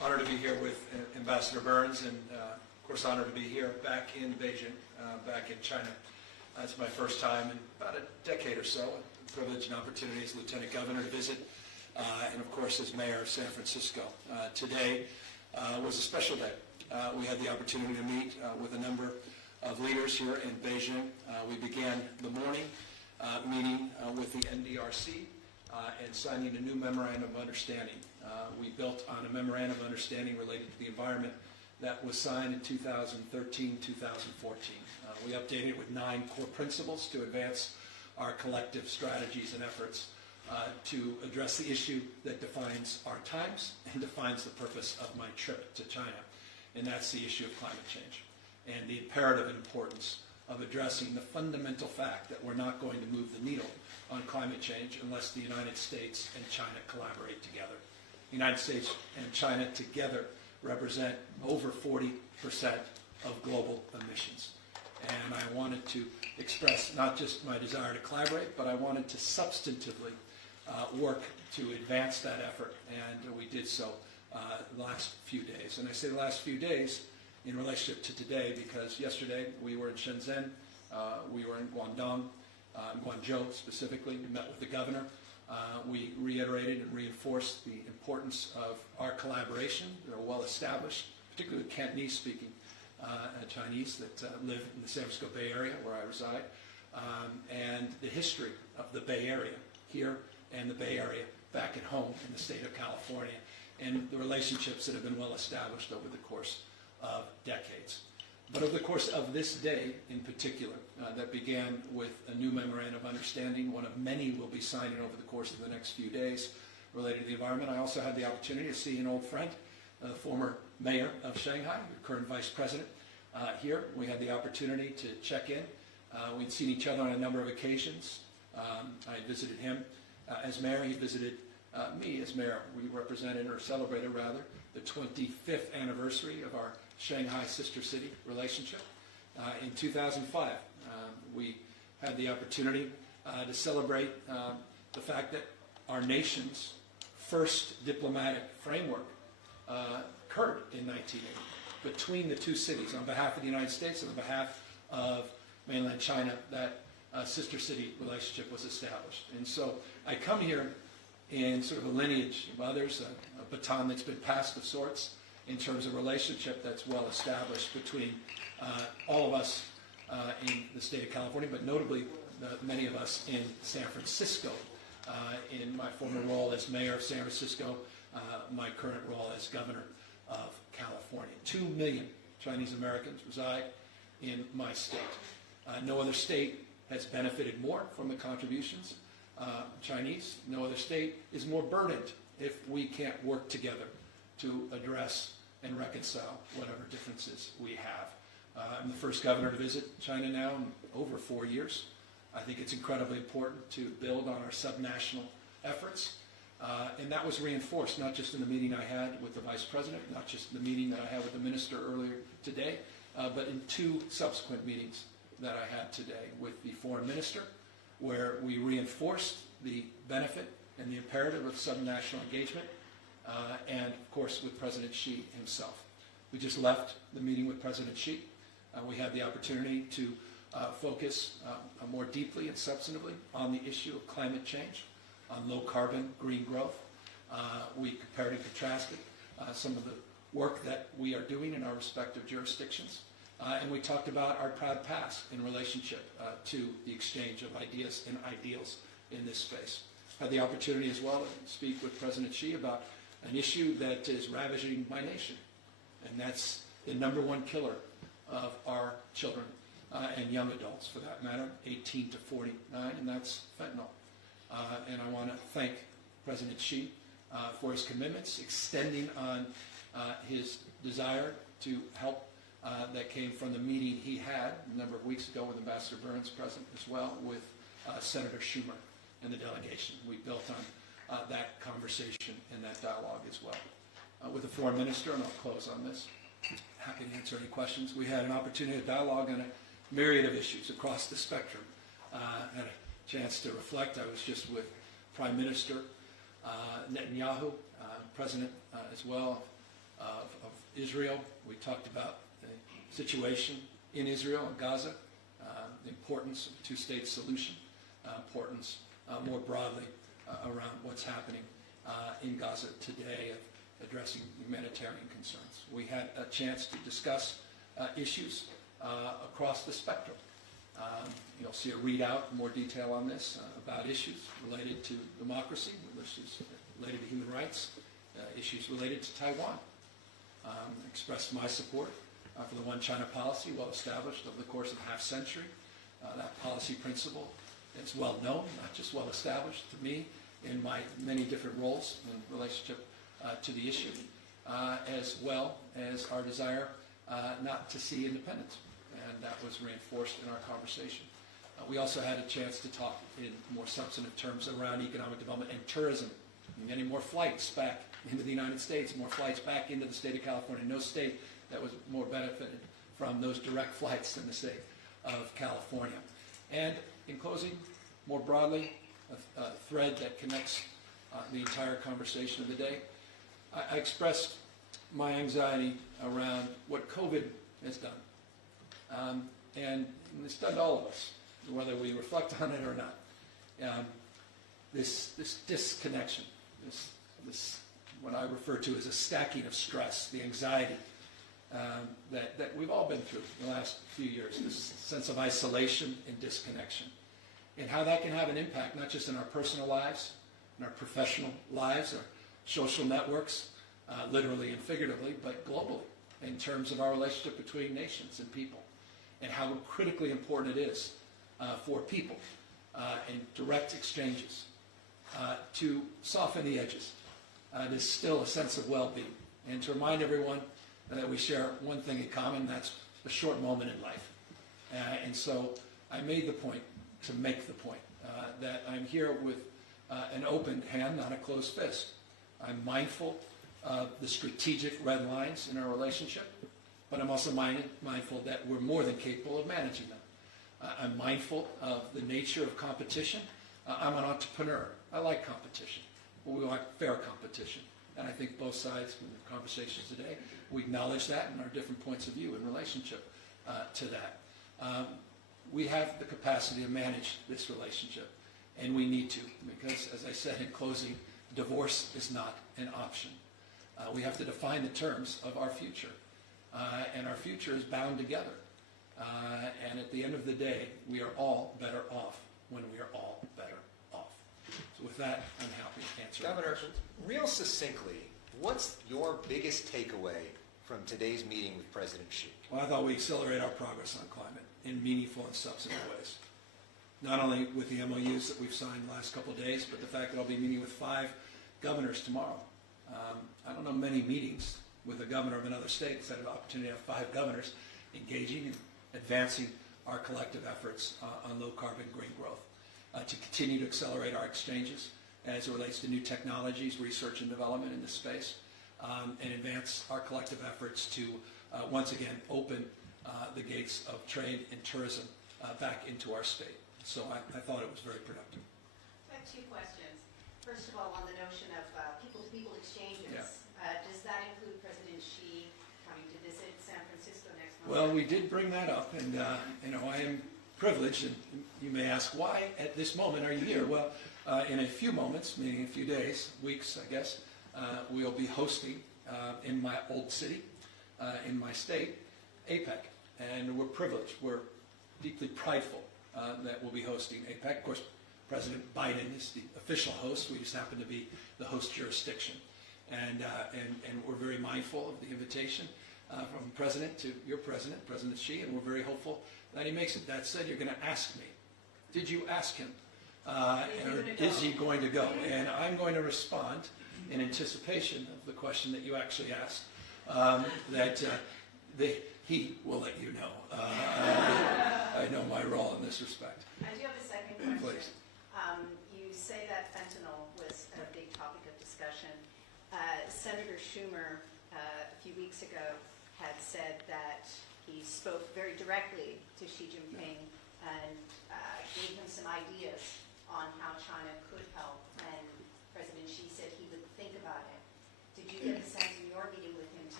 Honored to be here with Ambassador Burns, and of course honored to be here back in Beijing, back in China. It's my first time in about a decade or so. Privilege and opportunity as Lieutenant Governor to visit, and of course as Mayor of San Francisco. Today was a special day. We had the opportunity to meet with a number of leaders here in Beijing. We began the morning meeting with the NDRC and signing a new memorandum of understanding. We built on a memorandum of understanding related to the environment that was signed in 2013-2014. We updated it with 9 core principles to advance our collective strategies and efforts to address the issue that defines our times and defines the purpose of my trip to China, and that's the issue of climate change and the imperative importance of addressing the fundamental fact that we're not going to move the needle on climate change unless the United States and China collaborate together. The United States and China together represent over 40% of global emissions. And I wanted to express not just my desire to collaborate, but I wanted to substantively work to advance that effort, and we did so the last few days. And I say the last few days in relationship to today because yesterday we were in Shenzhen, we were in Guangzhou specifically, we met with the governor. We reiterated and reinforced the importance of our collaboration. They're well established, particularly with Cantonese-speaking Chinese that live in the San Francisco Bay Area where I reside, and the history of the Bay Area here and the Bay Area back at home in the state of California, and the relationships that have been well established over the course of decades. But over the course of this day in particular, that began with a new memorandum of understanding, one of many we'll be signing over the course of the next few days related to the environment. I also had the opportunity to see an old friend, the former mayor of Shanghai, the current vice president, here. We had the opportunity to check in. We'd seen each other on a number of occasions. I visited him as mayor. He visited me as mayor. We represented, or celebrated rather, the 25th anniversary of our Shanghai sister city relationship. In 2005, we had the opportunity to celebrate the fact that our nation's first diplomatic framework occurred in 1980 between the two cities on behalf of the United States and on behalf of mainland China. That sister city relationship was established. And so I come here in sort of a lineage of others, a baton that's been passed of sorts in terms of relationship that's well established between all of us in the state of California, but notably many of us in San Francisco, in my former role as mayor of San Francisco, my current role as governor of California. 2 million Chinese Americans reside in my state. No other state has benefited more from the contributions Chinese. No other state is more burdened if we can't work together to address and reconcile whatever differences we have. I'm the first governor to visit China now in over 4 years. I think it's incredibly important to build on our subnational efforts. And that was reinforced not just in the meeting I had with the vice president, not just in the meeting that I had with the minister earlier today, but in 2 subsequent meetings that I had today with the foreign minister, where we reinforced the benefit and the imperative of subnational engagement, and of course with President Xi himself. We just left the meeting with President Xi. We had the opportunity to focus more deeply and substantively on the issue of climate change, on low carbon, green growth. We compared and contrasted some of the work that we are doing in our respective jurisdictions. And we talked about our proud past in relationship to the exchange of ideas and ideals in this space. Had the opportunity as well to speak with President Xi about an issue that is ravaging my nation, and that's the #1 killer of our children and young adults, for that matter, 18 to 49, and that's fentanyl. And I want to thank President Xi for his commitments, extending on his desire to help that came from the meeting he had a number of weeks ago with Ambassador Burns present as well, with Senator Schumer and the delegation. We built on that conversation and that dialogue as well. With the foreign minister, and I'll close on this, happy to answer any questions. We had an opportunity to dialogue on a myriad of issues across the spectrum. Had a chance to reflect. I was just with Prime Minister Netanyahu, President as well of Israel. We talked about the situation in Israel and Gaza, the importance of a two-state solution, importance more broadly around what's happening in Gaza today of addressing humanitarian concerns. We had a chance to discuss issues across the spectrum. You'll see a readout in more detail on this about issues related to democracy, issues related to human rights, issues related to Taiwan. Expressed my support for the One China policy, well established over the course of a half century. That policy principle is well known, not just well established to me in my many different roles in relationship to the issue, as well as our desire not to see independence. And that was reinforced in our conversation. We also had a chance to talk in more substantive terms around economic development and tourism. Getting more flights back into the United States, more flights back into the state of California. No state that was more benefited from those direct flights than the state of California. And in closing, more broadly, a thread that connects the entire conversation of the day, I expressed my anxiety around what COVID has done. And it's done to all of us, whether we reflect on it or not. This disconnection, this what I refer to as a stacking of stress, the anxiety that we've all been through in the last few years, this sense of isolation and disconnection, and how that can have an impact not just in our personal lives, in our professional lives, our social networks, literally and figuratively, but globally, in terms of our relationship between nations and people, and how critically important it is for people in direct exchanges to soften the edges. There's still a sense of well-being, and to remind everyone that we share one thing in common, that's a short moment in life. And so I made the point to make the point that I'm here with an open hand, not a closed fist. I'm mindful of the strategic red lines in our relationship, but I'm also mindful that we're more than capable of managing them. I'm mindful of the nature of competition. I'm an entrepreneur. I like competition. We want fair competition. And I think both sides in the conversations today, we acknowledge that and our different points of view in relationship to that. We have the capacity to manage this relationship, and we need to, because, as I said in closing, divorce is not an option. We have to define the terms of our future, and our future is bound together. And at the end of the day, we are all better off when we are all better off. So with that, I'm happy to answer Governor, questions. real succinctly, what's your biggest takeaway from today's meeting with President Xi? Well, I thought we accelerate our progress on climate in meaningful and substantive ways. Not only with the MOUs that we've signed the last couple of days, but the fact that I'll be meeting with 5 governors tomorrow. I don't know many meetings with a governor of another state that's had an opportunity to have 5 governors engaging and advancing our collective efforts on low-carbon green growth, to continue to accelerate our exchanges as it relates to new technologies, research and development in this space, and advance our collective efforts to once again open the gates of trade and tourism back into our state. So I thought it was very productive. I have 2 questions. First of all, on the notion of people-to-people exchanges, does that include President Xi coming to visit San Francisco next month? Well, we did bring that up, and I am privileged, and you may ask, why at this moment are you here? Well, in a few moments, meaning a few days, weeks, I guess, we'll be hosting in my old city, in my state, Apec, and we're privileged. We're deeply prideful that we'll be hosting Apec. Of course, President Biden is the official host. We just happen to be the host jurisdiction, and we're very mindful of the invitation from President to your President, President Xi, and we're very hopeful that he makes it. That said, you're going to ask me, did you ask him? Is he going to go? And I'm going to respond in anticipation of the question that you actually asked, he will let you know. I know my role in this respect. I do have a second question. Please. You say that fentanyl was a big topic of discussion. Senator Schumer, a few weeks ago, had said that he spoke very directly to Xi Jinping and gave him some ideas on how China could help, and President Xi said he would think about it. Did you get the sense in your meeting with him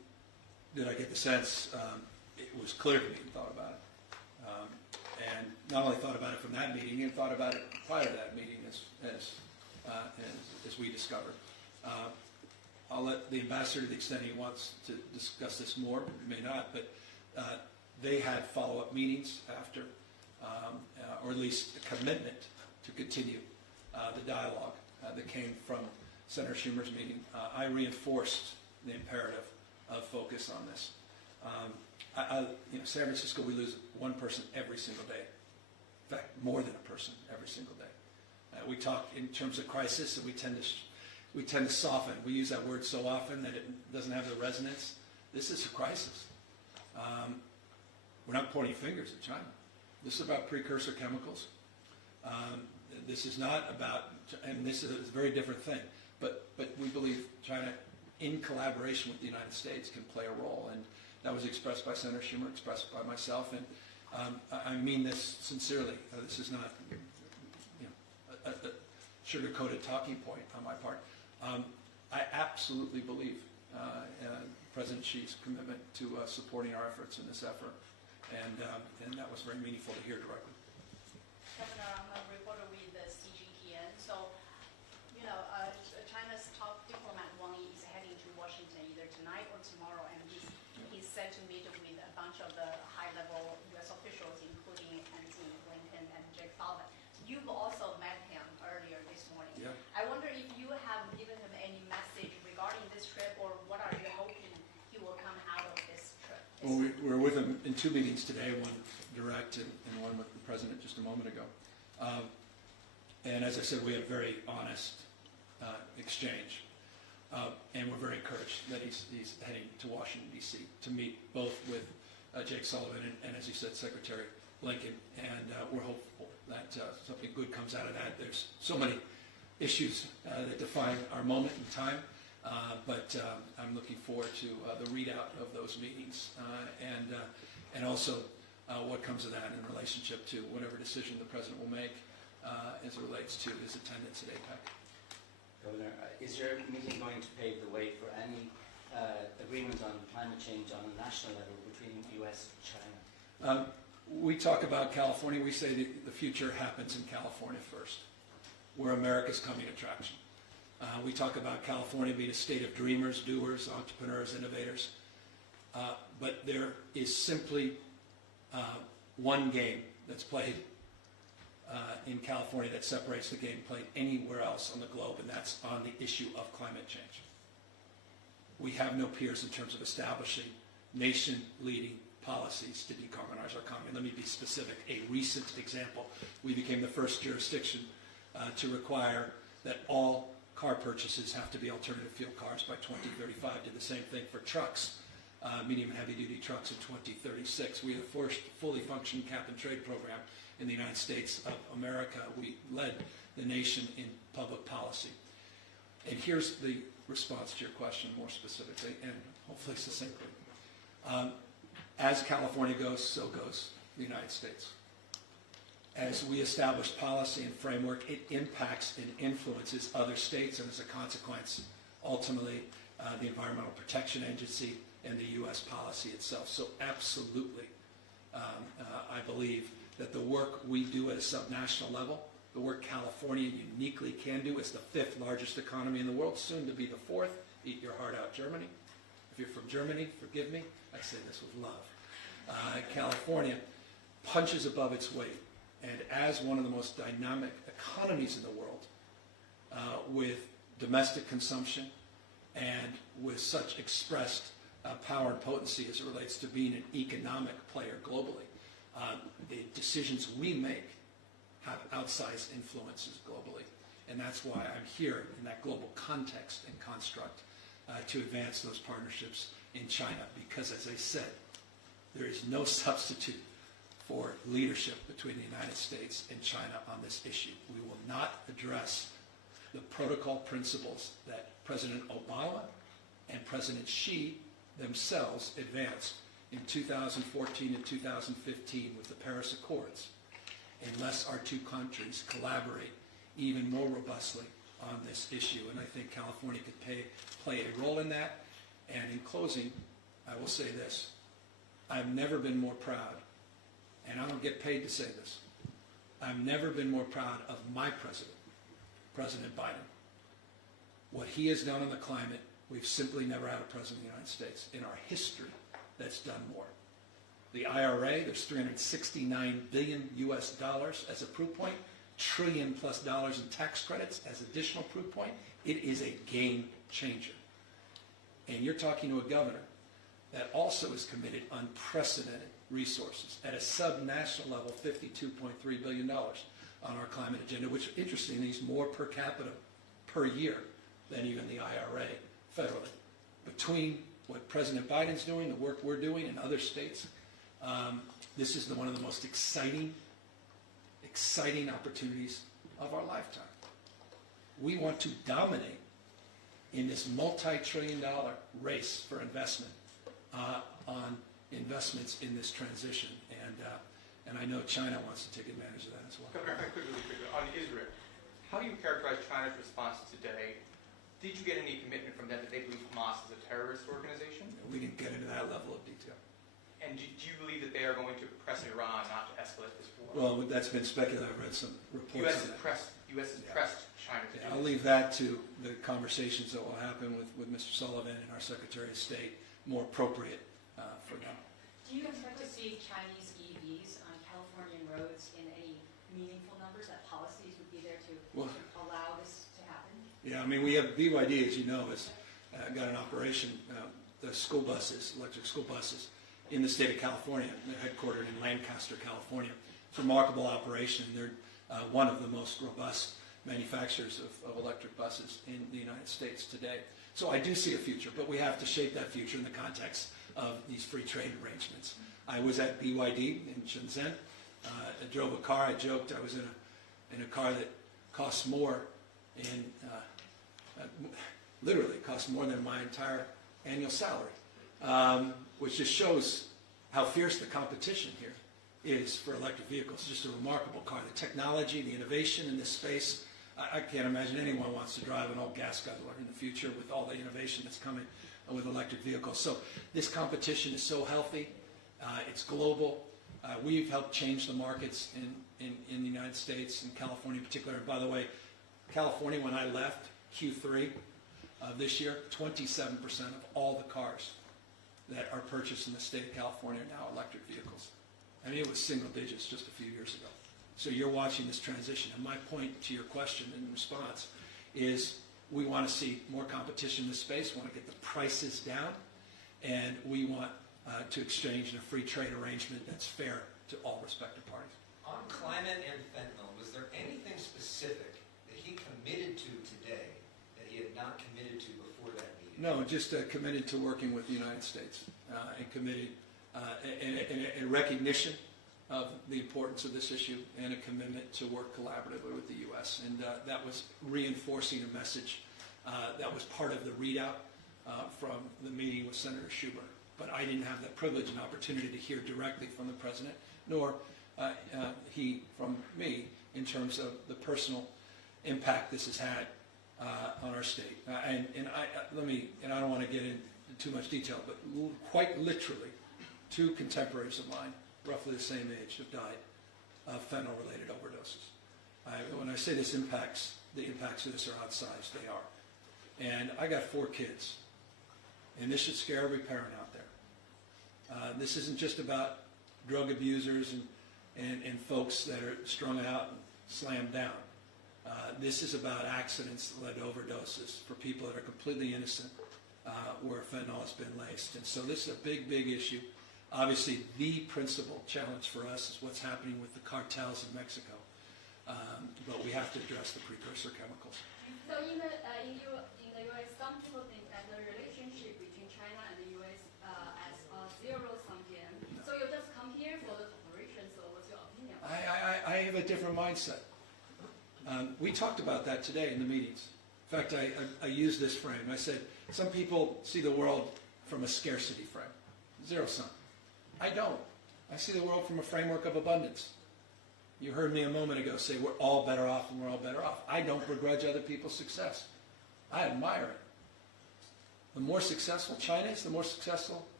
get the sense it was clear to me he thought about it. And not only thought about it from that meeting, he thought about it prior to that meeting, as we discovered. I'll let the ambassador, to the extent he wants to discuss this more, may not, but they had follow-up meetings after, or at least a commitment to continue the dialogue that came from Senator Schumer's meeting. I reinforced the imperative of focus on this. San Francisco, we lose one person every single day. In fact, more than a person every single day. We talk in terms of crisis, and we tend to soften. We use that word so often that it doesn't have the resonance. This is a crisis. We're not pointing fingers at China. This is about precursor chemicals. This is not about, and this is a very different thing, but we believe China, in collaboration with the United States, can play a role. And that was expressed by Senator Schumer, expressed by myself, and I mean this sincerely. This is not a sugar-coated talking point on my part. I absolutely believe President Xi's commitment to supporting our efforts in this effort, and that was very meaningful to hear directly. Governor, I'm a reporter with the CGTN. So, China's top diplomat Wang Yi is heading to Washington either tonight or tomorrow, and he's set to meet with a bunch of the high-level U.S. officials, including Antony Blinken and Jake Sullivan. You've also met him earlier this morning. Yeah. I wonder if you have given him any message regarding this trip, or what are you hoping he will come out of this trip? Well, we're with him in two meetings today, one direct and one with the President just a moment ago. And as I said, we had a very honest exchange. And we're very encouraged that he's heading to Washington, D.C. to meet both with Jake Sullivan and, as you said, Secretary Blinken. And we're hopeful that something good comes out of that. There's so many issues that define our moment in time. But I'm looking forward to the readout of those meetings and also what comes of that in relationship to whatever decision the President will make as it relates to his attendance at Apec. Governor, is your meeting going to pave the way for any agreement on climate change on a national level between the U.S. and China? We talk about California. We say that the future happens in California first. We're America's coming attraction. We talk about California being a state of dreamers, doers, entrepreneurs, innovators. But there is simply one game that's played in California that separates the game played anywhere else on the globe, and that's on the issue of climate change. We have no peers in terms of establishing nation-leading policies to decarbonize our economy. Let me be specific. A recent example, we became the first jurisdiction to require that all car purchases have to be alternative fuel cars by 2035. Did the same thing for trucks, medium and heavy-duty trucks in 2036. We have the first fully functioning cap-and-trade program in the United States of America. We led the nation in public policy. And here's the response to your question more specifically and hopefully succinctly. As California goes, so goes the United States. As we establish policy and framework, it impacts and influences other states, and as a consequence, ultimately, the Environmental Protection Agency and the U.S. policy itself. So absolutely, I believe that the work we do at a subnational level, the work California uniquely can do as the 5th largest economy in the world, soon to be the 4th, eat your heart out, Germany. If you're from Germany, forgive me, I say this with love. California punches above its weight, and as one of the most dynamic economies in the world, with domestic consumption and with such expressed power and potency as it relates to being an economic player globally, the decisions we make have outsized influences globally. And that's why I'm here in that global context and construct to advance those partnerships in China, because as I said, there is no substitute for leadership between the United States and China on this issue. We will not address the protocol principles that President Obama and President Xi themselves advanced in 2014 and 2015 with the Paris Accords, unless our two countries collaborate even more robustly on this issue. And I think California could play a role in that. And in closing, I will say this. I've never been more proud, and I don't get paid to say this, I've never been more proud of my president, President Biden. What he has done on the climate, we've simply never had a president of the United States in our history that's done more. The IRA, there's $369 billion US as a proof point, trillion plus dollars in tax credits as additional proof point. It is a game changer. And you're talking to a governor that also is committed unprecedented resources at a sub-national level, $52.3 billion on our climate agenda, which, interestingly, is more per capita per year than even the IRA federally. Between what President Biden's doing, the work we're doing in other states, this is one of the most exciting opportunities of our lifetime. We want to dominate in this multi-trillion-dollar race for investment on investments in this transition, and I know China wants to take advantage of that as well. Governor, really quickly, on Israel, how do you characterize China's response today? Did you get any commitment from them that they believe Hamas is a terrorist organization? We didn't get into that level of detail. And do you believe that they are going to press Iran not to escalate this war? Well, that's been speculated. I've read some reports on that. U.S. has pressed China to do I'll leave that to the conversations that will happen with Mr. Sullivan and our Secretary of State, more appropriate for them. Do you expect to see Chinese EVs on Californian roads in any meaningful numbers, that policies would be there to allow this to happen? Yeah, I mean, we have BYD, as you know, has got an operation, the school buses, electric school buses, in the state of California. They're headquartered in Lancaster, California. It's a remarkable operation. They're one of the most robust manufacturers of electric buses in the United States today. So I do see a future, but we have to shape that future in the context of these free trade arrangements. I was at BYD in Shenzhen. I drove a car. I joked I was in a car that costs more literally costs more than my entire annual salary, which just shows how fierce the competition here is for electric vehicles. It's just a remarkable car. The technology, the innovation in this space, I can't imagine anyone wants to drive an old gas guzzler in the future with all the innovation that's coming with electric vehicles. So this competition is so healthy. It's global. We've helped change the markets in the United States, in California in particular. And by the way, California, when I left Q3 of this year, 27% of all the cars that are purchased in the state of California are now electric vehicles. I mean, it was single digits just a few years ago. So you're watching this transition. And my point to your question in response is we want to see more competition in this space. We want to get the prices down. And we want to exchange in a free trade arrangement that's fair to all respective parties. On climate and fentanyl, was there anything specific that he committed to today that he had not committed to before that meeting? No, just committed to working with the United States and committed in a recognition of the importance of this issue and a commitment to work collaboratively with the U.S. And that was reinforcing a message that was part of the readout from the meeting with Senator Schumer. But I didn't have that privilege and opportunity to hear directly from the President, nor he from me in terms of the personal impact this has had on our state. And I don't want to get into too much detail, but quite literally, 2 contemporaries of mine, roughly the same age, have died of fentanyl-related overdoses. When I say this impacts, the impacts of this are outsized. They are. And I got 4 kids, and this should scare every parent out there. This isn't just about drug abusers and folks that are strung out and slammed down. This is about accidents that led to overdoses for people that are completely innocent where fentanyl has been laced. And so this is a big, big issue. Obviously, the principal challenge for us is what's happening with the cartels in Mexico. But we have to address the precursor chemicals. So in the U.S., some people think that the relationship between China and the U.S. as a zero-sum game. So you just come here for the cooperation, so what's your opinion? I have a different mindset. We talked about that today in the meetings. In fact, I used this frame. I said, some people see the world from a scarcity frame, zero-sum. I don't. I see the world from a framework of abundance. You heard me a moment ago say we're all better off and we're all better off. I don't begrudge other people's success. I admire it. The more successful China is, the more successful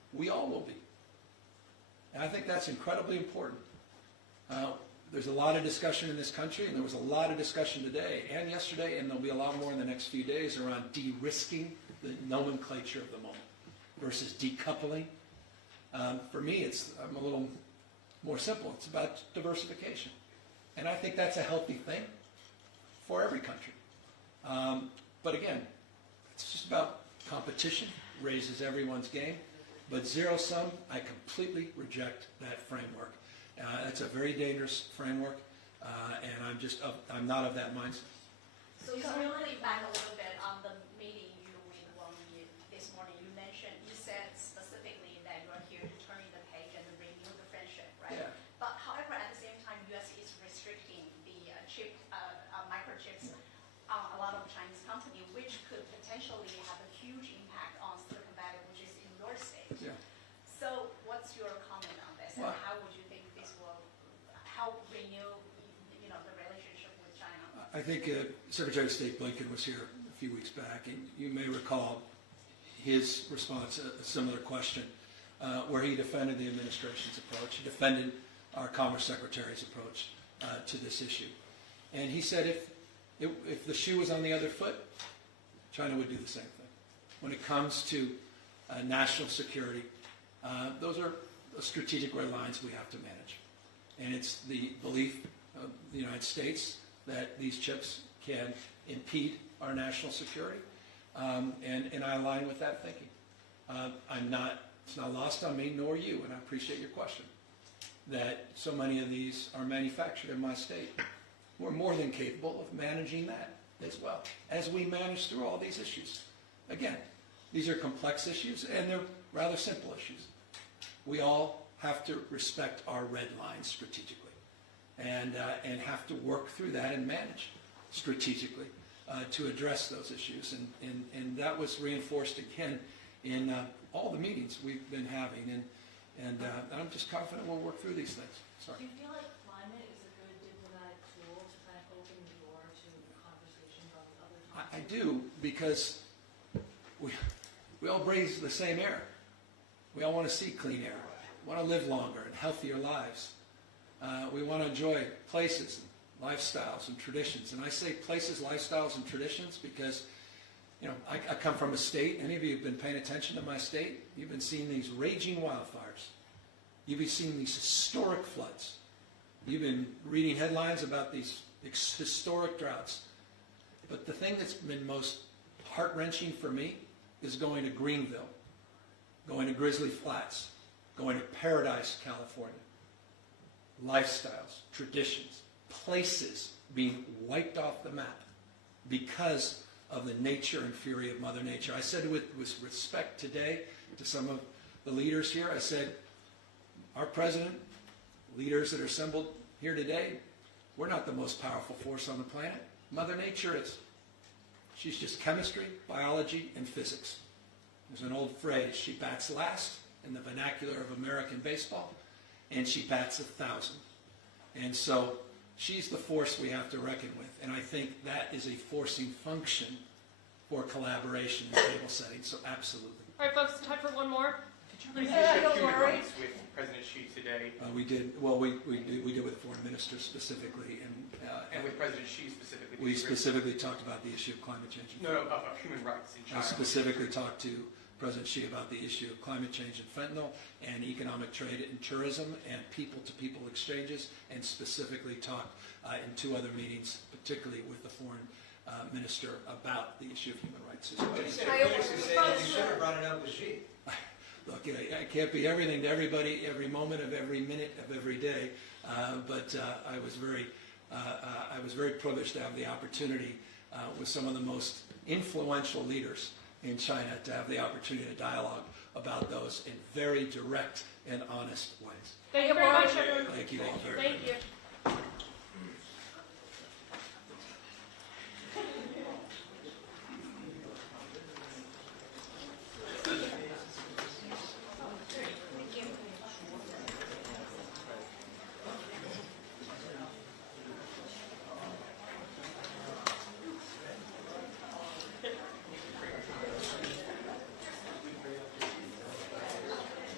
we all will be. And I think that's incredibly important. There's a lot of discussion in this country, and there was a lot of discussion today and yesterday, and there'll be a lot more in the next few days around de-risking the nomenclature of the moment versus decoupling. For me, I'm a little more simple. It's about diversification. And I think that's a healthy thing for every country. But again, it's just about competition, raises everyone's game. But zero-sum, I completely reject that framework. It's a very dangerous framework, and I'm not of that mindset. So really back a little bit on the meeting you with Wang Yi this morning. You said specifically that you are here to turn the page and renew the friendship, right? Yeah. But however, at the same time, U.S. is restricting the microchips on a lot of Chinese companies, which could potentially have a huge impact on Silicon Valley, which is in your state. Yeah. So what's your comment on this, and Well, how would you think this will help renew, the relationship with China? I think Secretary of State Blinken was here a few weeks back, and you may recall his response, a similar question, where he defended the administration's approach. He defended our Commerce Secretary's approach to this issue. And he said if the shoe was on the other foot, China would do the same thing. When it comes to national security, those are strategic red lines we have to manage. And it's the belief of the United States that these chips can impede our national security, and I align with that thinking. It's not lost on me, nor you, and I appreciate your question, that so many of these are manufactured in my state. We're more than capable of managing that as well, as we manage through all these issues. Again, these are complex issues, and they're rather simple issues. We all have to respect our red lines strategically, and have to work through that and manage strategically to address those issues. And that was reinforced again in all the meetings we've been having, and I'm just confident we'll work through these things. Sorry. Do you feel like climate is a good diplomatic tool to kind of open the door to conversations on the other topics? I do, because we all breathe the same air. We all want to see clean air. We want to live longer and healthier lives. We want to enjoy places, and lifestyles, and traditions. And I say places, lifestyles, and traditions because, I come from a state. Any of you have been paying attention to my state? You've been seeing these raging wildfires. You've been seeing these historic floods. You've been reading headlines about these historic droughts. But the thing that's been most heart-wrenching for me is going to Greenville, going to Grizzly Flats, going to Paradise, California. Lifestyles, traditions, places being wiped off the map because of the nature and fury of Mother Nature. I said with respect today to some of the leaders here, I said, our president, leaders that are assembled here today, we're not the most powerful force on the planet. Mother Nature is. She's just chemistry, biology, and physics. There's an old phrase, she bats last in the vernacular of American baseball, and she bats 1,000. And so she's the force we have to reckon with. And I think that is a forcing function for collaboration in table settings. So absolutely. All right, folks, time for one more. Did you raise the issue of human rights with President Xi today? We did. Well, we did with foreign ministers specifically, And with President Xi specifically? we specifically talked about the issue of climate change. No, of human rights in China. I specifically talked to President Xi about the issue of climate change and fentanyl and economic trade and tourism and people-to-people exchanges, and specifically talked in 2 other meetings, particularly with the foreign minister, about the issue of human rights as well. But he said critics who say that you should have brought it up with Xi. Look, I can't be everything to everybody every moment of every minute of every day, but I was very privileged to have the opportunity with some of the most influential leaders in China to have the opportunity to dialogue about those in very direct and honest ways. Thank you very much, everyone. Thank you all very much. Thank you.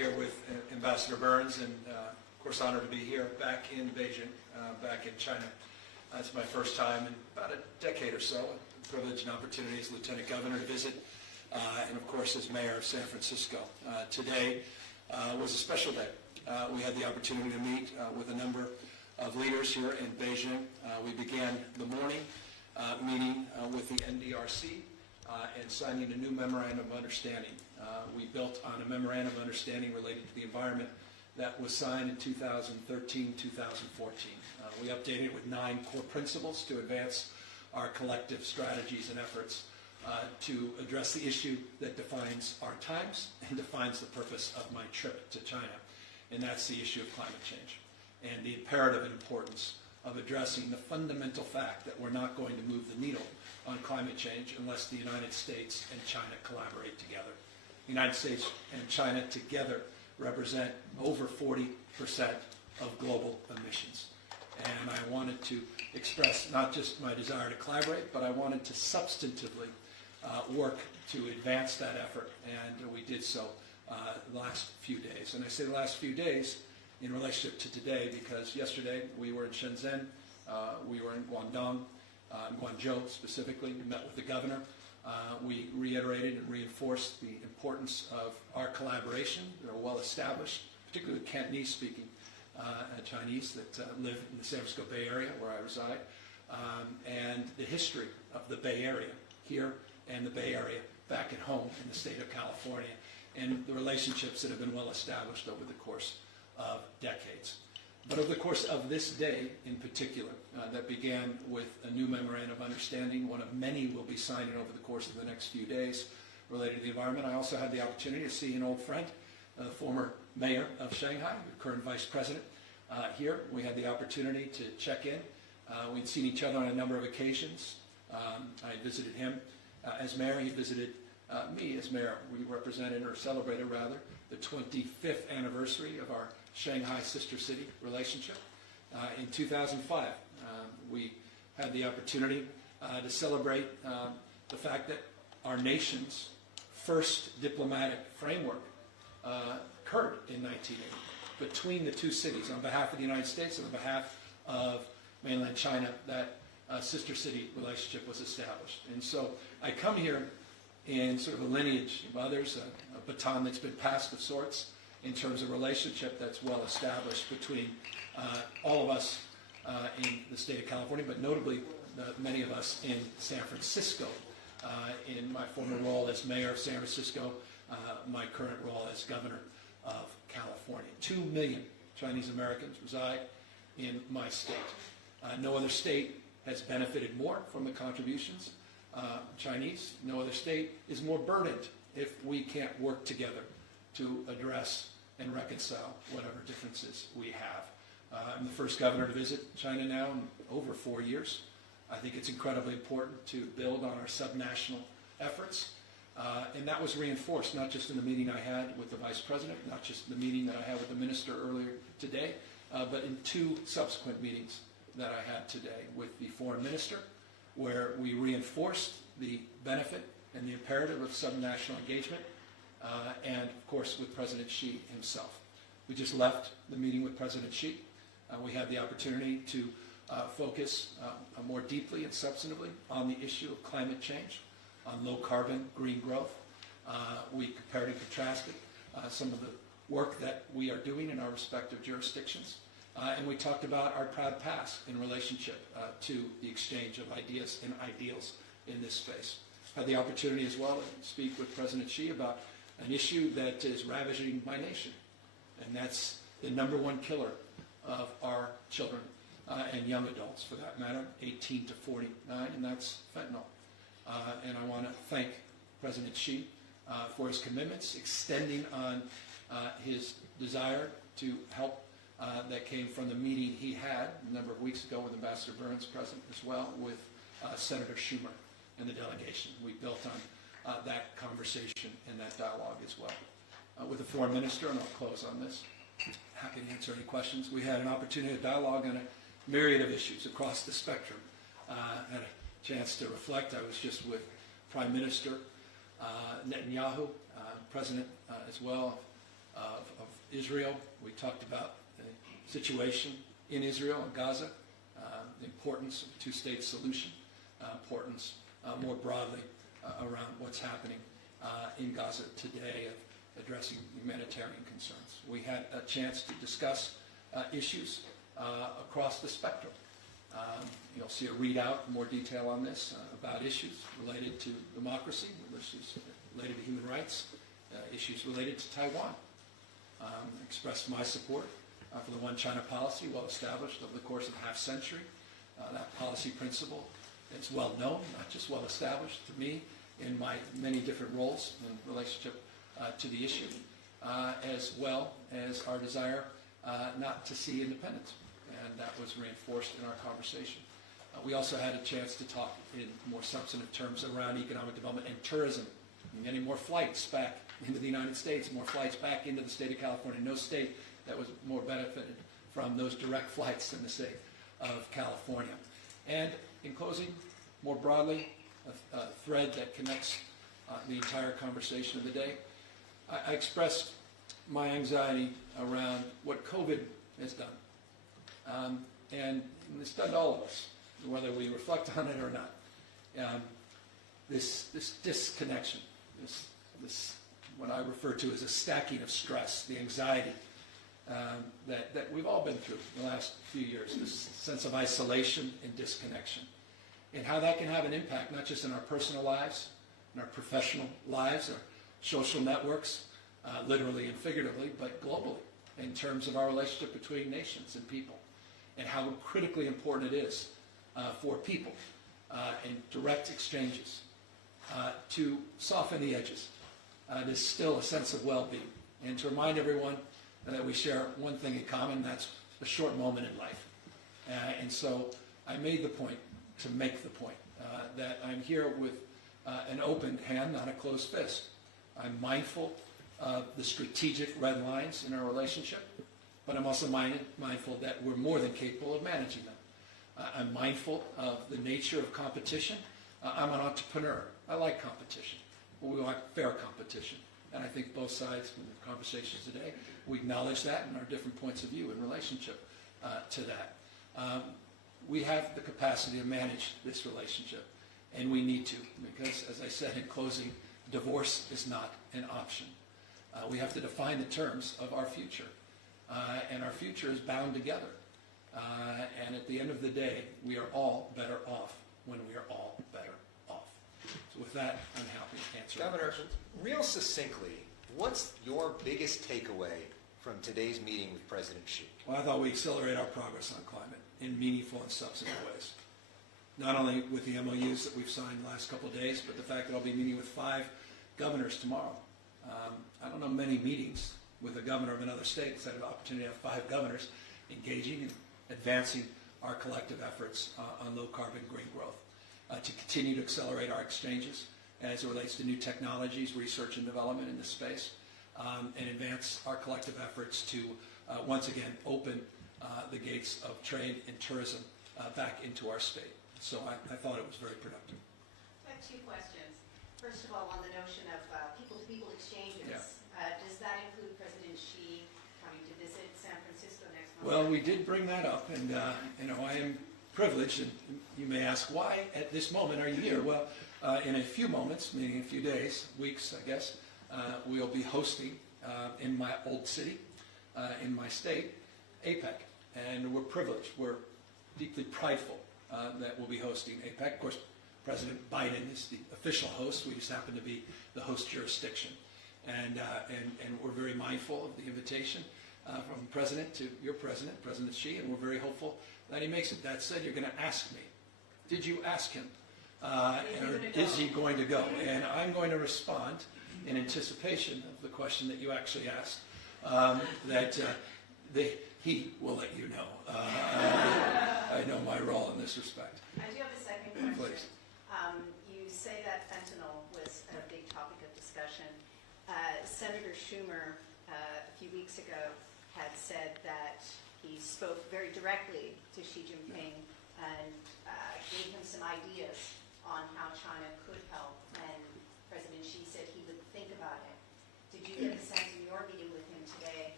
here with Ambassador Burns, and of course honored to be here back in Beijing, back in China. It's my first time in about a decade or so. Privilege and opportunity as Lieutenant Governor to visit, and of course as Mayor of San Francisco. Today was a special day. We had the opportunity to meet with a number of leaders here in Beijing. We began the morning meeting with the NDRC and signing a new memorandum of understanding. We built on a memorandum of understanding related to the environment that was signed in 2013-2014. We updated it with 9 core principles to advance our collective strategies and efforts to address the issue that defines our times and defines the purpose of my trip to China, and that's the issue of climate change and the imperative importance of addressing the fundamental fact that we're not going to move the needle on climate change unless the United States and China collaborate together. The United States and China together represent over 40% of global emissions. And I wanted to express not just my desire to collaborate, but I wanted to substantively work to advance that effort, and we did so the last few days. And I say the last few days in relationship to today because yesterday we were in Shenzhen, we were in Guangdong, Guangzhou specifically. We met with the governor. We reiterated and reinforced the importance of our collaboration. They're well established, particularly with Cantonese-speaking Chinese that live in the San Francisco Bay Area, where I reside, and the history of the Bay Area here and the Bay Area back at home in the state of California, and the relationships that have been well established over the course of decades. But over the course of this day in particular, that began with a new memorandum of understanding, one of many we'll be signing over the course of the next few days related to the environment. I also had the opportunity to see an old friend, the former mayor of Shanghai, the current vice president, here. We had the opportunity to check in. We'd seen each other on a number of occasions. I visited him as mayor. He visited me as mayor. We represented, or celebrated rather, the 25th anniversary of our Shanghai sister city relationship. In 2005, we had the opportunity to celebrate the fact that our nation's first diplomatic framework occurred in 1980 between the two cities on behalf of the United States and on behalf of mainland China. That sister city relationship was established. And so I come here in sort of a lineage of others, a baton that's been passed of sorts in terms of relationship that's well established between all of us in the state of California, but notably many of us in San Francisco, in my former role as mayor of San Francisco, my current role as governor of California. 2 million Chinese Americans reside in my state. No other state has benefited more from the contributions Chinese. No other state is more burdened if we can't work together to address and reconcile whatever differences we have. I'm the first governor to visit China now in over 4 years. I think it's incredibly important to build on our subnational efforts. And that was reinforced not just in the meeting I had with the vice president, not just in the meeting that I had with the minister earlier today, but in 2 subsequent meetings that I had today with the foreign minister, where we reinforced the benefit and the imperative of subnational engagement, and of course with President Xi himself. We just left the meeting with President Xi. We had the opportunity to focus more deeply and substantively on the issue of climate change, on low carbon, green growth. We compared and contrasted some of the work that we are doing in our respective jurisdictions. And we talked about our proud past in relationship to the exchange of ideas and ideals in this space. Had the opportunity as well to speak with President Xi about an issue that is ravaging my nation, and that's the #1 killer of our children and young adults, for that matter, 18 to 49, and that's fentanyl. And I want to thank President Xi for his commitments, extending on his desire to help that came from the meeting he had a number of weeks ago with Ambassador Burns present as well, with Senator Schumer and the delegation. We built on that conversation and that dialogue as well. With the foreign minister, and I'll close on this, happy to answer any questions. We had an opportunity to dialogue on a myriad of issues across the spectrum. Had a chance to reflect. I was just with Prime Minister Netanyahu, President as well of Israel. We talked about the situation in Israel and Gaza, the importance of a two-state solution, importance more broadly around what's happening in Gaza today of addressing humanitarian concerns. We had a chance to discuss issues across the spectrum. You'll see a readout in more detail on this about issues related to democracy, issues related to human rights, issues related to Taiwan. Expressed my support for the One China policy, well established over the course of a half century. That policy principle is well known, not just well established to me in my many different roles in relationship to the issue, as well as our desire not to see independence. And that was reinforced in our conversation. We also had a chance to talk in more substantive terms around economic development and tourism. Getting more flights back into the United States, more flights back into the state of California. No state that was more benefited from those direct flights than the state of California. And in closing, more broadly, a thread that connects the entire conversation of the day, I expressed my anxiety around what COVID has done. And it's done to all of us, whether we reflect on it or not. This disconnection, this what I refer to as a stacking of stress, the anxiety that we've all been through in the last few years, this sense of isolation and disconnection, and how that can have an impact not just in our personal lives, in our professional lives, our social networks, literally and figuratively, but globally, in terms of our relationship between nations and people, and how critically important it is for people in direct exchanges to soften the edges. There's still a sense of well-being, and to remind everyone that we share one thing in common, that's a short moment in life. And so I made the point to make the point that I'm here with an open hand, not a closed fist. I'm mindful of the strategic red lines in our relationship, but I'm also mindful that we're more than capable of managing them. I'm mindful of the nature of competition. I'm an entrepreneur. I like competition. We want fair competition. And I think both sides in the conversations today, we acknowledge that and our different points of view in relationship to that. We have the capacity to manage this relationship, and we need to, because, as I said in closing, divorce is not an option. We have to define the terms of our future, and our future is bound together. And at the end of the day, we are all better off when we are all better off. So with that, I'm happy to answer Governor, questions. real succinctly, what's your biggest takeaway from today's meeting with President Xi? Well, I thought we accelerate our progress on climate in meaningful and substantive ways. Not only with the MOUs that we've signed the last couple of days, but the fact that I'll be meeting with 5 governors tomorrow. I don't know many meetings with a governor of another state because I had an opportunity to have 5 governors engaging and advancing our collective efforts on low-carbon green growth, to continue to accelerate our exchanges as it relates to new technologies, research and development in this space, and advance our collective efforts to once again open the gates of trade and tourism back into our state. So I thought it was very productive. I have 2 questions. First of all, on the notion of people-to-people exchanges, does that include President Xi coming to visit San Francisco next month? Well, we did bring that up, and I am privileged, and you may ask, why at this moment are you here? Well, in a few moments, meaning a few days, weeks, I guess, we'll be hosting in my old city, in my state, Apec, and we're privileged. We're deeply prideful that we'll be hosting Apec. Of course, President Biden is the official host. We just happen to be the host jurisdiction, and we're very mindful of the invitation from the President to your President, President Xi, and we're very hopeful that he makes it. That said, you're going to ask me, did you ask him? Or is he going to go? And I'm going to respond in anticipation of the question that you actually asked, that he will let you know. I know my role in this respect. I do have a second question. Please. You say that fentanyl was a big topic of discussion. Senator Schumer, a few weeks ago, had said that he spoke very directly to Xi Jinping and gave him some ideas on how China could help, and President Xi said he would think about it. Did you get the sense in your meeting with him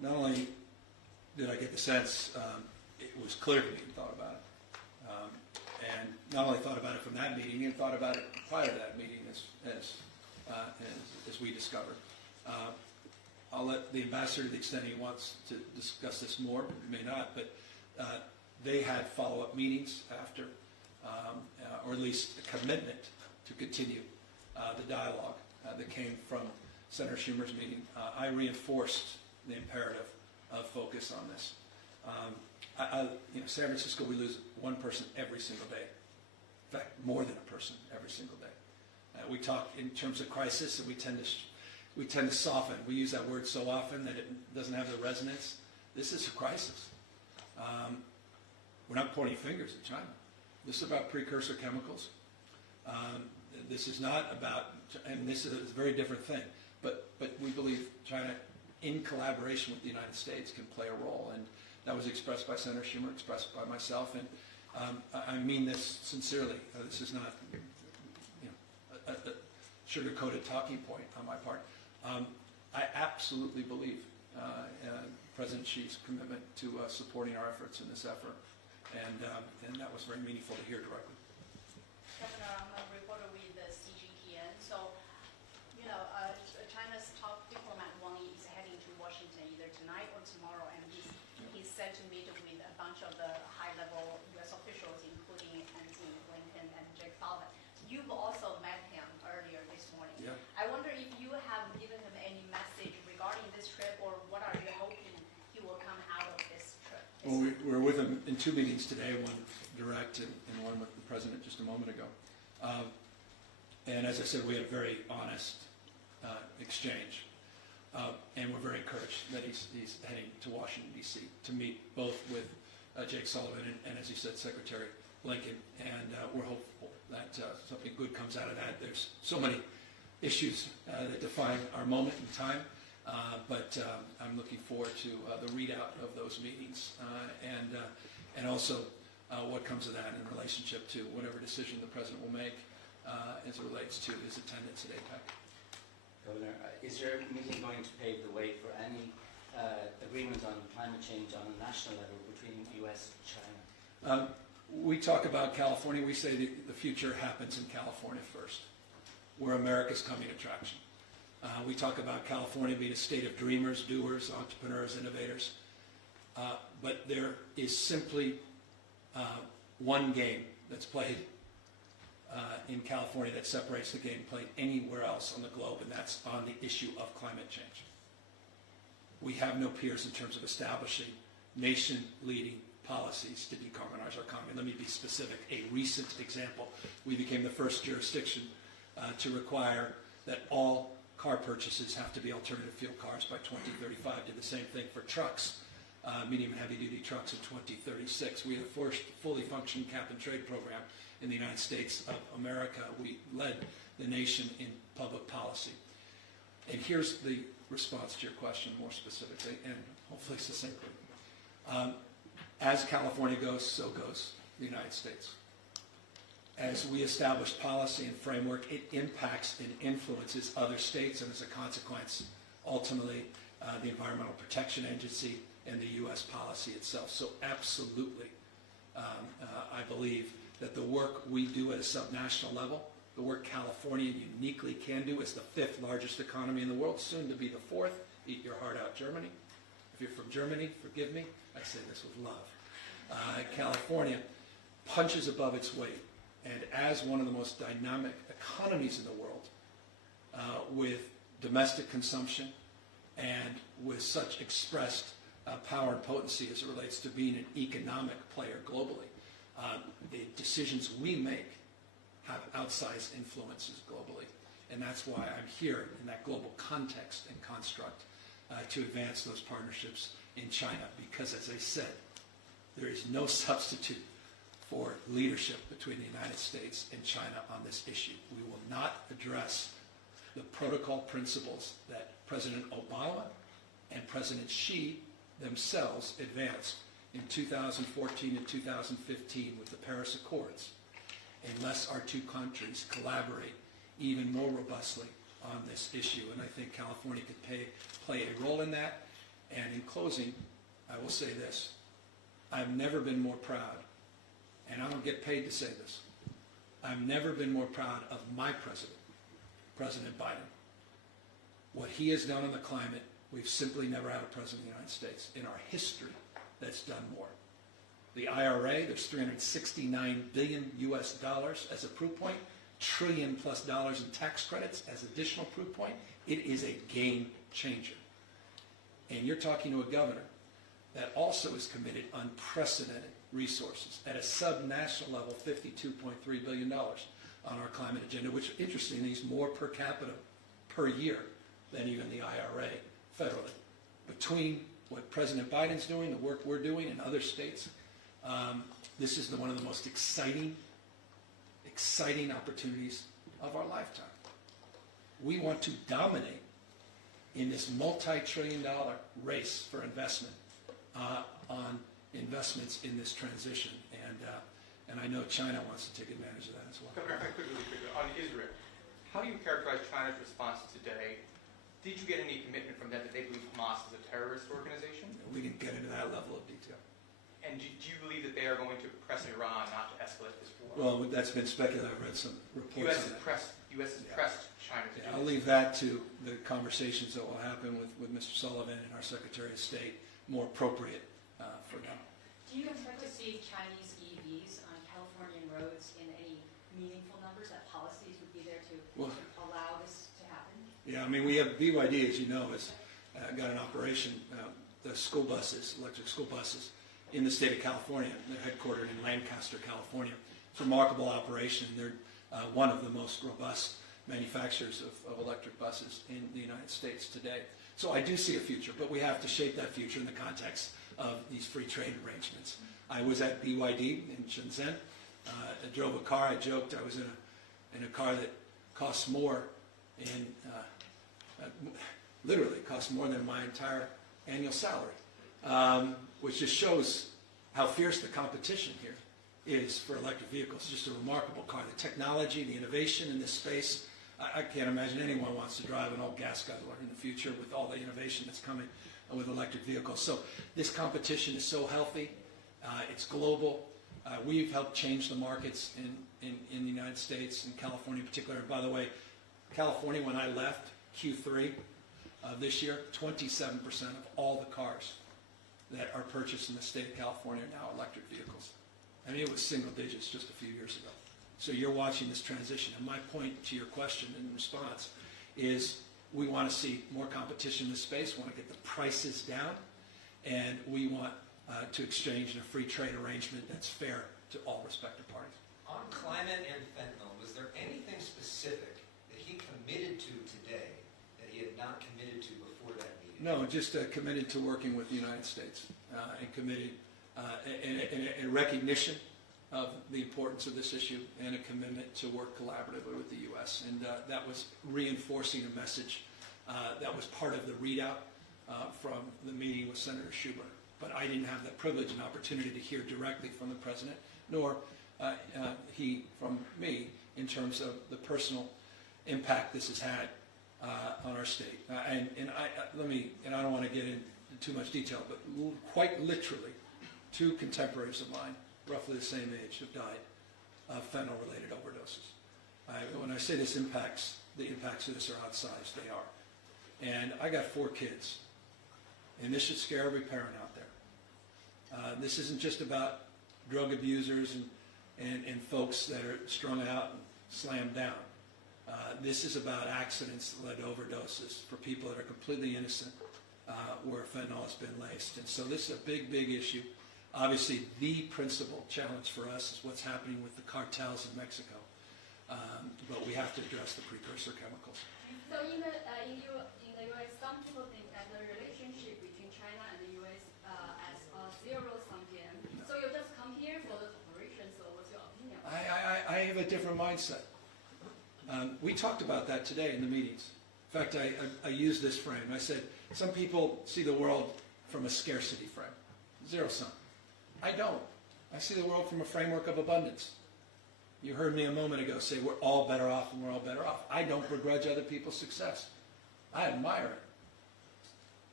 not only did I get the sense it was clear to me he thought about it, and not only thought about it from that meeting, he thought about it prior to that meeting, as we discovered. I'll let the ambassador, to the extent he wants to discuss this more, may not, but they had follow-up meetings after, or at least a commitment to continue the dialogue that came from Senator Schumer's meeting. I reinforced the imperative of focus on this. San Francisco, we lose one person every single day. In fact, more than a person every single day. We talk in terms of crisis, and we tend to soften. We use that word so often that it doesn't have the resonance. This is a crisis. We're not pointing fingers at China. This is about precursor chemicals. This is not about, and this is a very different thing, but we believe China, in collaboration with the United States, can play a role, and that was expressed by Senator Schumer, expressed by myself, and I mean this sincerely. This is not a sugar-coated talking point on my part. I absolutely believe President Xi's commitment to supporting our efforts in this effort, and that was very meaningful to hear directly. Governor, I'm a reporter with the CGTN. So, China's top diplomat Wang Yi is heading to Washington either tonight or tomorrow, and he's set to meet with a bunch of the high-level U.S. officials, including Antony Blinken and Jake Sullivan. You've also met him earlier this morning. Yeah. I wonder if you have given him any message regarding this trip, or what are you hoping he will come out of this trip? Well, we're with him in two meetings today, one direct and one with the President just a moment ago. And as I said, we had a very honest exchange. And we're very encouraged that he's heading to Washington, D.C. to meet both with Jake Sullivan and, as you said, Secretary Blinken. And we're hopeful that something good comes out of that. There's so many issues that define our moment in time. But I'm looking forward to the readout of those meetings and also what comes of that in relationship to whatever decision the President will make as it relates to his attendance at Apec. Governor, is your meeting going to pave the way for any agreement on climate change on a national level between the U.S. and China? We talk about California. We say the future happens in California first. We're America's coming attraction. We talk about California being a state of dreamers, doers, entrepreneurs, innovators. But there is simply one game that's played in California that separates the game played anywhere else on the globe, and that's on the issue of climate change. We have no peers in terms of establishing nation-leading policies to decarbonize our economy. Let me be specific. A recent example, we became the first jurisdiction to require that all car purchases have to be alternative fuel cars by 2035. Did the same thing for trucks, medium and heavy-duty trucks in 2036. We had the first fully functioning cap-and-trade program in the United States of America. We led the nation in public policy. And here's the response to your question more specifically and hopefully succinctly. As California goes, so goes the United States. As we establish policy and framework, it impacts and influences other states, and as a consequence, ultimately, the Environmental Protection Agency and the U.S. policy itself. So absolutely, I believe that the work we do at a subnational level, the work California uniquely can do as the fifth largest economy in the world, soon to be the fourth. Eat your heart out, Germany. If you're from Germany, forgive me, I say this with love. California punches above its weight, and as one of the most dynamic economies in the world, with domestic consumption and with such expressed power and potency as it relates to being an economic player globally, the decisions we make have outsized influences globally. And that's why I'm here in that global context and construct to advance those partnerships in China, because as I said, there is no substitute for leadership between the United States and China on this issue. We will not address the protocol principles that President Obama and President Xi themselves advanced in 2014 and 2015 with the Paris Accords, unless our two countries collaborate even more robustly on this issue. And I think California could play a role in that. And in closing, I will say this. I've never been more proud, and I don't get paid to say this, I've never been more proud of my president, President Biden. What he has done on the climate, we've simply never had a president of the United States in our history that's done more. The IRA, there's $369 billion US as a proof point, trillion plus dollars in tax credits as additional proof point. It is a game changer. And you're talking to a governor that also is committed unprecedented resources at a sub-national level, $52.3 billion on our climate agenda, which interestingly is more per capita per year than even the IRA federally. Between what President Biden's doing, the work we're doing in other states, this is one of the most exciting opportunities of our lifetime. We want to dominate in this multi-trillion-dollar race for investment on investments in this transition, and I know China wants to take advantage of that as well. Quickly, on Israel, how do you characterize China's response today? Did you get any commitment from them that they believe Hamas is a terrorist organization? We didn't get into that level of detail. And do you believe that they are going to press Iran not to escalate this war? Well, that's been speculated. I've read some reports on that. U.S. has pressed China to do I'll leave that to the conversations that will happen with Mr. Sullivan and our Secretary of State, more appropriate for now. Do you expect to see Chinese EVs on Californian roads in any meaningful numbers, that policies would be there to allow this to happen? Yeah, I mean, we have BYD, as you know, has got an operation, the school buses, electric school buses, in the state of California. They're headquartered in Lancaster, California. It's a remarkable operation. They're one of the most robust manufacturers of electric buses in the United States today. So I do see a future, but we have to shape that future in the context of these free trade arrangements. I was at BYD in Shenzhen. I drove a car. I joked I was in a car that costs more literally costs more than my entire annual salary, which just shows how fierce the competition here is for electric vehicles. It's just a remarkable car. The technology, the innovation in this space, I can't imagine anyone wants to drive an old gas guzzler in the future with all the innovation that's coming with electric vehicles. So this competition is so healthy. It's global. We've helped change the markets in the United States, in California in particular. And by the way, California, when I left Q3 of this year, 27% of all the cars that are purchased in the state of California are now electric vehicles. I mean, it was single digits just a few years ago. So you're watching this transition. And my point to your question in response is we want to see more competition in this space. We want to get the prices down. And we want to exchange in a free trade arrangement that's fair to all respective parties. On climate and fentanyl, was there anything specific that he committed to today that he had not committed to before that meeting? No, just committed to working with the United States and committed in a recognition of the importance of this issue and a commitment to work collaboratively with the U.S. And that was reinforcing a message that was part of the readout from the meeting with Senator Schumer. But I didn't have that privilege and opportunity to hear directly from the President, nor he from me in terms of the personal impact this has had on our state. And I don't want to get into too much detail, but quite literally, 2 contemporaries of mine, roughly the same age, have died of fentanyl-related overdoses. When I say the impacts of this are outsized, they are. And I got 4 kids, and this should scare every parent out there. This isn't just about drug abusers and folks that are strung out and slammed down. This is about accidents that led to overdoses for people that are completely innocent where fentanyl has been laced. And so this is a big, big issue. Obviously, the principal challenge for us is what's happening with the cartels in Mexico. But we have to address the precursor chemicals. So in the U.S., some people think that the relationship between China and the U.S. as a zero-sum game. So you just come here for the cooperation, so what's your opinion? I have a different mindset. We talked about that today in the meetings. In fact, I used this frame. I said, some people see the world from a scarcity frame, zero-sum. I don't. I see the world from a framework of abundance. You heard me a moment ago say we're all better off and we're all better off. I don't begrudge other people's success. I admire it.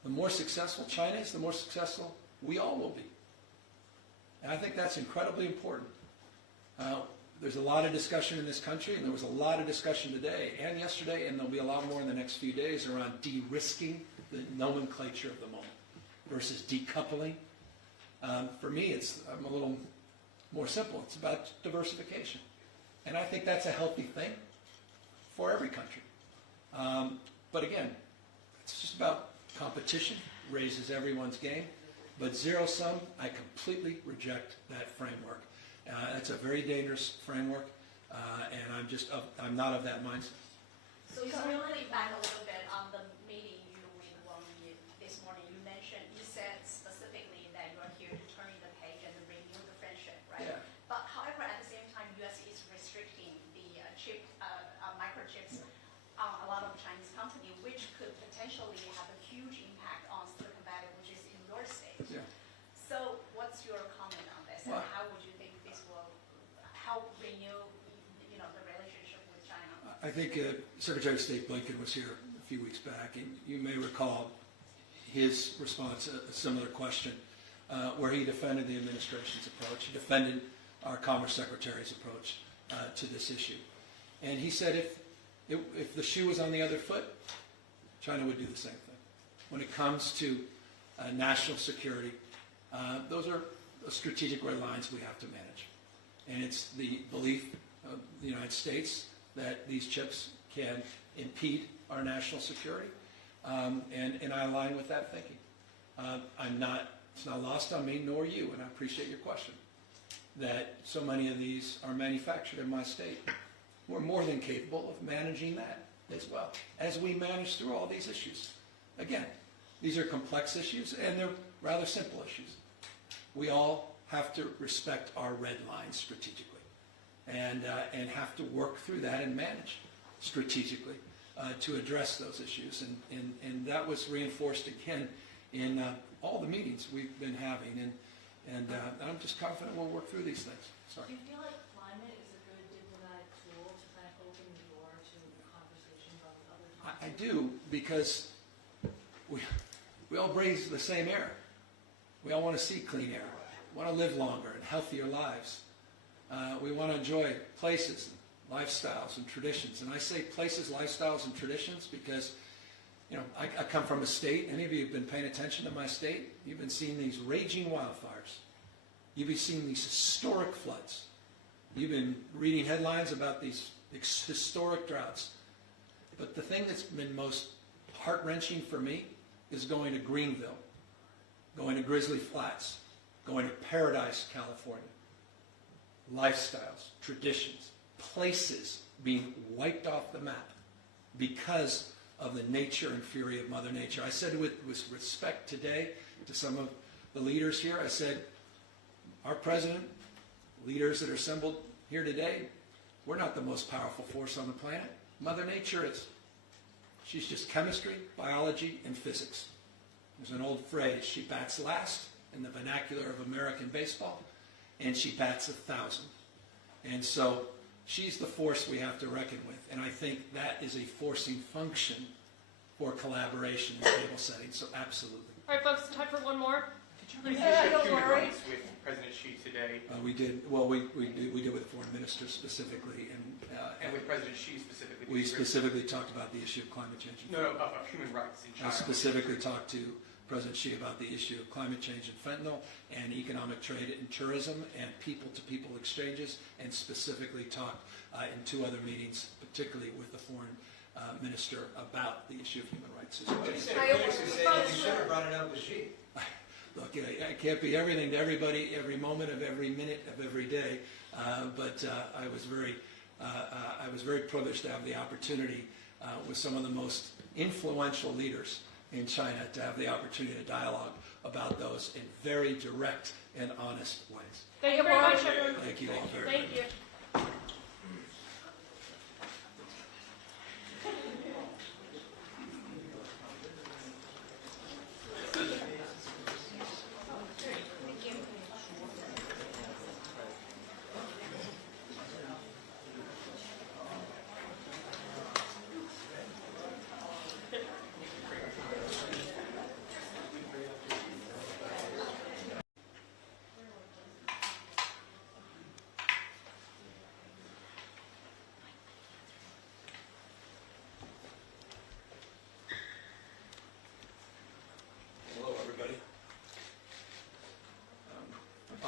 The more successful China is, the more successful we all will be. And I think that's incredibly important. There's a lot of discussion in this country, and there was a lot of discussion today and yesterday, and there'll be a lot more in the next few days around de-risking the nomenclature of the moment versus decoupling. For me, I'm a little more simple. It's about diversification. And I think that's a healthy thing for every country. But again, it's just about competition, raises everyone's game. But zero-sum, I completely reject that framework. It's a very dangerous framework, and I'm not of that mindset. So it's really back a little bit on the meeting you with Wang Yi this morning. You said specifically that you are here to turn the page and renew the friendship, right? Yeah. But however, at the same time, U.S. is restricting the microchips on a lot of Chinese companies, which could potentially have a huge impact on Silicon Valley, which is in your state. Yeah. So what's your comment on this, and Well, how would you think this will help renew, the relationship with China? I think Secretary of State Blinken was here a few weeks back, and you may recall his response, a similar question, where he defended the administration's approach. He defended our Commerce Secretary's approach to this issue. And he said if the shoe was on the other foot, China would do the same thing. When it comes to national security, those are strategic red lines we have to manage. And it's the belief of the United States that these chips can impede our national security, and I align with that thinking. It's not lost on me, nor you, and I appreciate your question, that so many of these are manufactured in my state. We're more than capable of managing that as well, as we manage through all these issues. Again, these are complex issues, and they're rather simple issues. We all have to respect our red lines strategically, and have to work through that and manage strategically to address those issues. And that was reinforced again in all the meetings we've been having, and I'm just confident we'll work through these things. Sorry. Do you feel like climate is a good diplomatic tool to kind of open the door to conversations on other topics? I do, because we all breathe the same air. We all want to see clean air. We want to live longer and healthier lives. We want to enjoy places, lifestyles, and traditions. And I say places, lifestyles, and traditions because, I come from a state. Any of you have been paying attention to my state? You've been seeing these raging wildfires. You've been seeing these historic floods. You've been reading headlines about these historic droughts. But the thing that's been most heart-wrenching for me is going to Greenville, going to Grizzly Flats, going to Paradise, California. Lifestyles, traditions, places being wiped off the map because of the nature and fury of Mother Nature. I said with respect today to some of the leaders here, I said, our president, leaders that are assembled here today, we're not the most powerful force on the planet. Mother Nature is. She's just chemistry, biology, and physics. There's an old phrase, she bats last in the vernacular of American baseball, and she bats 1,000. And so she's the force we have to reckon with. And I think that is a forcing function for collaboration in table settings. So absolutely. All right, folks, time for one more. Did you raise Yeah, the issue of don't human worry. rights with President Xi today, We did. Well, we did with the foreign minister specifically, and with President Xi specifically? we specifically talked about the issue of climate change. No, of human rights in I China. specifically talked to President Xi about the issue of climate change and fentanyl and economic trade and tourism and people-to-people exchanges, and specifically talked in 2 other meetings, particularly with the foreign minister, about the issue of human rights as well. But he said critics who say that you should have brought it up with Xi. Look, I can't be everything to everybody every moment of every minute of every day, but I was very privileged to have the opportunity with some of the most influential leaders in China to have the opportunity to dialogue about those in very direct and honest ways. Thank you very much, everyone. Thank you all very much. Thank you.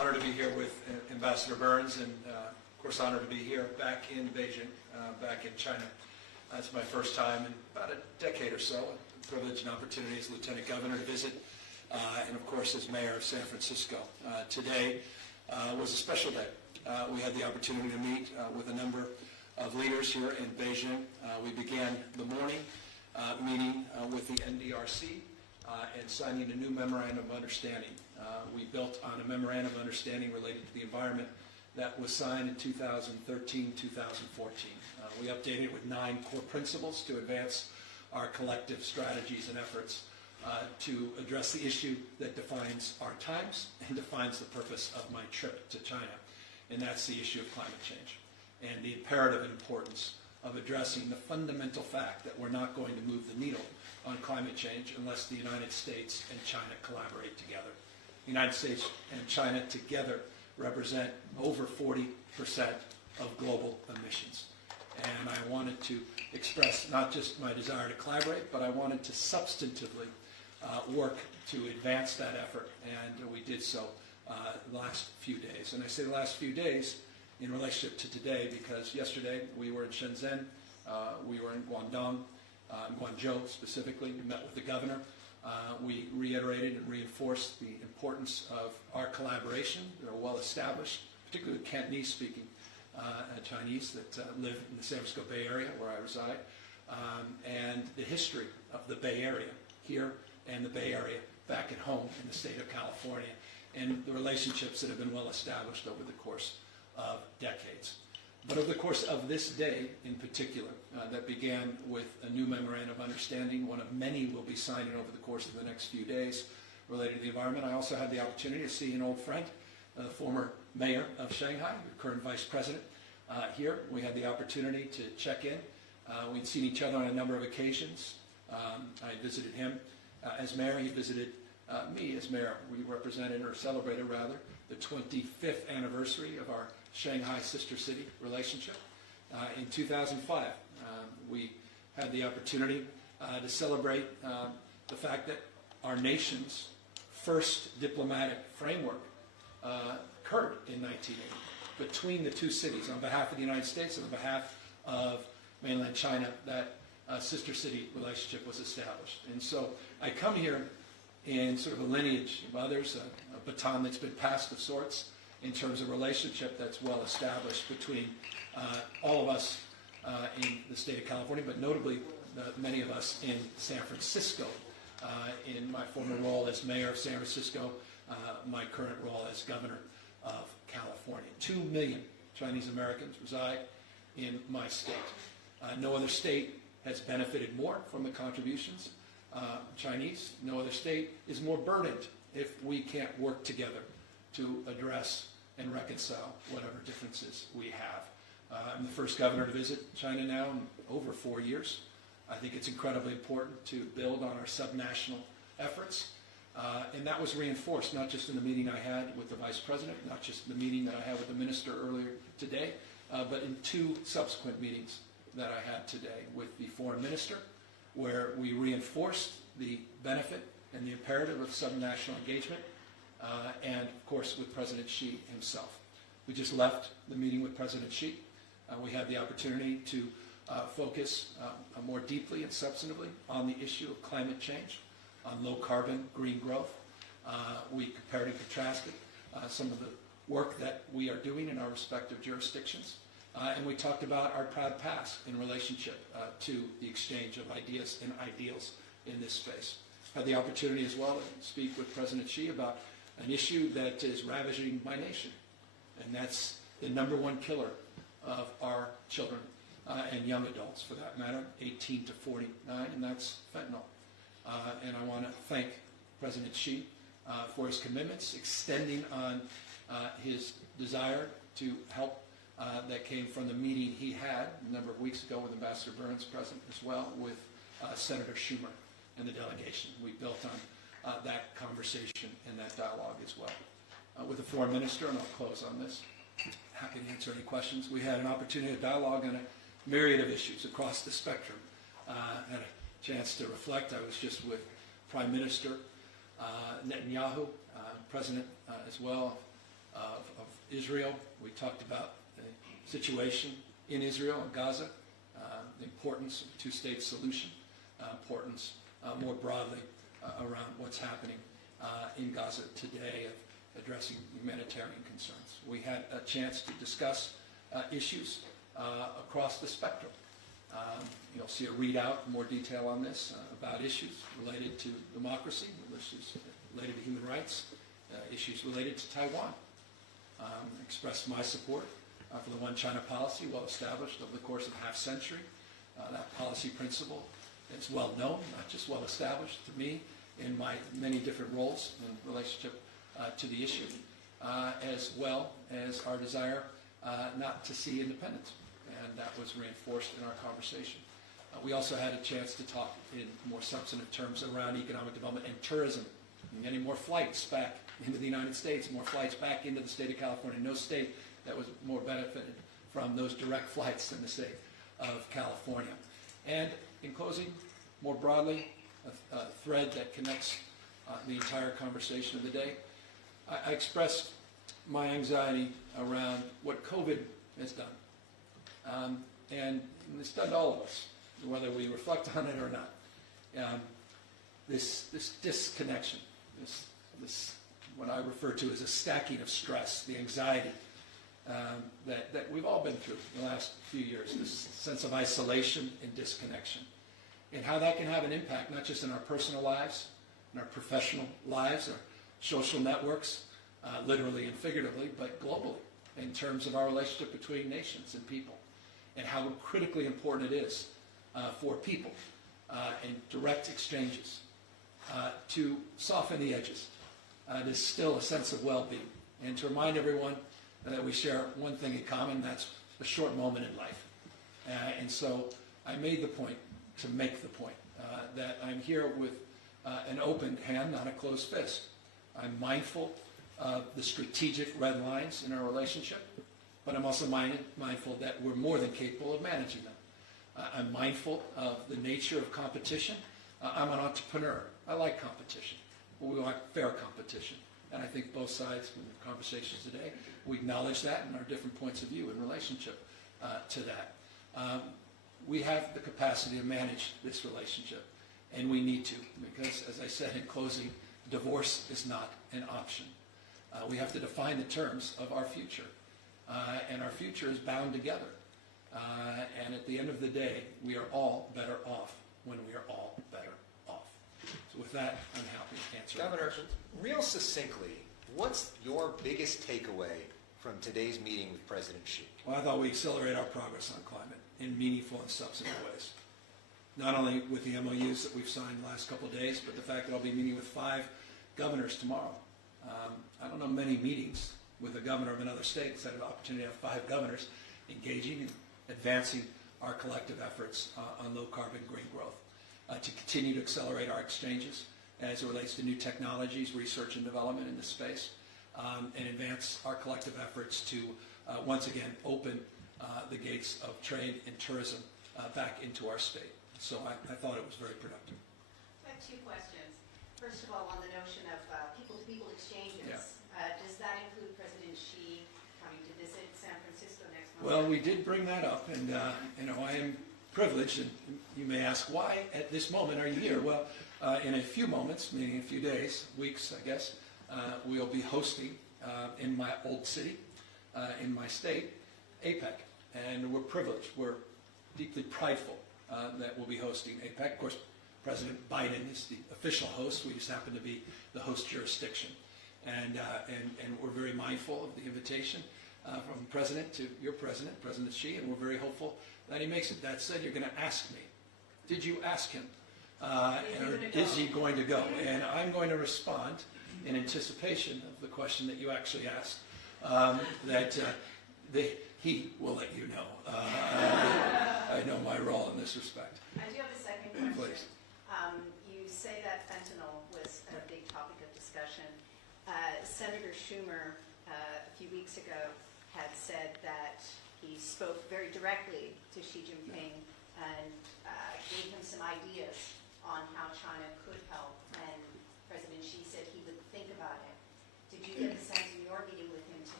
honored to be here with Ambassador Burns, and of course honored to be here back in Beijing, back in China. It's my first time in about a decade or so. A privilege and opportunity as Lieutenant Governor to visit, and of course as Mayor of San Francisco. Today was a special day. We had the opportunity to meet with a number of leaders here in Beijing. We began the morning meeting with the NDRC and signing a new memorandum of understanding. We built on a memorandum of understanding related to the environment that was signed in 2013-2014. We updated it with 9 core principles to advance our collective strategies and efforts to address the issue that defines our times and defines the purpose of my trip to China, and that's the issue of climate change and the imperative importance of addressing the fundamental fact that we're not going to move the needle on climate change unless the United States and China collaborate together. The United States and China together represent over 40% of global emissions. And I wanted to express not just my desire to collaborate, but I wanted to substantively work to advance that effort, and we did so the last few days. And I say the last few days in relationship to today because yesterday we were in Shenzhen, we were in Guangdong, Guangzhou specifically, we met with the governor. We reiterated and reinforced the importance of our collaboration. They're well established, particularly with Cantonese-speaking Chinese that live in the San Francisco Bay Area where I reside, and the history of the Bay Area here and the Bay Area back at home in the state of California, and the relationships that have been well established over the course of decades. But over the course of this day in particular, that began with a new memorandum of understanding, one of many we'll be signing over the course of the next few days related to the environment. I also had the opportunity to see an old friend, the former mayor of Shanghai, the current vice president, here. We had the opportunity to check in. We'd seen each other on a number of occasions. I visited him as mayor. He visited me as mayor. We represented, or celebrated rather, the 25th anniversary of our Shanghai sister city relationship. In 2005, we had the opportunity to celebrate the fact that our nation's first diplomatic framework occurred in 1980 between the two cities on behalf of the United States and on behalf of mainland China. That sister city relationship was established. And so I come here in sort of a lineage of others, a baton that's been passed of sorts in terms of relationship that's well established between all of us in the state of California, but notably many of us in San Francisco, in my former role as mayor of San Francisco, my current role as governor of California. 2 million Chinese Americans reside in my state. No other state has benefited more from the contributions Chinese. No other state is more burdened if we can't work together to address and reconcile whatever differences we have. I'm the first governor to visit China now in over 4 years. I think it's incredibly important to build on our subnational efforts. And that was reinforced not just in the meeting I had with the vice president, not just in the meeting that I had with the minister earlier today, but in 2 subsequent meetings that I had today with the foreign minister, where we reinforced the benefit and the imperative of subnational engagement, and of course with President Xi himself. We just left the meeting with President Xi. We had the opportunity to focus more deeply and substantively on the issue of climate change, on low carbon, green growth. We compared and contrasted some of the work that we are doing in our respective jurisdictions. And we talked about our proud past in relationship to the exchange of ideas and ideals in this space. Had the opportunity as well to speak with President Xi about an issue that is ravaging my nation, and that's the #1 killer of our children and young adults, for that matter, 18 to 49, and that's fentanyl. And I want to thank President Xi for his commitments, extending on his desire to help that came from the meeting he had a number of weeks ago with Ambassador Burns present as well, with Senator Schumer and the delegation. We built on that conversation and that dialogue as well. With the foreign minister, and I'll close on this, happy to answer any questions. We had an opportunity to dialogue on a myriad of issues across the spectrum. Had a chance to reflect. I was just with Prime Minister Netanyahu, President as well, of Israel. We talked about the situation in Israel and Gaza, the importance of a two-state solution, importance more broadly around what's happening in Gaza today of addressing humanitarian concerns. We had a chance to discuss issues across the spectrum. You'll see a readout in more detail on this about issues related to democracy, issues related to human rights, issues related to Taiwan. Expressed my support for the One China policy, well established over the course of a half century. That policy principle is well known, not just well established to me in my many different roles in relationship to the issue, as well as our desire not to see independence. And that was reinforced in our conversation. We also had a chance to talk in more substantive terms around economic development and tourism. Getting more flights back into the United States, more flights back into the state of California. No state that was more benefited from those direct flights than the state of California. And in closing, more broadly, a thread that connects the entire conversation of the day, I expressed my anxiety around what COVID has done. And it's done to all of us, whether we reflect on it or not. This disconnection, this what I refer to as a stacking of stress, the anxiety that we've all been through in the last few years, this sense of isolation and disconnection, and how that can have an impact not just in our personal lives, in our professional lives, our social networks, literally and figuratively, but globally, in terms of our relationship between nations and people, and how critically important it is for people in direct exchanges to soften the edges. There's still a sense of well-being, and to remind everyone that we share one thing in common, that's a short moment in life. And so I made the point to make the point that I'm here with an open hand, not a closed fist. I'm mindful of the strategic red lines in our relationship, but I'm also mindful that we're more than capable of managing them. I'm mindful of the nature of competition. I'm an entrepreneur. I like competition. We want fair competition. And I think both sides in the conversations today, we acknowledge that and our different points of view in relationship to that. We have the capacity to manage this relationship, and we need to, because, as I said in closing, divorce is not an option. We have to define the terms of our future, and our future is bound together. And at the end of the day, we are all better off when we are all better off. So with that, I'm happy to answer Governor, questions. real succinctly, what's your biggest takeaway from today's meeting with President Xi? Well, I thought we accelerate our progress on climate in meaningful and substantive ways. Not only with the MOUs that we've signed the last couple of days, but the fact that I'll be meeting with 5 governors tomorrow. I don't know many meetings with a governor of another state that's had an opportunity to have 5 governors engaging and advancing our collective efforts on low-carbon green growth, to continue to accelerate our exchanges as it relates to new technologies, research and development in this space, and advance our collective efforts to once again open the gates of trade and tourism back into our state. So I thought it was very productive. I have 2 questions. First of all, on the notion of people-to-people exchanges, does that include President Xi coming to visit San Francisco next month? Well, we did bring that up, and I am privileged, and you may ask, why at this moment are you here? Well, in a few moments, meaning a few days, weeks, I guess, we'll be hosting in my old city, in my state, Apec, and we're privileged. We're deeply prideful that we'll be hosting Apec. Of course, President Biden is the official host. We just happen to be the host jurisdiction, and we're very mindful of the invitation from the President to your President, President Xi, and we're very hopeful that he makes it. That said, you're going to ask me, did you ask him? Or is he going to go? And I'm going to respond in anticipation of the question that you actually asked, that he will let you know. I know my role in this respect. I do have a second question. Please. You say that fentanyl was a big topic of discussion. Senator Schumer, a few weeks ago, had said that he spoke very directly to Xi Jinping and gave him some ideas on how China could help, and President Xi said he would think about it. Did you get the sense in your meeting with him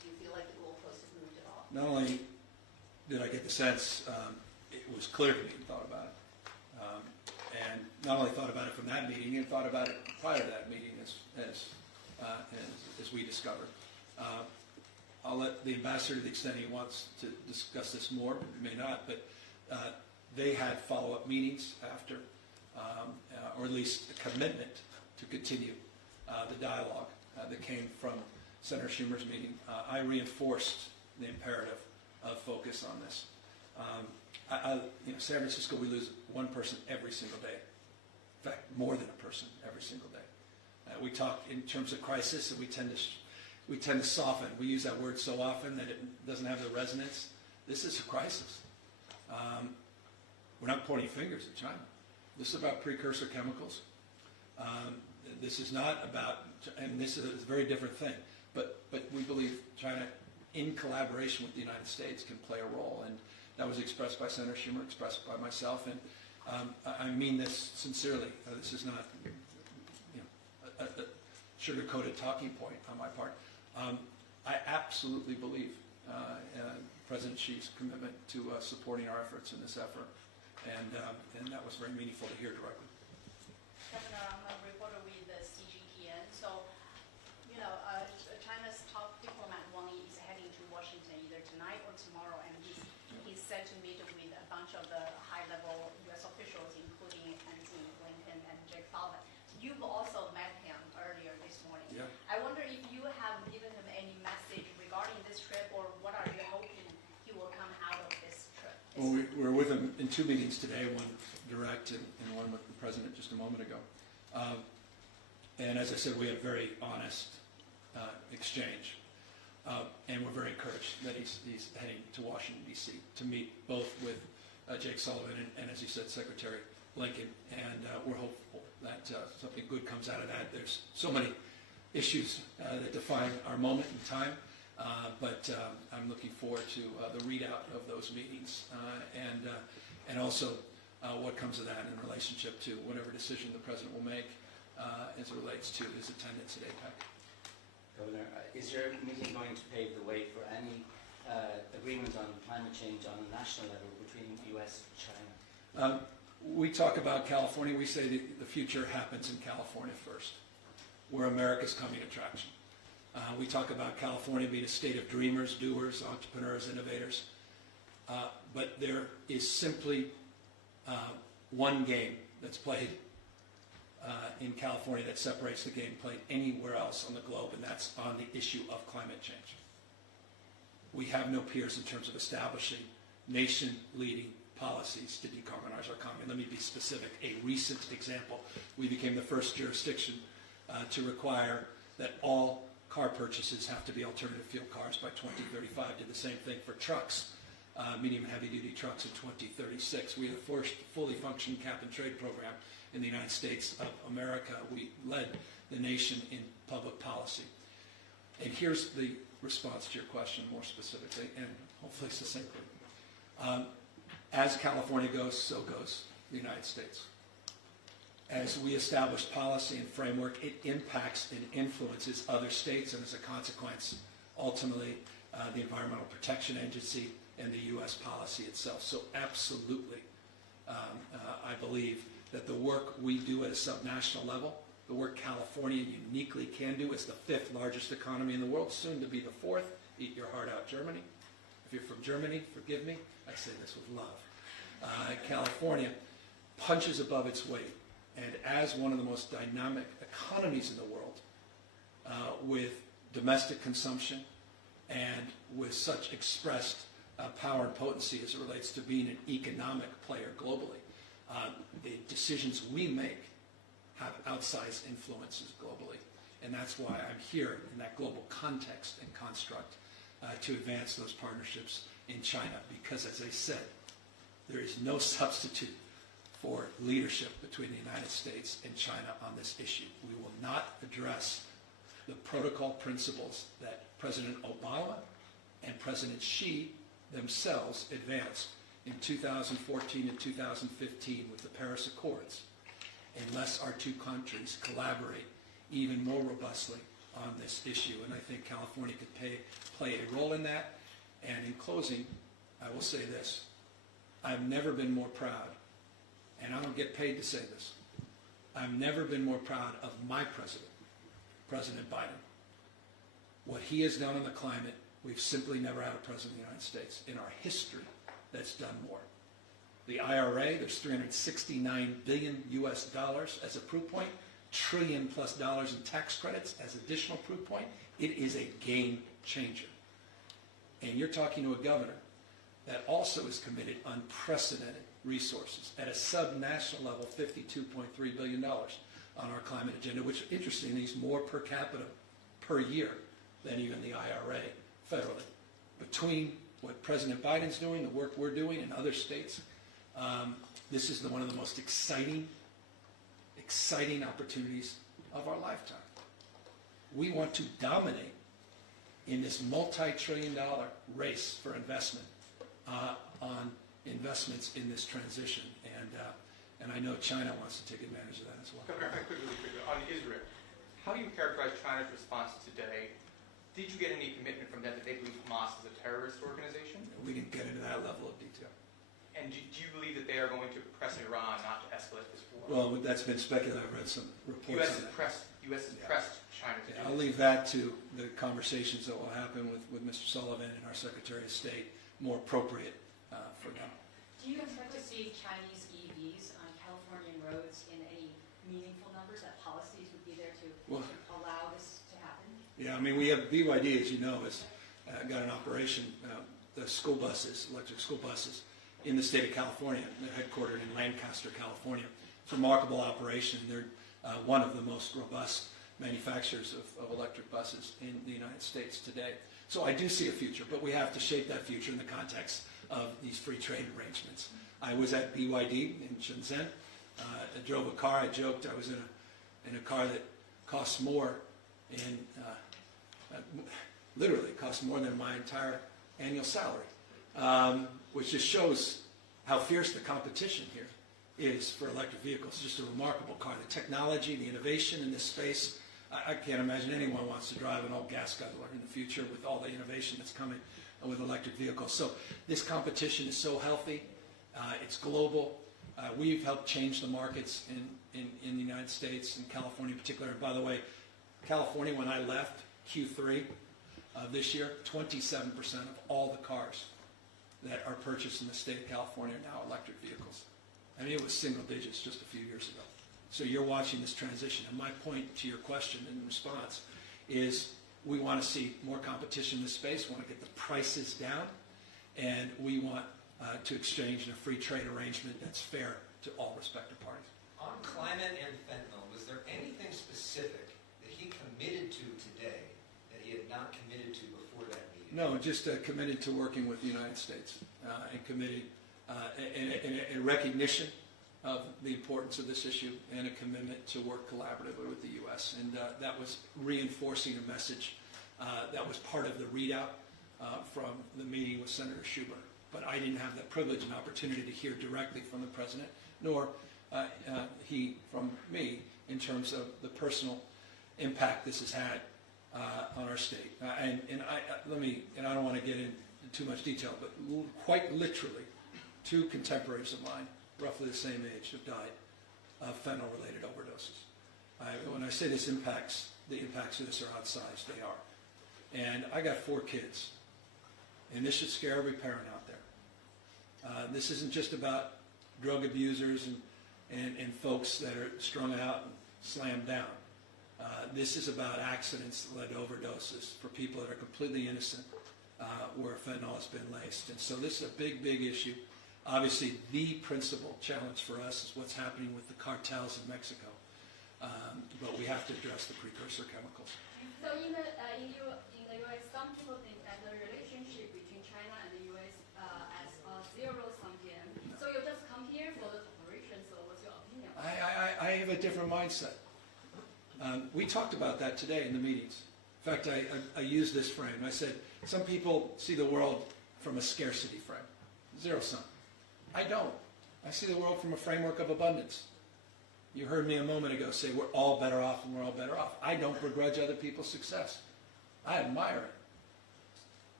not only did I get the sense it was clear to me he thought about it, and not only thought about it from that meeting, he thought about it prior to that meeting, as we discovered. I'll let the ambassador, to the extent he wants to discuss this more, may not, but they had follow-up meetings after, or at least a commitment to continue the dialogue that came from Senator Schumer's meeting. I reinforced the imperative of focus on this. San Francisco, we lose one person every single day. In fact, more than a person every single day. We talk in terms of crisis, and we tend to soften. We use that word so often that it doesn't have the resonance. This is a crisis. We're not pointing fingers at China. This is about precursor chemicals. This is not about, and this is a very different thing, but we believe China, in collaboration with the United States, can play a role, and that was expressed by Senator Schumer, expressed by myself, and I mean this sincerely. This is not a sugar-coated talking point on my part. I absolutely believe President Xi's commitment to supporting our efforts in this effort, and that was very meaningful to hear directly. Governor, I'm a reporter with the CGTN. So, China's top diplomat Wang Yi is heading to Washington either tonight or tomorrow, and he's set to meet with a bunch of the high-level U.S. officials, including Antony Blinken and Jake Sullivan. You've also met him earlier this morning. Yeah. I wonder if you have given him any message regarding this trip, or what are you hoping he will come out of this trip? Well, we're with him in two meetings today, one direct and one with the President just a moment ago. And as I said, we had very honest exchange. And we're very encouraged that he's heading to Washington, D.C. to meet both with Jake Sullivan and, as you said, Secretary Blinken. And we're hopeful that something good comes out of that. There's so many issues that define our moment in time. But I'm looking forward to the readout of those meetings and also what comes of that in relationship to whatever decision the President will make as it relates to his attendance at Apec. Governor, is your meeting going to pave the way for any agreement on climate change on a national level between the U.S. and China? We talk about California. We say that the future happens in California first. We're America's coming attraction. We talk about California being a state of dreamers, doers, entrepreneurs, innovators. But there is simply one game that's played in California that separates the game played anywhere else on the globe, and that's on the issue of climate change. We have no peers in terms of establishing nation-leading policies to decarbonize our economy. Let me be specific. A recent example, we became the first jurisdiction to require that all car purchases have to be alternative fuel cars by 2035. Did the same thing for trucks, medium and heavy-duty trucks in 2036. We have the first fully functioning cap-and-trade program in the United States of America. We led the nation in public policy. And here's the response to your question more specifically and hopefully succinctly. As California goes, so goes the United States. As we establish policy and framework, it impacts and influences other states, and as a consequence, ultimately, the Environmental Protection Agency and the U.S. policy itself. So absolutely, I believe that the work we do at a subnational level, the work California uniquely can do as the 5th largest economy in the world, soon to be the 4th, eat your heart out, Germany. If you're from Germany, forgive me, I say this with love. California punches above its weight, and as one of the most dynamic economies in the world, with domestic consumption and with such expressed power and potency as it relates to being an economic player globally, the decisions we make have outsized influences globally. And that's why I'm here in that global context and construct to advance those partnerships in China, because as I said, there is no substitute for leadership between the United States and China on this issue. We will not address the protocol principles that President Obama and President Xi themselves advanced in 2014 and 2015 with the Paris Accords, unless our two countries collaborate even more robustly on this issue. And I think California could play a role in that. And in closing, I will say this. I've never been more proud, and I don't get paid to say this, I've never been more proud of my president, President Biden. What he has done on the climate, we've simply never had a president of the United States in our history that's done more. The IRA, there's $369 billion US as a proof point, trillion plus dollars in tax credits as additional proof point. It is a game changer. And you're talking to a governor that also is committed unprecedented resources at a sub-national level, $52.3 billion on our climate agenda, which interestingly is more per capita per year than even the IRA federally. Between what President Biden's doing, the work we're doing in other states, this is one of the most exciting opportunities of our lifetime. We want to dominate in this multi-trillion-dollar race for investment on investments in this transition, and I know China wants to take advantage of that as well. Really quickly, on Israel, how do you characterize China's response today? Did you get any commitment from them that they believe Hamas is a terrorist organization? We didn't get into that level of detail. And do you believe that they are going to press Iran not to escalate this war? Well, that's been speculated. I've read some reports on that. U.S. has pressed China to do I'll leave that to the conversations that will happen with Mr. Sullivan and our Secretary of State, more appropriate for them. Do you expect to see Chinese EVs on Californian roads in any meaningful numbers, that policies would be there to allow this to happen? Yeah, I mean, we have BYD, as you know, has got an operation, the school buses, electric school buses, in the state of California. They're headquartered in Lancaster, California. It's a remarkable operation. They're one of the most robust manufacturers of electric buses in the United States today. So I do see a future, but we have to shape that future in the context of these free trade arrangements. I was at BYD in Shenzhen. I drove a car. I joked I was in a car that costs more literally costs more than my entire annual salary, which just shows how fierce the competition here is for electric vehicles. It's just a remarkable car. The technology, the innovation in this space, I can't imagine anyone wants to drive an old gas guzzler in the future with all the innovation that's coming with electric vehicles. So this competition is so healthy. It's global. We've helped change the markets in the United States, in California in particular. And by the way, California, when I left Q3 of this year, 27% of all the cars that are purchased in the state of California are now electric vehicles. I mean, it was single digits just a few years ago. So you're watching this transition. And my point to your question in response is we want to see more competition in this space. We want to get the prices down. And we want to exchange in a free trade arrangement that's fair to all respective parties. On climate and fentanyl, was there anything specific that he committed to today that he had not committed to before that meeting? No, just committed to working with the United States and committed in a recognition of the importance of this issue and a commitment to work collaboratively with the U.S. And that was reinforcing a message that was part of the readout from the meeting with Senator Schumer. But I didn't have that privilege and opportunity to hear directly from the President, nor he from me in terms of the personal impact this has had on our state. And I don't want to get into too much detail, but quite literally, 2 contemporaries of mine, roughly the same age, have died of fentanyl-related overdoses. When I say the impacts of this are outsized, they are. And I got 4 kids, and this should scare every parent out there. This isn't just about drug abusers and folks that are strung out and slammed down. This is about accidents that led to overdoses for people that are completely innocent where fentanyl has been laced. And so this is a big, big issue. Obviously, the principal challenge for us is what's happening with the cartels in Mexico. But we have to address the precursor chemicals. So in the U.S., some people think that the relationship between China and the U.S. as a zero-sum game. So you just come here for the cooperation, so what's your opinion? I have a different mindset. We talked about that today in the meetings. In fact, I used this frame. I said, some people see the world from a scarcity frame, zero-sum. I don't. I see the world from a framework of abundance. You heard me a moment ago say we're all better off and we're all better off. I don't begrudge other people's success. I admire it.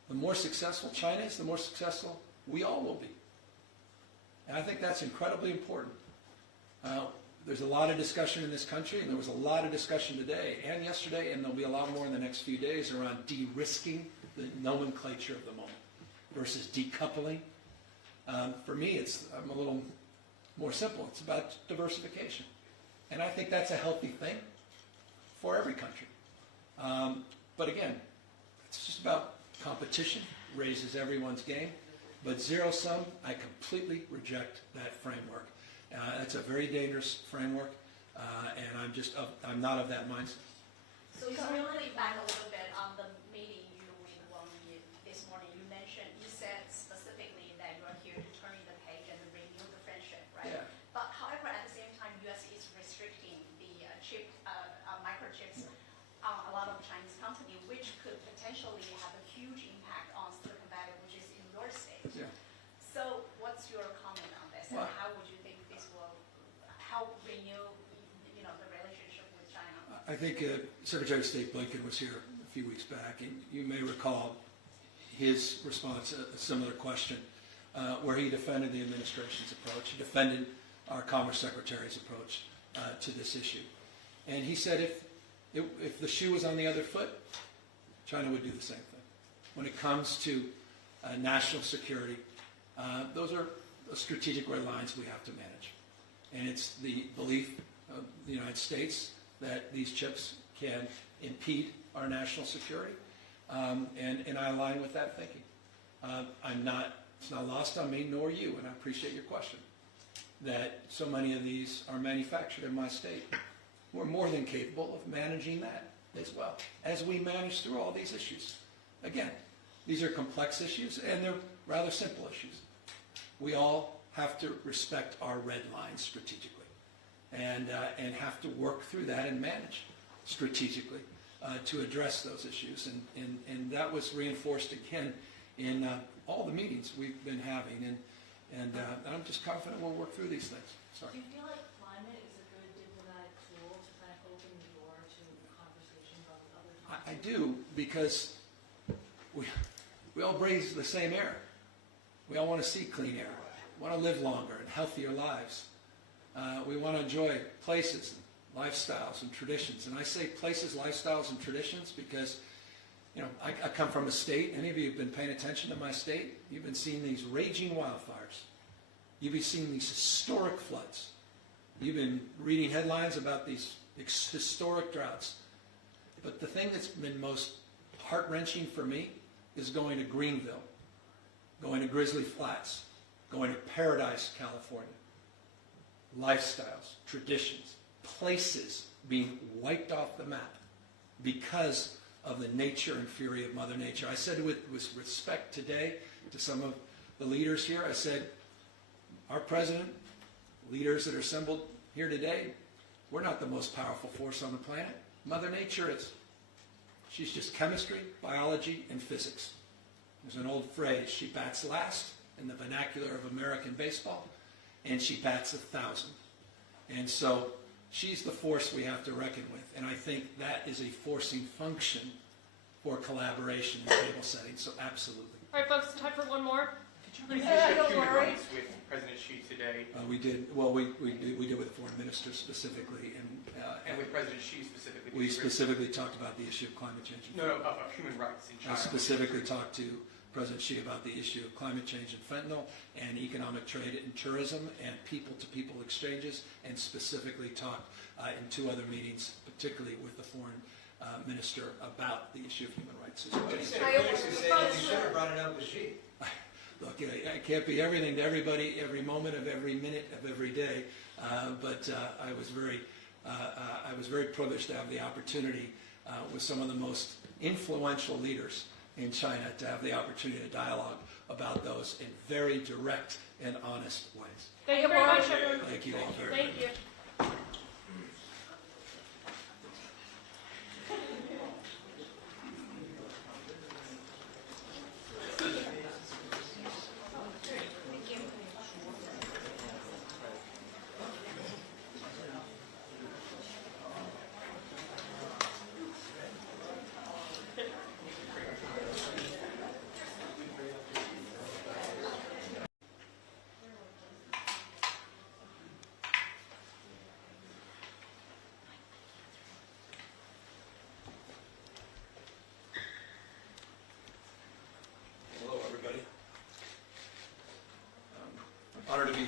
The more successful China is, the more successful we all will be. And I think that's incredibly important. There's a lot of discussion in this country, and there was a lot of discussion today and yesterday, and there'll be a lot more in the next few days around de-risking the nomenclature of the moment versus decoupling. For me, I'm a little more simple. It's about diversification. And I think that's a healthy thing for every country. But again, it's just about competition, raises everyone's game. But zero-sum, I completely reject that framework. It's a very dangerous framework, and I'm not of that mindset. So it's really back a little bit on the meeting you with Wang Yi this morning. You said specifically that you are here to turn the page and renew the friendship, right? Yeah. But however, at the same time, U.S. is restricting the microchips on a lot of Chinese companies, which could potentially have a huge impact on Silicon Valley, which is in your state. Yeah. So what's your comment on this, and Well, how would you think this will help renew, the relationship with China? I think Secretary of State Blinken was here a few weeks back, and you may recall his response, a similar question, where he defended the administration's approach. He defended our Commerce Secretary's approach to this issue. And he said if the shoe was on the other foot, China would do the same thing. When it comes to national security, those are strategic red lines we have to manage. And it's the belief of the United States that these chips can impede our national security, and I align with that thinking. It's not lost on me nor you, and I appreciate your question, that so many of these are manufactured in my state. We're more than capable of managing that as well, as we manage through all these issues. Again, these are complex issues, and they're rather simple issues. We all have to respect our red lines strategically, and have to work through that and manage strategically to address those issues. And that was reinforced again in all the meetings we've been having, and I'm just confident we'll work through these things. Sorry. Do you feel like climate is a good diplomatic tool to kind of open the door to conversations on other topics? I do, because we all breathe the same air. We all want to see clean air. We want to live longer and healthier lives. We want to enjoy places, and lifestyles, and traditions. And I say places, lifestyles, and traditions because, I come from a state. Any of you have been paying attention to my state? You've been seeing these raging wildfires. You've been seeing these historic floods. You've been reading headlines about these historic droughts. But the thing that's been most heart-wrenching for me is going to Greenville, going to Grizzly Flats, going to Paradise, California. Lifestyles, traditions, places being wiped off the map because of the nature and fury of Mother Nature. I said with respect today to some of the leaders here, I said, our president, leaders that are assembled here today, we're not the most powerful force on the planet. Mother Nature is. She's just chemistry, biology, and physics. There's an old phrase, she bats last in the vernacular of American baseball, and she bats 1,000. And so she's the force we have to reckon with. And I think that is a forcing function for collaboration in table settings. So absolutely. All right, folks, time for one more. Did you briefly Yeah, share don't human worry. rights with President Xi today, We did. Well, we did with foreign ministers specifically, and with President Xi specifically? we specifically talked about the issue of climate change. No, of human rights in I China. specifically talked to President Xi about the issue of climate change and fentanyl and economic trade and tourism and people-to-people exchanges, and specifically talked in 2 other meetings, particularly with the foreign minister, about the issue of human rights as well. But he said critics who say that you should have brought it up with Xi. Look, I can't be everything to everybody every moment of every minute of every day, but I was very privileged to have the opportunity with some of the most influential leaders in China to have the opportunity to dialogue about those in very direct and honest ways. Thank you very much, everyone. Thank you all very much. Thank you.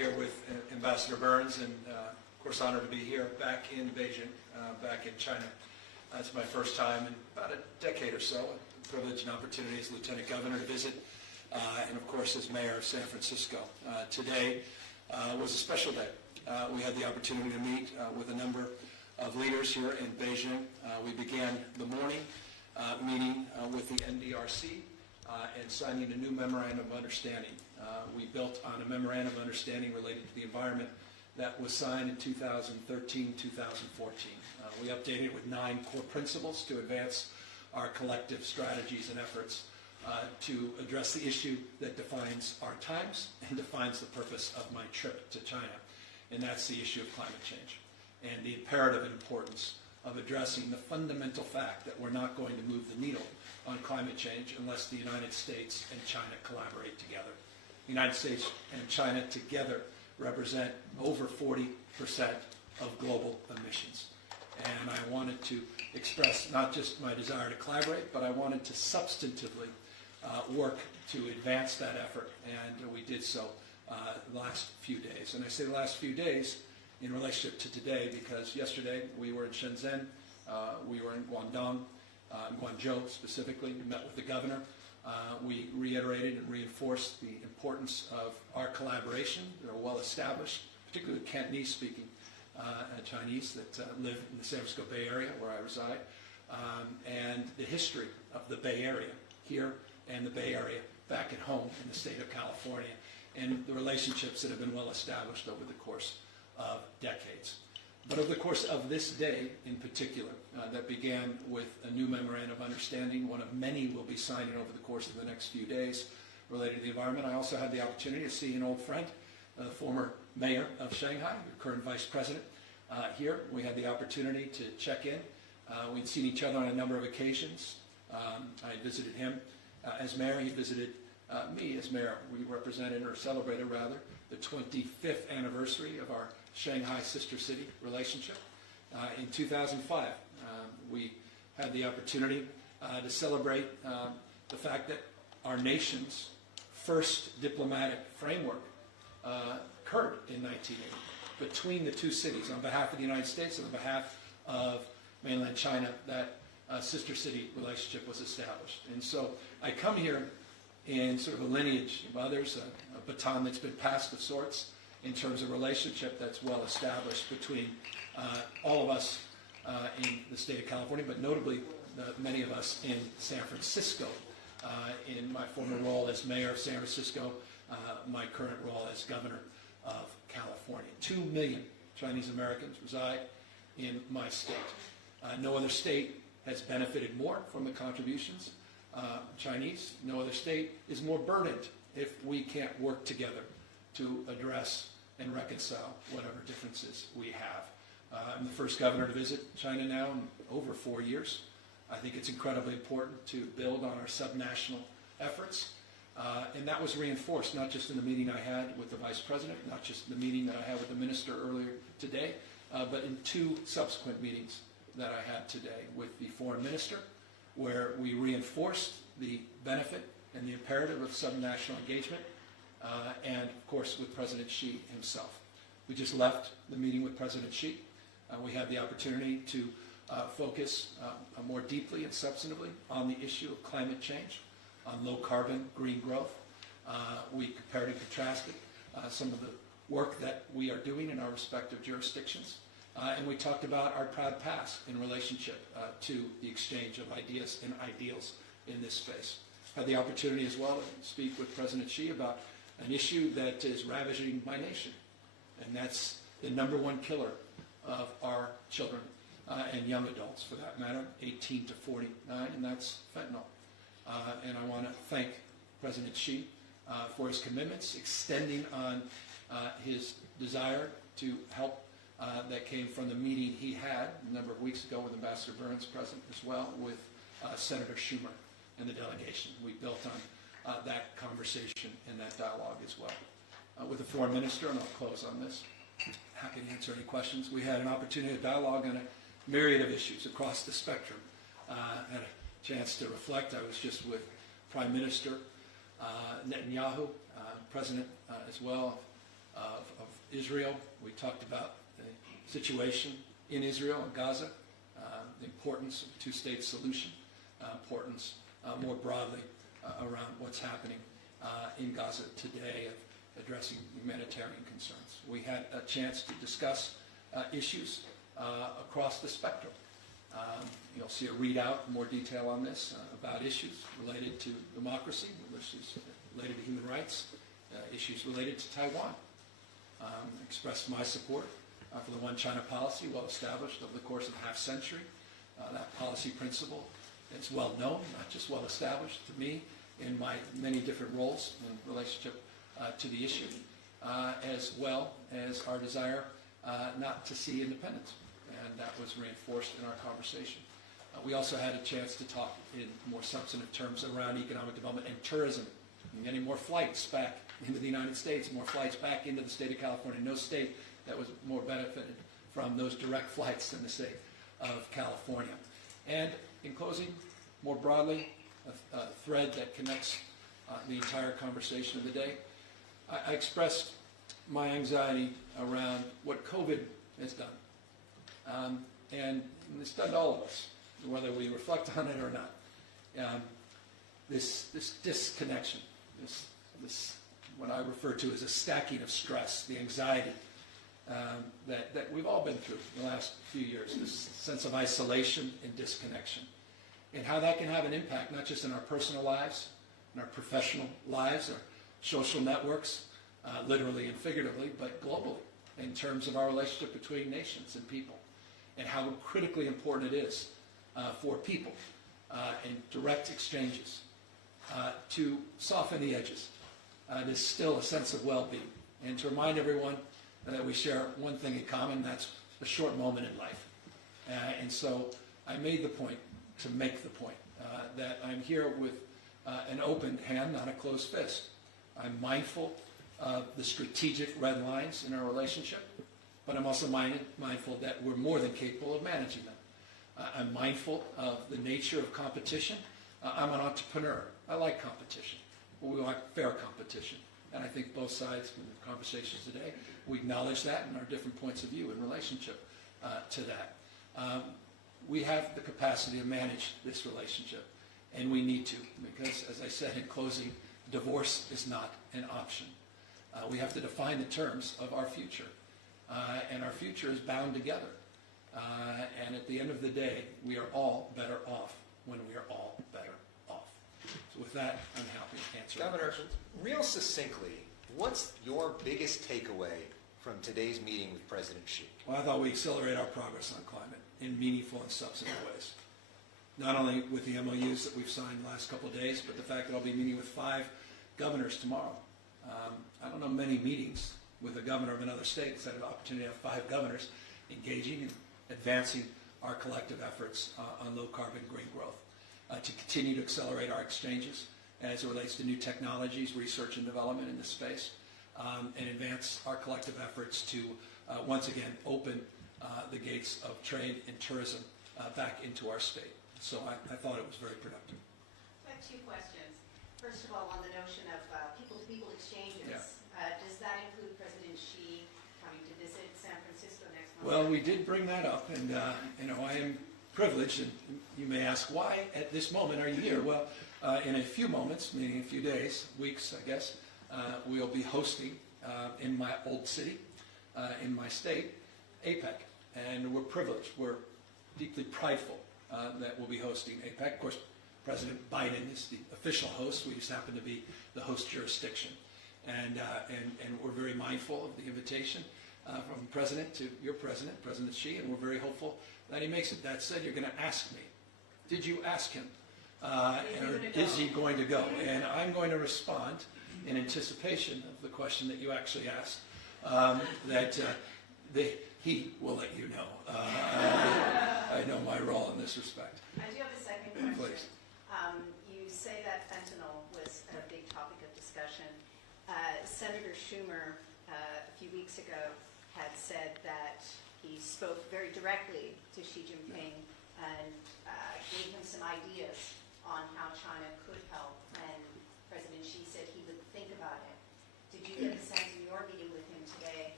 here with Ambassador Burns, and of course honored to be here back in Beijing, back in China. It's my first time in about a decade or so. A privilege and opportunity as Lieutenant Governor to visit, and of course as Mayor of San Francisco. Today was a special day. We had the opportunity to meet with a number of leaders here in Beijing. We began the morning meeting with the NDRC and signing a new memorandum of understanding. We built on a memorandum of understanding related to the environment that was signed in 2013-2014. We updated it with 9 core principles to advance our collective strategies and efforts to address the issue that defines our times and defines the purpose of my trip to China, and that's the issue of climate change and the imperative importance of addressing the fundamental fact that we're not going to move the needle on climate change unless the United States and China collaborate together. The United States and China together represent over 40% of global emissions. And I wanted to express not just my desire to collaborate, but I wanted to substantively work to advance that effort, and we did so the last few days. And I say the last few days in relationship to today because yesterday we were in Shenzhen, we were in Guangzhou specifically, we met with the governor. We reiterated and reinforced the importance of our collaboration. They're well established, particularly Cantonese-speaking Chinese that live in the San Francisco Bay Area where I reside, and the history of the Bay Area here and the Bay Area back at home in the state of California, and the relationships that have been well established over the course of decades. But over the course of this day in particular, that began with a new memorandum of understanding, one of many we'll be signing over the course of the next few days related to the environment. I also had the opportunity to see an old friend, the former mayor of Shanghai, your current vice president, here. We had the opportunity to check in. We'd seen each other on a number of occasions. I visited him as mayor. He visited me as mayor. We represented, or celebrated rather, the 25th anniversary of our Shanghai sister city relationship. In 2005, we had the opportunity to celebrate the fact that our nation's first diplomatic framework occurred in 1980 between the two cities on behalf of the United States and on behalf of mainland China. That sister city relationship was established. And so I come here in sort of a lineage of others, a baton that's been passed of sorts in terms of relationship that's well established between all of us in the state of California, but notably many of us in San Francisco, in my former role as mayor of San Francisco, my current role as governor of California. 2 million Chinese Americans reside in my state. No other state has benefited more from the contributions Chinese. No other state is more burdened if we can't work together to address and reconcile whatever differences we have. I'm the first governor to visit China now in over 4 years. I think it's incredibly important to build on our subnational efforts. And that was reinforced not just in the meeting I had with the vice president, not just in the meeting that I had with the minister earlier today, but in 2 subsequent meetings that I had today with the foreign minister, where we reinforced the benefit and the imperative of subnational engagement, and of course with President Xi himself. We just left the meeting with President Xi. We had the opportunity to focus more deeply and substantively on the issue of climate change, on low carbon, green growth. We compared and contrasted some of the work that we are doing in our respective jurisdictions. And we talked about our proud past in relationship to the exchange of ideas and ideals in this space. Had the opportunity as well to speak with President Xi about an issue that is ravaging my nation, and that's the #1 killer of our children and young adults, for that matter, 18 to 49, and that's fentanyl. And I want to thank President Xi for his commitments, extending on his desire to help that came from the meeting he had a number of weeks ago with Ambassador Burns present as well, with Senator Schumer and the delegation. We built on that conversation and that dialogue as well. With the foreign minister, and I'll close on this, happy to answer any questions. We had an opportunity to dialogue on a myriad of issues across the spectrum. Had a chance to reflect. I was just with Prime Minister Netanyahu, President as well of Israel. We talked about the situation in Israel and Gaza, the importance of a two-state solution, importance more broadly around what's happening in Gaza today of addressing humanitarian concerns. We had a chance to discuss issues across the spectrum. You'll see a readout in more detail on this about issues related to democracy, issues related to human rights, issues related to Taiwan. Expressed my support for the One China policy, well established over the course of a half century. That policy principle is well known, not just well established to me in my many different roles in relationship to the issue, as well as our desire not to see independence. And that was reinforced in our conversation. We also had a chance to talk in more substantive terms around economic development and tourism, and getting more flights back into the United States, more flights back into the state of California. No state that was more benefited from those direct flights than the state of California. And in closing, more broadly, a thread that connects the entire conversation of the day, I expressed my anxiety around what COVID has done. And it's done to all of us, whether we reflect on it or not. This disconnection, this what I refer to as a stacking of stress, the anxiety that we've all been through in the last few years, this sense of isolation and disconnection, and how that can have an impact not just in our personal lives, in our professional lives, our social networks, literally and figuratively, but globally, in terms of our relationship between nations and people, and how critically important it is for people in direct exchanges to soften the edges. There's still a sense of well-being, and to remind everyone that we share one thing in common, that's a short moment in life. And so I made the point to make the point that I'm here with an open hand, not a closed fist. I'm mindful of the strategic red lines in our relationship, but I'm also mindful that we're more than capable of managing them. I'm mindful of the nature of competition. I'm an entrepreneur. I like competition. We want fair competition. And I think both sides in the conversations today, we acknowledge that and our different points of view in relationship to that. We have the capacity to manage this relationship, and we need to, because, as I said in closing, divorce is not an option. We have to define the terms of our future, and our future is bound together. And at the end of the day, we are all better off when we are all better off. So with that, I'm happy to answer Governor, questions. real succinctly, what's your biggest takeaway from today's meeting with President Xi? Well, I thought we accelerate our progress on climate in meaningful and substantive ways. Not only with the MOUs that we've signed the last couple of days, but the fact that I'll be meeting with 5 governors tomorrow. I don't know many meetings with a governor of another state that's had an opportunity to have 5 governors engaging and advancing our collective efforts on low-carbon green growth, to continue to accelerate our exchanges as it relates to new technologies, research and development in this space, and advance our collective efforts to once again open the gates of trade and tourism back into our state. So I thought it was very productive. I have 2 questions. First of all, on the notion of people-to-people exchanges, does that include President Xi coming to visit San Francisco next month? Well, we did bring that up, and I am privileged, and you may ask, why at this moment are you here? Well, in a few moments, meaning a few days, weeks, I guess, we'll be hosting in my old city, in my state, Apec, and we're privileged. We're deeply prideful that we'll be hosting Apec. Of course, President Biden is the official host. We just happen to be the host jurisdiction, and we're very mindful of the invitation from President to your President, President Xi, and we're very hopeful that he makes it. That said, you're going to ask me, did you ask him? Or is he going to go? And I'm going to respond in anticipation of the question that you actually asked, that he will let you know. I know my role in this respect. I do have a second question. Please. You say that fentanyl was a big topic of discussion. Senator Schumer, a few weeks ago, had said that he spoke very directly to Xi Jinping and gave him some ideas on how China could help, and President Xi said he would think about it. Did you get the sense in your meeting with him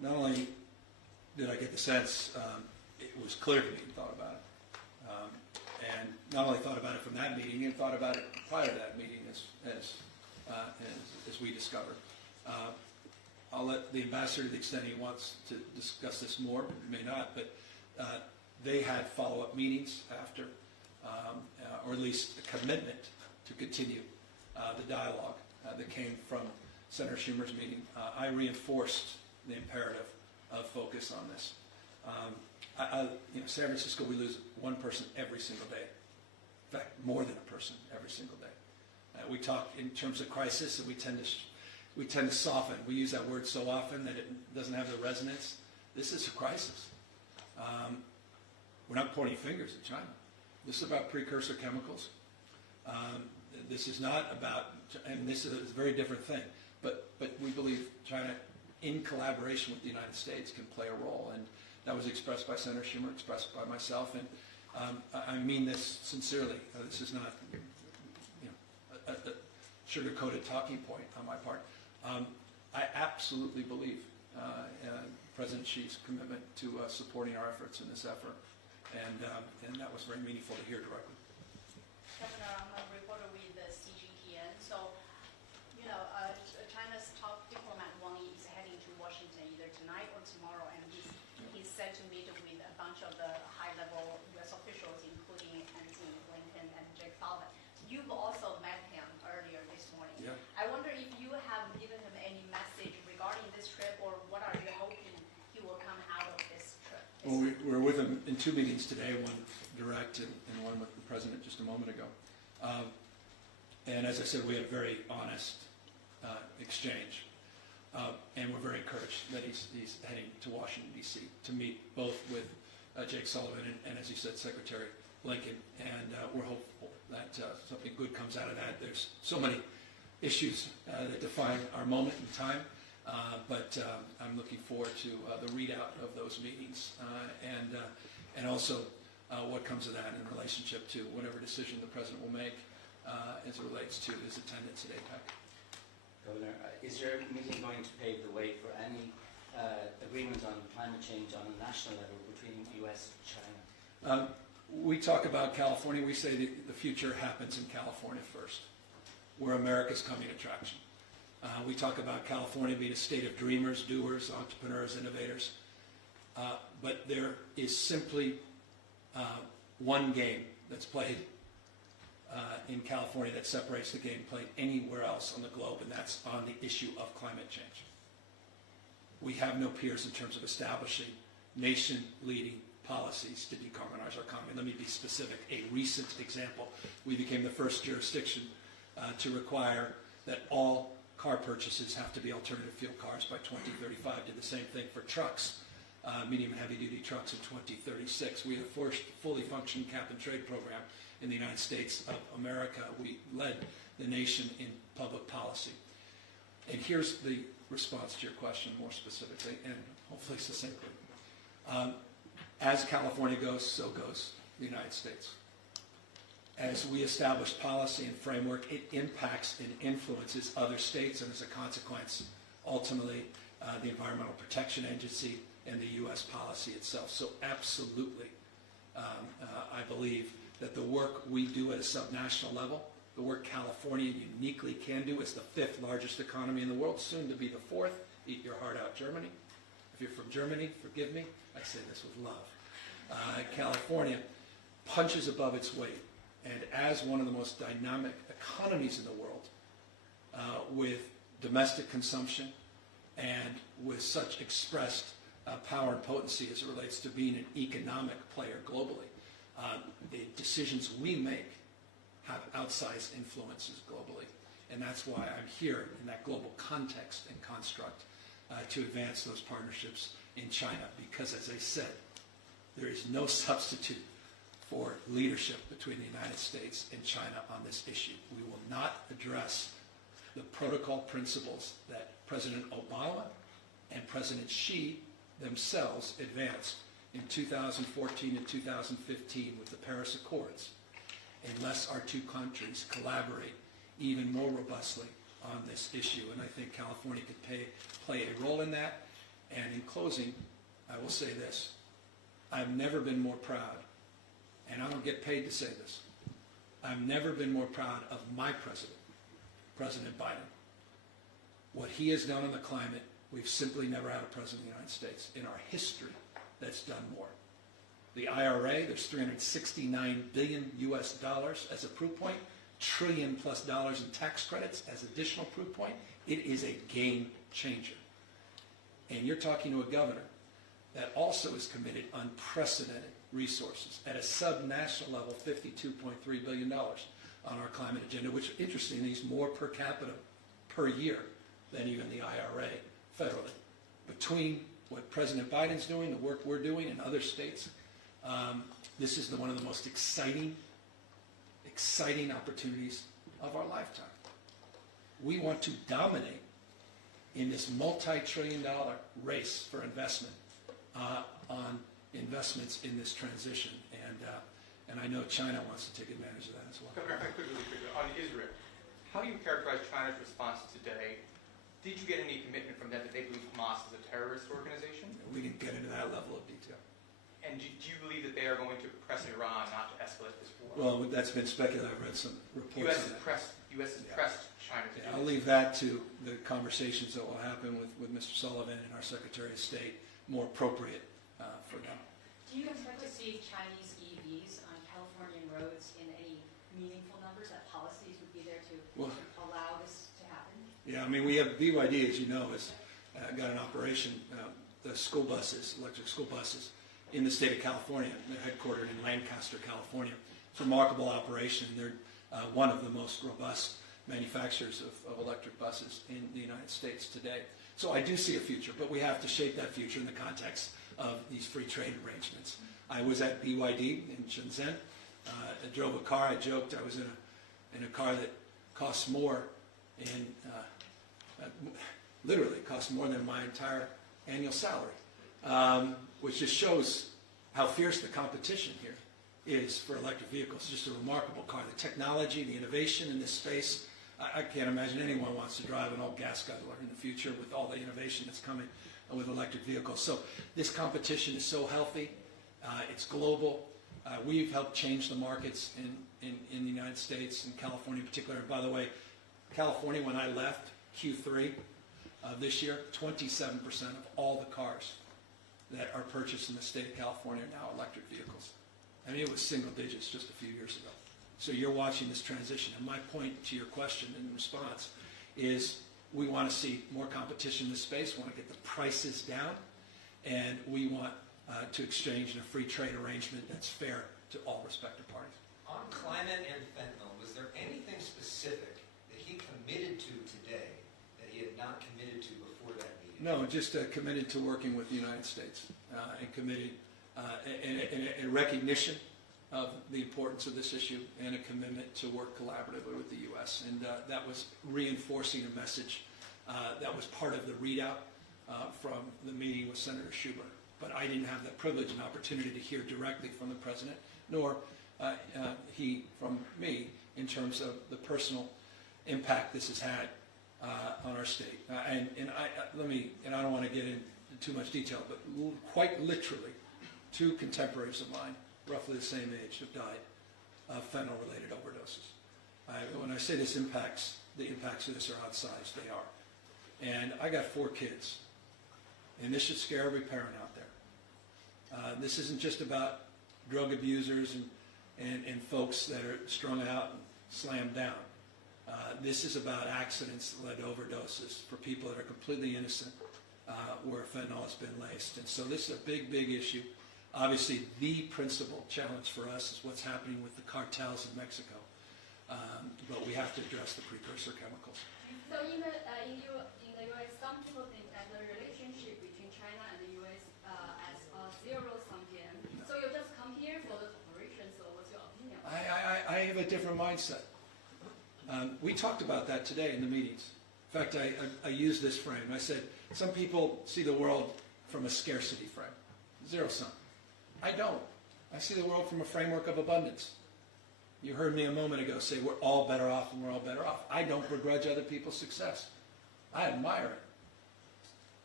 not only did I get the sense, it was clear to me he thought about it. And not only thought about it from that meeting, he thought about it prior to that meeting, as we discovered. I'll let the ambassador, to the extent he wants to discuss this more, may not, but they had follow-up meetings after, or at least a commitment to continue the dialogue that came from Senator Schumer's meeting. I reinforced the imperative of focus on this. San Francisco, we lose one person every single day. In fact, more than a person every single day. We talk in terms of crisis, and we tend to soften. We use that word so often that it doesn't have the resonance. This is a crisis. We're not pointing fingers at China. This is about precursor chemicals. This is not about, and this is a very different thing, but we believe China, in collaboration with the United States, can play a role. And that was expressed by Senator Schumer, expressed by myself, and I mean this sincerely. This is not a sugar-coated talking point on my part. I absolutely believe President Xi's commitment to supporting our efforts in this effort, and that was very meaningful to hear directly. Governor, I'm a reporter with the CGTN. So, China's top diplomat Wang Yi is heading to Washington either tonight or tomorrow, and he's set to meet with a bunch of the high-level U.S. officials, including Antony Blinken and Jake Sullivan. You've also met him earlier this morning. Yeah. I wonder if you have given him any message regarding this trip, or what are you hoping he will come out of this trip? Well, we're with him in two meetings today, one direct and one with the President just a moment ago. And as I said, we had a very honest exchange. And we're very encouraged that he's heading to Washington, D.C. to meet both with Jake Sullivan and, as you said, Secretary Blinken. And we're hopeful that something good comes out of that. There's so many issues that define our moment in time. But I'm looking forward to the readout of those meetings and also what comes of that in relationship to whatever decision the President will make as it relates to his attendance at Apec. Governor, is your meeting going to pave the way for any agreement on climate change on a national level between the U.S. and China? We talk about California. We say that the future happens in California first. We're America's coming attraction. We talk about California being a state of dreamers, doers, entrepreneurs, innovators. But there is simply one game that's played in California that separates the game played anywhere else on the globe, and that's on the issue of climate change. We have no peers in terms of establishing nation-leading policies to decarbonize our economy. Let me be specific. A recent example, we became the first jurisdiction to require that all car purchases have to be alternative fuel cars by 2035. Did the same thing for trucks, medium and heavy-duty trucks in 2036. We have the first fully functioning cap-and-trade program in the United States of America. We led the nation in public policy. And here's the response to your question more specifically and hopefully succinctly. As California goes, so goes the United States. As we establish policy and framework, it impacts and influences other states, and as a consequence, ultimately, the Environmental Protection Agency and the U.S. policy itself. So absolutely, I believe that the work we do at a subnational level, the work California uniquely can do as the fifth largest economy in the world, soon to be the fourth. Eat your heart out, Germany. If you're from Germany, forgive me, I say this with love. California punches above its weight. And as one of the most dynamic economies in the world, with domestic consumption and with such expressed power and potency as it relates to being an economic player globally, the decisions we make have outsized influences globally. And that's why I'm here in that global context and construct to advance those partnerships in China. Because, as I said, there is no substitute for leadership between the United States and China on this issue. We will not address the protocol principles that President Obama and President Xi themselves advanced in 2014 and 2015 with the Paris Accords, unless our two countries collaborate even more robustly on this issue. And I think California could play a role in that. And in closing, I will say this. I've never been more proud, and I don't get paid to say this, I've never been more proud of my president, President Biden. What he has done on the climate, we've simply never had a president of the United States in our history that's done more. The IRA, there's $369 billion US as a proof point, trillion plus dollars in tax credits as additional proof point. It is a game changer. And you're talking to a governor that also is committed unprecedented resources at a sub-national level, $52.3 billion on our climate agenda, which interestingly is more per capita per year than even the IRA federally. Between what President Biden's doing, the work we're doing in other states, this is one of the most exciting opportunities of our lifetime. We want to dominate in this multi-trillion-dollar race for investment on investments in this transition, and I know China wants to take advantage of that as well. Governor, if I could really quickly, on Israel, how do you characterize China's response today? Did you get any commitment from them that they believe Hamas is a terrorist organization? We didn't get into that level of detail. And do you believe that they are going to press Iran not to escalate this war? Well, that's been speculated. I've read some reports on that. U.S. has pressed China to do I'll leave that to the conversations that will happen with Mr. Sullivan and our Secretary of State, more appropriate for them. Do you expect to see Chinese EVs on Californian roads in any meaningful numbers, that policies would be there to allow this to happen? Yeah, I mean, we have BYD, as you know, has got an operation, the school buses, electric school buses, in the state of California. They're headquartered in Lancaster, California. It's a remarkable operation. They're one of the most robust manufacturers of electric buses in the United States today. So I do see a future, but we have to shape that future in the context of these free trade arrangements. I was at BYD in Shenzhen. I drove a car. I joked I was in a car that costs more literally costs more than my entire annual salary, which just shows how fierce the competition here is for electric vehicles. It's just a remarkable car. The technology, the innovation in this space, I can't imagine anyone wants to drive an old gas guzzler in the future with all the innovation that's coming with electric vehicles. So this competition is so healthy. It's global. We've helped change the markets in the United States, in California in particular. And by the way, California, when I left Q3 of this year, 27% of all the cars that are purchased in the state of California are now electric vehicles. I mean, it was single digits just a few years ago. So you're watching this transition. And my point to your question in response is we want to see more competition in this space. We want to get the prices down. And we want to exchange in a free trade arrangement that's fair to all respective parties. On climate and fentanyl, was there anything specific that he committed to today that he had not committed to before that meeting? No, just committed to working with the United States and committed in a recognition of the importance of this issue and a commitment to work collaboratively with the U.S. And that was reinforcing a message that was part of the readout from the meeting with Senator Schumer. But I didn't have that privilege and opportunity to hear directly from the President, nor he from me in terms of the personal impact this has had on our state. And I don't want to get into too much detail, but quite literally, 2 contemporaries of mine, roughly the same age, have died of fentanyl-related overdoses. When I say the impacts of this are outsized, they are. And I got 4 kids, and this should scare every parent out there. This isn't just about drug abusers and folks that are strung out and slammed down. This is about accidents that led to overdoses for people that are completely innocent where fentanyl has been laced. And so this is a big, big issue. Obviously, the principal challenge for us is what's happening with the cartels in Mexico. But we have to address the precursor chemicals. So in the U.S., some people think that the relationship between China and the U.S. as a zero-sum game. So you just come here for the cooperation, so what's your opinion? I have a different mindset. We talked about that today in the meetings. In fact, I used this frame. I said, some people see the world from a scarcity frame, zero sum. I don't. I see the world from a framework of abundance. You heard me a moment ago say we're all better off and we're all better off. I don't begrudge other people's success. I admire it.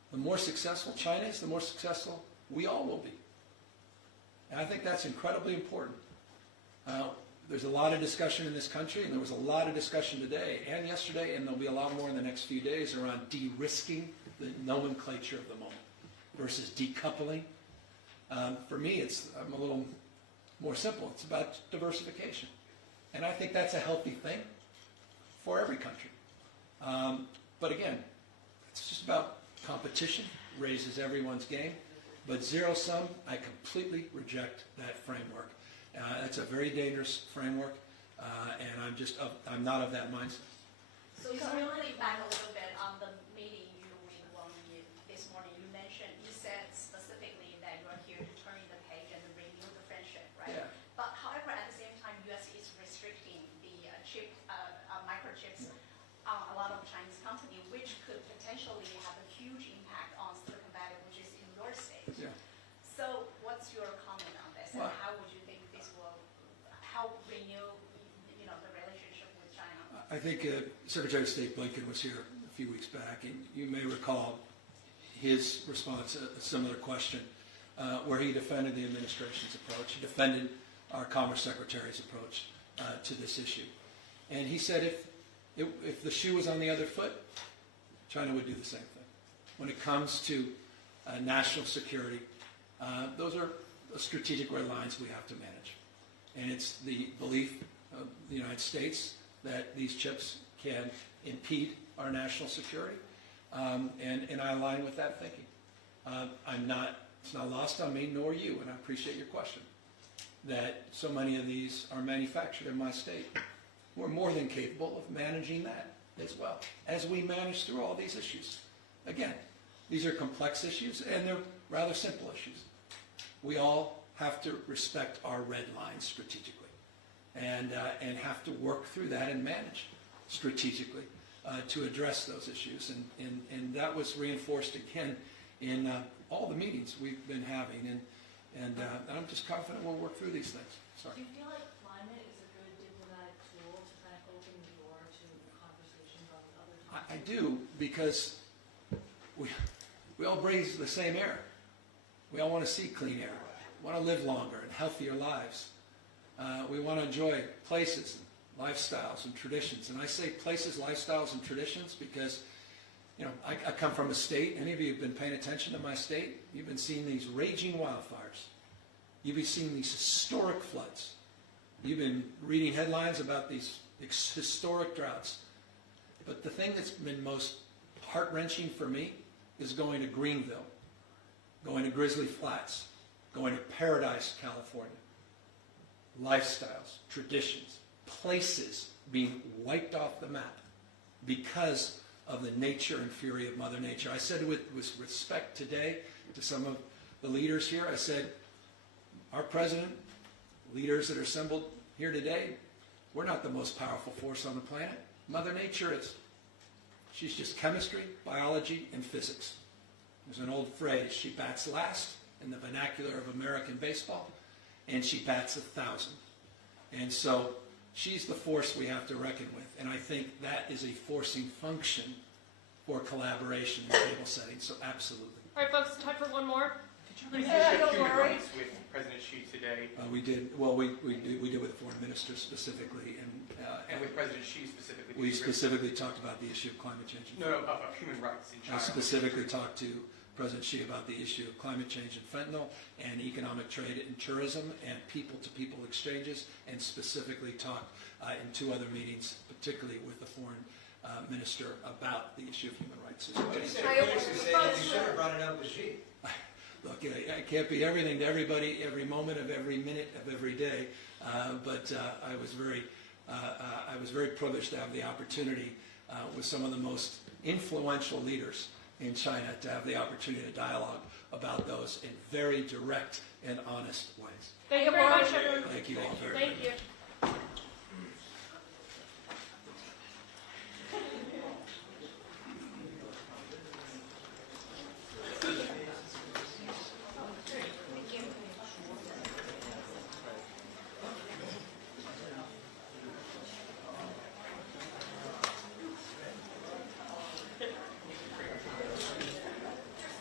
The more successful China is, the more successful we all will be. And I think that's incredibly important. There's a lot of discussion in this country, and there was a lot of discussion today and yesterday, and there'll be a lot more in the next few days around de-risking the nomenclature of the moment versus decoupling. For me, I'm a little more simple. It's about diversification. And I think that's a healthy thing for every country. But again, it's just about competition, raises everyone's game. But zero-sum, I completely reject that framework. It's a very dangerous framework, and I'm not of that mindset. So really back a little bit on the meeting you with Wang Yi this morning. You said specifically that you are here to turn the page and renew the friendship, right? Yeah. But however, at the same time, U.S. is restricting the microchips on a lot of Chinese companies, which could potentially have a huge impact on Silicon Valley, which is in your state. Yeah. So what's your comment on this, and Well, how would you think this will help renew, the relationship with China? I think Secretary of State Blinken was here a few weeks back, and you may recall his response, a similar question, where he defended the administration's approach. He defended our Commerce Secretary's approach to this issue. And he said if the shoe was on the other foot, China would do the same thing. When it comes to national security, those are strategic red lines we have to manage. And it's the belief of the United States that these chips can impede our national security, and I align with that thinking. It's not lost on me, nor you, and I appreciate your question, that so many of these are manufactured in my state. We're more than capable of managing that as well, as we manage through all these issues. Again, these are complex issues, and they're rather simple issues. We all have to respect our red lines strategically, and have to work through that and manage strategically to address those issues. And that was reinforced again in all the meetings we've been having, and I'm just confident we'll work through these things. Sorry. Do you feel like climate is a good diplomatic tool to kind of open the door to conversations on the other topics? I do, because we all breathe the same air. We all want to see clean air. We want to live longer and healthier lives. We want to enjoy places, and lifestyles, and traditions. And I say places, lifestyles, and traditions because, I come from a state. Any of you have been paying attention to my state? You've been seeing these raging wildfires. You've been seeing these historic floods. You've been reading headlines about these historic droughts. But the thing that's been most heart-wrenching for me is going to Greenville, going to Grizzly Flats, going to Paradise, California. Lifestyles, traditions, places being wiped off the map because of the nature and fury of Mother Nature. I said with respect today to some of the leaders here, I said, our president, leaders that are assembled here today, we're not the most powerful force on the planet. Mother Nature is. She's just chemistry, biology, and physics. There's an old phrase, she bats last in the vernacular of American baseball, and she bats 1,000. And so she's the force we have to reckon with. And I think that is a forcing function for collaboration in table settings. So absolutely. All right, folks, time for one more. Did you raise the issue of human rights with President Xi today? We did. Well, we did with the foreign minister specifically, And with President Xi specifically? we specifically talked about the issue of climate change. No, of human rights in China. I specifically talked to President Xi about the issue of climate change and fentanyl and economic trade and tourism and people-to-people exchanges, and specifically talked in 2 other meetings, particularly with the foreign minister, about the issue of human rights. What he said, you should have brought it up with Xi. Look, I can't be everything to everybody every moment of every minute of every day, but I was very privileged to have the opportunity with some of the most influential leaders in China to have the opportunity to dialogue about those in very direct and honest ways. Thank you very much, everyone. Thank you all very much. Thank you.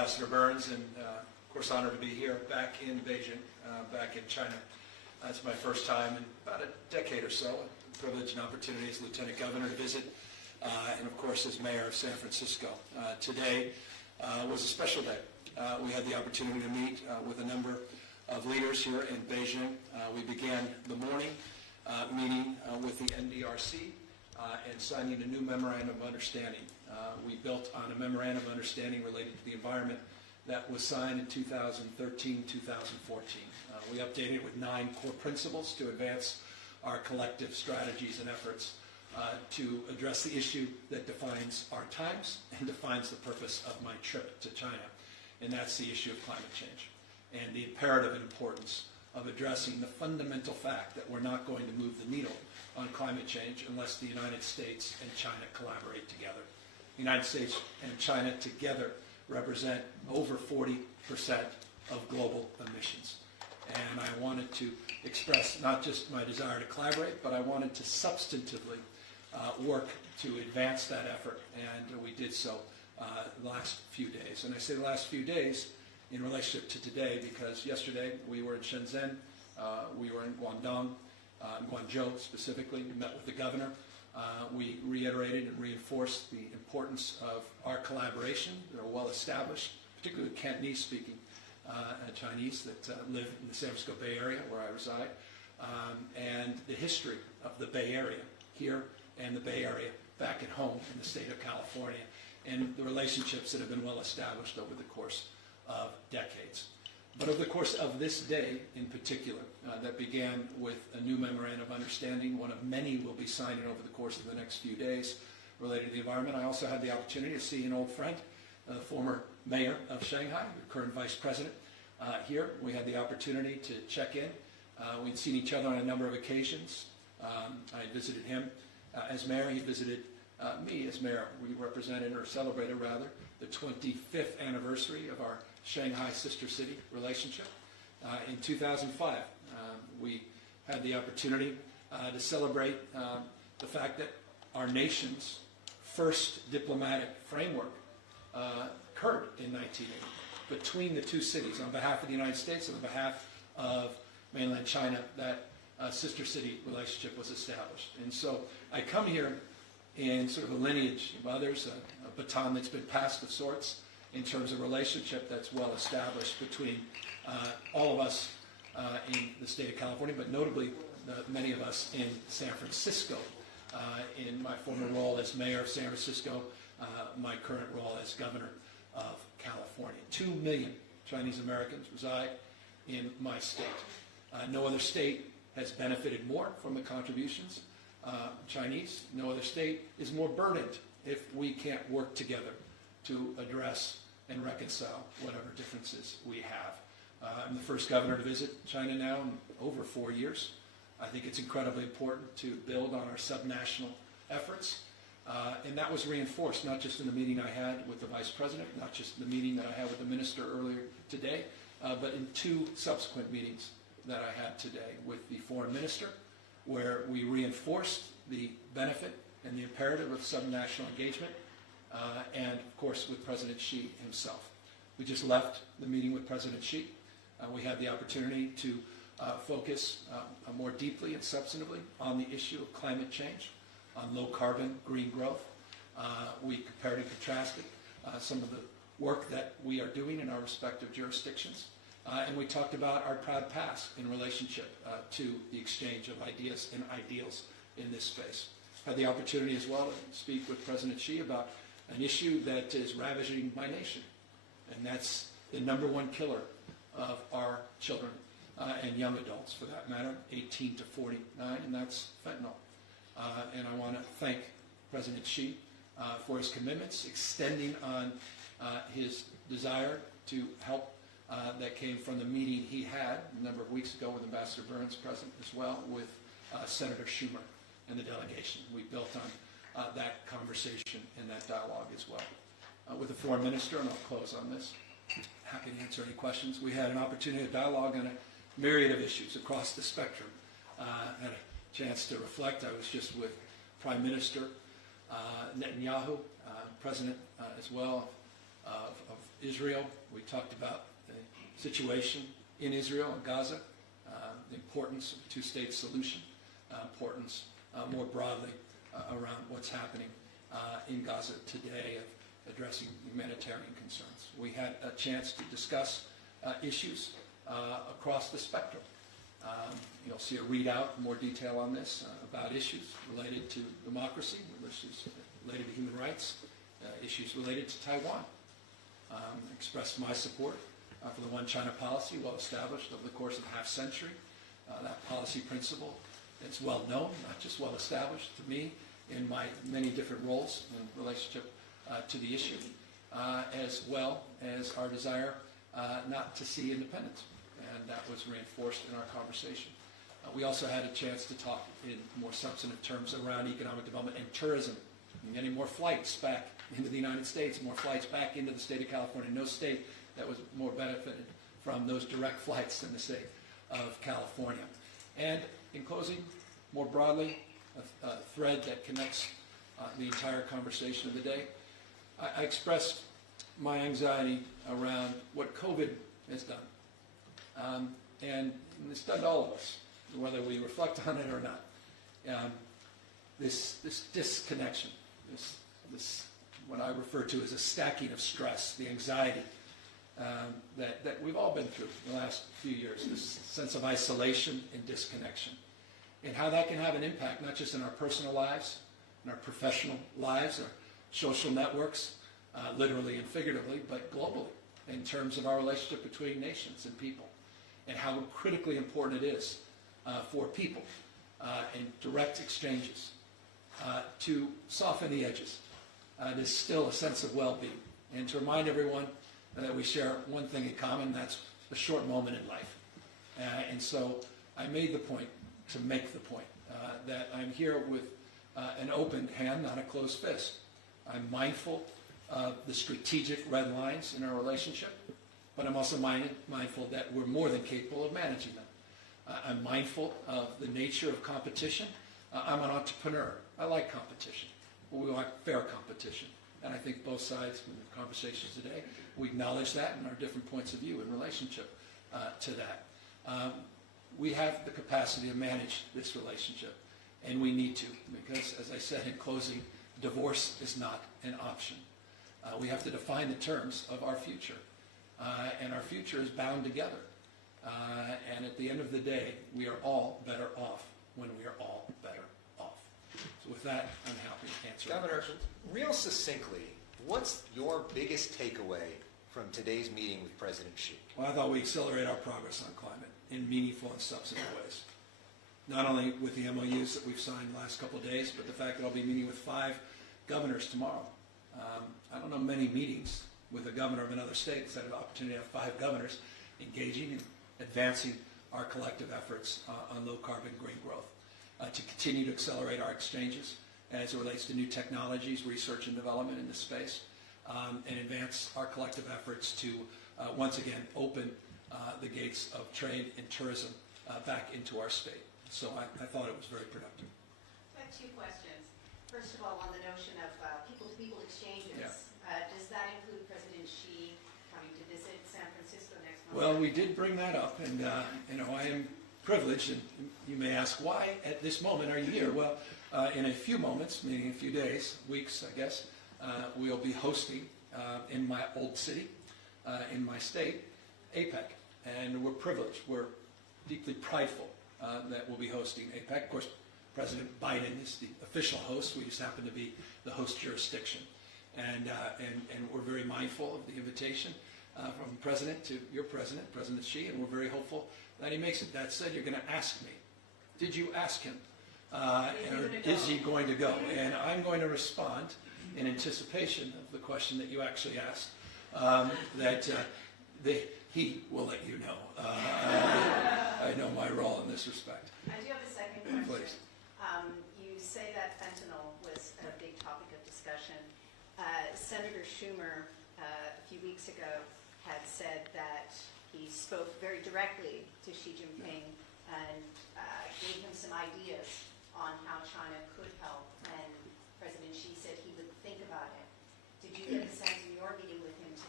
Ambassador Burns, and of course honored to be here back in Beijing, back in China. It's my first time in about a decade or so. A privilege and opportunity as Lieutenant Governor to visit, and of course as Mayor of San Francisco. Today was a special day. We had the opportunity to meet with a number of leaders here in Beijing. We began the morning meeting with the NDRC and signing a new memorandum of understanding. We built on a memorandum of understanding related to the environment that was signed in 2013-2014. We updated it with 9 core principles to advance our collective strategies and efforts to address the issue that defines our times and defines the purpose of my trip to China, and that's the issue of climate change and the imperative importance of addressing the fundamental fact that we're not going to move the needle on climate change unless the United States and China collaborate together. The United States and China together represent over 40% of global emissions. And I wanted to express not just my desire to collaborate, but I wanted to substantively work to advance that effort, and we did so the last few days. And I say the last few days in relationship to today because yesterday we were in Shenzhen, we were in Guangzhou specifically, we met with the governor. We reiterated and reinforced the importance of our collaboration. They're well established, particularly Cantonese-speaking Chinese that live in the San Francisco Bay Area where I reside, and the history of the Bay Area here and the Bay Area back at home in the state of California, and the relationships that have been well established over the course of decades. But over the course of this day in particular, that began with a new memorandum of understanding, one of many we'll be signing over the course of the next few days related to the environment. I also had the opportunity to see an old friend, the former mayor of Shanghai, the current vice president, here. We had the opportunity to check in. We'd seen each other on a number of occasions. I visited him as mayor. He visited me as mayor. We represented, or celebrated rather, the 25th anniversary of our Shanghai sister city relationship. In 2005, we had the opportunity to celebrate the fact that our nation's first diplomatic framework occurred in 1980 between the two cities on behalf of the United States and on behalf of mainland China. That sister city relationship was established. And so I come here in sort of a lineage of others, a baton that's been passed of sorts in terms of relationship that's well established between all of us in the state of California, but notably many of us in San Francisco, in my former role as mayor of San Francisco, my current role as governor of California. 2 million Chinese Americans reside in my state. No other state has benefited more from the contributions Chinese. No other state is more burdened if we can't work together to address and reconcile whatever differences we have. I'm the first governor to visit China now in over 4 years. I think it's incredibly important to build on our subnational efforts. And that was reinforced not just in the meeting I had with the vice president, not just in the meeting that I had with the minister earlier today, but in 2 subsequent meetings that I had today with the foreign minister, where we reinforced the benefit and the imperative of subnational engagement, and of course with President Xi himself. We just left the meeting with President Xi. We had the opportunity to focus more deeply and substantively on the issue of climate change, on low carbon, green growth. We compared and contrasted some of the work that we are doing in our respective jurisdictions. And we talked about our proud past in relationship to the exchange of ideas and ideals in this space. Had the opportunity as well to speak with President Xi about an issue that is ravaging my nation, and that's the #1 killer of our children and young adults, for that matter, 18 to 49, and that's fentanyl. And I want to thank President Xi for his commitments, extending on his desire to help that came from the meeting he had a number of weeks ago with Ambassador Burns present as well, with Senator Schumer and the delegation. We built on that conversation and that dialogue as well. With the foreign minister, and I'll close on this, happy to answer any questions. We had an opportunity to dialogue on a myriad of issues across the spectrum. Had a chance to reflect. I was just with Prime Minister Netanyahu, President as well, of Israel. We talked about the situation in Israel and Gaza, the importance of a two-state solution, importance more broadly around what's happening in Gaza today of addressing humanitarian concerns. We had a chance to discuss issues across the spectrum. You'll see a readout, more detail on this, about issues related to democracy, issues related to human rights, issues related to Taiwan. Expressed my support for the One China policy, well established over the course of a half century. That policy principle is well known, not just well established to me in my many different roles in relationship to the issue, as well as our desire not to see independence. And that was reinforced in our conversation. We also had a chance to talk in more substantive terms around economic development and tourism, and getting more flights back into the United States, more flights back into the state of California. No state that was more benefited from those direct flights than the state of California. And in closing, more broadly, a thread that connects the entire conversation of the day, I expressed my anxiety around what COVID has done. And it's done to all of us, whether we reflect on it or not. This disconnection, this what I refer to as a stacking of stress, the anxiety that we've all been through in the last few years, this sense of isolation and disconnection, and how that can have an impact not just in our personal lives, in our professional lives, our social networks, literally and figuratively, but globally, in terms of our relationship between nations and people, and how critically important it is for people in direct exchanges to soften the edges. There's still a sense of well-being, and to remind everyone that we share one thing in common, that's a short moment in life. And so I made the point to make the point that I'm here with an open hand, not a closed fist. I'm mindful of the strategic red lines in our relationship, but I'm also mindful that we're more than capable of managing them. I'm mindful of the nature of competition. I'm an entrepreneur. I like competition. We want fair competition. And I think both sides in the conversations today, we acknowledge that and our different points of view in relationship to that. We have the capacity to manage this relationship, and we need to, because, as I said in closing, divorce is not an option. We have to define the terms of our future, and our future is bound together. And at the end of the day, we are all better off when we are all better off. So with that, I'm happy to answer Governor, questions. real succinctly, what's your biggest takeaway from today's meeting with President Xi? Well, I thought we accelerate our progress on climate in meaningful and substantive ways. Not only with the MOUs that we've signed the last couple of days, but the fact that I'll be meeting with 5 governors tomorrow. I don't know many meetings with a governor of another state that's had an opportunity to have 5 governors engaging and advancing our collective efforts on low-carbon green growth, to continue to accelerate our exchanges as it relates to new technologies, research and development in this space, and advance our collective efforts to once again open the gates of trade and tourism back into our state. So I thought it was very productive. I have 2 questions. First of all, on the notion of people-to-people exchanges, does that include President Xi coming to visit San Francisco next month? Well, we did bring that up, and I am privileged, and you may ask, why at this moment are you here? Well, in a few moments, meaning a few days, weeks, I guess, we'll be hosting in my old city, in my state, Apec, and we're privileged. We're deeply prideful that we'll be hosting Apec. Of course, President Biden is the official host. We just happen to be the host jurisdiction, and we're very mindful of the invitation from the President to your President, President Xi, and we're very hopeful that he makes it. That said, you're going to ask me, did you ask him? Or is he going to go? And I'm going to respond in anticipation of the question that you actually asked, that he will let you know. I know my role in this respect. I do have a second question. Please. You say that fentanyl was a big topic of discussion. Senator Schumer, a few weeks ago, had said that he spoke very directly to Xi Jinping and gave him some ideas on how China could help, and President Xi said he would think about it. Did you get the sense in your meeting with him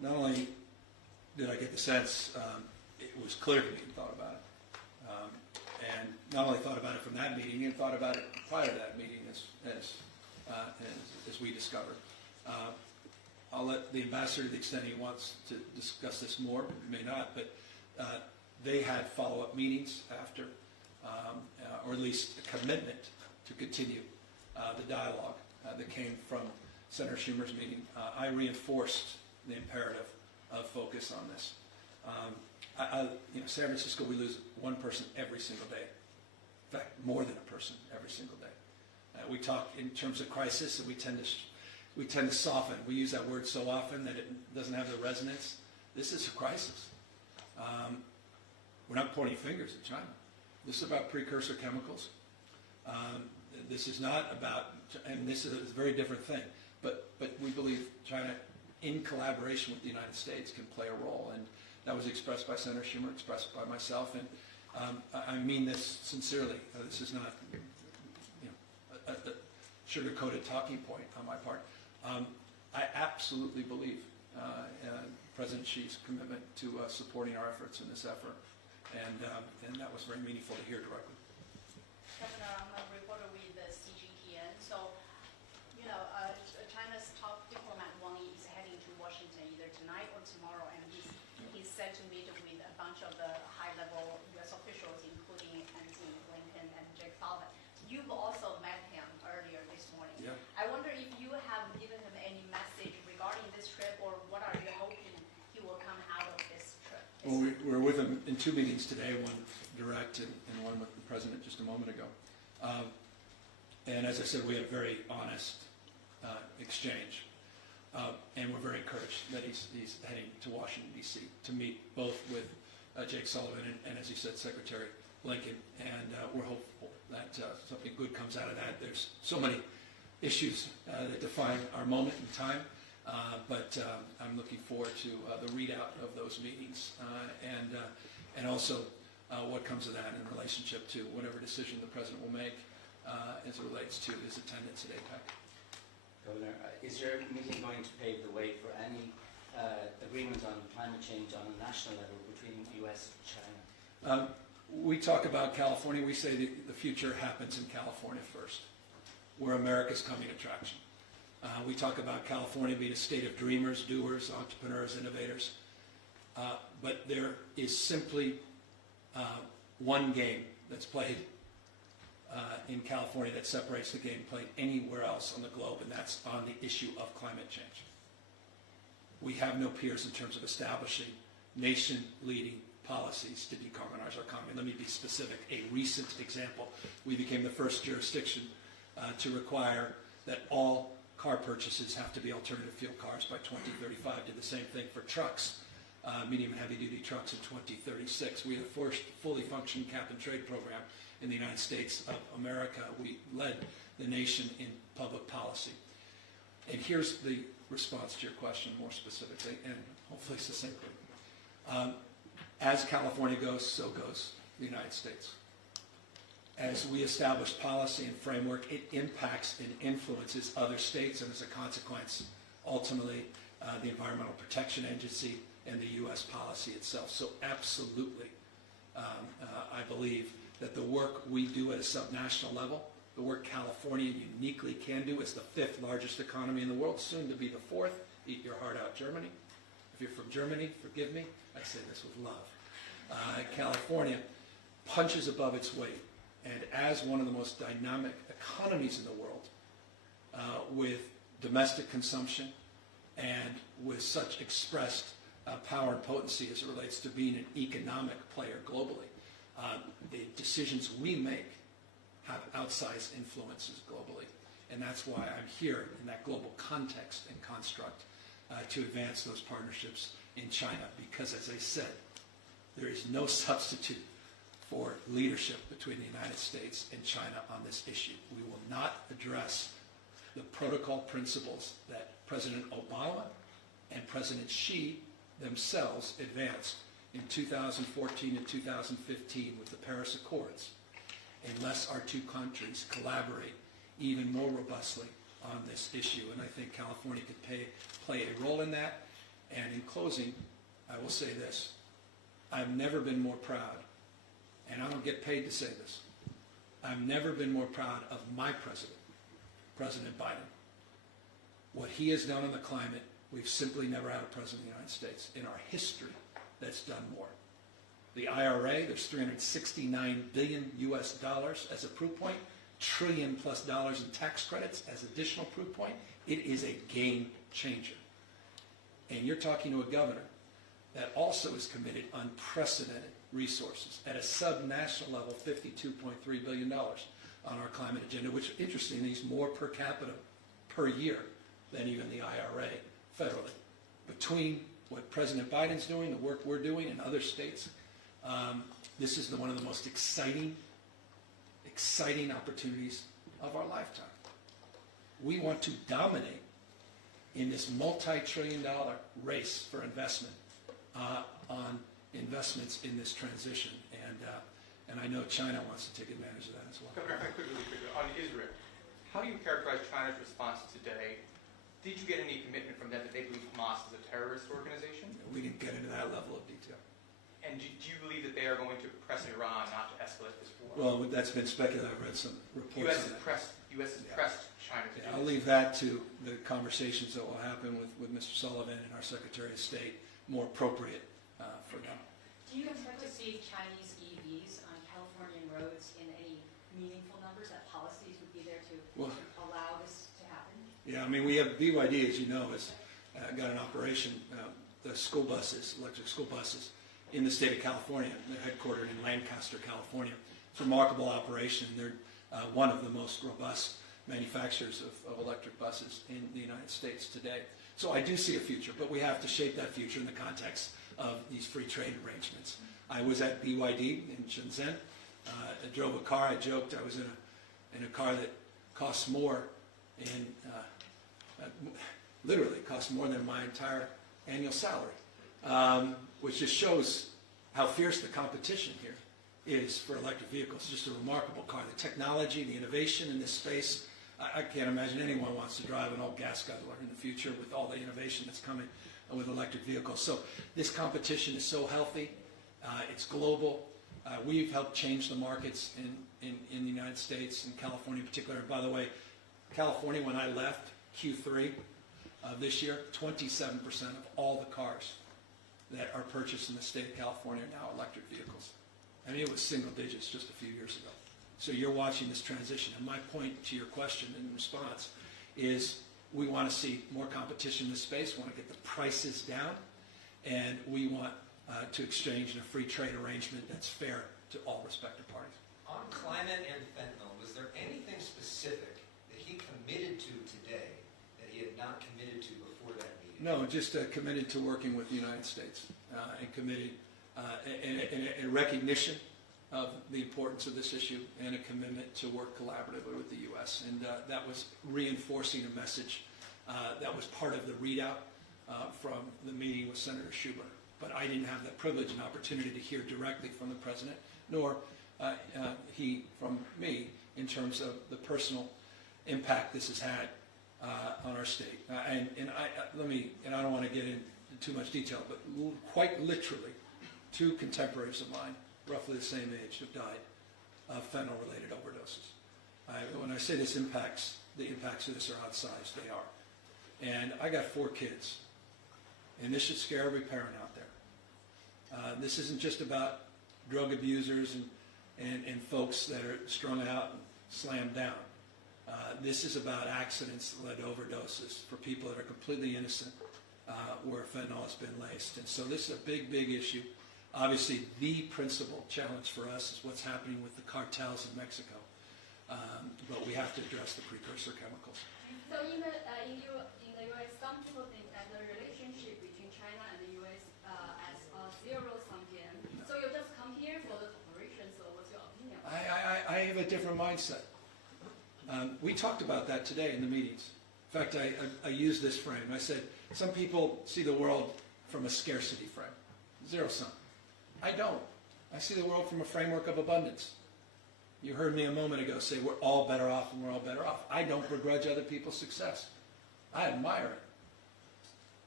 not only did I get the sense it was clear to me he thought about it, and not only thought about it from that meeting, he thought about it prior to that meeting, as we discovered. I'll let the ambassador, to the extent he wants to discuss this more, may not, but they had follow-up meetings after, or at least a commitment to continue the dialogue that came from Senator Schumer's meeting. I reinforced the imperative of focus on this. San Francisco, we lose one person every single day. In fact, more than a person every single day. We talk in terms of crisis, and we tend to soften. We use that word so often that it doesn't have the resonance. This is a crisis. We're not pointing fingers at China. This is about precursor chemicals. This is not about, and this is a very different thing, but we believe China, in collaboration with the United States, can play a role, and that was expressed by Senator Schumer, expressed by myself, and I mean this sincerely. This is not a sugar-coated talking point on my part. I absolutely believe President Xi's commitment to supporting our efforts in this effort, and that was very meaningful to hear directly. Governor, I'm a reporter with the CGTN. So, China's top diplomat Wang Yi is heading to Washington either tonight or tomorrow, and he's set to meet with a bunch of the high-level U.S. officials, including Antony Blinken and Jake Sullivan. You've also met him earlier this morning. Yeah. I wonder if you have given him any message regarding this trip, or what are you hoping he will come out of this trip? Well, we're with him in two meetings today, one direct and one with the President just a moment ago. And as I said, we had a very honest exchange. And we're very encouraged that he's heading to Washington, D.C. to meet both with Jake Sullivan and, as you said, Secretary Blinken. And we're hopeful that something good comes out of that. There's so many issues that define our moment in time. But I'm looking forward to the readout of those meetings and also what comes of that in relationship to whatever decision the President will make as it relates to his attendance at Apec. Governor, is your meeting going to pave the way for any agreement on climate change on a national level between the U.S. and China? We talk about California. We say the future happens in California first. We're America's coming attraction. We talk about California being a state of dreamers, doers, entrepreneurs, innovators. But there is simply one game that's played in California that separates the game played anywhere else on the globe, and that's on the issue of climate change. We have no peers in terms of establishing nation-leading policies to decarbonize our economy. Let me be specific. A recent example, we became the first jurisdiction to require that all car purchases have to be alternative fuel cars by 2035. Did the same thing for trucks, medium and heavy-duty trucks in 2036. We had the first fully functioning cap-and-trade program in the United States of America. We led the nation in public policy. And here's the response to your question more specifically and hopefully succinctly. As California goes, so goes the United States. As we establish policy and framework, it impacts and influences other states, and as a consequence, ultimately, the Environmental Protection Agency and the U.S. policy itself. So absolutely, I believe that the work we do at a subnational level, the work California uniquely can do as the 5th largest economy in the world, soon to be the 4th, eat your heart out, Germany. If you're from Germany, forgive me, I say this with love. California punches above its weight, and as one of the most dynamic economies in the world, with domestic consumption and with such expressed power and potency as it relates to being an economic player globally, the decisions we make have outsized influences globally. And that's why I'm here in that global context and construct to advance those partnerships in China. Because as I said, there is no substitute for leadership between the United States and China on this issue. We will not address the protocol principles that President Obama and President Xi themselves advanced in 2014 and 2015 with the Paris Accords, unless our two countries collaborate even more robustly on this issue. And I think California could play a role in that. And in closing, I will say this. I've never been more proud, and I don't get paid to say this, I've never been more proud of my president, President Biden. What he has done on the climate, we've simply never had a president of the United States in our history that's done more. The IRA, there's $369 billion US as a proof point, trillion plus dollars in tax credits as additional proof point. It is a game changer. And you're talking to a governor that also is committed unprecedented resources at a sub-national level, $52.3 billion on our climate agenda, which interestingly is more per capita per year than even the IRA federally. Between what President Biden's doing, the work we're doing in other states, this is one of the most exciting opportunities of our lifetime. We want to dominate in this multi-trillion-dollar race for investment on investments in this transition, and I know China wants to take advantage of that as well. Governor, really quickly, on Israel, how do you characterize China's response today? Did you get any commitment from them that they believe Hamas is a terrorist organization? We didn't get into that level of detail. And do you believe that they are going to press Iran not to escalate this war? Well, that's been speculated. I've read some reports on that. U.S. has pressed China to do I'll leave that to the conversations that will happen with Mr. Sullivan and our Secretary of State, more appropriate for them. Do you expect to see Chinese EVs on Californian roads in any meaningful numbers, that policies would be there to allow this to happen? Yeah, I mean, we have BYD, as you know, has got an operation, the school buses, electric school buses, in the state of California. They're headquartered in Lancaster, California. It's a remarkable operation. They're one of the most robust manufacturers of electric buses in the United States today. So I do see a future, but we have to shape that future in the context of these free trade arrangements. I was at BYD in Shenzhen. I drove a car. I joked I was in a car that costs more literally costs more than my entire annual salary, which just shows how fierce the competition here is for electric vehicles. It's just a remarkable car. The technology, the innovation in this space, I can't imagine anyone wants to drive an old gas guzzler in the future with all the innovation that's coming with electric vehicles. So this competition is so healthy. It's global. We've helped change the markets in the United States, in California in particular. And by the way, California, when I left Q3 of this year, 27% of all the cars that are purchased in the state of California are now electric vehicles. I mean, it was single digits just a few years ago. So you're watching this transition. And my point to your question in response is we want to see more competition in this space. We want to get the prices down. And we want to exchange in a free trade arrangement that's fair to all respective parties. On climate and fentanyl, was there anything specific that he committed to today that he had not committed to before that meeting? No, just committed to working with the United States and committed in a recognition of the importance of this issue and a commitment to work collaboratively with the U.S. And that was reinforcing a message that was part of the readout from the meeting with Senator Schumer. But I didn't have that privilege and opportunity to hear directly from the President, nor he from me in terms of the personal impact this has had on our state. And I don't want to get into too much detail, but quite literally, 2 contemporaries of mine, roughly the same age, have died of fentanyl-related overdoses. When I say the impacts of this are outsized, they are. And I got 4 kids, and this should scare every parent out there. This isn't just about drug abusers and folks that are strung out and slammed down. This is about accidents that led to overdoses for people that are completely innocent where fentanyl has been laced. And so this is a big, big issue. Obviously, the principal challenge for us is what's happening with the cartels in Mexico. But we have to address the precursor chemicals. So in the U.S., some people think that the relationship between China and the U.S. as a zero-sum game. So you just come here for the cooperation, so what's your opinion? I have a different mindset. We talked about that today in the meetings. In fact, I used this frame. I said, some people see the world from a scarcity frame, zero-sum. I don't. I see the world from a framework of abundance. You heard me a moment ago say we're all better off and we're all better off. I don't begrudge other people's success. I admire it.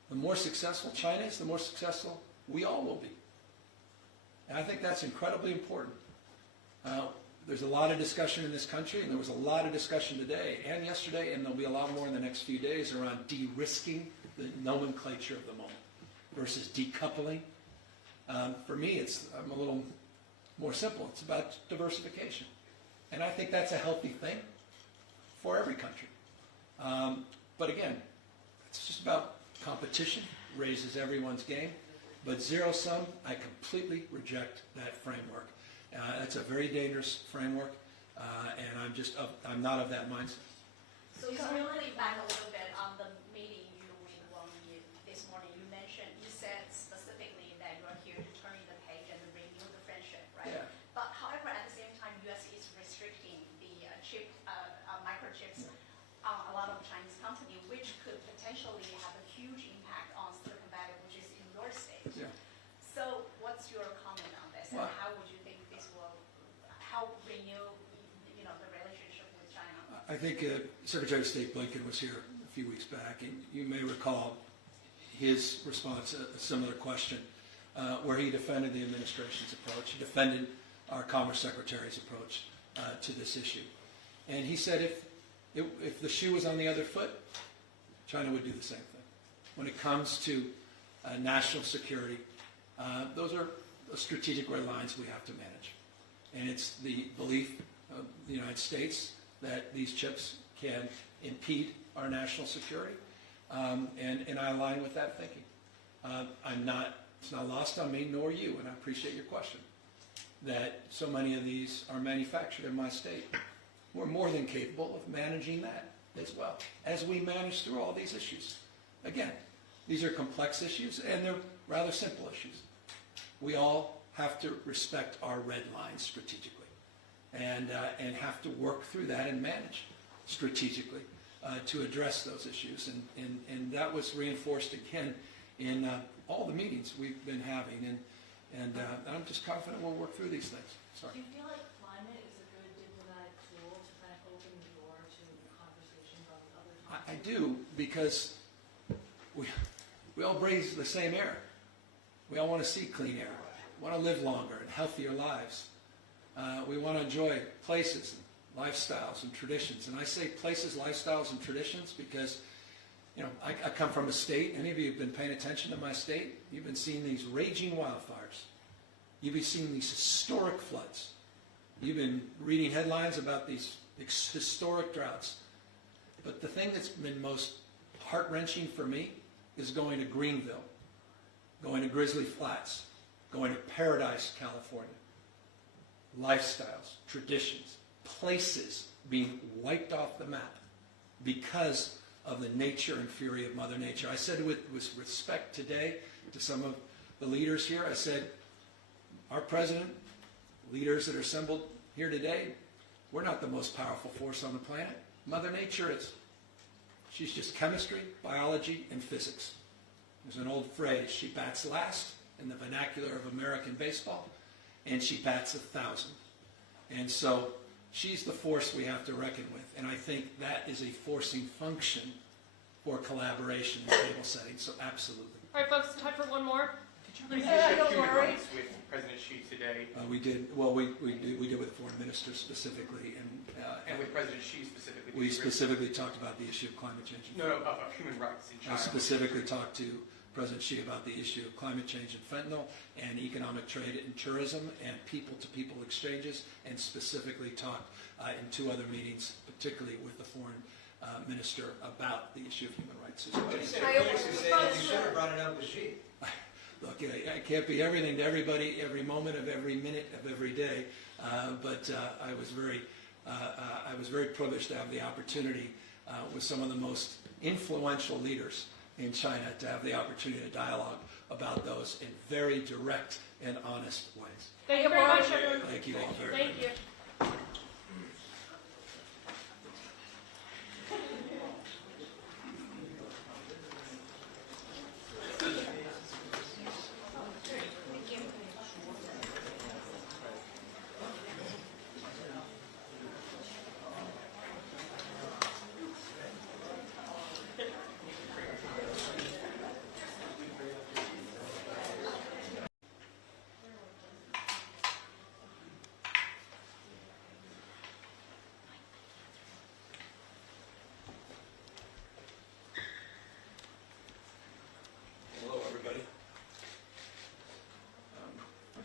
The more successful China is, the more successful we all will be. And I think that's incredibly important. There's a lot of discussion in this country, and there was a lot of discussion today and yesterday, and there'll be a lot more in the next few days around de-risking the nomenclature of the moment versus decoupling. For me, I'm a little more simple. It's about diversification. And I think that's a healthy thing for every country. But again, it's just about competition, raises everyone's game. But zero-sum, I completely reject that framework. That's a very dangerous framework, and I'm not of that mindset. So really back a little bit on the meeting you with Wang Yi this morning. You said specifically that you are here to turn the page and renew the friendship, right? Yeah. But however, at the same time, U.S. is restricting the microchips on a lot of Chinese companies, which could potentially have a huge impact on Silicon Valley, which is in your state. Yeah. So what's your comment on this, and Well, how would you think this will help renew, the relationship with China? I think Secretary of State Blinken was here a few weeks back, and you may recall his response, a similar question, where he defended the administration's approach. He defended our Commerce Secretary's approach to this issue. And he said if the shoe was on the other foot, China would do the same thing. When it comes to national security, those are strategic red lines we have to manage. And it's the belief of the United States that these chips can impede our national security, and I align with that thinking. It's not lost on me nor you, and I appreciate your question, that so many of these are manufactured in my state. We're more than capable of managing that as well, as we manage through all these issues. Again, these are complex issues, and they're rather simple issues. We all have to respect our red lines strategically, and have to work through that and manage strategically to address those issues. And that was reinforced again in all the meetings we've been having, and I'm just confident we'll work through these things. Sorry. Do you feel like climate is a good diplomatic tool to kind of open the door to conversations on other topics? I do, because we all breathe the same air. We all want to see clean air. We want to live longer and healthier lives. We want to enjoy places, and lifestyles, and traditions. And I say places, lifestyles, and traditions because, I come from a state. Any of you have been paying attention to my state? You've been seeing these raging wildfires. You've been seeing these historic floods. You've been reading headlines about these historic droughts. But the thing that's been most heart-wrenching for me is going to Greenville, going to Grizzly Flats, going to Paradise, California. Lifestyles, traditions, places being wiped off the map because of the nature and fury of Mother Nature. I said with respect today to some of the leaders here, I said, our president, leaders that are assembled here today, we're not the most powerful force on the planet. Mother Nature is. She's just chemistry, biology, and physics. There's an old phrase, she bats last in the vernacular of American baseball, and she bats 1,000. And so she's the force we have to reckon with. And I think that is a forcing function for collaboration in table settings. So absolutely. All right, folks, time for one more. Did you raise the issue of human rights with President Xi today? We did. Well, we did with foreign ministers specifically, And with President Xi specifically? we specifically talked about the issue of climate change. No, of human rights in China. I specifically talked to President Xi about the issue of climate change and fentanyl and economic trade and tourism and people-to-people exchanges, and specifically talked in 2 other meetings, particularly with the foreign minister, about the issue of human rights as well. But he said Felix was saying that you should have brought it up with Xi. Look, I can't be everything to everybody every moment of every minute of every day, but I was very privileged to have the opportunity with some of the most influential leaders in China to have the opportunity to dialogue about those in very direct and honest ways. Thank you very much, everyone. Thank you all very much. Thank you.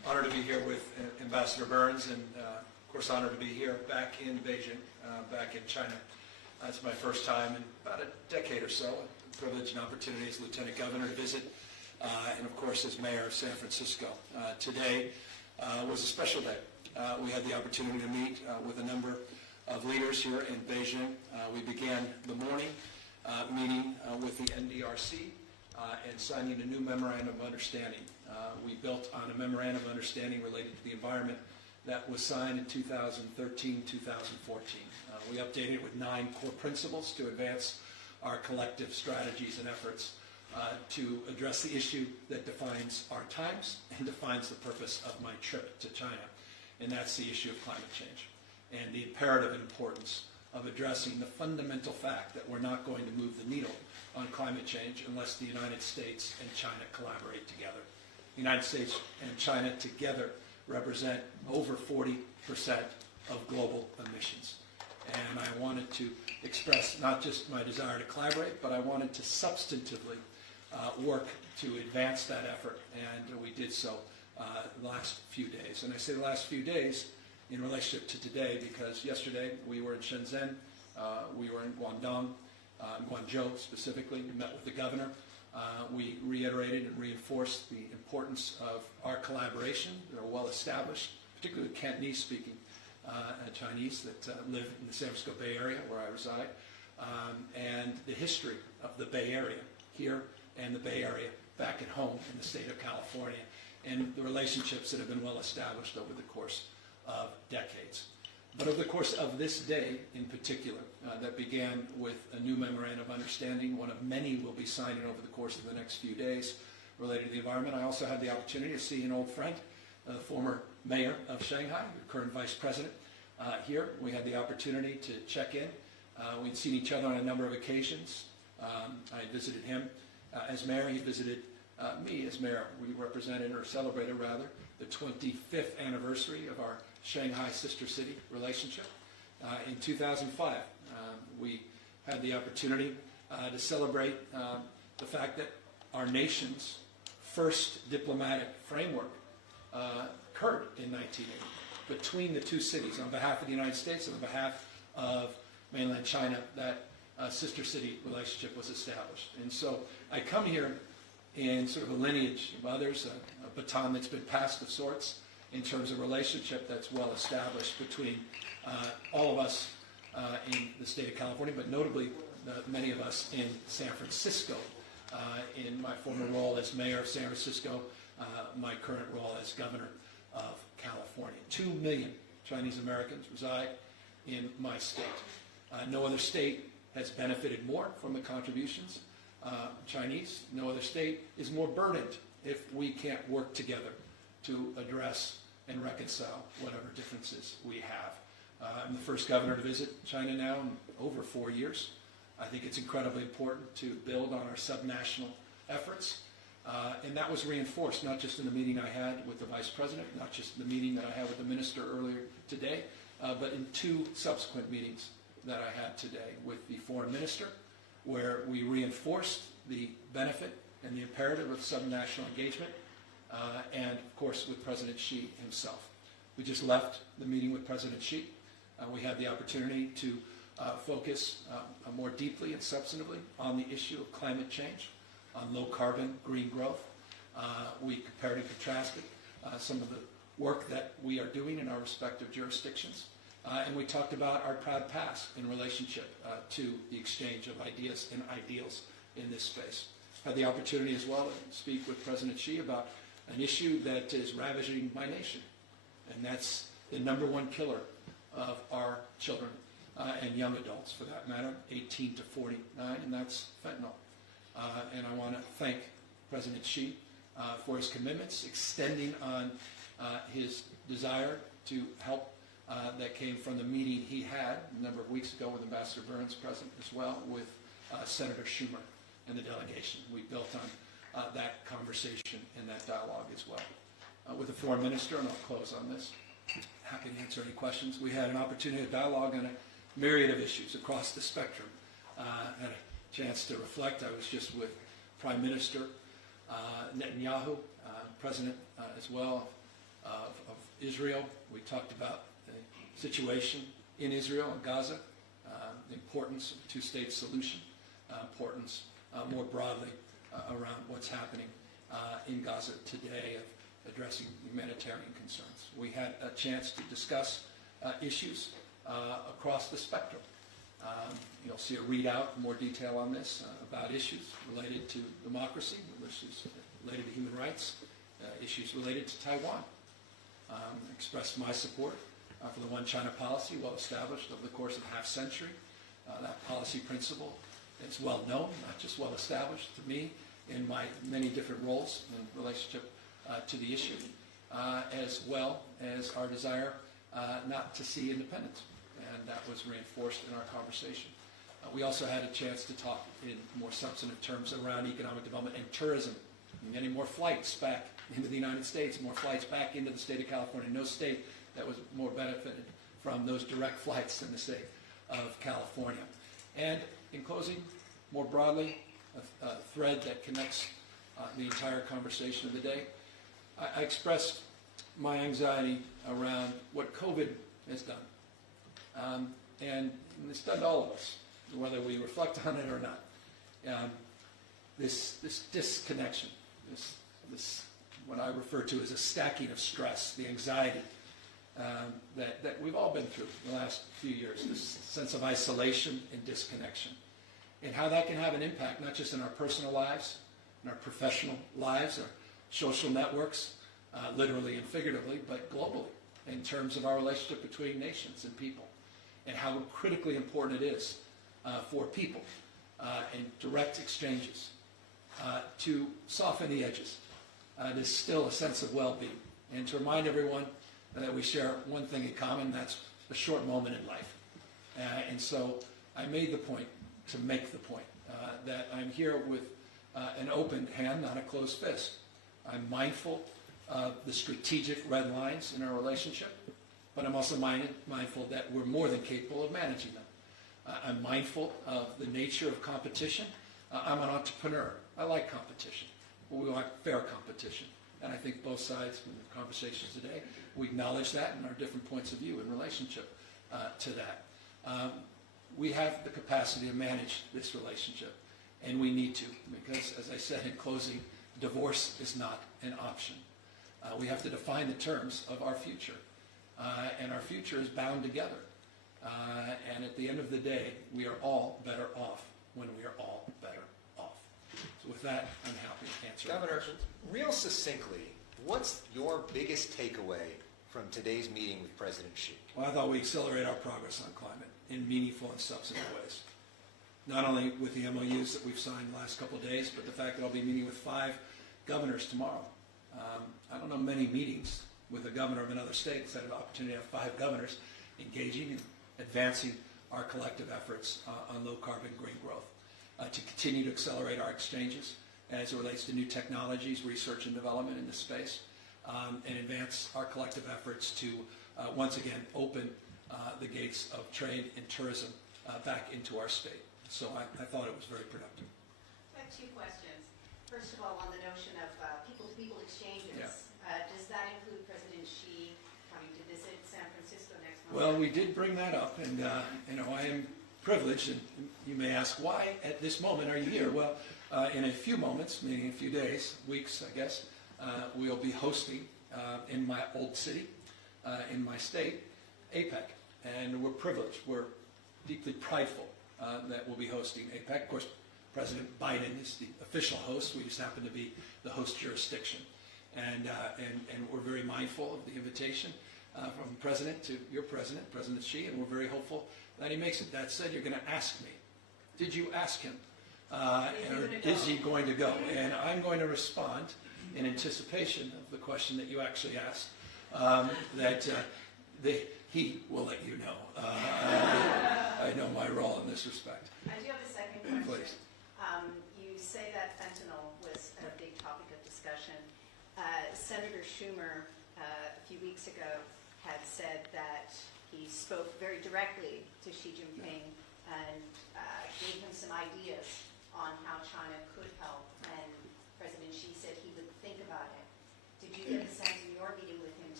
Honored to be here with Ambassador Burns, and of course honored to be here back in Beijing, back in China. It's my first time in about a decade or so. Privilege and opportunity as Lieutenant Governor to visit, and of course as Mayor of San Francisco. Today was a special day. We had the opportunity to meet with a number of leaders here in Beijing. We began the morning meeting with the NDRC and signing a new memorandum of understanding. We built on a memorandum of understanding related to the environment that was signed in 2013-2014. We updated it with 9 core principles to advance our collective strategies and efforts to address the issue that defines our times and defines the purpose of my trip to China, and that's the issue of climate change and the imperative importance of addressing the fundamental fact that we're not going to move the needle on climate change unless the United States and China collaborate together. The United States and China together represent over 40% of global emissions. And I wanted to express not just my desire to collaborate, but I wanted to substantively work to advance that effort, and we did so the last few days. And I say the last few days in relationship to today because yesterday we were in Shenzhen, we were in Guangzhou specifically, we met with the governor. We reiterated and reinforced the importance of our collaboration. They're well established, particularly Cantonese-speaking Chinese that live in the San Francisco Bay Area where I reside, and the history of the Bay Area here and the Bay Area back at home in the state of California, and the relationships that have been well established over the course of decades. But over the course of this day in particular, that began with a new memorandum of understanding, one of many we'll be signing over the course of the next few days related to the environment. I also had the opportunity to see an old friend, the former mayor of Shanghai, the current vice president, here. We had the opportunity to check in. We'd seen each other on a number of occasions. I visited him as mayor. He visited me as mayor. We represented, or celebrated rather, the 25th anniversary of our Shanghai sister city relationship. In 2005, we had the opportunity to celebrate the fact that our nation's first diplomatic framework occurred in 1980 between the two cities on behalf of the United States and on behalf of mainland China. That sister city relationship was established. And so I come here in sort of a lineage of others, a baton that's been passed of sorts, in terms of relationship that's well established between all of us in the state of California, but notably many of us in San Francisco, in my former role as mayor of San Francisco, my current role as governor of California. 2 million Chinese Americans reside in my state. No other state has benefited more from the contributions Chinese. No other state is more burdened if we can't work together to address and reconcile whatever differences we have. I'm the first governor to visit China now in over 4 years. I think it's incredibly important to build on our subnational efforts. And that was reinforced not just in the meeting I had with the vice president, not just in the meeting that I had with the minister earlier today, but in 2 subsequent meetings that I had today with the foreign minister, where we reinforced the benefit and the imperative of subnational engagement, and of course with President Xi himself. We just left the meeting with President Xi. We had the opportunity to focus more deeply and substantively on the issue of climate change, on low carbon, green growth. We compared and contrasted some of the work that we are doing in our respective jurisdictions. And we talked about our proud past in relationship to the exchange of ideas and ideals in this space. Had the opportunity as well to speak with President Xi about an issue that is ravaging my nation, and that's the #1 killer of our children and young adults, for that matter, 18 to 49, and that's fentanyl. And I want to thank President Xi for his commitments, extending on his desire to help that came from the meeting he had a number of weeks ago with Ambassador Burns present as well, with Senator Schumer and the delegation. We built on that conversation and that dialogue as well. With the foreign minister, and I'll close on this, happy to answer any questions. We had an opportunity to dialogue on a myriad of issues across the spectrum. Had a chance to reflect. I was just with Prime Minister Netanyahu, President as well of Israel. We talked about the situation in Israel and Gaza, the importance of a two-state solution, importance more broadly around what's happening in Gaza today of addressing humanitarian concerns. We had a chance to discuss issues across the spectrum. You'll see a readout in more detail on this about issues related to democracy, issues related to human rights, issues related to Taiwan. Expressed my support for the One China policy, well established over the course of a half century. That policy principle is well known, not just well established to me in my many different roles in relationship to the issue, as well as our desire not to see independence. And that was reinforced in our conversation. We also had a chance to talk in more substantive terms around economic development and tourism. Getting more flights back into the United States, more flights back into the state of California. No state that was more benefited from those direct flights than the state of California. And in closing, more broadly, a thread that connects the entire conversation of the day, I expressed my anxiety around what COVID has done. And it's done to all of us, whether we reflect on it or not. This disconnection, this what I refer to as a stacking of stress, the anxiety that we've all been through the last few years, this sense of isolation and disconnection, and how that can have an impact not just in our personal lives, in our professional lives, our social networks, literally and figuratively, but globally, in terms of our relationship between nations and people, and how critically important it is for people and direct exchanges to soften the edges. There's still a sense of well-being, and to remind everyone that we share one thing in common, that's a short moment in life. And so I made the point to make the point that I'm here with an open hand, not a closed fist. I'm mindful of the strategic red lines in our relationship, but I'm also mindful that we're more than capable of managing them. I'm mindful of the nature of competition. I'm an entrepreneur. I like competition. We want fair competition. And I think both sides in the conversations today, we acknowledge that and our different points of view in relationship to that. We have the capacity to manage this relationship, and we need to, because, as I said in closing, divorce is not an option. We have to define the terms of our future, and our future is bound together. And at the end of the day, we are all better off when we are all better off. So with that, I'm happy to answer Governor, questions. real succinctly, what's your biggest takeaway from today's meeting with President Xi? Well, I thought we accelerate our progress on climate in meaningful and substantive ways. Not only with the MOUs that we've signed the last couple of days, but the fact that I'll be meeting with 5 governors tomorrow. I don't know many meetings with a governor of another state that's had an opportunity to have 5 governors engaging and advancing our collective efforts on low-carbon green growth, to continue to accelerate our exchanges as it relates to new technologies, research and development in this space, and advance our collective efforts to once again open the gates of trade and tourism back into our state. So I thought it was very productive. I have 2 questions. First of all, on the notion of people-to-people exchanges, does that include President Xi coming to visit San Francisco next month? Well, we did bring that up, and I am privileged, and you may ask, why at this moment are you here? Well, in a few moments, meaning a few days, weeks, I guess, we'll be hosting in my old city, in my state, Apec, and we're privileged. We're deeply prideful that we'll be hosting Apec. Of course, President Biden is the official host. We just happen to be the host jurisdiction, and we're very mindful of the invitation from the President to your President, President Xi, and we're very hopeful that he makes it. That said, you're going to ask me, did you ask him? Is he going to go? And I'm going to respond in anticipation of the question that you actually asked, he will let you know. I know my role in this respect. I do have a second question. Please. You say that fentanyl was a big topic of discussion. Senator Schumer, a few weeks ago, had said that he spoke very directly to Xi Jinping and gave him some ideas on how China could help, and President Xi said he would think about it. Did you get the sense in your meeting with him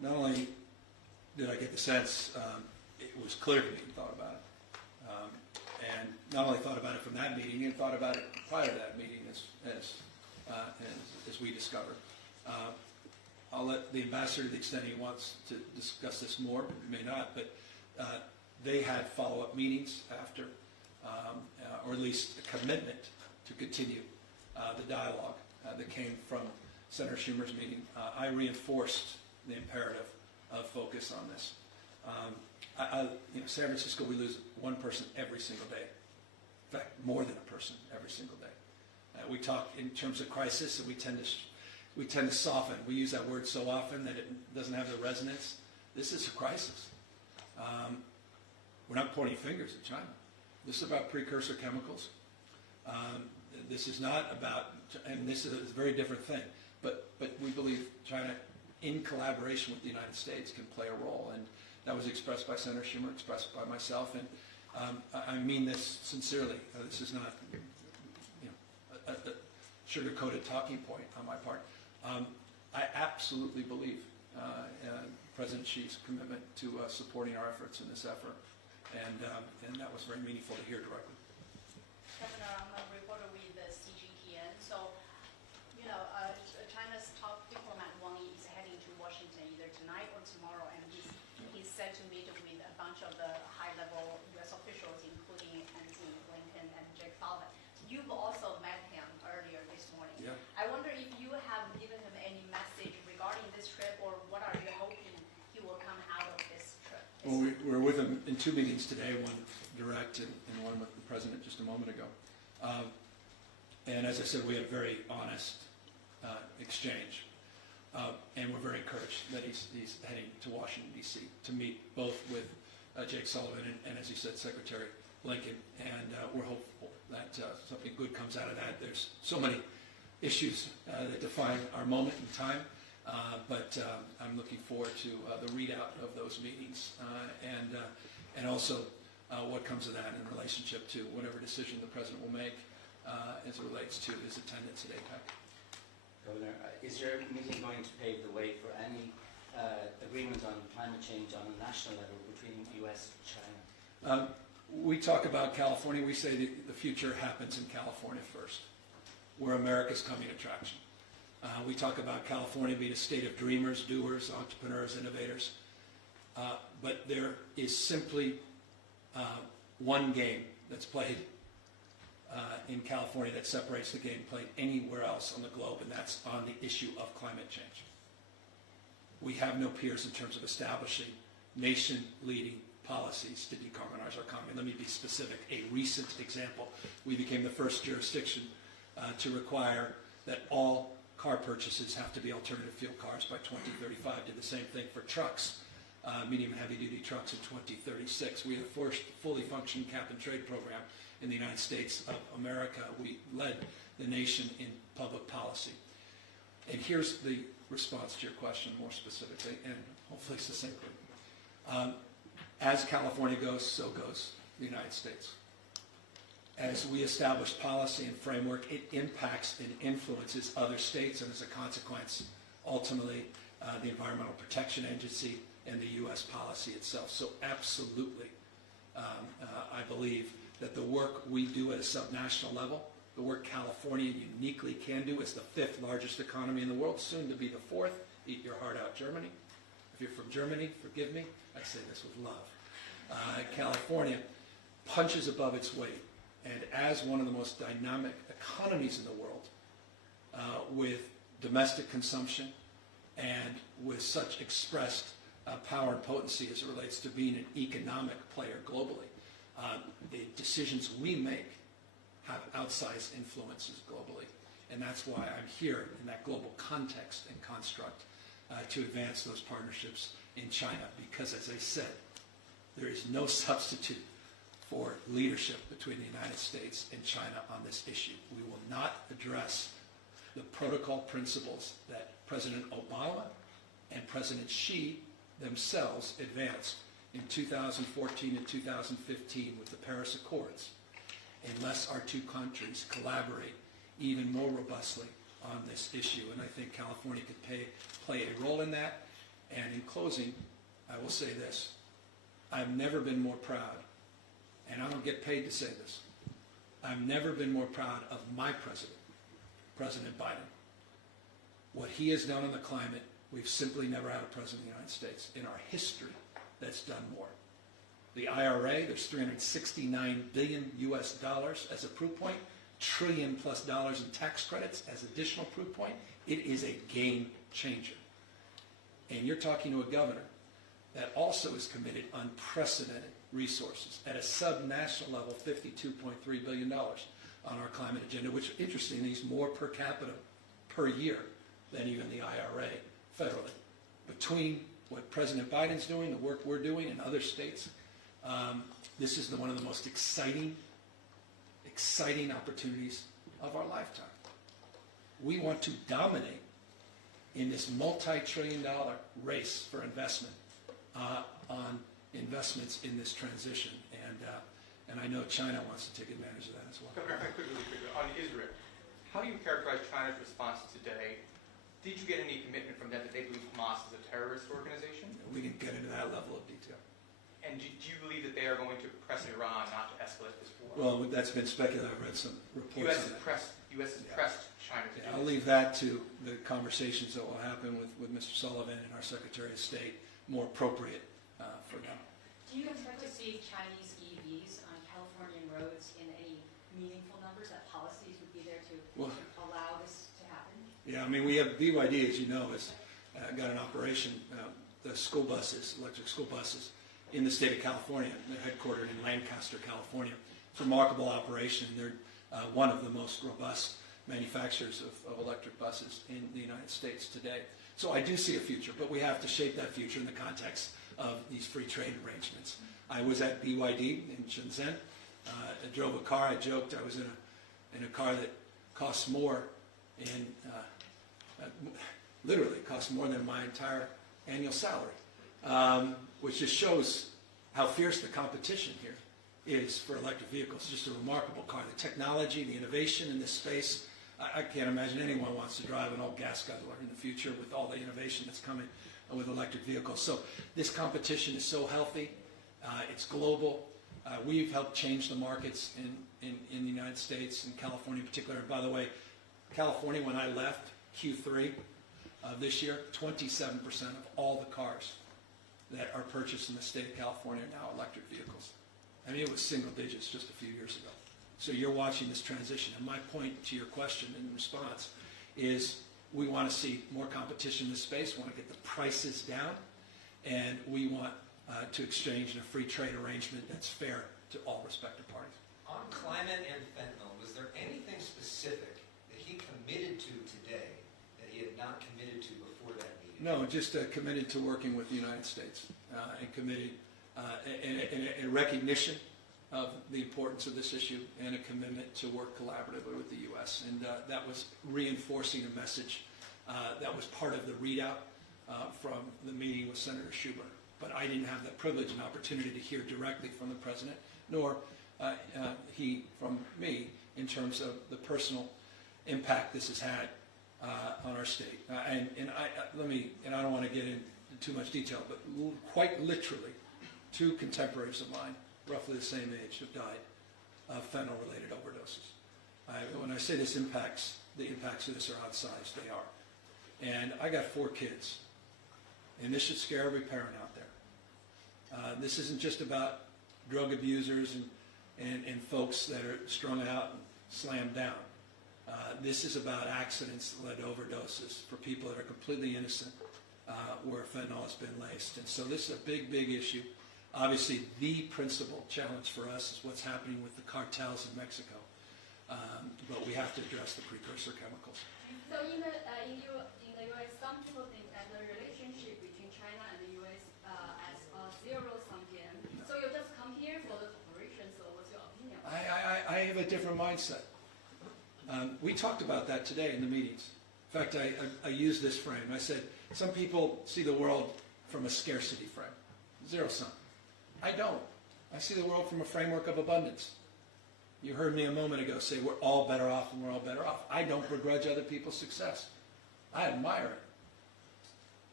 not only did I get the sense, it was clear to me he thought about it. And not only thought about it from that meeting, he thought about it prior to that meeting as we discovered. I'll let the ambassador, to the extent he wants to discuss this more, may not, but they had follow-up meetings after, or at least a commitment to continue the dialogue that came from Senator Schumer's meeting. I reinforced the imperative of focus on this. San Francisco, we lose one person every single day. In fact, more than a person every single day. We talk in terms of crisis, and we tend to soften. We use that word so often that it doesn't have the resonance. This is a crisis. We're not pointing fingers at China. This is about precursor chemicals. This is not about, and this is a very different thing, but we believe China, in collaboration with the United States, can play a role. And that was expressed by Senator Schumer, expressed by myself, and I mean this sincerely. This is not a sugar-coated talking point on my part. I absolutely believe President Xi's commitment to supporting our efforts in this effort, and that was very meaningful to hear directly. Governor, I'm a reporter with the CGTN. So, China's top diplomat Wang Yi is heading to Washington either tonight or tomorrow, and he's set to meet with a bunch of the high-level U.S. officials, including Antony Blinken and Jake Sullivan. You've also met him earlier this morning. Yeah. I wonder if you have given him any message regarding this trip, or what are you hoping he will come out of this trip? Well, we're with him in two meetings today, one direct and one with the President just a moment ago. And as I said, we had a very honest exchange. And we're very encouraged that he's heading to Washington, D.C. to meet both with Jake Sullivan and, as you said, Secretary Blinken. And we're hopeful that something good comes out of that. There's so many issues that define our moment in time. But I'm looking forward to the readout of those meetings and also what comes of that in relationship to whatever decision the President will make as it relates to his attendance at Apec. Governor, is your meeting going to pave the way for any agreement on climate change on a national level between the U.S. and China? We talk about California. We say that the future happens in California first. We're America's coming attraction. We talk about California being a state of dreamers, doers, entrepreneurs, innovators. But there is simply one game that's played in California that separates the game played anywhere else on the globe, and that's on the issue of climate change. We have no peers in terms of establishing nation-leading policies to decarbonize our economy. Let me be specific. A recent example, we became the first jurisdiction to require that all car purchases have to be alternative fuel cars by 2035. Did the same thing for trucks, medium and heavy-duty trucks in 2036. We have the first fully functioning cap-and-trade program in the United States of America. We led the nation in public policy. And here's the response to your question more specifically and hopefully succinctly. As California goes, so goes the United States. As we establish policy and framework, it impacts and influences other states, and as a consequence, ultimately, the Environmental Protection Agency and the U.S. policy itself. So absolutely, I believe that the work we do at a subnational level, the work California uniquely can do as the fifth largest economy in the world, soon to be the fourth. Eat your heart out, Germany. If you're from Germany, forgive me, I say this with love. California punches above its weight. And as one of the most dynamic economies in the world, with domestic consumption and with such expressed power and potency as it relates to being an economic player globally, the decisions we make have outsized influences globally. And that's why I'm here in that global context and construct to advance those partnerships in China. Because, as I said, there is no substitute for leadership between the United States and China on this issue. We will not address the protocol principles that President Obama and President Xi themselves advanced in 2014 and 2015 with the Paris Accords unless our two countries collaborate even more robustly on this issue. And I think California could play a role in that. And in closing, I will say this. I've never been more proud, and I don't get paid to say this, I've never been more proud of my president, President Biden. What he has done on the climate, we've simply never had a president of the United States in our history that's done more. The IRA, there's $369 billion US as a proof point, trillion plus dollars in tax credits as additional proof point. It is a game changer. And you're talking to a governor that also is committed unprecedented resources at a sub-national level, $52.3 billion on our climate agenda, which interestingly is more per capita per year than even the IRA federally. Between what President Biden's doing, the work we're doing in other states, this is one of the most exciting opportunities of our lifetime. We want to dominate in this multi-trillion-dollar race for investment on investments in this transition, and I know China wants to take advantage of that as well. Really quickly, on Israel, how do you characterize China's response today? Did you get any commitment from them that they believe Hamas is a terrorist organization? We didn't get into that level of detail. And do you believe that they are going to press Iran not to escalate this war? Well, that's been speculated. I've read some reports on that. U.S. has pressed China to do I'll leave that to the conversations that will happen with Mr. Sullivan and our Secretary of State, more appropriate for them. Do you expect to see Chinese EVs on Californian roads in any meaningful numbers, that policies would be there to allow this to happen? Yeah, I mean, we have BYD, as you know, has got an operation, the school buses, electric school buses, in the state of California. They're headquartered in Lancaster, California. It's a remarkable operation. They're one of the most robust manufacturers of electric buses in the United States today. So I do see a future, but we have to shape that future in the context of these free trade arrangements. I was at BYD in Shenzhen. I drove a car. I joked I was in a car that costs more literally costs more than my entire annual salary, which just shows how fierce the competition here is for electric vehicles. It's just a remarkable car. The technology, the innovation in this space, I can't imagine anyone wants to drive an old gas guzzler in the future with all the innovation that's coming with electric vehicles. So this competition is so healthy. It's global. We've helped change the markets in the United States, in California in particular. And by the way, California, when I left Q3 of this year, 27% of all the cars that are purchased in the state of California are now electric vehicles. I mean, it was single digits just a few years ago. So you're watching this transition. And my point to your question in response is we want to see more competition in this space. We want to get the prices down. And we want to exchange in a free trade arrangement that's fair to all respective parties. On climate and fentanyl, was there anything specific that he committed to today that he had not committed to before that meeting? No, just committed to working with the United States and committed in a recognition of the importance of this issue and a commitment to work collaboratively with the U.S. And that was reinforcing a message that was part of the readout from the meeting with Senator Schumer. But I didn't have that privilege and opportunity to hear directly from the President, nor he from me in terms of the personal impact this has had on our state. And I don't want to get into too much detail, but quite literally, 2 contemporaries of mine, roughly the same age, have died of fentanyl-related overdoses. When I say the impacts of this are outsized, they are. And I got 4 kids, and this should scare every parent out there. This isn't just about drug abusers and folks that are strung out and slammed down. This is about accidents that led to overdoses for people that are completely innocent where fentanyl has been laced. And so this is a big, big issue. Obviously, the principal challenge for us is what's happening with the cartels in Mexico. But we have to address the precursor chemicals. So in the U.S., some people think that the relationship between China and the U.S. as a zero-sum game. So you just come here for the cooperation, so what's your opinion? I have a different mindset. We talked about that today in the meetings. In fact, I used this frame. I said, some people see the world from a scarcity frame, zero-sum. I don't. I see the world from a framework of abundance. You heard me a moment ago say we're all better off and we're all better off. I don't begrudge other people's success. I admire it.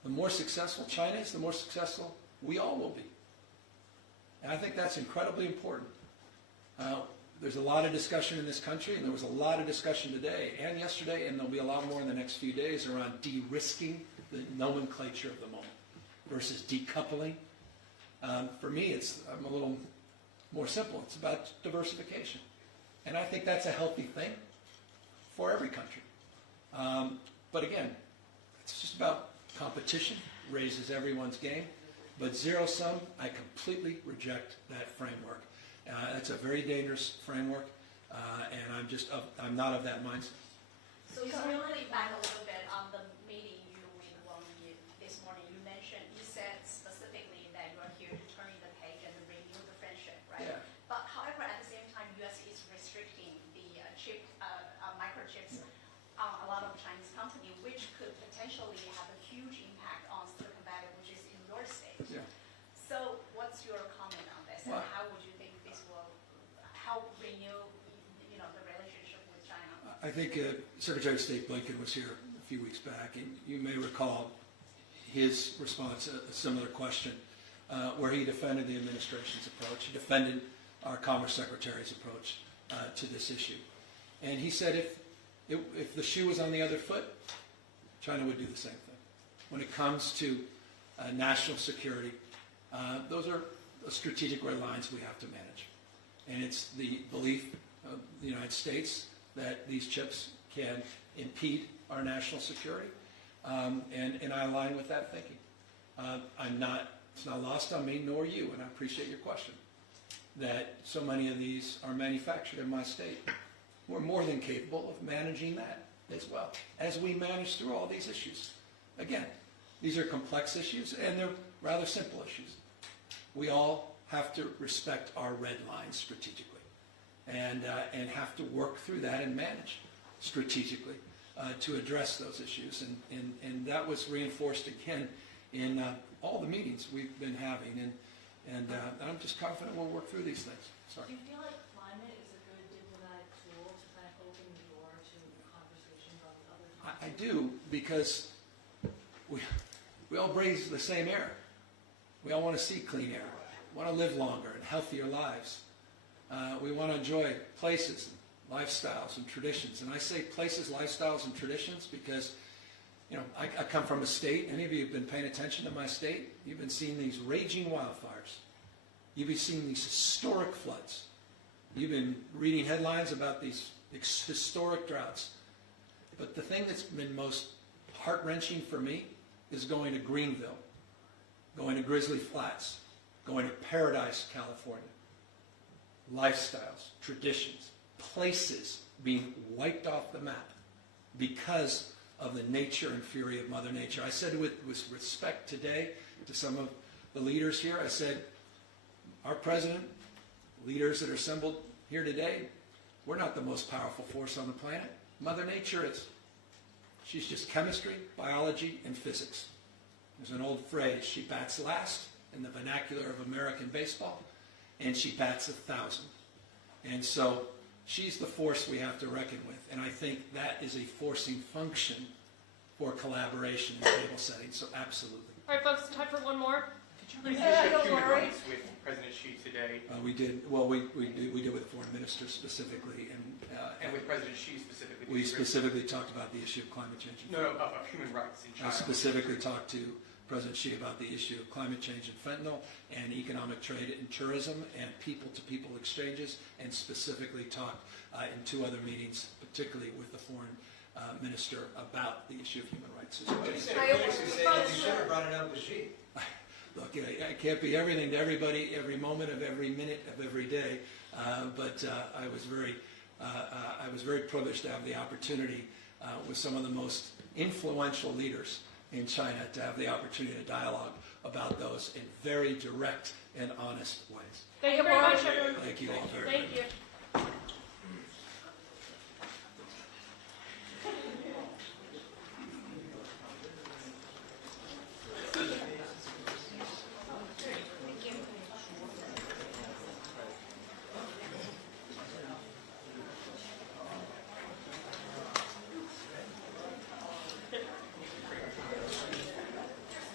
The more successful China is, the more successful we all will be. And I think that's incredibly important. There's a lot of discussion in this country, and there was a lot of discussion today and yesterday, and there'll be a lot more in the next few days around de-risking the nomenclature of the moment versus decoupling. For me, I'm a little more simple. It's about diversification. And I think that's a healthy thing for every country. But again, it's just about competition, raises everyone's game. But zero-sum, I completely reject that framework. It's a very dangerous framework, and I'm not of that mindset. So really back a little bit on the meeting you with Wang Yi this morning. You said specifically that you are here to turn the page and renew the friendship, right? Yeah. But however, at the same time, U.S. is restricting the microchips on a lot of Chinese companies, which could potentially have a huge impact on Silicon Valley, which is in your state. Yeah. So what's your comment on this, and Well, how would you think this will help renew, the relationship with China? I think Secretary of State Blinken was here a few weeks back, and you may recall his response, a similar question, where he defended the administration's approach. He defended our Commerce Secretary's approach to this issue. And he said if the shoe was on the other foot, China would do the same thing. When it comes to national security, those are strategic red lines we have to manage. And it's the belief of the United States that these chips can impede our national security, and I align with that thinking. It's not lost on me, nor you, and I appreciate your question, that so many of these are manufactured in my state. We're more than capable of managing that as well, as we manage through all these issues. Again, these are complex issues, and they're rather simple issues. We all have to respect our red lines strategically, and have to work through that and manage strategically to address those issues. And that was reinforced again in all the meetings we've been having, and I'm just confident we'll work through these things. Sorry. Do you feel like climate is a good diplomatic tool to kind of open the door to conversations on the other topics? I do, because we all breathe the same air. We all want to see clean air. We want to live longer and healthier lives. We want to enjoy places, lifestyles, and traditions. And I say places, lifestyles, and traditions because, I come from a state. Any of you have been paying attention to my state? You've been seeing these raging wildfires. You've been seeing these historic floods. You've been reading headlines about these historic droughts. But the thing that's been most heart-wrenching for me is going to Greenville, going to Grizzly Flats, going to Paradise, California. Lifestyles, traditions, places being wiped off the map because of the nature and fury of Mother Nature. I said with respect today to some of the leaders here, I said, our president, leaders that are assembled here today, we're not the most powerful force on the planet. Mother Nature is. She's just chemistry, biology, and physics. There's an old phrase, she bats last in the vernacular of American baseball, and she bats 1,000. And so she's the force we have to reckon with. And I think that is a forcing function for collaboration in table settings. So absolutely. All right, folks, time for one more. Did you raise the issue of human rights with President Xi today? We did. Well, we did with foreign ministers specifically, And with President Xi specifically? we specifically talked about the issue of climate change. No, of human rights in China. I specifically talked to President Xi about the issue of climate change and fentanyl and economic trade and tourism and people-to-people exchanges, and specifically talked in 2 other meetings, particularly with the foreign minister, about the issue of human rights as well. But he said critics who say that you should have brought it up with Xi. Look, I can't be everything to everybody every moment of every minute of every day, but I was very privileged to have the opportunity with some of the most influential leaders in China to have the opportunity to dialogue about those in very direct and honest ways. Thank you very much, everyone. Thank you all very much. Thank you.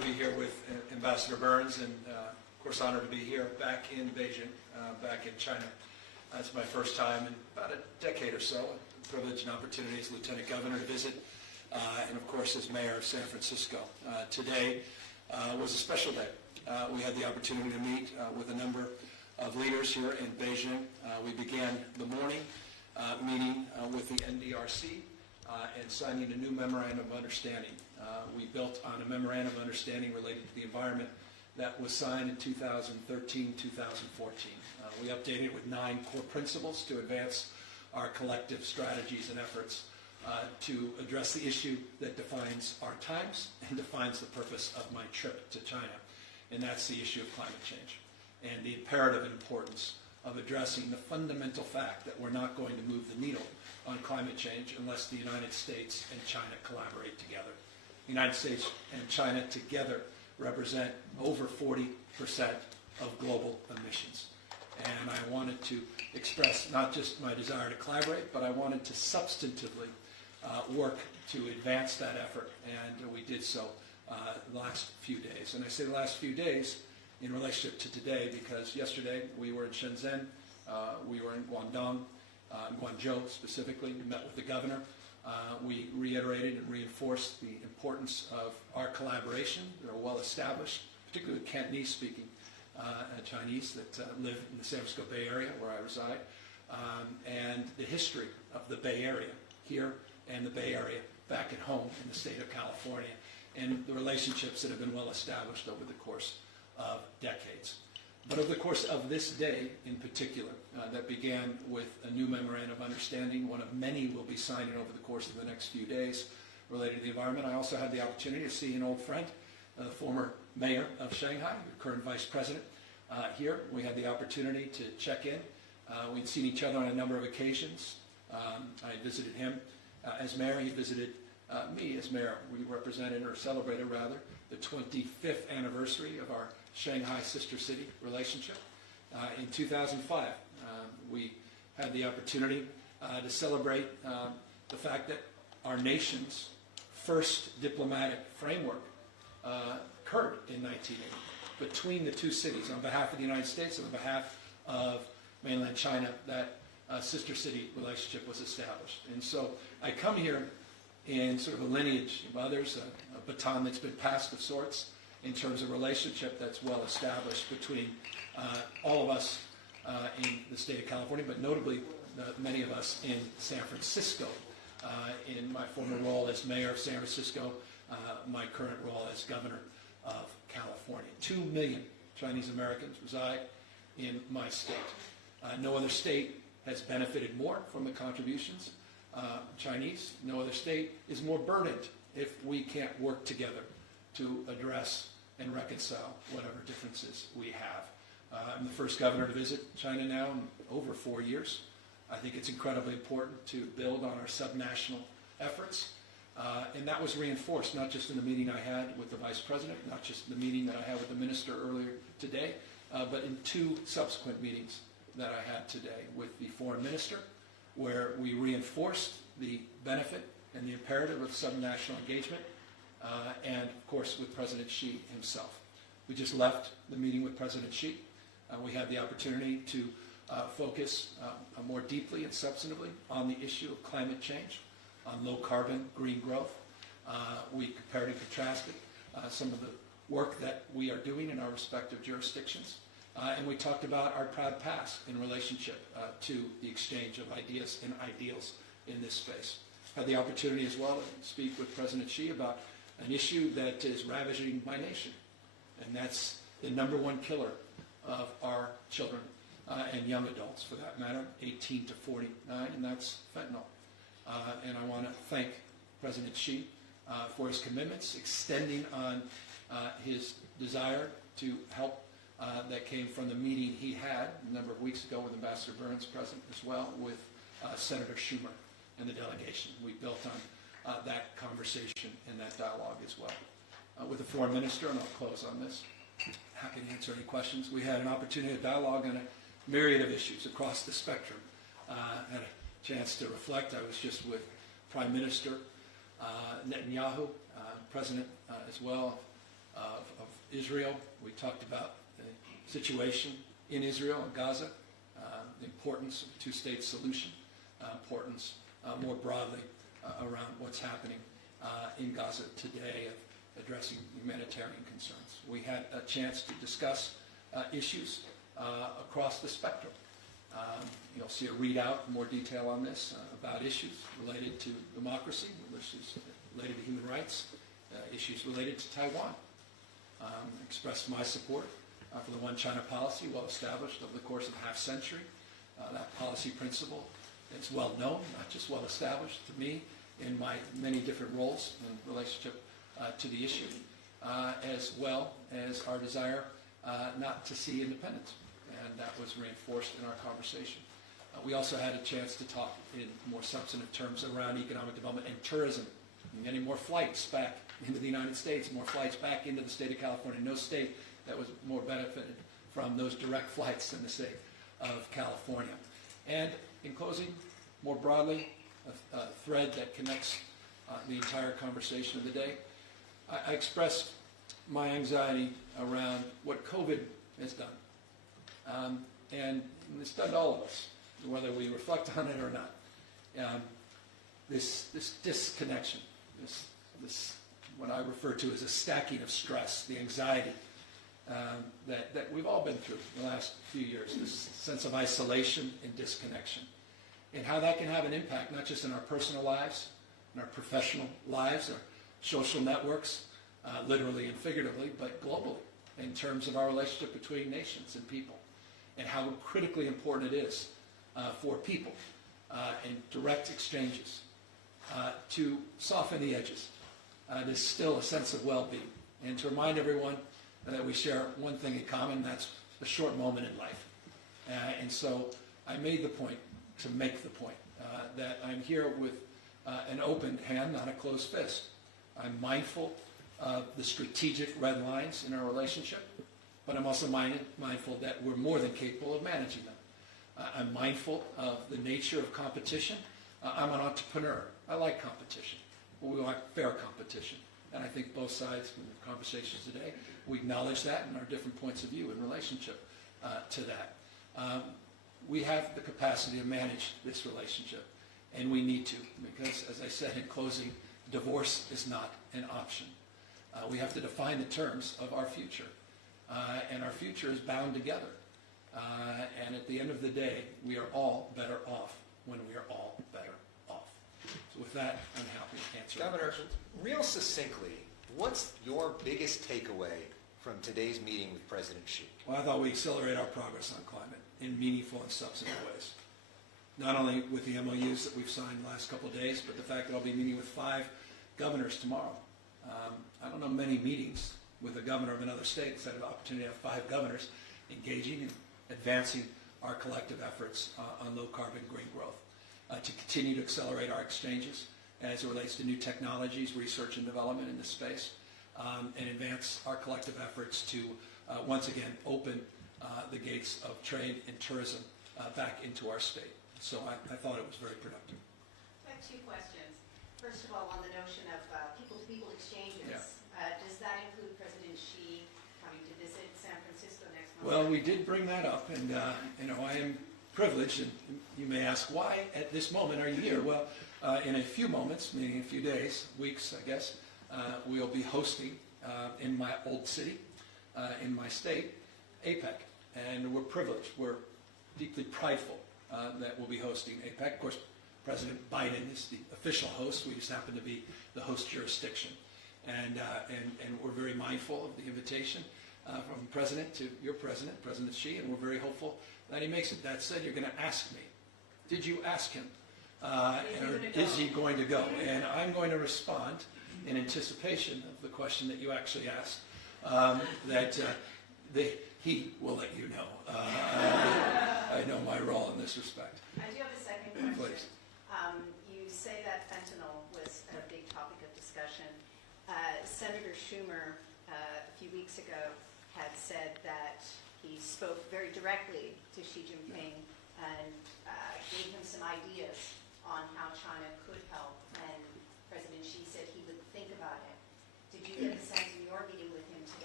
to be here with Ambassador Burns, and of course honored to be here back in Beijing, back in China. It's my first time in about a decade or so. Privilege and opportunity as Lieutenant Governor to visit, and of course as Mayor of San Francisco. Today was a special day. We had the opportunity to meet with a number of leaders here in Beijing. We began the morning meeting with the NDRC and signing a new memorandum of understanding. We built on a memorandum of understanding related to the environment that was signed in 2013-2014. We updated it with 9 core principles to advance our collective strategies and efforts to address the issue that defines our times and defines the purpose of my trip to China, and that's the issue of climate change and the imperative importance of addressing the fundamental fact that we're not going to move the needle on climate change unless the United States and China collaborate together. The United States and China together represent over 40% of global emissions. And I wanted to express not just my desire to collaborate, but I wanted to substantively work to advance that effort, and we did so the last few days. And I say the last few days in relationship to today because yesterday we were in Shenzhen, we were in Guangzhou specifically, we met with the governor. We reiterated and reinforced the importance of our collaboration. They're well established, particularly with Cantonese-speaking Chinese that live in the San Francisco Bay Area where I reside, and the history of the Bay Area here and the Bay Area back at home in the state of California, and the relationships that have been well established over the course of decades. But over the course of this day in particular, that began with a new memorandum of understanding, one of many we'll be signing over the course of the next few days related to the environment. I also had the opportunity to see an old friend, the former mayor of Shanghai, the current vice president, here. We had the opportunity to check in. We'd seen each other on a number of occasions. I visited him as mayor. He visited me as mayor. We represented, or celebrated rather, the 25th anniversary of our Shanghai sister city relationship. In 2005, we had the opportunity to celebrate the fact that our nation's first diplomatic framework occurred in 1980 between the two cities on behalf of the United States and on behalf of mainland China. That sister city relationship was established. And so I come here in sort of a lineage of others, a baton that's been passed of sorts in terms of relationship that's well established between all of us in the state of California, but notably many of us in San Francisco, in my former role as mayor of San Francisco, my current role as governor of California. 2 million Chinese Americans reside in my state. No other state has benefited more from the contributions Chinese. No other state is more burdened if we can't work together to address and reconcile whatever differences we have. I'm the first governor to visit China now in over 4 years. I think it's incredibly important to build on our subnational efforts. And that was reinforced not just in the meeting I had with the vice president, not just in the meeting that I had with the minister earlier today, but in 2 subsequent meetings that I had today with the foreign minister, where we reinforced the benefit and the imperative of subnational engagement, and of course with President Xi himself. We just left the meeting with President Xi. We had the opportunity to focus more deeply and substantively on the issue of climate change, on low carbon, green growth. We compared and contrasted some of the work that we are doing in our respective jurisdictions. And we talked about our proud past in relationship to the exchange of ideas and ideals in this space. Had the opportunity as well to speak with President Xi about an issue that is ravaging my nation, and that's the #1 killer of our children and young adults, for that matter, 18 to 49, and that's fentanyl. And I want to thank President Xi for his commitments, extending on his desire to help that came from the meeting he had a number of weeks ago with Ambassador Burns present as well, with Senator Schumer and the delegation. We built on that conversation and that dialogue as well. With the foreign minister, and I'll close on this, happy to answer any questions. We had an opportunity to dialogue on a myriad of issues across the spectrum. Had a chance to reflect. I was just with Prime Minister Netanyahu, President as well of Israel. We talked about the situation in Israel and Gaza, the importance of a two-state solution, importance more broadly around what's happening in Gaza today of addressing humanitarian concerns. We had a chance to discuss issues across the spectrum. You'll see a readout in more detail on this about issues related to democracy, issues related to human rights, issues related to Taiwan. Expressed my support for the One China policy, well established over the course of a half century. That policy principle is well known, not just well established to me in my many different roles in relationship to the issue, as well as our desire not to see independence. And that was reinforced in our conversation. We also had a chance to talk in more substantive terms around economic development and tourism. Getting more flights back into the United States, more flights back into the state of California. No state that was more benefited from those direct flights than the state of California. And in closing, more broadly, a thread that connects the entire conversation of the day, I expressed my anxiety around what COVID has done. And it's done to all of us, whether we reflect on it or not. This disconnection, this what I refer to as a stacking of stress, the anxiety that we've all been through in the last few years, this sense of isolation and disconnection, and how that can have an impact not just in our personal lives, in our professional lives, our social networks, literally and figuratively, but globally, in terms of our relationship between nations and people, and how critically important it is for people in direct exchanges to soften the edges. There's still a sense of well-being, and to remind everyone that we share one thing in common, that's a short moment in life. And so I made the point to make the point that I'm here with an open hand, not a closed fist. I'm mindful of the strategic red lines in our relationship, but I'm also mindful that we're more than capable of managing them. I'm mindful of the nature of competition. I'm an entrepreneur. I like competition. We want fair competition. And I think both sides in the conversations today, we acknowledge that and our different points of view in relationship to that. We have the capacity to manage this relationship, and we need to, because, as I said in closing, divorce is not an option. We have to define the terms of our future, and our future is bound together. And at the end of the day, we are all better off when we are all better off. So with that, I'm happy to answer Governor, questions. real succinctly, what's your biggest takeaway from today's meeting with President Xi? Well, I thought we accelerate our progress on climate in meaningful and substantive ways. Not only with the MOUs that we've signed the last couple of days, but the fact that I'll be meeting with 5 governors tomorrow. I don't know many meetings with a governor of another state. So I had the opportunity to have 5 governors engaging and advancing our collective efforts on low-carbon green growth, to continue to accelerate our exchanges as it relates to new technologies, research and development in this space, and advance our collective efforts to once again open the gates of trade and tourism back into our state. So I thought it was very productive. I have 2 questions. First of all, on the notion of people-to-people exchanges, does that include President Xi coming to visit San Francisco next month? Well, we did bring that up, and I am privileged, and you may ask, why at this moment are you here? Well, in a few moments, meaning a few days, weeks, I guess, we'll be hosting in my old city, in my state, Apec, and we're privileged. We're deeply prideful that we'll be hosting Apec. Of course, President Biden is the official host. We just happen to be the host jurisdiction, and we're very mindful of the invitation from President to your President, President Xi, and we're very hopeful that he makes it. That said, you're going to ask me, did you ask him? Or is he going to go? And I'm going to respond in anticipation of the question that you actually asked, that he will let you know. I know my role in this respect. I do have a second question. Please. You say that fentanyl was a big topic of discussion. Senator Schumer, a few weeks ago, had said that he spoke very directly to Xi Jinping and gave him some ideas on how China could help, and President Xi said he would think about it. Did you get the sense in your meeting with him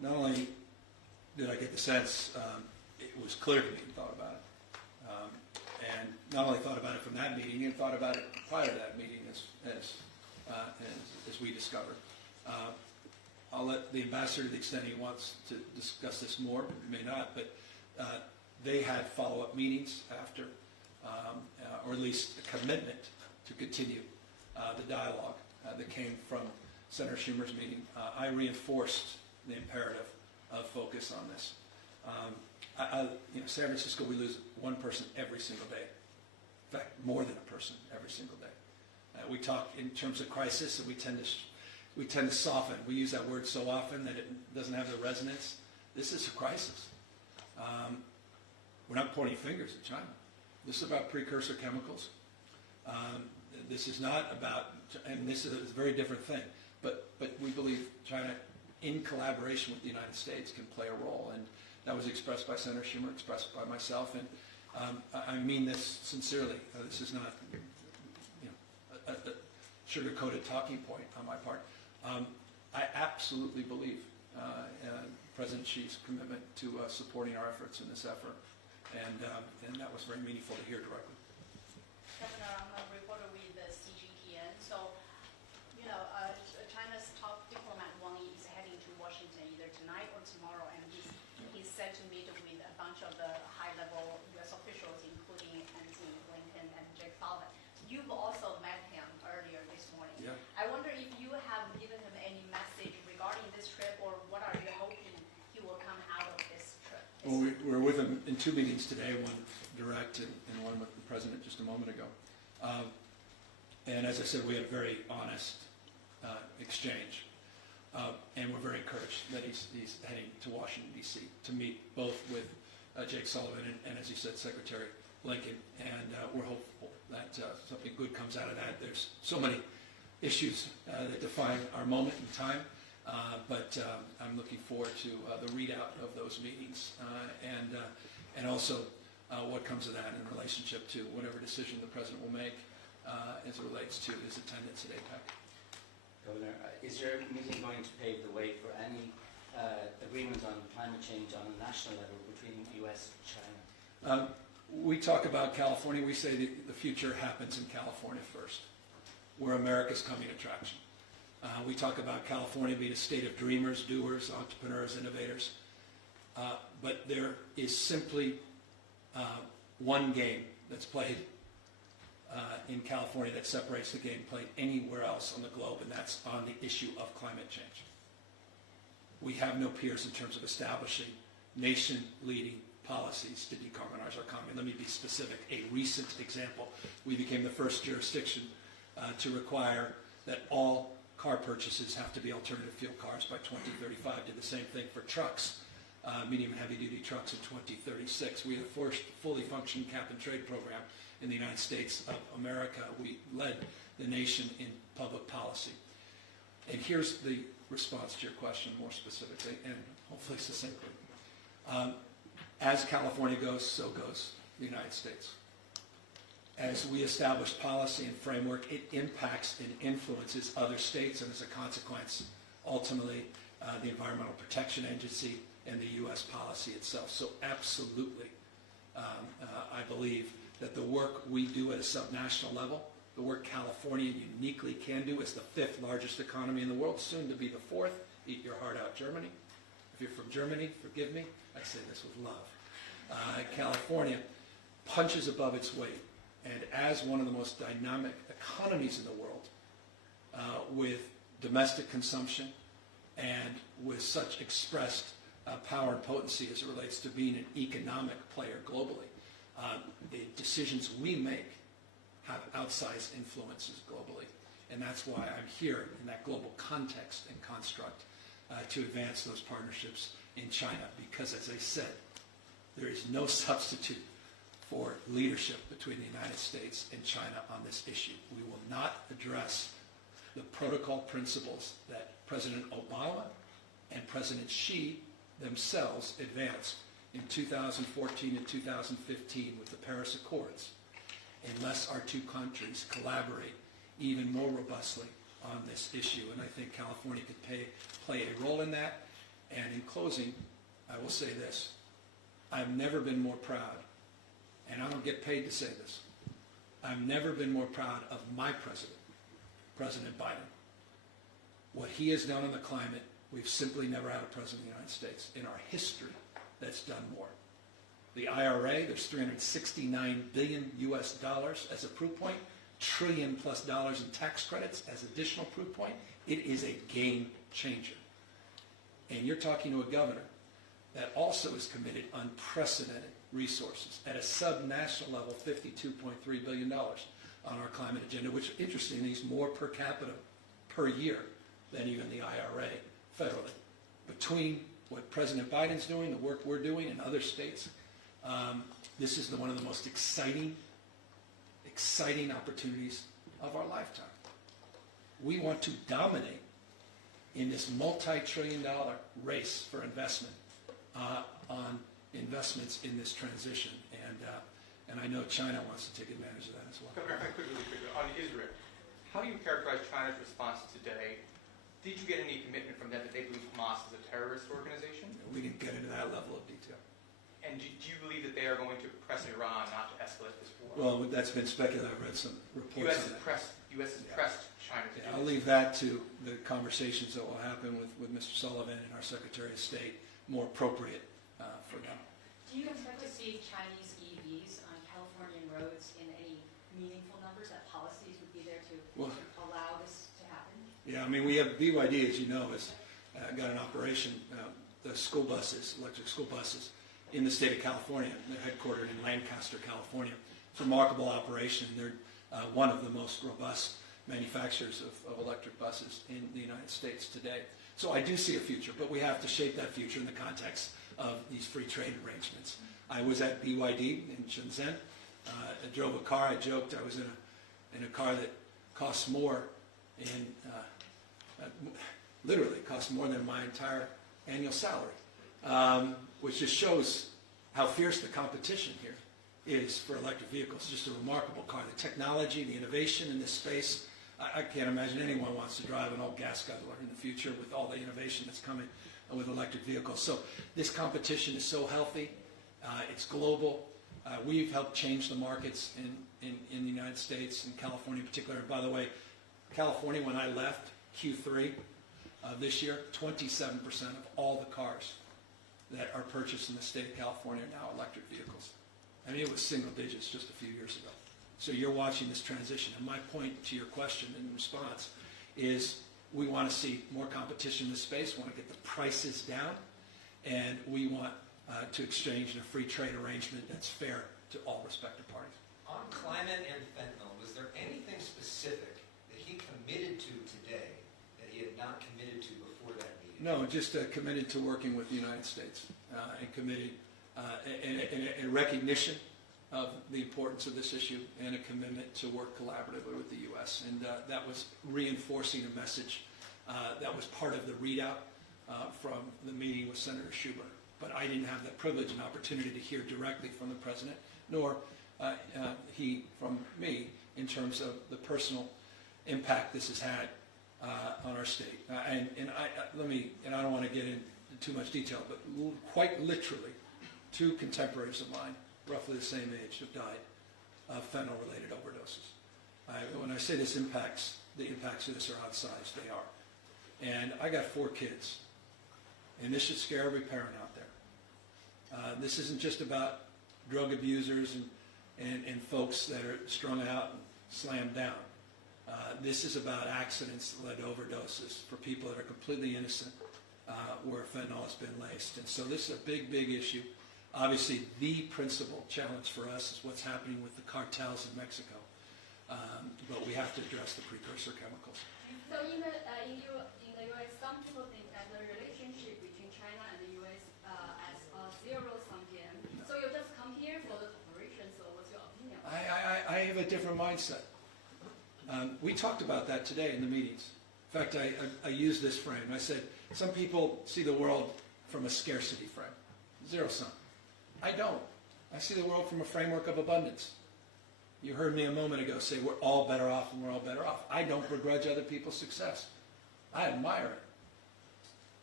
not only did I get the sense it was clear to me he thought about it, and not only thought about it from that meeting, he thought about it prior to that meeting, as we discovered. I'll let the ambassador, to the extent he wants to discuss this more, may not, but they had follow-up meetings after, or at least a commitment to continue the dialogue that came from Senator Schumer's meeting. I reinforced the imperative of focus on this. San Francisco, we lose one person every single day. In fact, more than a person every single day. We talk in terms of crisis, and we tend to soften. We use that word so often that it doesn't have the resonance. This is a crisis. We're not pointing fingers at China. This is about precursor chemicals. This is not about, and this is a very different thing, but we believe China, in collaboration with the United States, can play a role, and that was expressed by Senator Schumer, expressed by myself, and I mean this sincerely. This is not a sugar-coated talking point on my part. I absolutely believe President Xi's commitment to supporting our efforts in this effort, and that was very meaningful to hear directly. Governor, I'm a reporter with the CGTN. So, China's top diplomat Wang Yi is heading to Washington either tonight or tomorrow, and he's set to meet with a bunch of the high-level U.S. officials, including Anthony Blinken and Jake Sullivan. You've also met him earlier this morning. Yeah. I wonder if you have given him any message regarding this trip, or what are you hoping he will come out of this trip? Well, we're with him in two meetings today, one direct and one with the President just a moment ago. And as I said, we had a very honest exchange. And we're very encouraged that he's heading to Washington, D.C. to meet both with Jake Sullivan and, as you said, Secretary Blinken. And we're hopeful that something good comes out of that. There's so many issues that define our moment in time. But I'm looking forward to the readout of those meetings and also what comes of that in relationship to whatever decision the President will make as it relates to his attendance at Apec. Governor, is your meeting going to pave the way for any agreement on climate change on a national level between the U.S. and China? We talk about California. We say that the future happens in California first. We're America's coming attraction. We talk about California being a state of dreamers, doers, entrepreneurs, innovators. But there is simply one game that's played in California that separates the game played anywhere else on the globe, and that's on the issue of climate change. We have no peers in terms of establishing nation-leading policies to decarbonize our economy. Let me be specific. A recent example, we became the first jurisdiction to require that all car purchases have to be alternative fuel cars by 2035. Did the same thing for trucks, medium and heavy-duty trucks in 2036. We had the first fully functioning cap-and-trade program in the United States of America. We led the nation in public policy. And here's the response to your question more specifically and hopefully succinctly. As California goes, so goes the United States. As we establish policy and framework, it impacts and influences other states, and as a consequence, ultimately, the Environmental Protection Agency and the U.S. policy itself. So absolutely, I believe that the work we do at a subnational level, the work California uniquely can do as the fifth largest economy in the world, soon to be the fourth, eat your heart out, Germany. If you're from Germany, forgive me, I say this with love. California punches above its weight. And as one of the most dynamic economies in the world, with domestic consumption and with such expressed power and potency as it relates to being an economic player globally, the decisions we make have outsized influences globally. And that's why I'm here in that global context and construct to advance those partnerships in China. Because, as I said, there is no substitute for leadership between the United States and China on this issue. We will not address the protocol principles that President Obama and President Xi themselves advanced in 2014 and 2015 with the Paris Accords unless our two countries collaborate even more robustly on this issue. And I think California could play a role in that. And in closing, I will say this. I've never been more proud, and I don't get paid to say this, I've never been more proud of my president, President Biden. What he has done on the climate, we've simply never had a president of the United States in our history that's done more. The IRA, there's $369 billion US as a proof point, trillion plus dollars in tax credits as additional proof point. It is a game changer. And you're talking to a governor that also is committed unprecedented resources at a sub-national level, $52.3 billion on our climate agenda, which interestingly is more per capita per year than even the IRA federally. Between what President Biden's doing, the work we're doing in other states, this is one of the most exciting opportunities of our lifetime. We want to dominate in this multi-trillion-dollar race for investment on investments in this transition, and I know China wants to take advantage of that as well. Really quickly, on Israel, how do you characterize China's response today? Did you get any commitment from them that they believe Hamas is a terrorist organization? We didn't get into that level of detail. And do you believe that they are going to press Iran not to escalate this war? Well, that's been speculated. I've read some reports on that. U.S. has pressed China to do I'll leave that to the conversations that will happen with Mr. Sullivan and our Secretary of State, more appropriate for them. Do you expect to see Chinese EVs on Californian roads in any meaningful numbers, that policies would be there to allow this to happen? Yeah, I mean, we have BYD, as you know, has got an operation, the school buses, electric school buses, in the state of California. They're headquartered in Lancaster, California. It's a remarkable operation. They're one of the most robust manufacturers of electric buses in the United States today. So I do see a future, but we have to shape that future in the context of these free trade arrangements. I was at BYD in Shenzhen. I drove a car. I joked I was in a car that costs more literally costs more than my entire annual salary, which just shows how fierce the competition here is for electric vehicles. Just a remarkable car. The technology, the innovation in this space, I can't imagine anyone wants to drive an old gas guzzler in the future with all the innovation that's coming with electric vehicles. So this competition is so healthy. It's global. We've helped change the markets in the United States, in California in particular. And by the way, California, when I left Q3 of this year, 27% of all the cars that are purchased in the state of California are now electric vehicles. I mean, it was single digits just a few years ago. So you're watching this transition. And my point to your question in response is we want to see more competition in this space. We want to get the prices down. And we want to exchange in a free trade arrangement that's fair to all respective parties. On climate and fentanyl, was there anything specific that he committed to today that he had not committed to before that meeting? No, just committed to working with the United States and committed a recognition of the importance of this issue and a commitment to work collaboratively with the U.S. And that was reinforcing a message that was part of the readout from the meeting with Senator Schumer. But I didn't have that privilege and opportunity to hear directly from the President, nor he from me in terms of the personal impact this has had on our state. And I don't want to get into too much detail, but quite literally, 2 contemporaries of mine, roughly the same age, have died of fentanyl-related overdoses. When I say this impacts, the impacts of this are outsized. They are. And I got 4 kids, and this should scare every parent out there. This isn't just about drug abusers and folks that are strung out and slammed down. This is about accidents that led to overdoses for people that are completely innocent where fentanyl has been laced. And so this is a big, big issue. Obviously, the principal challenge for us is what's happening with the cartels in Mexico. But we have to address the precursor chemicals. So in the U.S., some people think that the relationship between China and the U.S. as a zero-sum game. So you just come here for the cooperation, so what's your opinion? I have a different mindset. We talked about that today in the meetings. In fact, I used this frame. I said, some people see the world from a scarcity frame, zero-sum. I don't. I see the world from a framework of abundance. You heard me a moment ago say we're all better off and we're all better off. I don't begrudge other people's success. I admire it.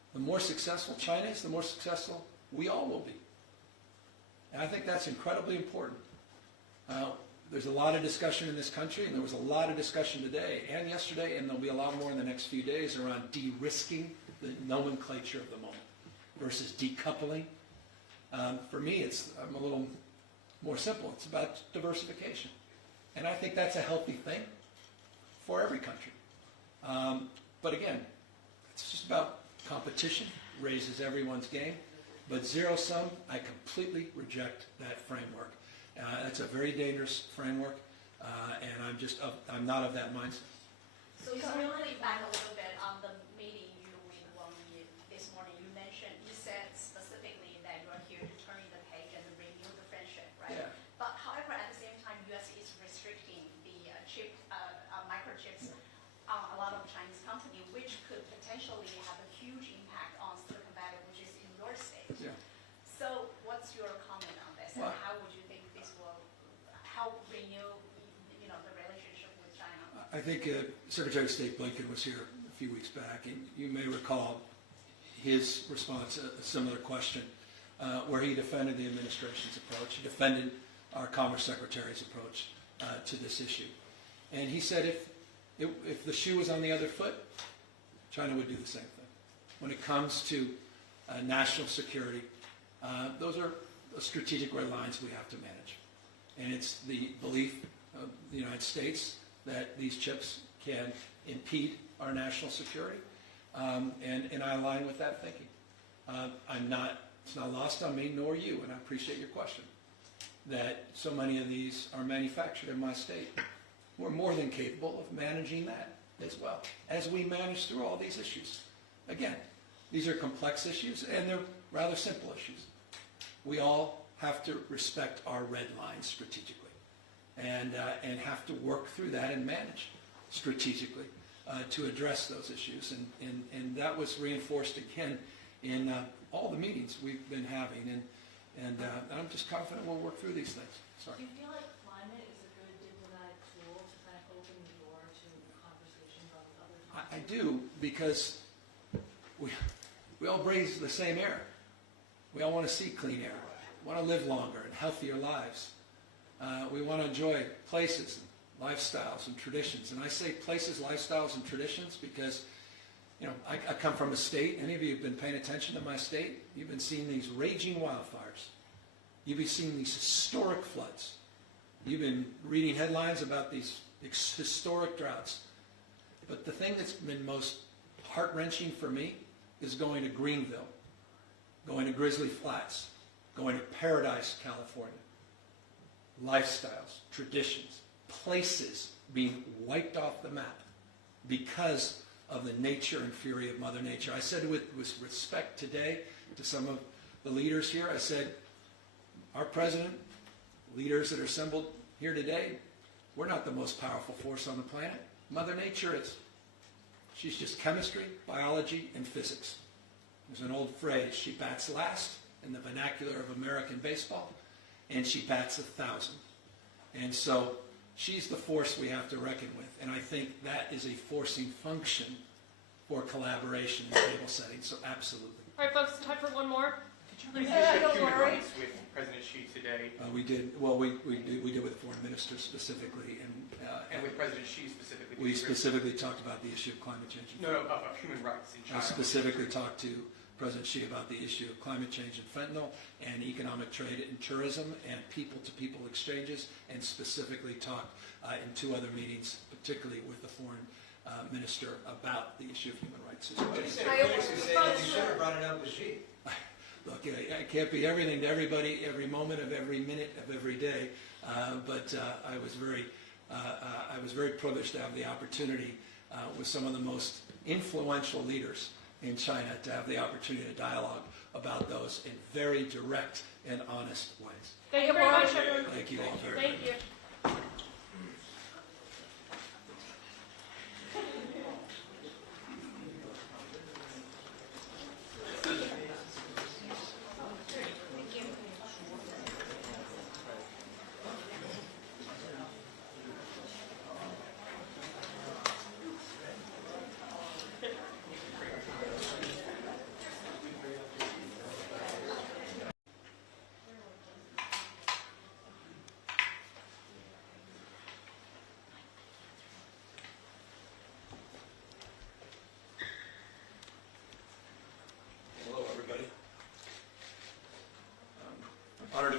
The more successful China is, the more successful we all will be. And I think that's incredibly important. There's a lot of discussion in this country, and there was a lot of discussion today and yesterday, and there'll be a lot more in the next few days around de-risking the nomenclature of the moment versus decoupling. For me, I'm a little more simple. It's about diversification. And I think that's a healthy thing for every country. But again, it's just about competition, raises everyone's game. But zero-sum, I completely reject that framework. It's a very dangerous framework, and I'm not of that mindset. So really back a little bit on the meeting you with Wang Yi this morning. You said specifically that you are here to turn the page and renew the friendship, right? Yeah. But however, at the same time, U.S. is restricting the microchips on a lot of Chinese companies, which could potentially have a huge impact on Silicon Valley, which is in your state. Yeah. So what's your comment on this, and Well, how would you think this will help renew, the relationship with China? I think Secretary of State Blinken was here a few weeks back, and you may recall his response, a similar question, where he defended the administration's approach. He defended our Commerce Secretary's approach to this issue. And he said if the shoe was on the other foot, China would do the same thing. When it comes to national security, those are strategic red lines we have to manage. And it's the belief of the United States that these chips can impede our national security, and I align with that thinking. It's not lost on me, nor you, and I appreciate your question, that so many of these are manufactured in my state. We're more than capable of managing that as well, as we manage through all these issues. Again, these are complex issues, and they're rather simple issues. We all have to respect our red lines strategically, and have to work through that and manage strategically to address those issues. And that was reinforced again in all the meetings we've been having, and I'm just confident we'll work through these things. Sorry. Do you feel like climate is a good diplomatic tool to kind of open the door to conversations on other topics? I do, because we all breathe the same air. We all want to see clean air. We want to live longer and healthier lives. We want to enjoy places, and lifestyles, and traditions. And I say places, lifestyles, and traditions because, I come from a state. Any of you have been paying attention to my state? You've been seeing these raging wildfires. You've been seeing these historic floods. You've been reading headlines about these historic droughts. But the thing that's been most heart-wrenching for me is going to Greenville, going to Grizzly Flats, going to Paradise, California. Lifestyles, traditions, places being wiped off the map because of the nature and fury of Mother Nature. I said with respect today to some of the leaders here, I said, our president, leaders that are assembled here today, we're not the most powerful force on the planet. Mother Nature is. She's just chemistry, biology, and physics. There's an old phrase, she bats last in the vernacular of American baseball, and she bats 1,000. And so she's the force we have to reckon with. And I think that is a forcing function for collaboration in table settings. So absolutely. All right, folks, time for one more. Did you raise Yeah, the issue of don't human worry. rights with President Xi today, We did. Well, we did with the foreign minister specifically, and with President Xi specifically? we specifically talked about the issue of climate change. No, of human rights in I China. specifically talked to President Xi about the issue of climate change and fentanyl and economic trade and tourism and people-to-people exchanges, and specifically talked in 2 other meetings, particularly with the foreign minister, about the issue of human rights as well. But he said critics who say that you should have brought it up with Xi. Look, I can't be everything to everybody every moment of every minute of every day, but I was very privileged to have the opportunity with some of the most influential leaders in China to have the opportunity to dialogue about those in very direct and honest ways. Thank you very much, everyone. Thank you all very much. Thank you.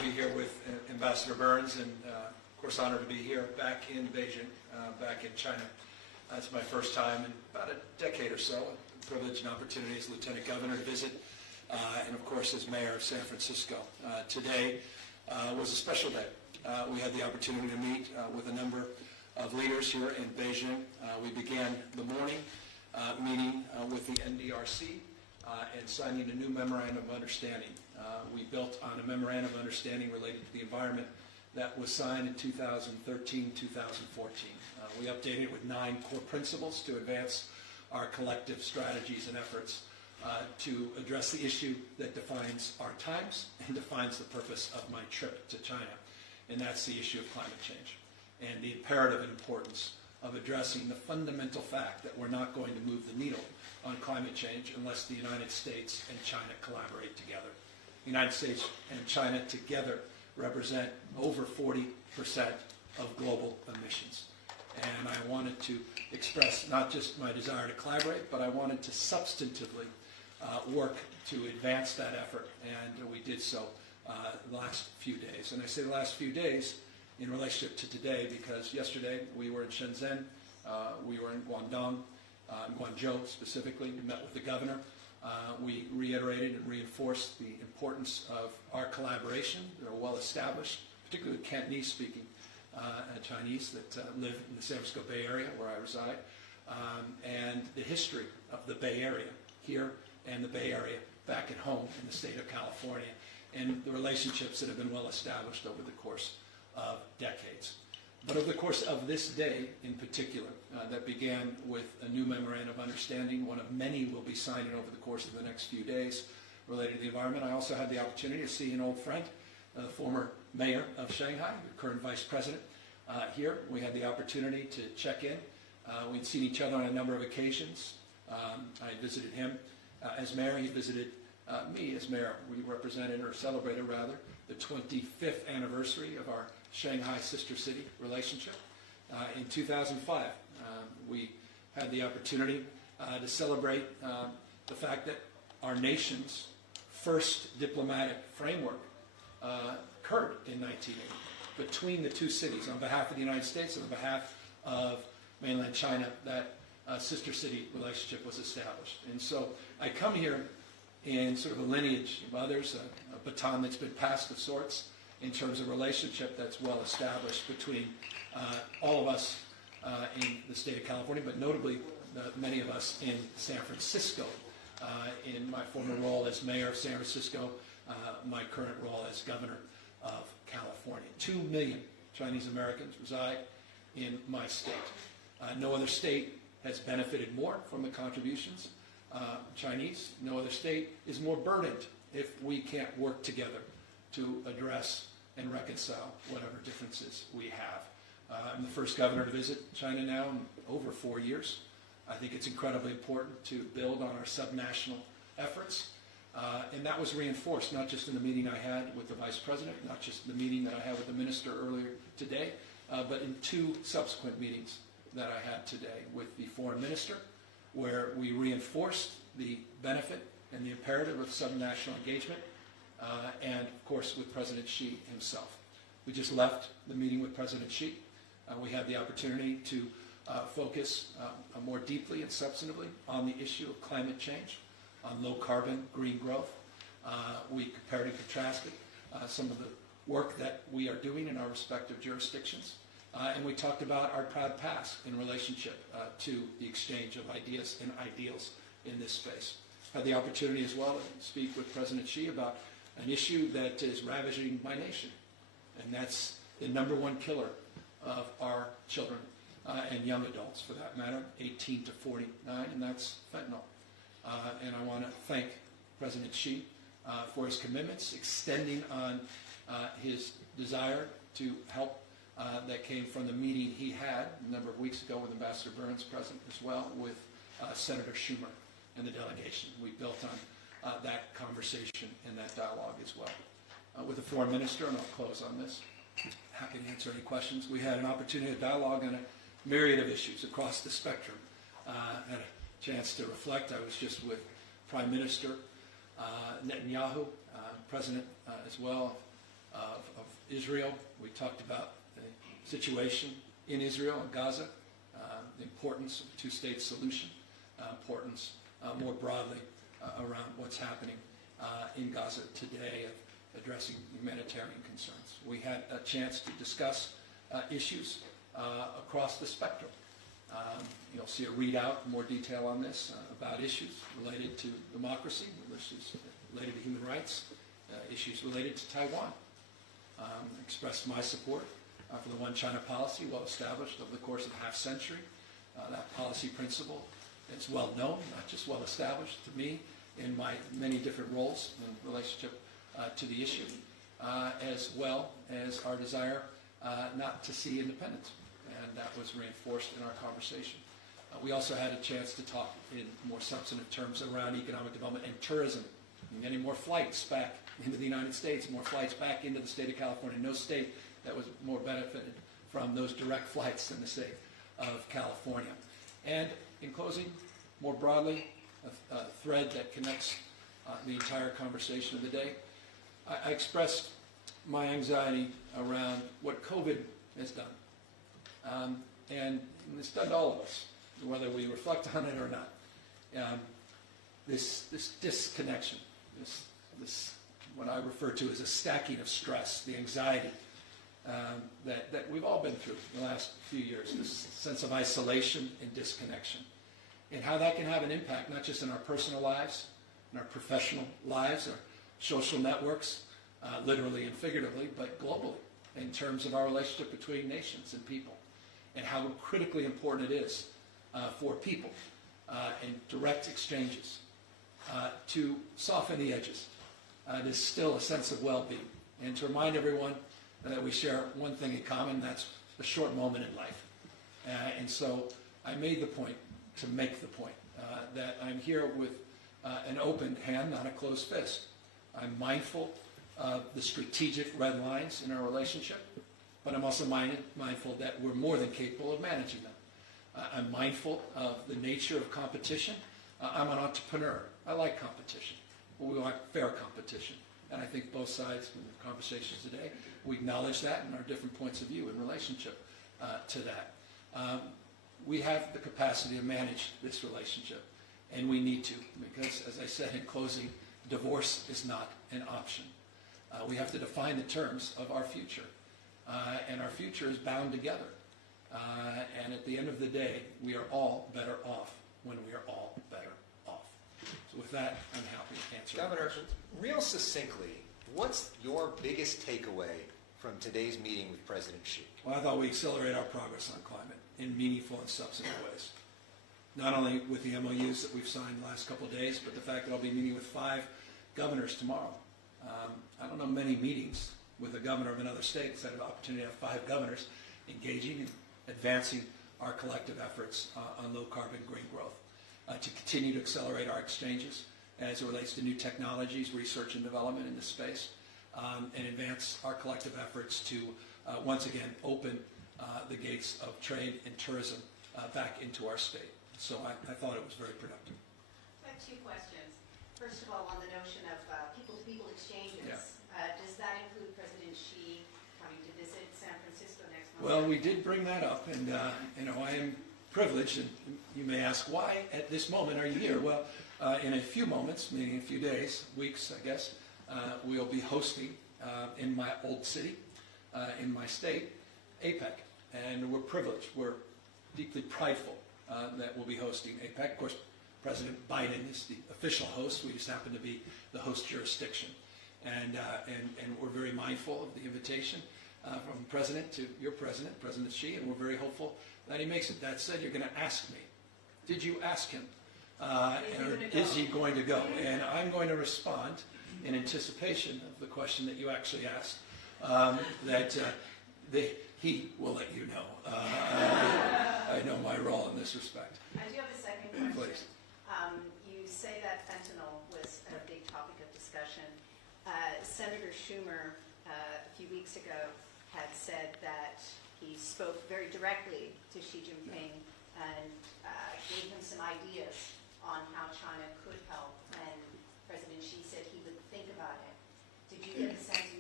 be here with Ambassador Burns, and of course honored to be here back in Beijing, back in China. It's my first time in about a decade or so. Privilege and opportunity as Lieutenant Governor to visit, and of course as Mayor of San Francisco. Today was a special day. We had the opportunity to meet with a number of leaders here in Beijing. We began the morning meeting with the NDRC and signing a new memorandum of understanding. We built on a memorandum of understanding related to the environment that was signed in 2013-2014. We updated it with 9 core principles to advance our collective strategies and efforts to address the issue that defines our times and defines the purpose of my trip to China, and that's the issue of climate change and the imperative importance of addressing the fundamental fact that we're not going to move the needle on climate change unless the United States and China collaborate together. The United States and China together represent over 40% of global emissions. And I wanted to express not just my desire to collaborate, but I wanted to substantively work to advance that effort, and we did so the last few days. And I say the last few days in relationship to today because yesterday we were in Shenzhen, we were in Guangzhou specifically, we met with the governor. We reiterated and reinforced the importance of our collaboration. They're well established, particularly with Cantonese-speaking Chinese that live in the San Francisco Bay Area where I reside, and the history of the Bay Area here and the Bay Area back at home in the state of California, and the relationships that have been well established over the course of decades. But over the course of this day in particular, that began with a new memorandum of understanding, one of many we'll be signing over the course of the next few days related to the environment. I also had the opportunity to see an old friend, the former mayor of Shanghai, the current vice president, here. We had the opportunity to check in. We'd seen each other on a number of occasions. I visited him as mayor. He visited me as mayor. We represented, or celebrated rather, the 25th anniversary of our Shanghai sister city relationship. In 2005, we had the opportunity to celebrate the fact that our nation's first diplomatic framework occurred in 1980 between the two cities on behalf of the United States and on behalf of mainland China. That sister city relationship was established. And so I come here in sort of a lineage of others, a baton that's been passed of sorts in terms of relationship that's well established between all of us in the state of California, but notably many of us in San Francisco, in my former role as mayor of San Francisco, my current role as governor of California. 2 million Chinese Americans reside in my state. No other state has benefited more from the contributions Chinese. No other state is more burdened if we can't work together to address and reconcile whatever differences we have. I'm the first governor to visit China now in over 4 years. I think it's incredibly important to build on our subnational efforts. And that was reinforced not just in the meeting I had with the vice president, not just the meeting that I had with the minister earlier today, but in 2 subsequent meetings that I had today with the foreign minister, where we reinforced the benefit and the imperative of subnational engagement, and of course with President Xi himself. We just left the meeting with President Xi. We had the opportunity to focus more deeply and substantively on the issue of climate change, on low carbon, green growth. We compared and contrasted some of the work that we are doing in our respective jurisdictions. And we talked about our proud past in relationship to the exchange of ideas and ideals in this space. Had the opportunity as well to speak with President Xi about an issue that is ravaging my nation, and that's the #1 killer of our children and young adults, for that matter, 18 to 49, and that's fentanyl. And I want to thank President Xi for his commitments, extending on his desire to help that came from the meeting he had a number of weeks ago with Ambassador Burns present as well, with Senator Schumer and the delegation. We built on that conversation and that dialogue as well. With the foreign minister, and I'll close on this, happy to answer any questions. We had an opportunity to dialogue on a myriad of issues across the spectrum. Had a chance to reflect. I was just with Prime Minister Netanyahu, President as well, of Israel. We talked about the situation in Israel and Gaza, the importance of a two-state solution, importance more broadly around what's happening in Gaza today of addressing humanitarian concerns. We had a chance to discuss issues across the spectrum. You'll see a readout, more detail on this, about issues related to democracy, issues related to human rights, issues related to Taiwan. Expressed my support for the One China policy, well established over the course of a half century. That policy principle is well known, not just well established to me in my many different roles in relationship to the issue, as well as our desire not to see independence. And that was reinforced in our conversation. We also had a chance to talk in more substantive terms around economic development and tourism. Getting more flights back into the United States, more flights back into the state of California. No state that was more benefited from those direct flights than the state of California. And in closing, more broadly, a thread that connects the entire conversation of the day, I expressed my anxiety around what COVID has done. And it's done to all of us, whether we reflect on it or not. This disconnection, this what I refer to as a stacking of stress, the anxiety that we've all been through in the last few years, this sense of isolation and disconnection, and how that can have an impact not just in our personal lives, in our professional lives, our social networks, literally and figuratively, but globally, in terms of our relationship between nations and people, and how critically important it is for people in direct exchanges to soften the edges. There's still a sense of well-being, and to remind everyone that we share one thing in common, that's a short moment in life. And so I made the point to make the point that I'm here with an open hand, not a closed fist. I'm mindful of the strategic red lines in our relationship, but I'm also mindful that we're more than capable of managing them. I'm mindful of the nature of competition. I'm an entrepreneur. I like competition. We want fair competition. And I think both sides in the conversations today, we acknowledge that and our different points of view in relationship to that. We have the capacity to manage this relationship, and we need to, because, as I said in closing, divorce is not an option. We have to define the terms of our future, and our future is bound together. And at the end of the day, we are all better off when we are all better off. So with that, I'm happy to answer Governor, questions. real succinctly, what's your biggest takeaway from today's meeting with President Xi? Well, I thought we accelerate our progress on climate in meaningful and substantive ways. Not only with the MOUs that we've signed the last couple of days, but the fact that I'll be meeting with 5 governors tomorrow. I don't know many meetings with a governor of another state that's had an opportunity to have 5 governors engaging and advancing our collective efforts on low-carbon green growth, to continue to accelerate our exchanges as it relates to new technologies, research and development in this space, and advance our collective efforts to once again open the gates of trade and tourism back into our state. So I thought it was very productive. I have 2 questions. First of all, on the notion of people-to-people exchanges, Yeah. Does that include President Xi coming to visit San Francisco next month? Well, we did bring that up, and I am privileged, and you may ask, why at this moment are you here? Well, in a few moments, meaning a few days, weeks, I guess, we'll be hosting in my old city, in my state, Apec, and we're privileged. We're deeply prideful that we'll be hosting Apec. Of course, President Biden is the official host. We just happen to be the host jurisdiction. And we're very mindful of the invitation from President to your President, President Xi, and we're very hopeful that he makes it. That said, you're going to ask me, did you ask him? Is he going to go? And I'm going to respond in anticipation of the question that you actually asked, that he will let you know. I know my role in this respect. I do have a second question. Please. You say that fentanyl was a big topic of discussion. Senator Schumer, a few weeks ago, had said that he spoke very directly to Xi Jinping and gave him some ideas on how China could help, and President Xi said he would think about it. Did you get the sense in your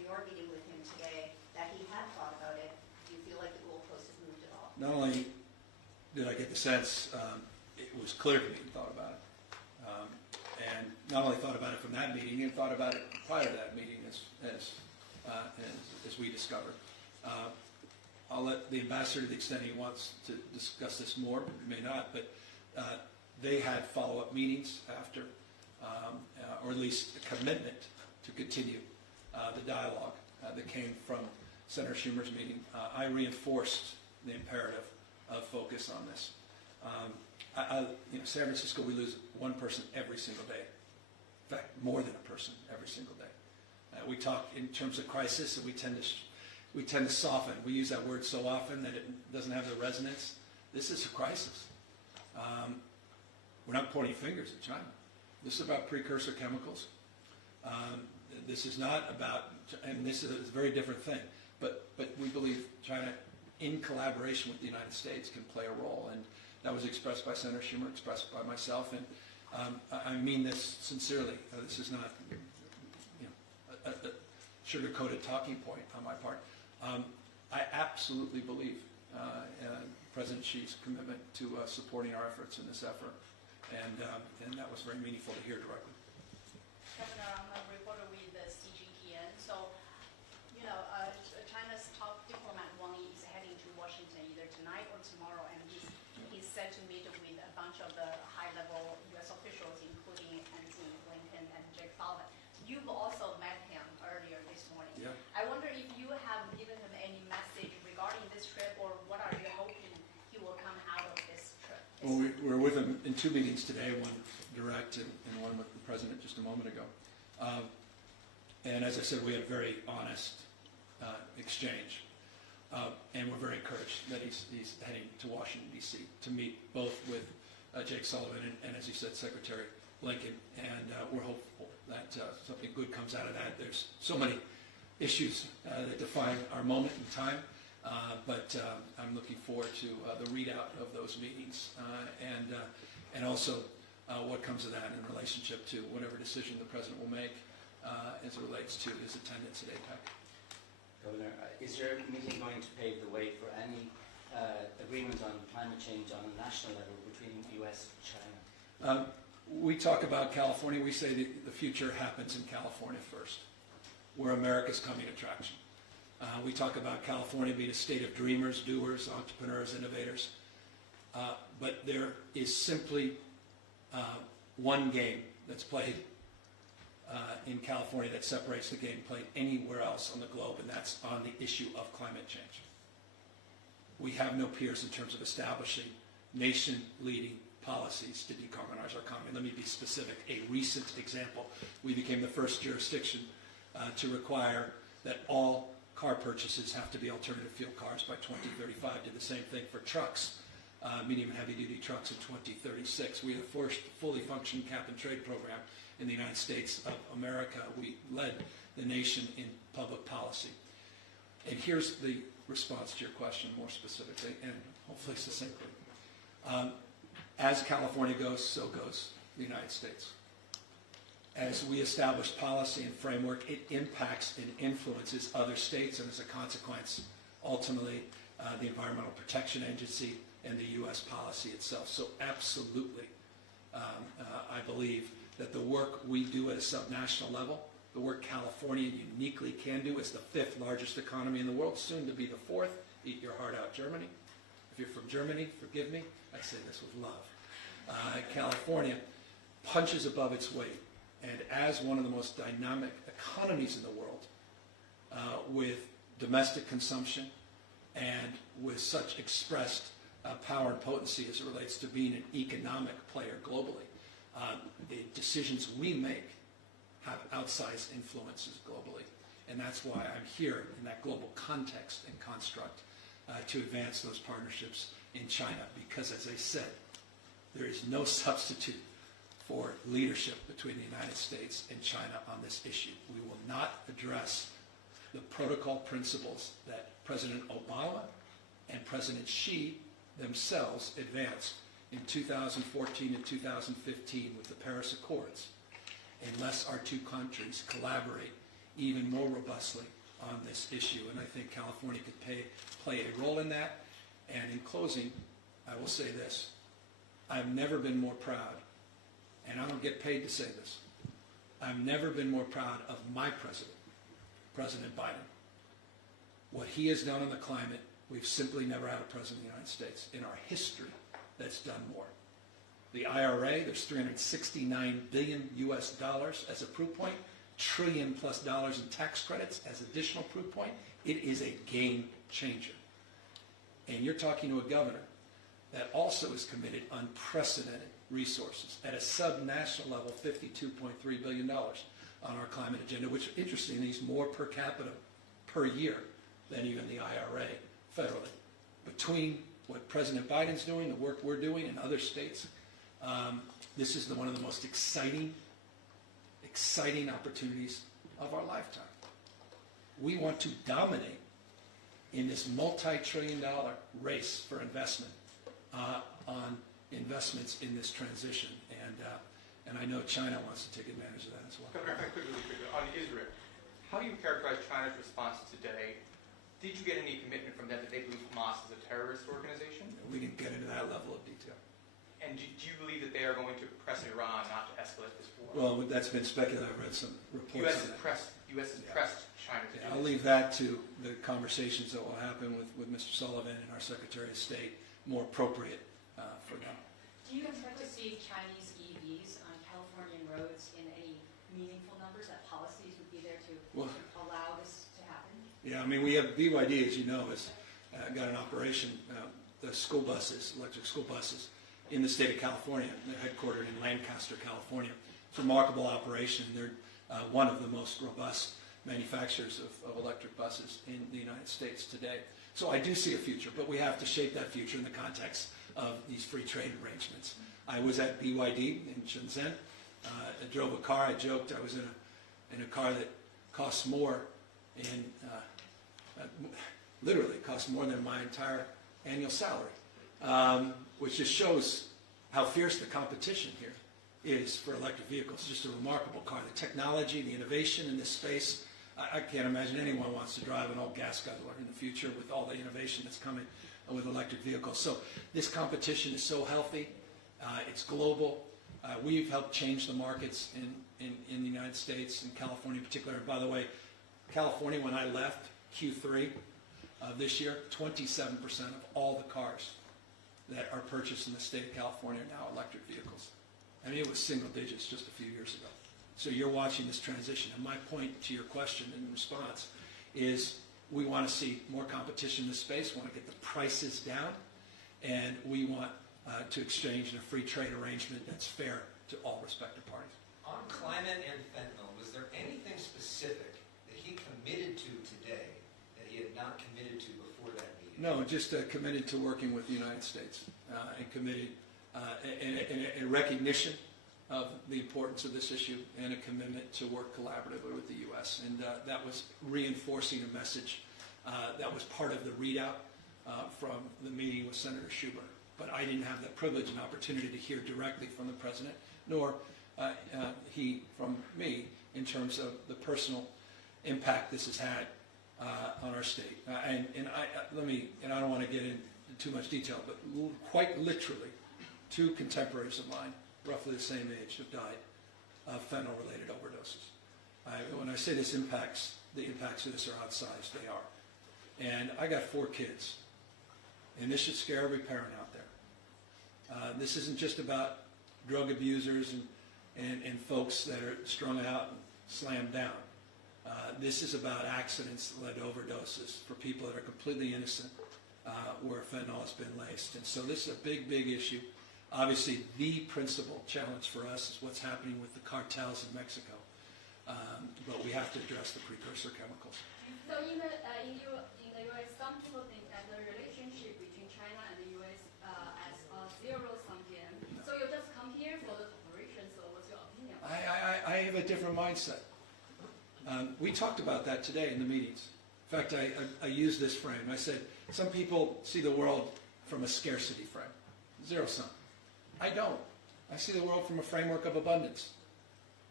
your meeting with him today that he had thought about it? Do you feel like the goalpost has moved at all? Not only did I get the sense, it was clear to me he thought about it. And not only thought about it from that meeting, he thought about it prior to that meeting as we discovered. I'll let the ambassador, to the extent he wants to discuss this more, may not, but they had follow-up meetings after, or at least a commitment to continue the dialogue that came from Senator Schumer's meeting. I reinforced the imperative of focus on this. San Francisco, we lose one person every single day. In fact, more than a person every single day. We talk in terms of crisis, and we tend to soften. We use that word so often that it doesn't have the resonance. This is a crisis. We're not pointing fingers at China. This is about precursor chemicals. This is not about, and this is a very different thing, but we believe China, in collaboration with the United States, can play a role. And that was expressed by Senator Schumer, expressed by myself, and I mean this sincerely. This is not a sugar-coated talking point on my part. I absolutely believe President Xi's commitment to supporting our efforts in this effort, and that was very meaningful to hear directly. Governor, I'm a reporter with the CGTN. So, China's top diplomat Wang Yi is heading to Washington either tonight or tomorrow, and he's set to meet with a bunch of the high-level U.S. officials, including Anthony Blinken and Jake Sullivan. You've also met him earlier this morning. Yeah. I wonder if you have given him any message regarding this trip, or what are you hoping he will come out of this trip? Well, we're with him in two meetings today, one direct and one with the President just a moment ago. And as I said, we had a very honest exchange. And we're very encouraged that he's heading to Washington, D.C. to meet both with Jake Sullivan and, as you said, Secretary Blinken. And we're hopeful that something good comes out of that. There's so many issues that define our moment in time. But I'm looking forward to the readout of those meetings and also what comes of that in relationship to whatever decision the President will make as it relates to his attendance at Apec. Governor, is your meeting going to pave the way for any agreement on climate change on a national level between the U.S. and China? We talk about California. We say that the future happens in California first. We're America's coming attraction. We talk about California being a state of dreamers, doers, entrepreneurs, innovators. But there is simply one game that's played in California that separates the game played anywhere else on the globe, and that's on the issue of climate change. We have no peers in terms of establishing nation-leading policies to decarbonize our economy. Let me be specific. A recent example, we became the first jurisdiction to require that all car purchases have to be alternative fuel cars by 2035. Did the same thing for trucks, medium and heavy-duty trucks in 2036. We have the first fully functioning cap-and-trade program in the United States of America. We led the nation in public policy. And here's the response to your question more specifically and hopefully succinctly. As California goes, so goes the United States. As we establish policy and framework, it impacts and influences other states, and as a consequence, ultimately, the Environmental Protection Agency and the U.S. policy itself. So absolutely, I believe that the work we do at a subnational level, the work California uniquely can do as the 5th largest economy in the world, soon to be the 4th, eat your heart out, Germany. If you're from Germany, forgive me, I say this with love. California punches above its weight, and as one of the most dynamic economies in the world, with domestic consumption and with such expressed power and potency as it relates to being an economic player globally, the decisions we make have outsized influences globally. And that's why I'm here in that global context and construct to advance those partnerships in China. Because as I said, there is no substitute for leadership between the United States and China on this issue. We will not address the protocol principles that President Obama and President Xi themselves advanced in 2014 and 2015 with the Paris Accords unless our two countries collaborate even more robustly on this issue, and I think California could play a role in that. And in closing, I will say this. I've never been more proud, and I don't get paid to say this, I've never been more proud of my president, President Biden. What he has done on the climate, we've simply never had a president of the United States in our history that's done more. The IRA, there's $369 billion US as a proof point, $1 trillion+ in tax credits as additional proof point. It is a game changer. And you're talking to a governor that also is committed unprecedented resources at a sub-national level, $52.3 billion on our climate agenda, which, interestingly, is more per capita per year than even the IRA federally. Between what President Biden's doing, the work we're doing in other states, this is one of the most exciting opportunities of our lifetime. We want to dominate in this multi-trillion-dollar race for investment on investments in this transition, and I know China wants to take advantage of that as well. Quickly, on Israel, how do you characterize China's response today? Did you get any commitment from them that they believe Hamas is a terrorist organization? We didn't get into that level of detail. And do you believe that they are going to press Iran not to escalate this war? Well, that's been speculated. I've read some reports on that. U.S. has pressed China to do I'll leave that to the conversations that will happen with Mr. Sullivan and our Secretary of State, more appropriate for them. Do you expect to see Chinese EVs on Californian roads in any meaningful numbers, that policies would be there to allow this to happen? Yeah, I mean, we have BYD, as you know, has got an operation, the school buses, electric school buses, in the state of California. They're headquartered in Lancaster, California. It's a remarkable operation. They're one of the most robust manufacturers of electric buses in the United States today. So I do see a future, but we have to shape that future in the context of these free trade arrangements. I was at BYD in Shenzhen. I drove a car. I joked I was in a car that costs more literally costs more than my entire annual salary, which just shows how fierce the competition here is for electric vehicles. Just a remarkable car. The technology, the innovation in this space, I can't imagine anyone wants to drive an old gas guzzler in the future with all the innovation that's coming with electric vehicles. So this competition is so healthy. It's global. We've helped change the markets in the United States, in California in particular. And by the way, California, when I left Q3 of this year, 27% of all the cars that are purchased in the state of California are now electric vehicles. I mean, it was single digits just a few years ago. So you're watching this transition. And my point to your question in response is we want to see more competition in this space. We want to get the prices down. And we want to exchange in a free trade arrangement that's fair to all respective parties. On climate and fentanyl, was there anything specific that he committed to today that he had not committed to before that meeting? No, just committed to working with the United States and committed in a recognition of the importance of this issue and a commitment to work collaboratively with the U.S. And that was reinforcing a message that was part of the readout from the meeting with Senator Schumer. But I didn't have that privilege and opportunity to hear directly from the President, nor he from me in terms of the personal impact this has had on our state. And I don't want to get into too much detail, but quite literally, 2 contemporaries of mine, roughly the same age, have died of fentanyl-related overdoses. When I say the impacts of this are outsized, they are. And I got 4 kids, and this should scare every parent out there. This isn't just about drug abusers and folks that are strung out and slammed down. This is about accidents that led to overdoses for people that are completely innocent where fentanyl has been laced. And so this is a big, big issue. Obviously, the principal challenge for us is what's happening with the cartels in Mexico. But we have to address the precursor chemicals. So in the U.S., some people think that the relationship between China and the U.S. as a zero-sum game. So you just come here for the cooperation, so what's your opinion? I have a different mindset. We talked about that today in the meetings. In fact, I used this frame. I said, some people see the world from a scarcity frame, zero sum. I don't. I see the world from a framework of abundance.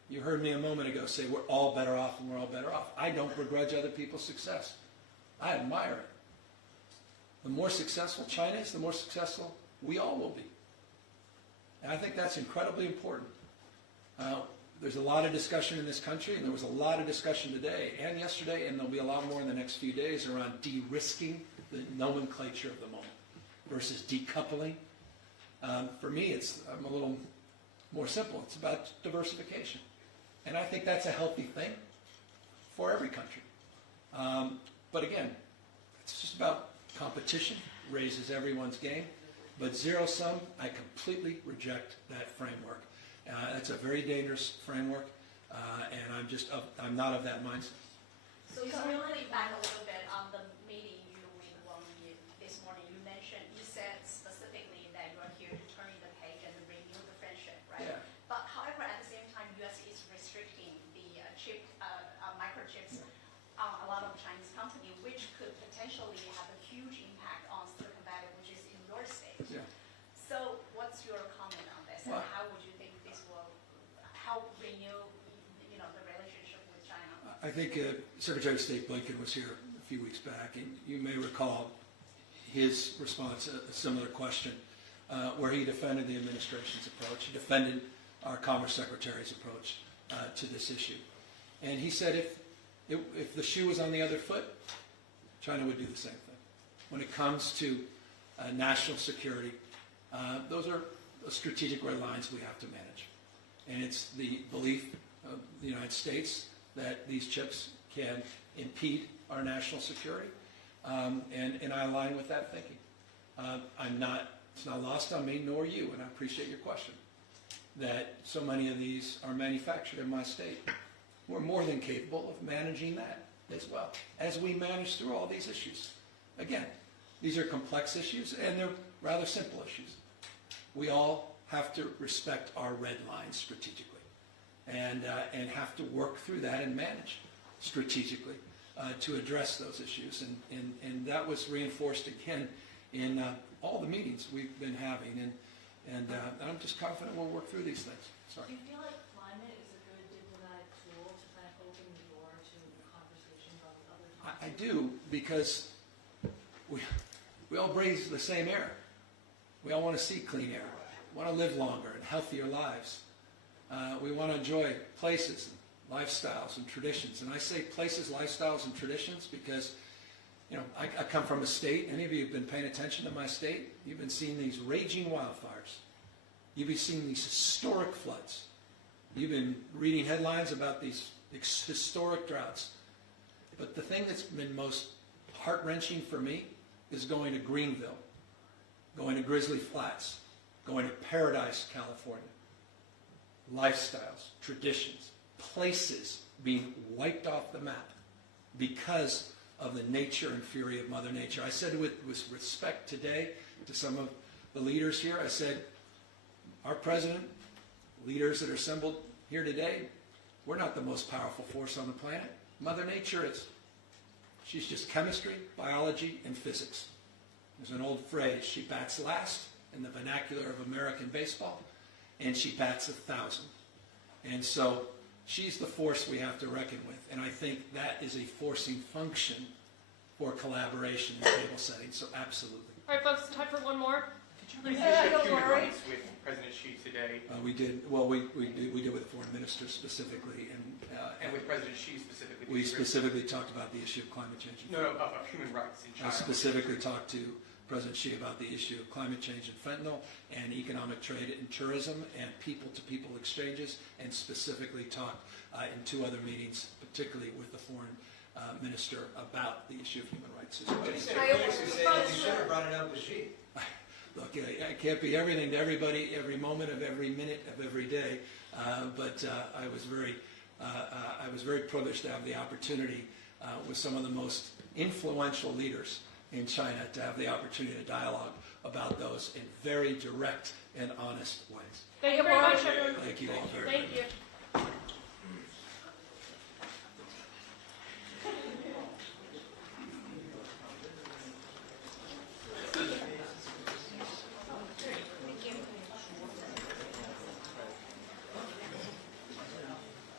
You heard me a moment ago say we're all better off and we're all better off. I don't begrudge other people's success. I admire it. The more successful China is, the more successful we all will be. And I think that's incredibly important. There's a lot of discussion in this country, and there was a lot of discussion today and yesterday, and there'll be a lot more in the next few days around de-risking the nomenclature of the moment versus decoupling. For me, I'm a little more simple. It's about diversification. And I think that's a healthy thing for every country. But again, it's just about competition, raises everyone's game. But zero-sum, I completely reject that framework. It's a very dangerous framework, and I'm not of that mindset. So really back a little bit on the meeting you with Wang Yi this morning. You said specifically that you are here to turn the page and renew the friendship, right? Yeah. But however, at the same time, U.S. is restricting the microchips on a lot of Chinese companies, which could potentially have a huge impact on Silicon Valley, which is in your state. Yeah. So what's your comment on this, and Well, how would you think this will help renew, the relationship with China? I think Secretary of State Blinken was here a few weeks back, and you may recall his response, a similar question, where he defended the administration's approach. He defended our Commerce Secretary's approach to this issue. And he said if the shoe was on the other foot, China would do the same thing. When it comes to national security, those are strategic red lines we have to manage. And it's the belief of the United States that these chips can impede our national security, and I align with that thinking. It's not lost on me nor you, and I appreciate your question, that so many of these are manufactured in my state. We're more than capable of managing that as well, as we manage through all these issues. Again, these are complex issues, and they're rather simple issues. We all have to respect our red lines strategically, and have to work through that and manage strategically to address those issues. And that was reinforced again in all the meetings we've been having, and I'm just confident we'll work through these things. Sorry. Do you feel like climate is a good diplomatic tool to kind of open the door to conversations on the other topics? I do, because we all breathe the same air. We all want to see clean air. We want to live longer and healthier lives. We want to enjoy places, and lifestyles, and traditions. And I say places, lifestyles, and traditions because, I come from a state. Any of you have been paying attention to my state? You've been seeing these raging wildfires. You've been seeing these historic floods. You've been reading headlines about these historic droughts. But the thing that's been most heart-wrenching for me is going to Greenville, going to Grizzly Flats, going to Paradise, California. Lifestyles, traditions, places being wiped off the map because of the nature and fury of Mother Nature. I said with respect today to some of the leaders here, I said, our president, leaders that are assembled here today, we're not the most powerful force on the planet. Mother Nature is. She's just chemistry, biology, and physics. There's an old phrase, she bats last in the vernacular of American baseball, and she bats 1,000. And so she's the force we have to reckon with. And I think that is a forcing function for collaboration in table settings. So absolutely. All right, folks, time for one more. Did you raise the issue of human rights with President Xi today? We did. Well, we did with the foreign minister specifically, And with President Xi specifically? we specifically talked about the issue of climate change. No, of human rights in China. I specifically talked to President Xi about the issue of climate change and fentanyl and economic trade and tourism and people-to-people exchanges, and specifically talked in 2 other meetings, particularly with the foreign minister, about the issue of human rights as well. But he said you should have brought it up with Xi. Look, I can't be everything to everybody every moment of every minute of every day, but I was very privileged to have the opportunity with some of the most influential leaders in China to have the opportunity to dialogue about those in very direct and honest ways. Thank you very much, everyone. Thank you all very much. Thank you.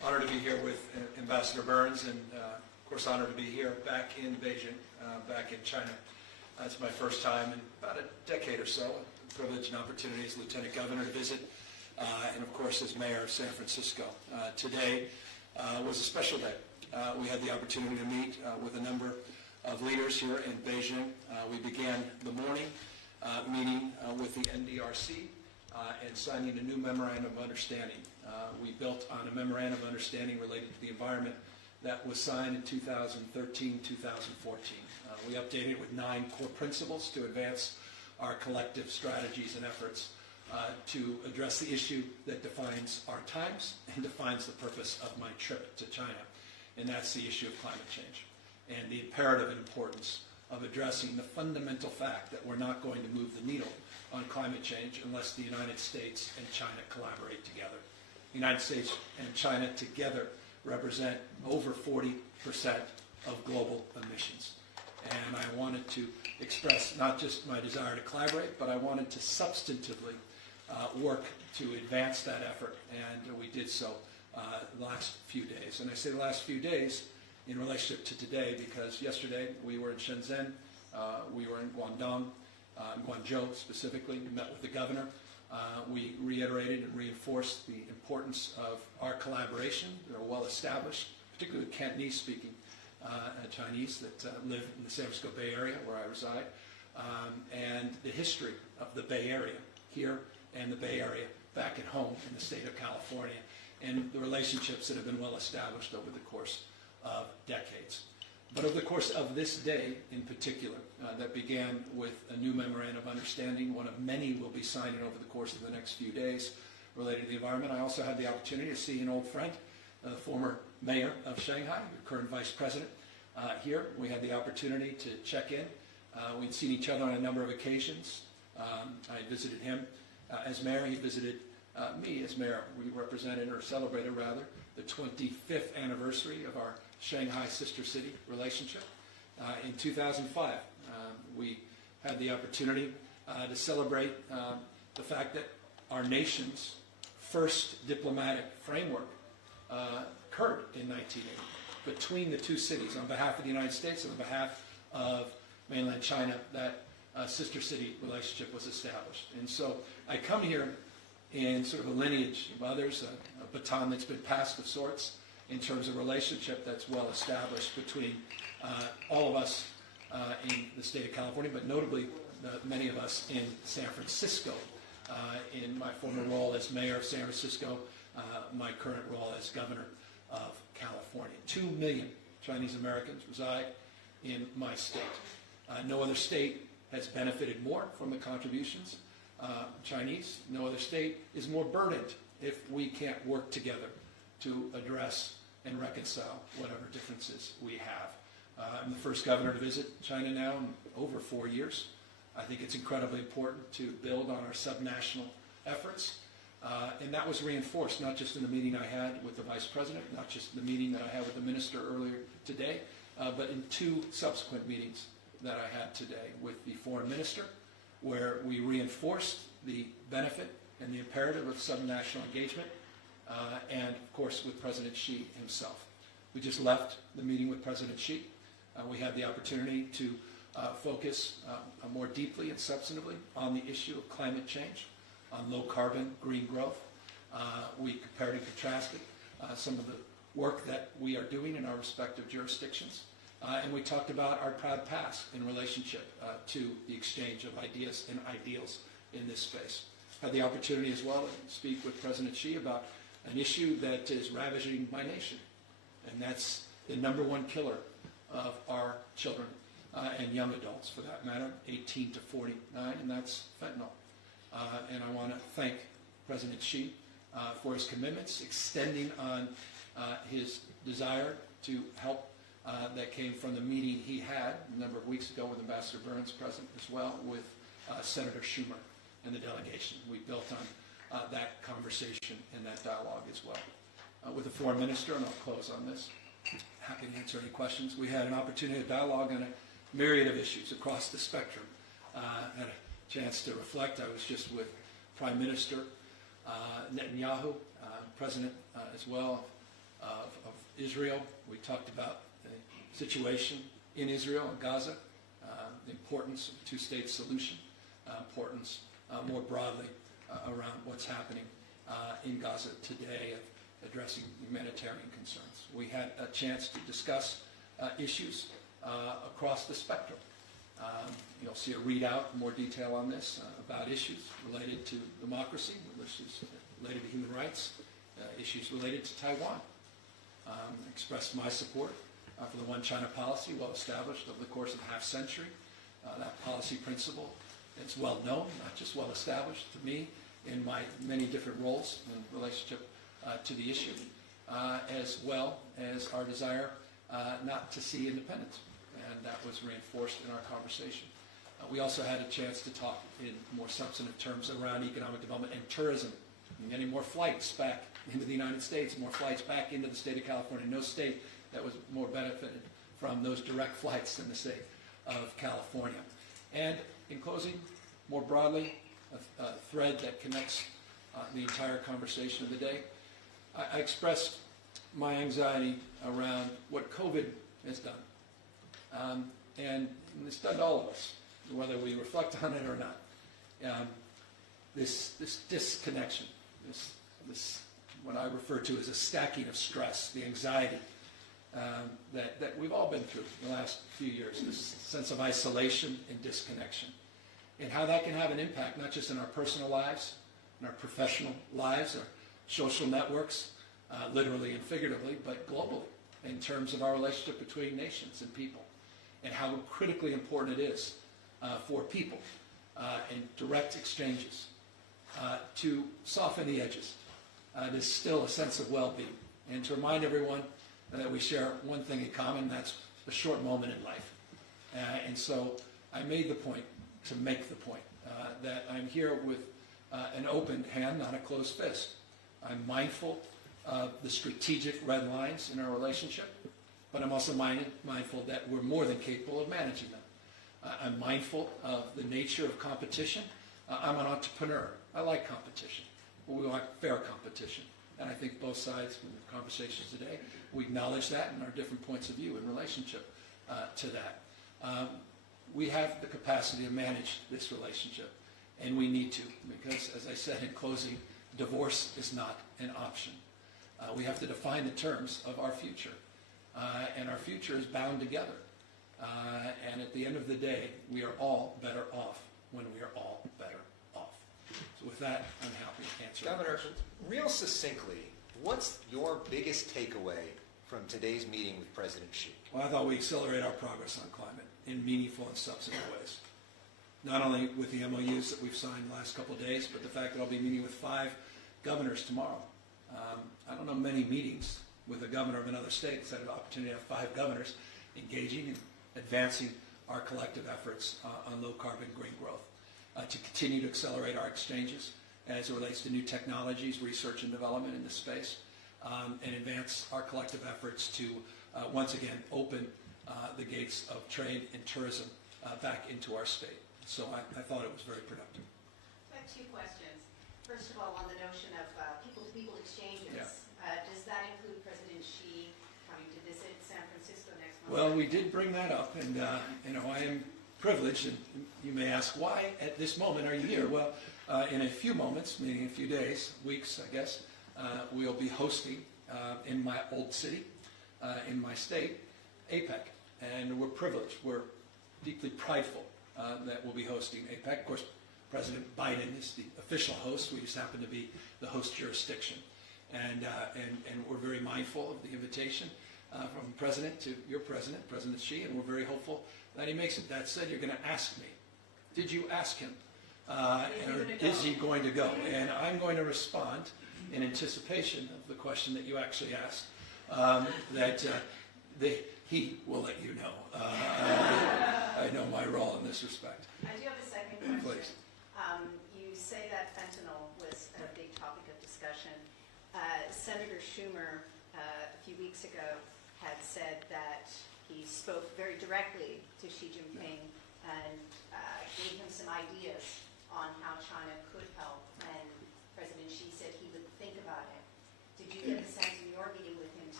to be here with Ambassador Burns, and of course honored to be here back in Beijing, back in China. It's my first time in about a decade or so. A privilege and opportunity as Lieutenant Governor to visit, and of course as Mayor of San Francisco. Today was a special day. We had the opportunity to meet with a number of leaders here in Beijing. We began the morning meeting with the NDRC and signing a new memorandum of understanding. We built on a memorandum of understanding related to the environment that was signed in 2013-2014. We updated it with 9 core principles to advance our collective strategies and efforts to address the issue that defines our times and defines the purpose of my trip to China, and that's the issue of climate change and the imperative importance of addressing the fundamental fact that we're not going to move the needle on climate change unless the United States and China collaborate together. The United States and China together represent over 40% of global emissions. And I wanted to express not just my desire to collaborate, but I wanted to substantively work to advance that effort, and we did so the last few days. And I say the last few days in relationship to today because yesterday we were in Shenzhen, we were in Guangzhou specifically, we met with the governor. We reiterated and reinforced the importance of our collaboration. They're well established, particularly with Cantonese-speaking Chinese that live in the San Francisco Bay Area where I reside, and the history of the Bay Area here and the Bay Area back at home in the state of California, and the relationships that have been well established over the course of decades. But over the course of this day in particular, that began with a new memorandum of understanding, one of many we'll be signing over the course of the next few days related to the environment. I also had the opportunity to see an old friend, the former mayor of Shanghai, the current vice president, here. We had the opportunity to check in. We'd seen each other on a number of occasions. I visited him as mayor. He visited me as mayor. We represented, or celebrated rather, the 25th anniversary of our Shanghai sister city relationship. In 2005, we had the opportunity to celebrate the fact that our nation's first diplomatic framework occurred in 1980 between the two cities on behalf of the United States and on behalf of mainland China. That sister city relationship was established. And so I come here in sort of a lineage of others, a baton that's been passed of sorts in terms of relationship that's well established between all of us in the state of California, but notably many of us in San Francisco, in my former role as mayor of San Francisco, my current role as governor of California. 2 million Chinese Americans reside in my state. No other state has benefited more from the contributions Chinese. No other state is more burdened if we can't work together to address and reconcile whatever differences we have. I'm the first governor to visit China now in over 4 years. I think it's incredibly important to build on our subnational efforts. And that was reinforced not just in the meeting I had with the vice president, not just in the meeting that I had with the minister earlier today, but in 2 subsequent meetings that I had today with the foreign minister, where we reinforced the benefit and the imperative of subnational engagement, and of course with President Xi himself. We just left the meeting with President Xi. We had the opportunity to focus more deeply and substantively on the issue of climate change, on low carbon, green growth. We compared and contrasted some of the work that we are doing in our respective jurisdictions. And we talked about our proud past in relationship to the exchange of ideas and ideals in this space. Had the opportunity as well to speak with President Xi about an issue that is ravaging my nation, and that's the #1 killer of our children and young adults, for that matter, 18 to 49, and that's fentanyl. And I want to thank President Xi for his commitments, extending on his desire to help that came from the meeting he had a number of weeks ago with Ambassador Burns present as well, with Senator Schumer and the delegation. We built on that conversation and that dialogue as well. With the foreign minister, and I'll close on this, happy to answer any questions. We had an opportunity to dialogue on a myriad of issues across the spectrum. Had a chance to reflect. I was just with Prime Minister Netanyahu, President as well of Israel. We talked about the situation in Israel and Gaza, the importance of a two-state solution, importance more broadly around what's happening in Gaza today of addressing humanitarian concerns. We had a chance to discuss issues across the spectrum. You'll see a readout in more detail on this about issues related to democracy, issues related to human rights, issues related to Taiwan. Expressed my support for the One China policy, well established over the course of a half century. That policy principle is well known, not just well established to me in my many different roles in relationship to the issue, as well as our desire not to see independence. And that was reinforced in our conversation. We also had a chance to talk in more substantive terms around economic development and tourism. Getting more flights back into the United States, more flights back into the state of California. No state that was more benefited from those direct flights than the state of California. And in closing, more broadly, a thread that connects the entire conversation of the day, I expressed my anxiety around what COVID has done. And it's done to all of us, whether we reflect on it or not. This disconnection, this what I refer to as a stacking of stress, the anxiety that we've all been through in the last few years, this sense of isolation and disconnection, and how that can have an impact not just in our personal lives, in our professional lives, our social networks, literally and figuratively, but globally, in terms of our relationship between nations and people, and how critically important it is for people in direct exchanges to soften the edges. There's still a sense of well-being, and to remind everyone that we share one thing in common, that's a short moment in life. And so I made the point to make the point that I'm here with an open hand, not a closed fist. I'm mindful of the strategic red lines in our relationship, but I'm also mindful that we're more than capable of managing them. I'm mindful of the nature of competition. I'm an entrepreneur. I like competition. We want fair competition. And I think both sides in the conversations today, we acknowledge that and our different points of view in relationship to that. We have the capacity to manage this relationship, and we need to, because as I said in closing, divorce is not an option. We have to define the terms of our future, and our future is bound together. And at the end of the day, we are all better off when we are all better off. So with that, I'm happy to answer Governor, questions. real succinctly, what's your biggest takeaway from today's meeting with President Xi? Well, I thought we accelerate our progress on climate in meaningful and substantive ways. Not only with the MOUs that we've signed the last couple of days, but the fact that I'll be meeting with 5 governors tomorrow. I don't know many meetings with a governor of another state. It's had an opportunity to have 5 governors engaging and advancing our collective efforts on low-carbon green growth, to continue to accelerate our exchanges as it relates to new technologies, research and development in this space, and advance our collective efforts to once again open the gates of trade and tourism back into our state. So I thought it was very productive. I have 2 questions. First of all, on the notion of people-to-people exchanges, Yeah. Does that include President Xi coming to visit San Francisco next month? Well, we did bring that up, and I am privileged, and you may ask, why at this moment are you here? Well, in a few moments, meaning a few days, weeks, I guess, we'll be hosting in my old city, in my state, Apec, and we're privileged. We're deeply prideful that we'll be hosting Apec. Of course, President Biden is the official host. We just happen to be the host jurisdiction. And we're very mindful of the invitation from the President to your President, President Xi, and we're very hopeful that he makes it. That said, you're going to ask me, did you ask him? Is he going to go? And I'm going to respond in anticipation of the question that you actually asked, that he will let you know. I know my role in this respect. I do have a second question. Please. You say that fentanyl was a big topic of discussion. Senator Schumer, a few weeks ago, had said that he spoke very directly to Xi Jinping and gave him some ideas on how China could help, and President Xi said he would think about it. Did you get the sense in your meeting with him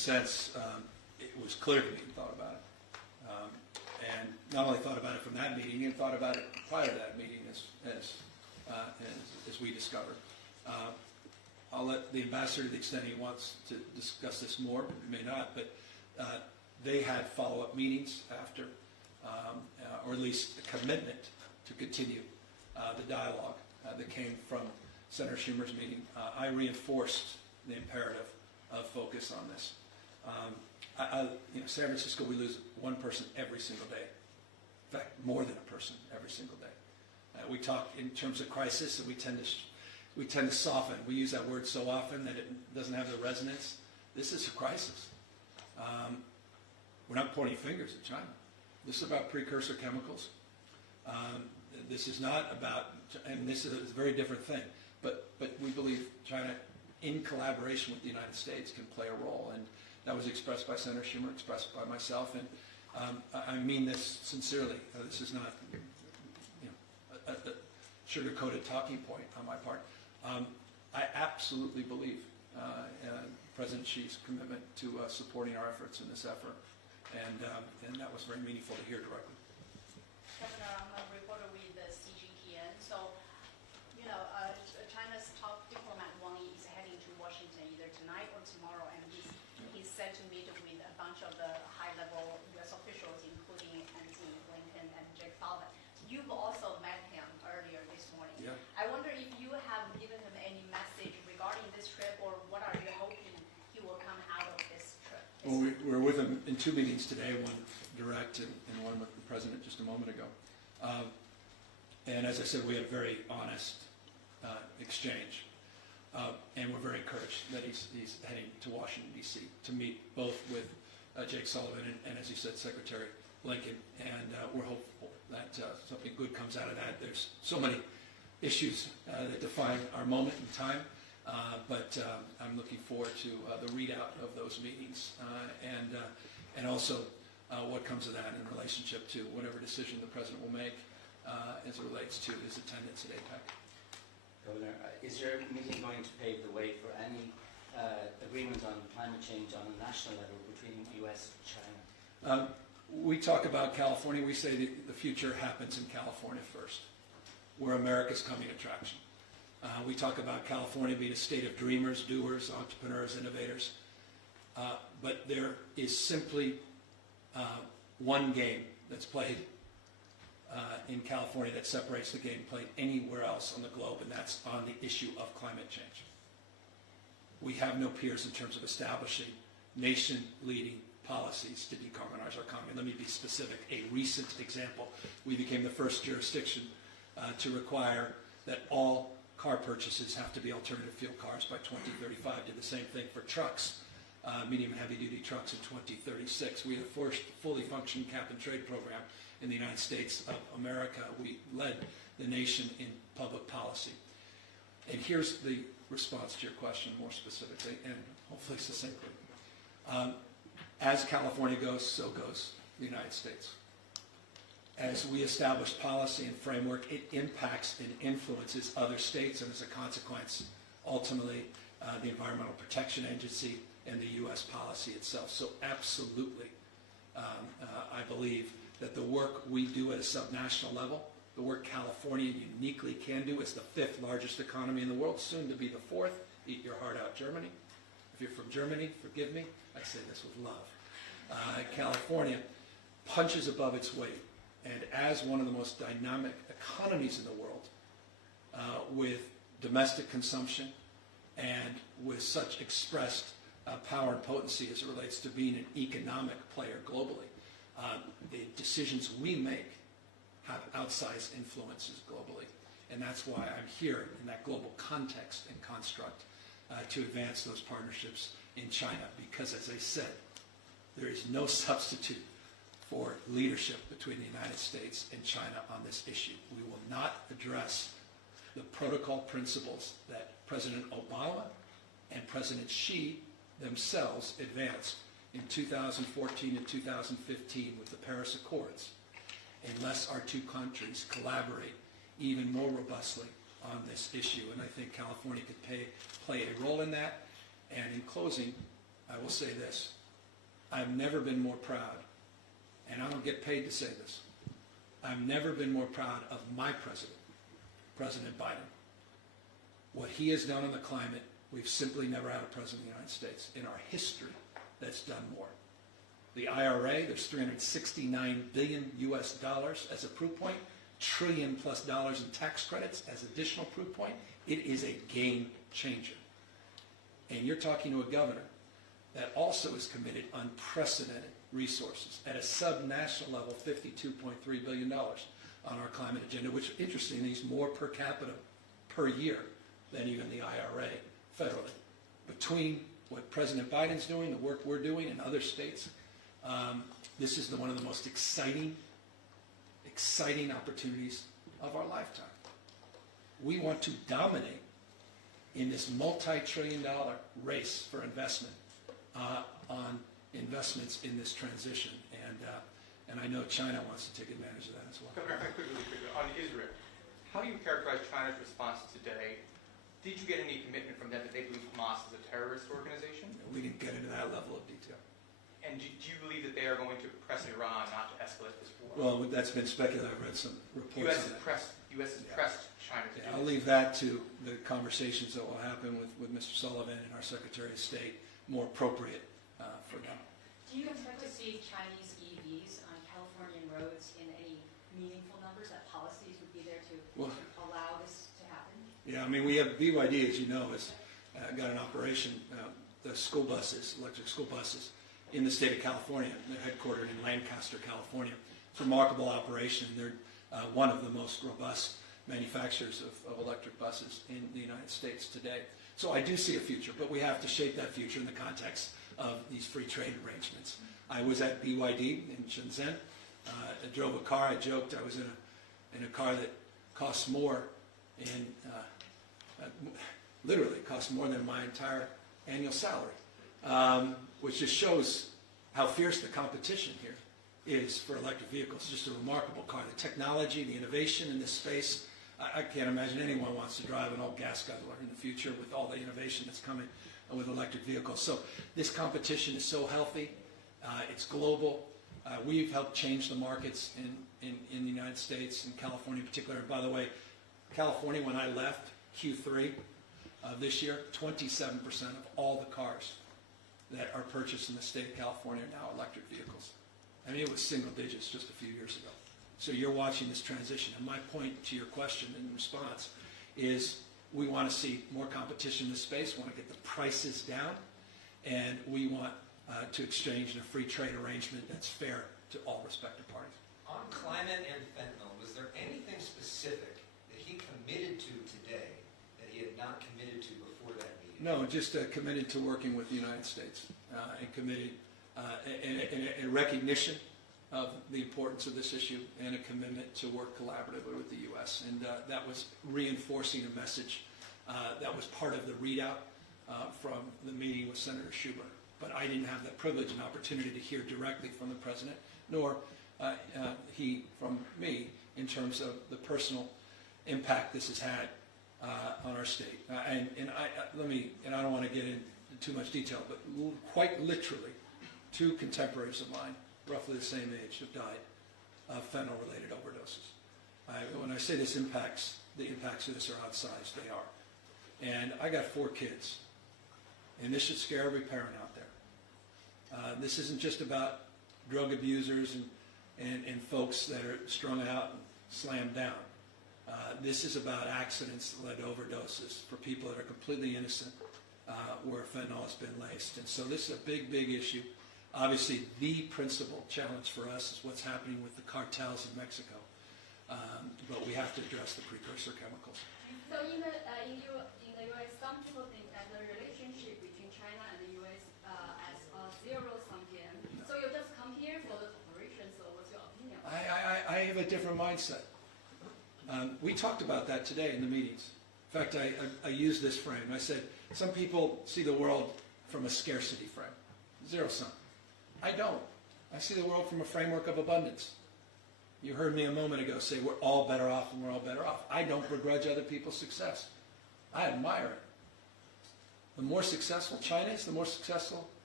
sense, it was clear to me he thought about it. And not only thought about it from that meeting, he thought about it prior to that meeting, as we discovered. I'll let the ambassador, to the extent he wants to discuss this more, he may not, but they had follow-up meetings after, or at least a commitment to continue the dialogue that came from Senator Schumer's meeting. I reinforced the imperative of focus on this. San Francisco, we lose one person every single day. In fact, more than a person every single day. We talk in terms of crisis, and we tend to soften. We use that word so often that it doesn't have the resonance. This is a crisis. We're not pointing fingers at China. This is about precursor chemicals. This is not about, and this is a very different thing, but we believe China, in collaboration with the United States, can play a role. And that was expressed by Senator Schumer, expressed by myself, and I mean this sincerely. This is not a sugar-coated talking point on my part. I absolutely believe President Xi's commitment to supporting our efforts in this effort, and that was very meaningful to hear directly. Governor, I'm a reporter with the Xi Jinping. So, China's top diplomat Wang Yi is heading to Washington either tonight or tomorrow, and he's set to meet with a bunch of the high-level U.S. officials, including Anthony Blinken and Jake Sullivan. You've also met him earlier this morning. Yeah. I wonder if you have given him any message regarding this trip, or what are you hoping he will come out of this trip? Well, we were with him in two meetings today, one direct and one with the President just a moment ago. And as I said, we had a very honest exchange. And we're very encouraged that he's heading to Washington, D.C. to meet both with Jake Sullivan and, as you said, Secretary Blinken. And we're hopeful that something good comes out of that. There's so many issues that define our moment in time. But I'm looking forward to the readout of those meetings and also what comes of that in relationship to whatever decision the President will make as it relates to his attendance at Apec. Governor, is your meeting going to pave the way for any agreement on climate change on a national level between the U.S. and China? We talk about California. We say that the future happens in California first. We're America's coming attraction. We talk about California being a state of dreamers, doers, entrepreneurs, innovators. But there is simply one game that's played in California that separates the game played anywhere else on the globe, and that's on the issue of climate change. We have no peers in terms of establishing nation-leading policies to decarbonize our economy. Let me be specific. A recent example, we became the first jurisdiction to require that all car purchases have to be alternative fuel cars by 2035. Did the same thing for trucks, medium and heavy-duty trucks in 2036. We had the first fully functioning cap-and-trade program in the United States of America. We led the nation in public policy. And here's the response to your question more specifically and hopefully succinctly. As California goes, so goes the United States. As we establish policy and framework, it impacts and influences other states, and as a consequence, ultimately, the Environmental Protection Agency and the U.S. policy itself. So absolutely, I believe that the work we do at a subnational level, the work California uniquely can do as the 5th largest economy in the world, soon to be the 4th, eat your heart out, Germany. If you're from Germany, forgive me, I say this with love. California punches above its weight, and as one of the most dynamic economies in the world, with domestic consumption and with such expressed power and potency as it relates to being an economic player globally, the decisions we make have outsized influences globally. And that's why I'm here in that global context and construct to advance those partnerships in China, because as I said, there is no substitute for leadership between the United States and China on this issue. We will not address the protocol principles that President Obama and President Xi themselves advanced in 2014 and 2015 with the Paris Accords, unless our two countries collaborate even more robustly on this issue. And I think California could play a role in that. And in closing, I will say this. I've never been more proud, and I don't get paid to say this, I've never been more proud of my president, President Biden. What he has done on the climate, we've simply never had a president of the United States in our history that's done more. The IRA, there's $369 billion US as a proof point, trillion plus dollars in tax credits as additional proof point. It is a game changer. And you're talking to a governor that also is committed unprecedented resources at a sub-national level, $52.3 billion on our climate agenda, which interestingly is more per capita per year than even the IRA federally. Between what President Biden's doing, the work we're doing in other states, this is one of the most exciting opportunities of our lifetime. We want to dominate in this multi-trillion-dollar race for investment on investments in this transition, and I know China wants to take advantage of that as well. Governor, really quickly, on Israel, how do you characterize China's response today? Did you get any commitment from them that they believe Hamas is a terrorist organization? We didn't get into that level of detail. And do you believe that they are going to press Iran not to escalate this war? Well, that's been speculated. I've read some reports on that. U.S. has pressed China to do I'll leave that to the conversations that will happen with Mr. Sullivan and our Secretary of State, more appropriate for them. Do you expect to see Chinese EVs on Californian roads in any meaningful numbers, that policies would be there to allow this to happen? Yeah, I mean, we have BYD, as you know, has got an operation, the school buses, electric school buses, in the state of California. They're headquartered in Lancaster, California. It's a remarkable operation. They're one of the most robust manufacturers of electric buses in the United States today. So I do see a future, but we have to shape that future in the context of these free trade arrangements. I was at BYD in Shenzhen. I drove a car. I joked I was in a car that costs more literally costs more than my entire annual salary, which just shows how fierce the competition here is for electric vehicles. It's just a remarkable car. The technology, the innovation in this space, I can't imagine anyone wants to drive an old gas guzzler in the future with all the innovation that's coming with electric vehicles. So this competition is so healthy. It's global. We've helped change the markets in the United States, in California in particular. And by the way, California, when I left Q3 of this year, 27% of all the cars that are purchased in the state of California are now electric vehicles. I mean, it was single digits just a few years ago. So you're watching this transition. And my point to your question in response is we want to see more competition in this space. We want to get the prices down. And we want to exchange in a free trade arrangement that's fair to all respective parties. On climate and fentanyl, was there anything specific that he committed to today that he had not committed to before that meeting? No, just committed to working with the United States and committed in a recognition of the importance of this issue and a commitment to work collaboratively with the U.S. And that was reinforcing a message that was part of the readout from the meeting with Senator Schumer. But I didn't have that privilege and opportunity to hear directly from the President, nor he from me in terms of the personal impact this has had on our state. And I don't want to get into too much detail, but quite literally, 2 contemporaries of mine, roughly the same age, have died of fentanyl-related overdoses. When I say the impacts of this are outsized, they are. And I got 4 kids, and this should scare every parent out there. This isn't just about drug abusers and folks that are strung out and slammed down. This is about accidents that led to overdoses for people that are completely innocent where fentanyl has been laced. And so this is a big, big issue. Obviously, the principal challenge for us is what's happening with the cartels in Mexico. But we have to address the precursor chemicals. So in the U.S., some people think that the relationship between China and the U.S. as a zero-sum game. So you just come here for the cooperation, so what's your opinion? I have a different mindset. We talked about that today in the meetings. In fact, I used this frame. I said, some people see the world from a scarcity frame, zero-sum. I don't. I see the world from a framework of abundance. You heard me a moment ago say we're all better off and we're all better off. I don't begrudge other people's success. I admire it. The more successful China is, the more successful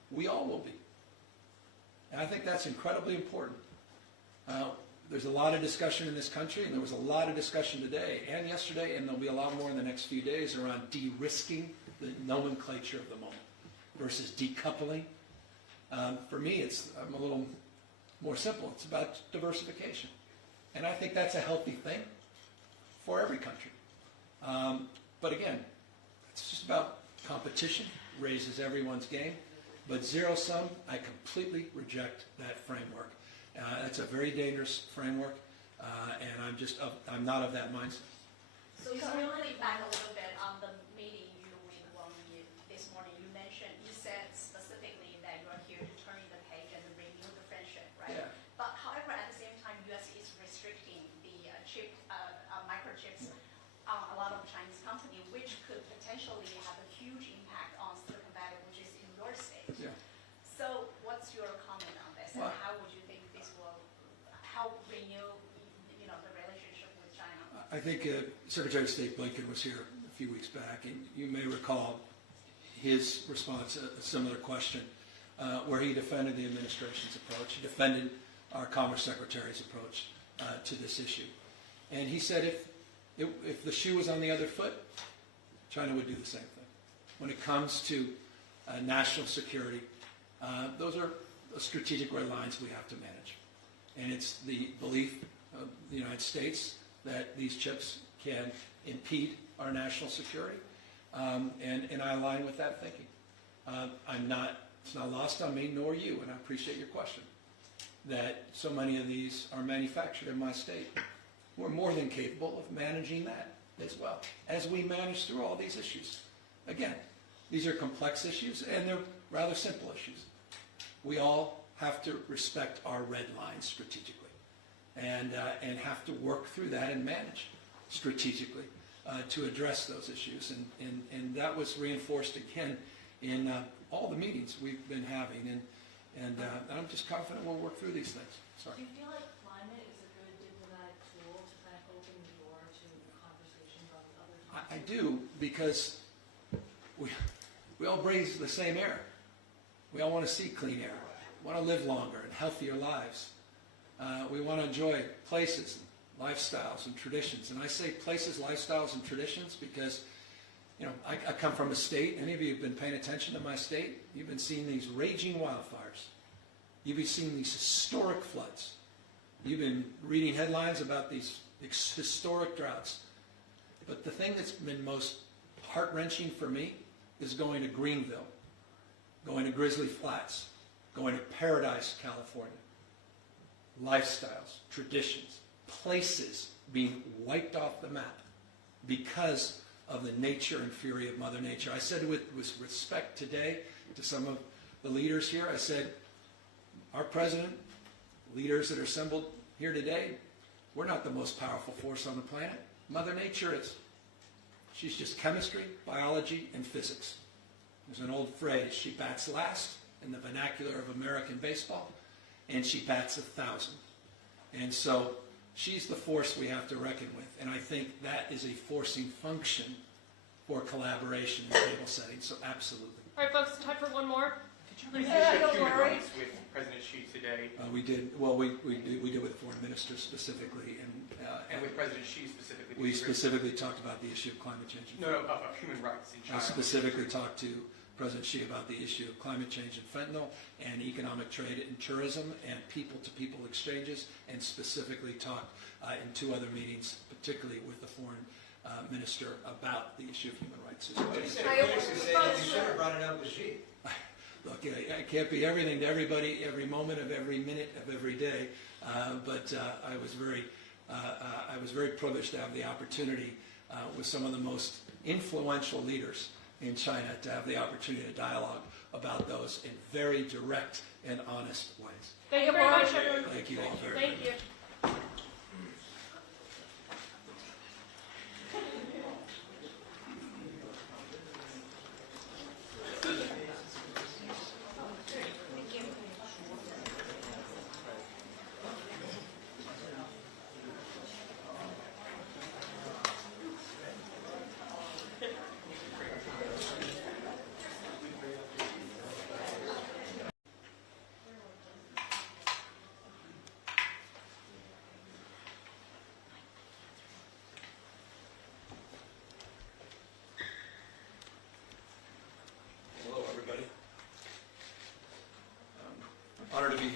we all will be. And I think that's incredibly important. There's a lot of discussion in this country, and there was a lot of discussion today and yesterday, and there'll be a lot more in the next few days around de-risking the nomenclature of the moment versus decoupling. For me, I'm a little more simple. It's about diversification. And I think that's a healthy thing for every country. But again, it's just about competition, raises everyone's game. But zero-sum, I completely reject that framework. It's a very dangerous framework, and I'm not of that mindset. So really back a little bit on the meeting you with Wang Yi this morning. You said specifically that you are here to turn the page and renew the friendship, right? Yeah. But however, at the same time, U.S. is restricting the microchips on a lot of Chinese companies, which could potentially have a huge impact on Silicon Valley, which is in your state. Yeah. So what's your comment on this, and Well, how would you think this will help renew, the relationship with China? I think Secretary of State Blinken was here a few weeks back, and you may recall his response, a similar question, where he defended the administration's approach. He defended our Commerce Secretary's approach to this issue. And he said if the shoe was on the other foot, China would do the same thing. When it comes to national security, those are strategic red lines we have to manage. And it's the belief of the United States that these chips can impede our national security, and I align with that thinking. It's not lost on me, nor you, and I appreciate your question, that so many of these are manufactured in my state. We're more than capable of managing that as well, as we manage through all these issues. Again, these are complex issues, and they're rather simple issues. We all have to respect our red lines strategically, and have to work through that and manage strategically to address those issues. And that was reinforced again in all the meetings we've been having, and I'm just confident we'll work through these things. Sorry. Do you feel like climate is a good diplomatic tool to kind of open the door to conversations on other topics? I do, because we all breathe the same air. We all want to see clean air. We want to live longer and healthier lives. We want to enjoy places, lifestyles, and traditions. And I say places, lifestyles, and traditions because, I come from a state. Any of you have been paying attention to my state? You've been seeing these raging wildfires. You've been seeing these historic floods. You've been reading headlines about these historic droughts. But the thing that's been most heart-wrenching for me is going to Greenville, going to Grizzly Flats, going to Paradise, California. Lifestyles, traditions, places being wiped off the map because of the nature and fury of Mother Nature. I said with respect today to some of the leaders here, I said, our president, leaders that are assembled here today, we're not the most powerful force on the planet. Mother Nature is. She's just chemistry, biology, and physics. There's an old phrase, she bats last in the vernacular of American baseball, and she bats 1,000. And so she's the force we have to reckon with. And I think that is a forcing function for collaboration in table settings. So absolutely. All right, folks, time for one more. Did you raise Yeah, the issue of don't human worry. rights with President Xi today, We did. Well, we did with foreign ministers specifically, and with President Xi specifically? we specifically talked about the issue of climate change. No, of human rights in I China. specifically talked to President Xi about the issue of climate change and fentanyl and economic trade and tourism and people-to-people exchanges, and specifically talked in 2 other meetings, particularly with the foreign minister, about the issue of human rights as well. But he said critics who say that you should have brought it up with Xi. Look, I can't be everything to everybody every moment of every minute of every day, but I was very privileged to have the opportunity with some of the most influential leaders in China to have the opportunity to dialogue about those in very direct and honest ways. Thank you very much, everyone. Thank you all very much. Thank you.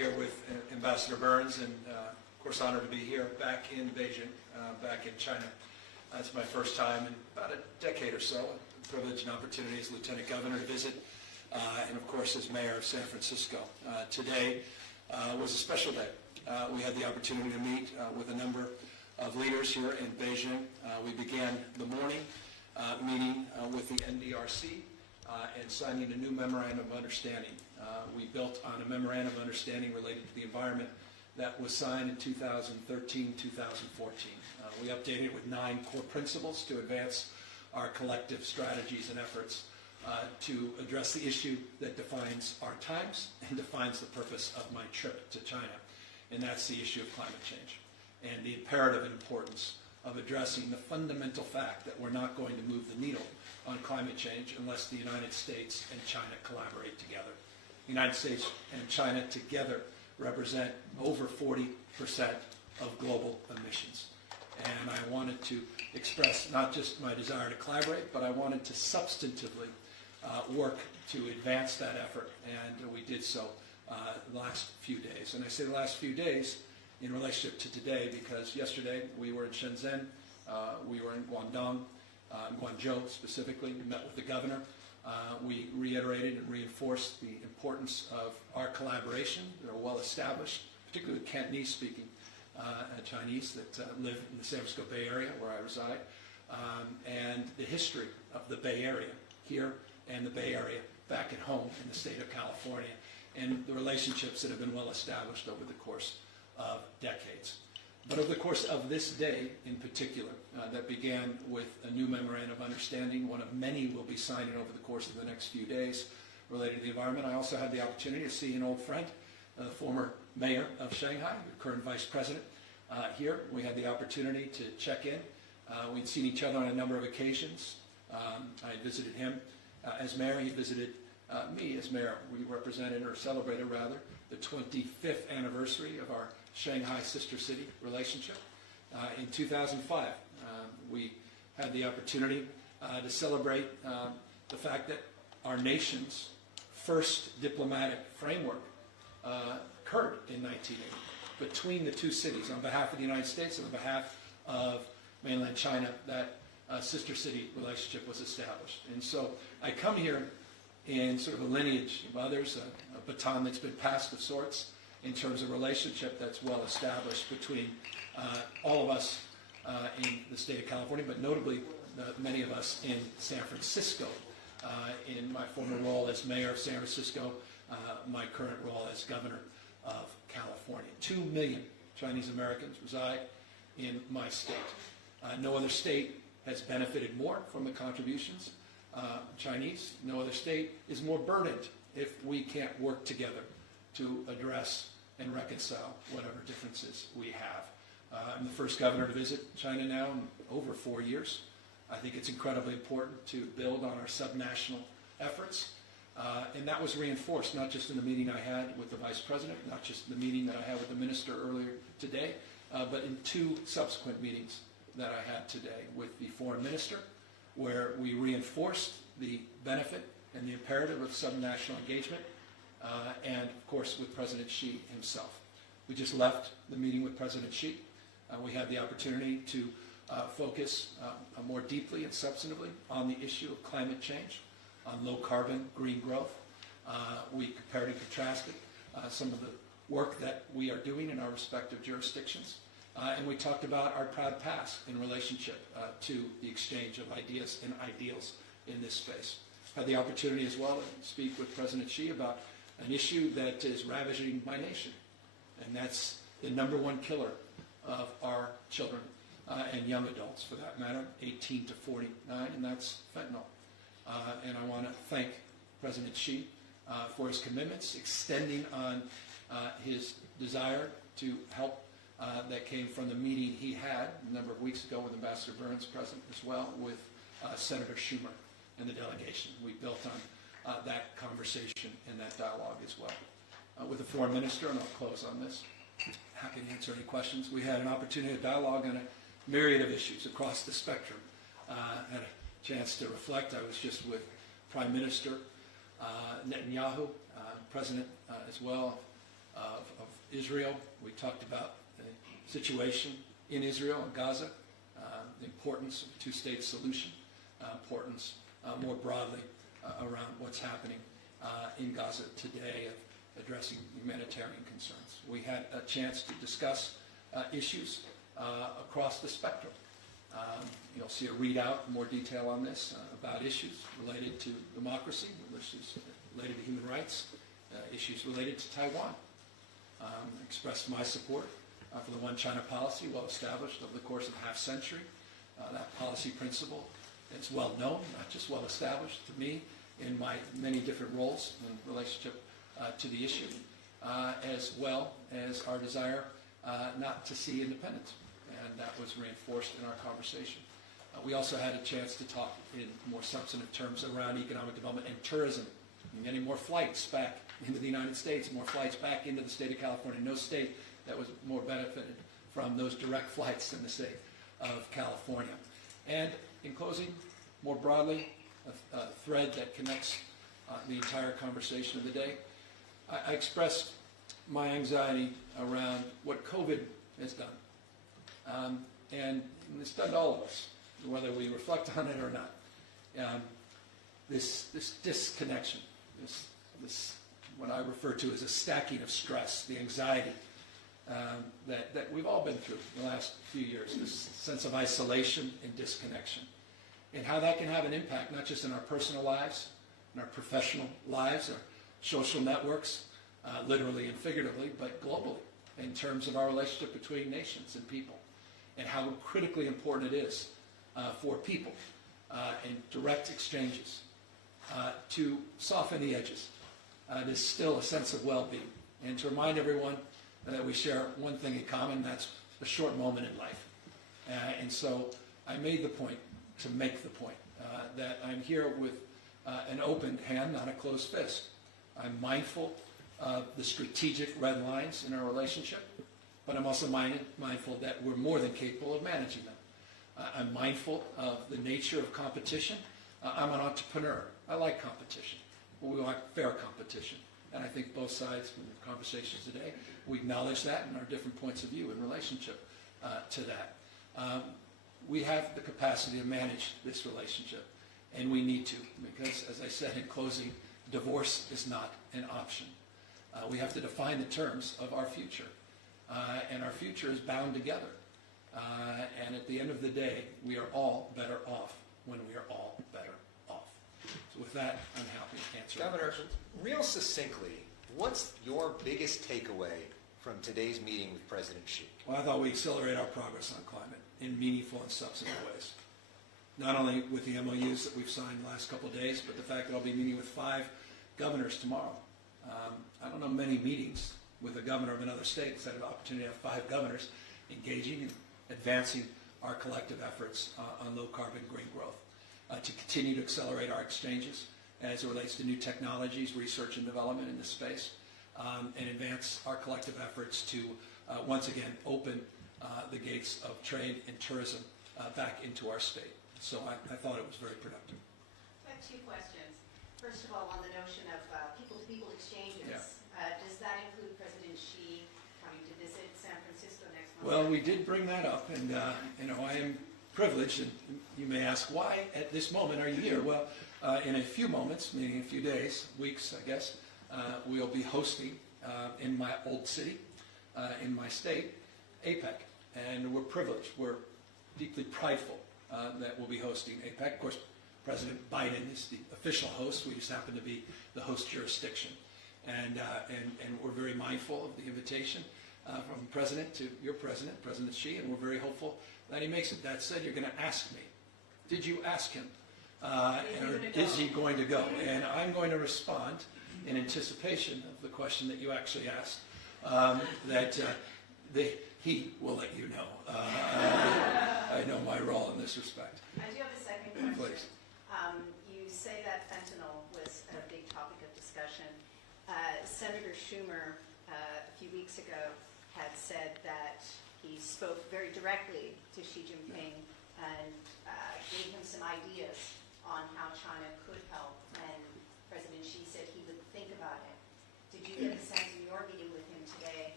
here with Ambassador Burns, and of course honored to be here back in Beijing, back in China. It's my first time in about a decade or so. A privilege and opportunity as Lieutenant Governor to visit, and of course as Mayor of San Francisco. Today was a special day. We had the opportunity to meet with a number of leaders here in Beijing. We began the morning meeting with the NDRC and signing a new memorandum of understanding. We built on a memorandum of understanding related to the environment that was signed in 2013-2014. We updated it with 9 core principles to advance our collective strategies and efforts to address the issue that defines our times and defines the purpose of my trip to China, and that's the issue of climate change and the imperative importance of addressing the fundamental fact that we're not going to move the needle on climate change unless the United States and China collaborate together. The United States and China together represent over 40% of global emissions. And I wanted to express not just my desire to collaborate, but I wanted to substantively work to advance that effort, and we did so the last few days. And I say the last few days in relationship to today because yesterday we were in Shenzhen, we were in Guangzhou specifically, we met with the governor. We reiterated and reinforced the importance of our collaboration. They're well established, particularly with Cantonese-speaking Chinese that live in the San Francisco Bay Area where I reside, and the history of the Bay Area here and the Bay Area back at home in the state of California, and the relationships that have been well established over the course of decades. But over the course of this day in particular, that began with a new memorandum of understanding, one of many we'll be signing over the course of the next few days related to the environment. I also had the opportunity to see an old friend, the former mayor of Shanghai, the current vice president, here. We had the opportunity to check in. We'd seen each other on a number of occasions. I had visited him as mayor. He visited me as mayor. We represented, or celebrated rather, the 25th anniversary of our Shanghai sister city relationship. In 2005, we had the opportunity to celebrate the fact that our nation's first diplomatic framework occurred in 1980 between the two cities on behalf of the United States and on behalf of mainland China. That sister city relationship was established. And so I come here in sort of a lineage of others, a baton that's been passed of sorts in terms of relationship that's well established between all of us in the state of California, but notably many of us in San Francisco, in my former role as mayor of San Francisco, my current role as governor of California. 2 million Chinese Americans reside in my state. No other state has benefited more from the contributions Chinese. No other state is more burdened if we can't work together to address and reconcile whatever differences we have. I'm the first governor to visit China now in over 4 years. I think it's incredibly important to build on our subnational efforts. And that was reinforced not just in the meeting I had with the vice president, not just in the meeting that I had with the minister earlier today, but in 2 subsequent meetings that I had today with the foreign minister, where we reinforced the benefit and the imperative of subnational engagement, and of course with President Xi himself. We just left the meeting with President Xi. We had the opportunity to focus more deeply and substantively on the issue of climate change, on low carbon, green growth. We compared and contrasted some of the work that we are doing in our respective jurisdictions. And we talked about our proud past in relationship to the exchange of ideas and ideals in this space. Had the opportunity as well to speak with President Xi about an issue that is ravaging my nation, and that's the #1 killer of our children and young adults, for that matter, 18 to 49, and that's fentanyl. And I want to thank President Xi for his commitments, extending on his desire to help that came from the meeting he had a number of weeks ago with Ambassador Burns present as well, with Senator Schumer and the delegation. We built on that conversation and that dialogue as well. With the foreign minister, and I'll close on this, happy to answer any questions. We had an opportunity to dialogue on a myriad of issues across the spectrum. Had a chance to reflect. I was just with Prime Minister Netanyahu, President as well of Israel. We talked about the situation in Israel and Gaza, the importance of a two-state solution, importance more broadly around what's happening in Gaza today of addressing humanitarian concerns. We had a chance to discuss issues across the spectrum. You'll see a readout in more detail on this about issues related to democracy, issues related to human rights, issues related to Taiwan. Expressed my support for the One China policy, well established over the course of a half century. That policy principle is well known, not just well established to me in my many different roles in relationship to the issue, as well as our desire not to see independence. And that was reinforced in our conversation. We also had a chance to talk in more substantive terms around economic development and tourism, and getting more flights back into the United States, more flights back into the state of California. No state that was more benefited from those direct flights than the state of California. And in closing, more broadly, a thread that connects the entire conversation of the day, I expressed my anxiety around what COVID has done. And it's done to all of us, whether we reflect on it or not. This disconnection, this what I refer to as a stacking of stress, the anxiety that we've all been through in the last few years, this sense of isolation and disconnection, and how that can have an impact not just in our personal lives, in our professional lives, our social networks, literally and figuratively, but globally, in terms of our relationship between nations and people, and how critically important it is for people in direct exchanges to soften the edges. There's still a sense of well-being, and to remind everyone that we share one thing in common, that's a short moment in life. And so I made the point to make the point that I'm here with an open hand, not a closed fist. I'm mindful of the strategic red lines in our relationship, but I'm also mindful that we're more than capable of managing them. I'm mindful of the nature of competition. I'm an entrepreneur. I like competition. We want fair competition. And I think both sides in the conversations today, we acknowledge that and our different points of view in relationship to that. We have the capacity to manage this relationship, and we need to, because, as I said in closing, divorce is not an option. We have to define the terms of our future, and our future is bound together. And at the end of the day, we are all better off when we are all better off. So with that, I'm happy to answer Governor, questions. real succinctly, what's your biggest takeaway from today's meeting with President Xi? Well, I thought we accelerate our progress on climate in meaningful and substantive ways. Not only with the MOUs that we've signed the last couple of days, but the fact that I'll be meeting with 5 governors tomorrow. I don't know many meetings with a governor of another state because I had an opportunity to have 5 governors engaging and advancing our collective efforts on low-carbon green growth, to continue to accelerate our exchanges as it relates to new technologies, research and development in this space, and advance our collective efforts to once again open the gates of trade and tourism back into our state. So I thought it was very productive. I have 2 questions. First of all, on the notion of people-to-people exchanges, does that include President Xi coming to visit San Francisco next month? Well, we did bring that up, and I am privileged, and you may ask, why at this moment are you here? Well, in a few moments, meaning a few days, weeks, I guess, we'll be hosting in my old city, in my state, Apec, and we're privileged. We're deeply prideful that we'll be hosting Apec. Of course, President Biden is the official host. We just happen to be the host jurisdiction, and we're very mindful of the invitation from the President to your President, President Xi, and we're very hopeful that he makes it. That said, you're going to ask me, did you ask him? Or is he going to go? And I'm going to respond in anticipation of the question that you actually asked, that he will let you know. I know my role in this respect. I do have a second question. Please. You say that fentanyl was a big topic of discussion. Senator Schumer, a few weeks ago, had said that he spoke very directly to Xi Jinping and gave him some ideas on how China could help, and President Xi said he would think about it. Did you get the sense in your meeting with him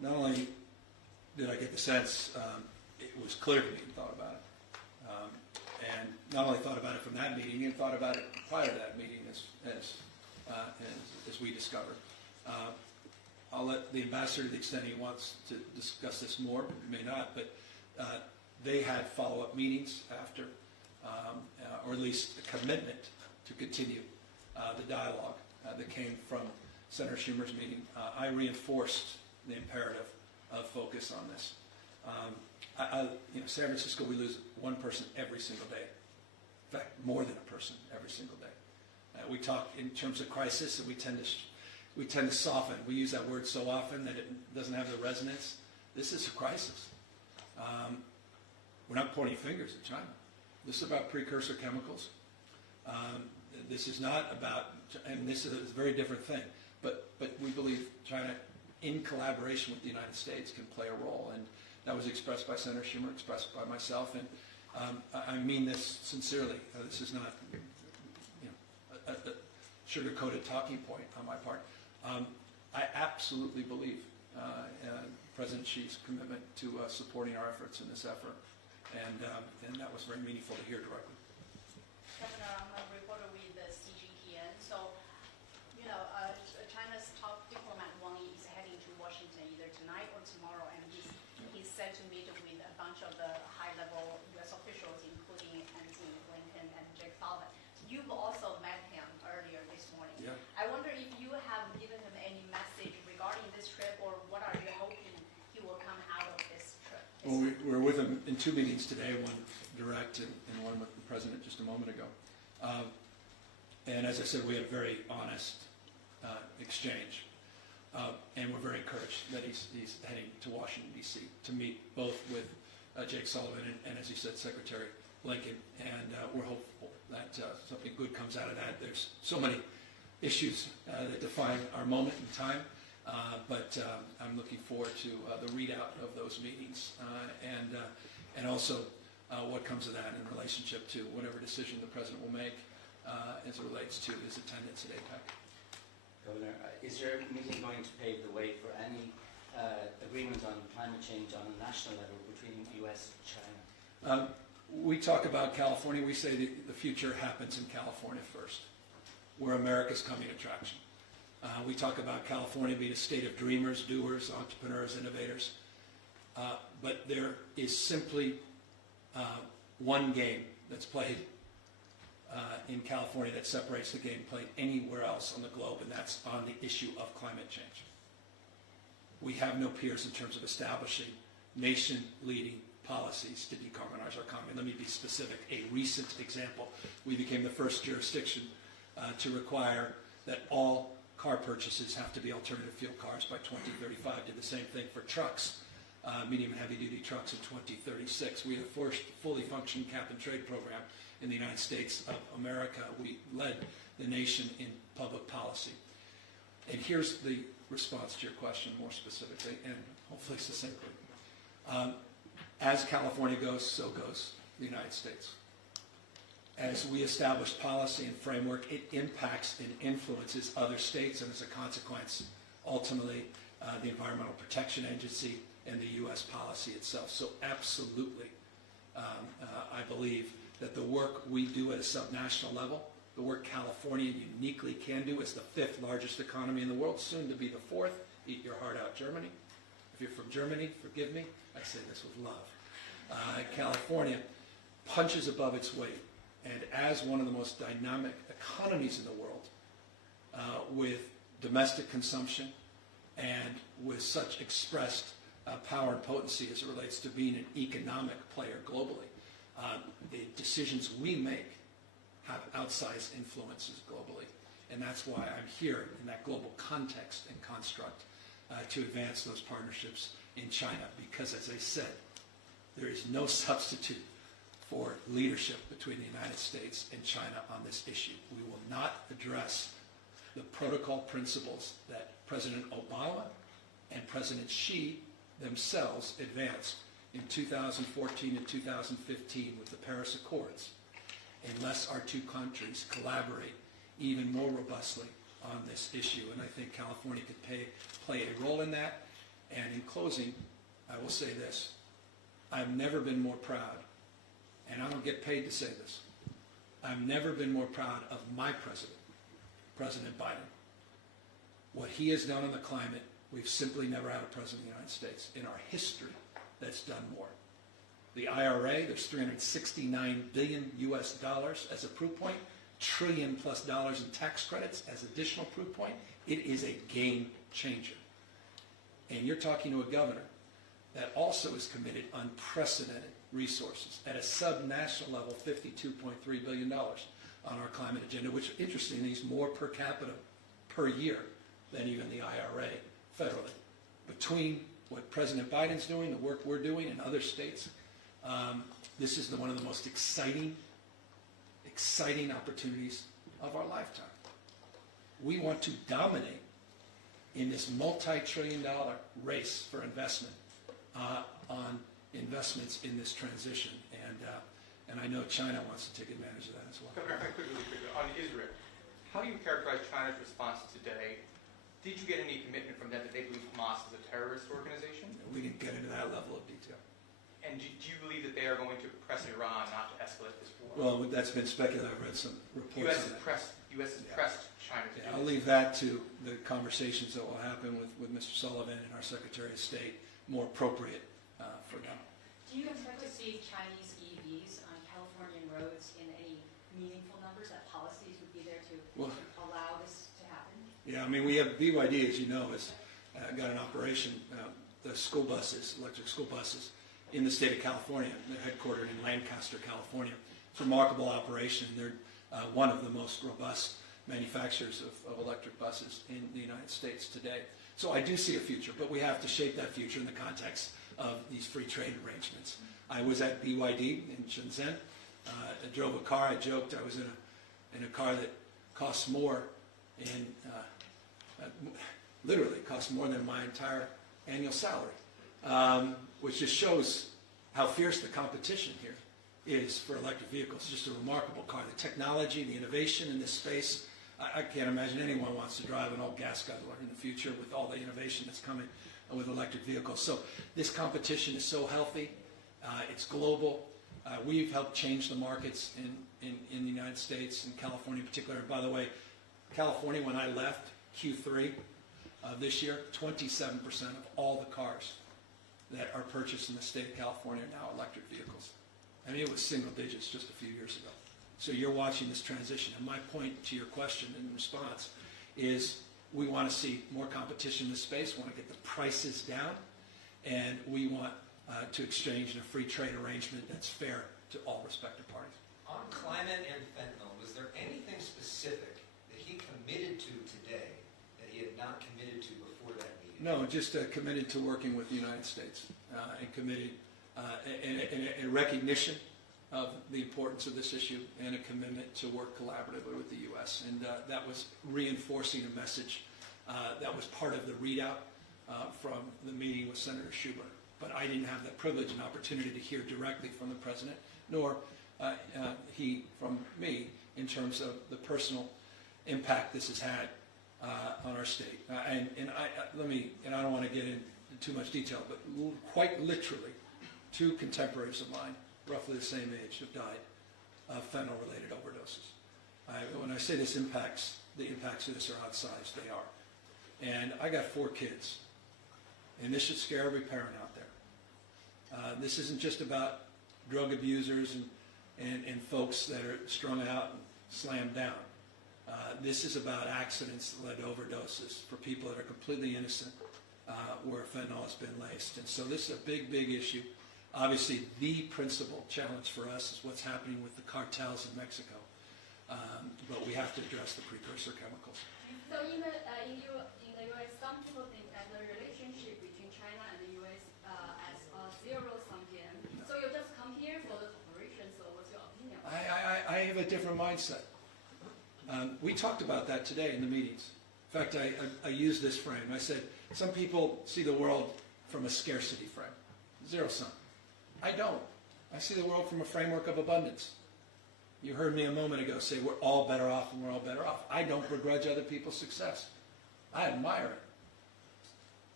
not only did I get the sense it was clear to me he thought about it, and not only thought about it from that meeting, he thought about it prior to that meeting, as we discovered. I'll let the ambassador, to the extent he wants to discuss this more, may not, but they had follow-up meetings after, or at least a commitment to continue the dialogue that came from Senator Schumer's meeting. I reinforced the imperative of focus on this. San Francisco, we lose one person every single day. In fact, more than a person every single day. We talk in terms of crisis, and we tend to soften. We use that word so often that it doesn't have the resonance. This is a crisis. We're not pointing fingers at China. This is about precursor chemicals. This is not about, and this is a very different thing, but we believe China, in collaboration with the United States, can play a role, and that was expressed by Senator Schumer, expressed by myself, and I mean this sincerely. This is not a sugar-coated talking point on my part. I absolutely believe President Xi's commitment to supporting our efforts in this effort, and that was very meaningful to hear directly. Governor, I'm a reporter with the CGTN. So, China's top diplomat Wang Yi is heading to Washington either tonight or tomorrow, and he's set to meet with a bunch of the high-level U.S. officials, including Anthony Blinken and Jake Sullivan. You've also met him earlier this morning. Yeah. I wonder if you have given him any message regarding this trip, or what are you hoping he will come out of this trip? Well, we're with him in two meetings today, one direct and one with the President just a moment ago. And as I said, we had a very honest exchange. And we're very encouraged that he's heading to Washington, D.C. to meet both with Jake Sullivan and, as you said, Secretary Blinken. And we're hopeful that something good comes out of that. There's so many issues that define our moment in time. But I'm looking forward to the readout of those meetings and also what comes of that in relationship to whatever decision the President will make as it relates to his attendance at Apec. Governor, is your meeting going to pave the way for any agreement on climate change on a national level between the U.S. and China? We talk about California. We say the future happens in California first. We're America's coming attraction. We talk about California being a state of dreamers, doers, entrepreneurs, innovators. But there is simply one game that's played in California that separates the game played anywhere else on the globe, and that's on the issue of climate change. We have no peers in terms of establishing nation-leading policies to decarbonize our economy. Let me be specific. A recent example, we became the first jurisdiction to require that all car purchases have to be alternative fuel cars by 2035. Did the same thing for trucks, medium and heavy-duty trucks in 2036. We had the first fully functioning cap-and-trade program in the United States of America. We led the nation in public policy. And here's the response to your question more specifically and hopefully succinctly. As California goes, so goes the United States. As we establish policy and framework, it impacts and influences other states, and as a consequence, ultimately, the Environmental Protection Agency and the U.S. policy itself. So absolutely, I believe that the work we do at a subnational level, the work California uniquely can do as the 5th largest economy in the world, soon to be the 4th, eat your heart out, Germany. If you're from Germany, forgive me, I say this with love. California punches above its weight, and as one of the most dynamic economies in the world, with domestic consumption and with such expressed power and potency as it relates to being an economic player globally, the decisions we make have outsized influences globally. And that's why I'm here in that global context and construct to advance those partnerships in China, because as I said, there is no substitute for leadership between the United States and China on this issue. We will not address the protocol principles that President Obama and President Xi themselves advanced in 2014 and 2015 with the Paris Accords, unless our two countries collaborate even more robustly on this issue. And I think California could play a role in that. And in closing, I will say this. I've never been more proud, and I don't get paid to say this, I've never been more proud of my president, President Biden. What he has done on the climate, we've simply never had a president of the United States in our history that's done more. The IRA, there's $369 billion US as a proof point, trillion plus dollars in tax credits as additional proof point. It is a game changer. And you're talking to a governor that also is committed unprecedented resources at a sub-national level, $52.3 billion on our climate agenda, which interestingly is more per capita per year than even the IRA federally. Between what President Biden's doing, the work we're doing in other states, this is one of the most exciting opportunities of our lifetime. We want to dominate in this multi-trillion-dollar race for investment on investments in this transition, and I know China wants to take advantage of that as well. Really quickly, on Israel, how do you characterize China's response today? Did you get any commitment from them that they believe Hamas is a terrorist organization? We didn't get into that level of detail. And do you believe that they are going to press Iran not to escalate this war? Well, that's been speculated. I've read some reports on that. U.S. has pressed China to do I'll leave that to the conversations that will happen with Mr. Sullivan and our Secretary of State, more appropriate for them. Do you expect to see Chinese EVs on Californian roads in any meaningful numbers, that policies would be there to allow this to happen? Yeah, I mean, we have BYD, as you know, has got an operation, the school buses, electric school buses, in the state of California. They're headquartered in Lancaster, California. It's a remarkable operation. They're one of the most robust manufacturers of electric buses in the United States today. So I do see a future, but we have to shape that future in the context of these free trade arrangements. I was at BYD in Shenzhen. I drove a car. I joked I was in a car that costs more literally costs more than my entire annual salary, which just shows how fierce the competition here is for electric vehicles. It's just a remarkable car. The technology, the innovation in this space, I can't imagine anyone wants to drive an old gas guzzler in the future with all the innovation that's coming with electric vehicles. So this competition is so healthy. It's global. We've helped change the markets in the United States, in California in particular. And by the way, California, when I left Q3 of this year, 27% of all the cars that are purchased in the state of California are now electric vehicles. I mean, it was single digits just a few years ago. So you're watching this transition. And my point to your question in response is we want to see more competition in this space. We want to get the prices down. And we want to exchange in a free trade arrangement that's fair to all respective parties. On climate and fentanyl, was there anything specific that he committed to today that he had not committed to before that meeting? No, just committed to working with the United States and committed in a recognition of the importance of this issue and a commitment to work collaboratively with the U.S. And that was reinforcing a message that was part of the readout from the meeting with Senator Schumer. But I didn't have that privilege and opportunity to hear directly from the President, nor he from me in terms of the personal impact this has had on our state. And I don't want to get into too much detail, but quite literally, 2 contemporaries of mine, roughly the same age, have died of fentanyl-related overdoses. When I say this impacts, the impacts of this are outsized. They are. And I got 4 kids, and this should scare every parent out there. This isn't just about drug abusers and folks that are strung out and slammed down. This is about accidents that led to overdoses for people that are completely innocent where fentanyl has been laced. And so this is a big, big issue. Obviously, the principal challenge for us is what's happening with the cartels in Mexico. But we have to address the precursor chemicals. So in the U.S., some people think that the relationship between China and the U.S. as a zero-sum game. So you just come here for the cooperation, so what's your opinion? I have a different mindset. We talked about that today in the meetings. In fact, I used this frame. I said, some people see the world from a scarcity frame, zero-sum. I don't. I see the world from a framework of abundance. You heard me a moment ago say we're all better off and we're all better off. I don't begrudge other people's success. I admire it.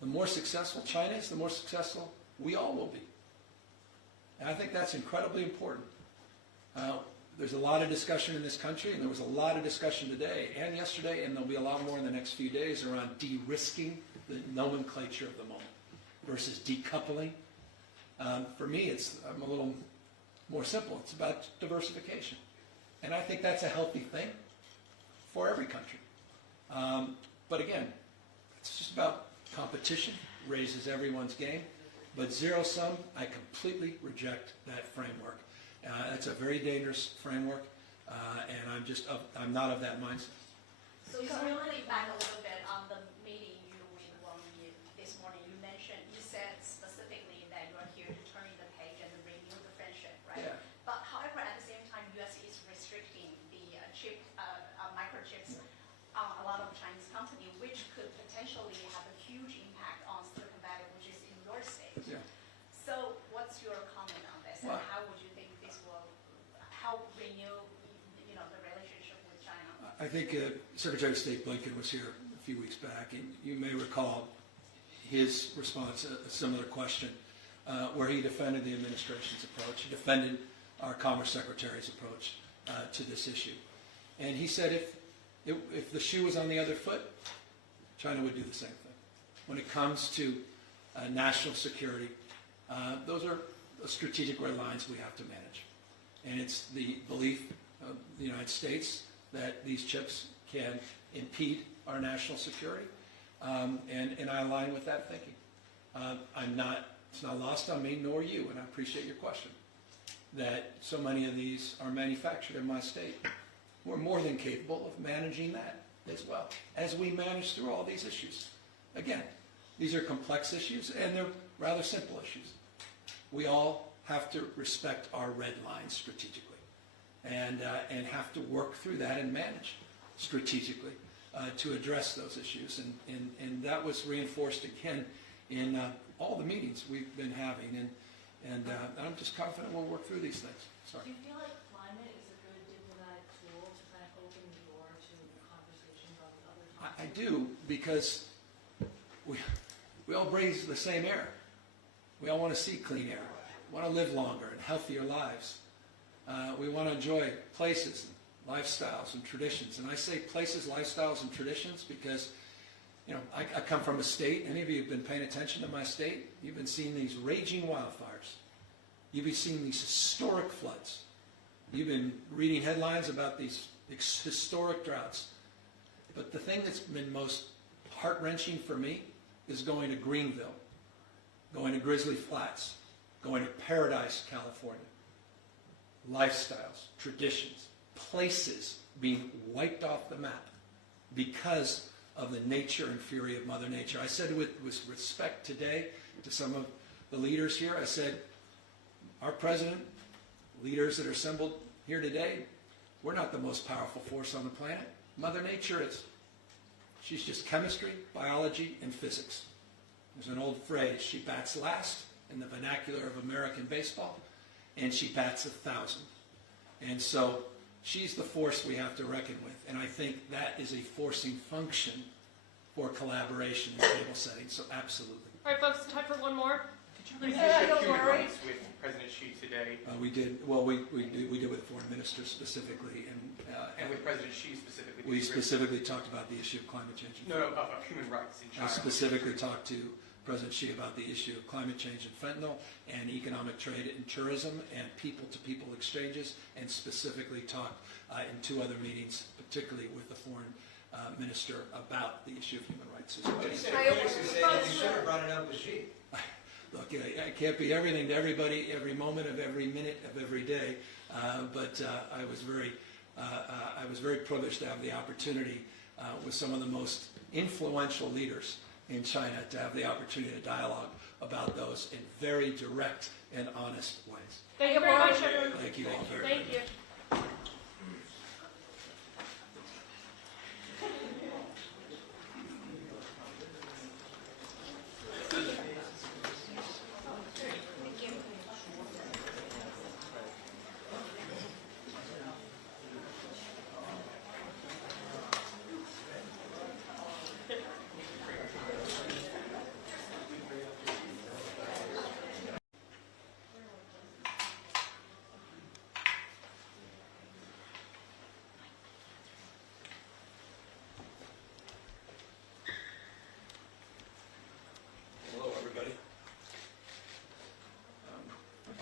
The more successful China is, the more successful we all will be. And I think that's incredibly important. There's a lot of discussion in this country, and there was a lot of discussion today and yesterday, and there'll be a lot more in the next few days around de-risking the nomenclature of the moment versus decoupling. For me, I'm a little more simple. It's about diversification. And I think that's a healthy thing for every country. But again, it's just about competition, raises everyone's game. But zero-sum, I completely reject that framework. It's a very dangerous framework, and I'm not of that mindset. So it's really back a little bit on the meeting you with Wang Yi this morning. You said specifically that you are here to turn the page and renew the friendship, right? Yeah. But however, at the same time, U.S. is restricting the microchips on a lot of Chinese companies, which could potentially have a huge impact on Silicon Valley, which is in your state. Yeah. So what's your comment on this, Well, and how would you think this will help renew, the relationship with China? I think Secretary of State Blinken was here a few weeks back, and you may recall his response, a similar question, where he defended the administration's approach. He defended our Commerce Secretary's approach to this issue. And he said if the shoe was on the other foot, China would do the same thing. When it comes to national security, those are strategic red lines we have to manage. And it's the belief of the United States that these chips can impede our national security, and I align with that thinking. It's not lost on me, nor you, and I appreciate your question, that so many of these are manufactured in my state. We're more than capable of managing that as well, as we manage through all these issues. Again, these are complex issues, and they're rather simple issues. We all have to respect our red lines strategically, and have to work through that and manage strategically to address those issues. And that was reinforced again in all the meetings we've been having, and I'm just confident we'll work through these things. Sorry. Do you feel like climate is a good diplomatic tool to kind of open the door to conversations on the other topics? I do, because we all breathe the same air. We all want to see clean air. We want to live longer and healthier lives. We want to enjoy places, and lifestyles, and traditions. And I say places, lifestyles, and traditions because, I come from a state. Any of you have been paying attention to my state? You've been seeing these raging wildfires. You've been seeing these historic floods. You've been reading headlines about these historic droughts. But the thing that's been most heart-wrenching for me is going to Greenville, going to Grizzly Flats, going to Paradise, California. Lifestyles, traditions, places being wiped off the map because of the nature and fury of Mother Nature. I said with respect today to some of the leaders here, I said, our president, leaders that are assembled here today, we're not the most powerful force on the planet. Mother Nature is. She's just chemistry, biology, and physics. There's an old phrase, she bats last in the vernacular of American baseball, and she bats 1,000. And so she's the force we have to reckon with. And I think that is a forcing function for collaboration in table settings. So absolutely. All right, folks, time for one more. Did you raise Yeah, the issue of don't human worry. rights with President Xi today, We did. Well, we did with foreign ministers specifically, and with President Xi specifically? we specifically talked about the issue of climate change. No, of human rights in I China. specifically talked to President Xi about the issue of climate change and fentanyl and economic trade and tourism and people-to-people exchanges, and specifically talked in 2 other meetings, particularly with the foreign minister, about the issue of human rights as well. But he said critics who say that you should have brought it up with Xi. Look, I can't be everything to everybody every moment of every minute of every day, but I was very privileged to have the opportunity with some of the most influential leaders in China to have the opportunity to dialogue about those in very direct and honest ways. Thank you very much. Thank you all very much. Thank you.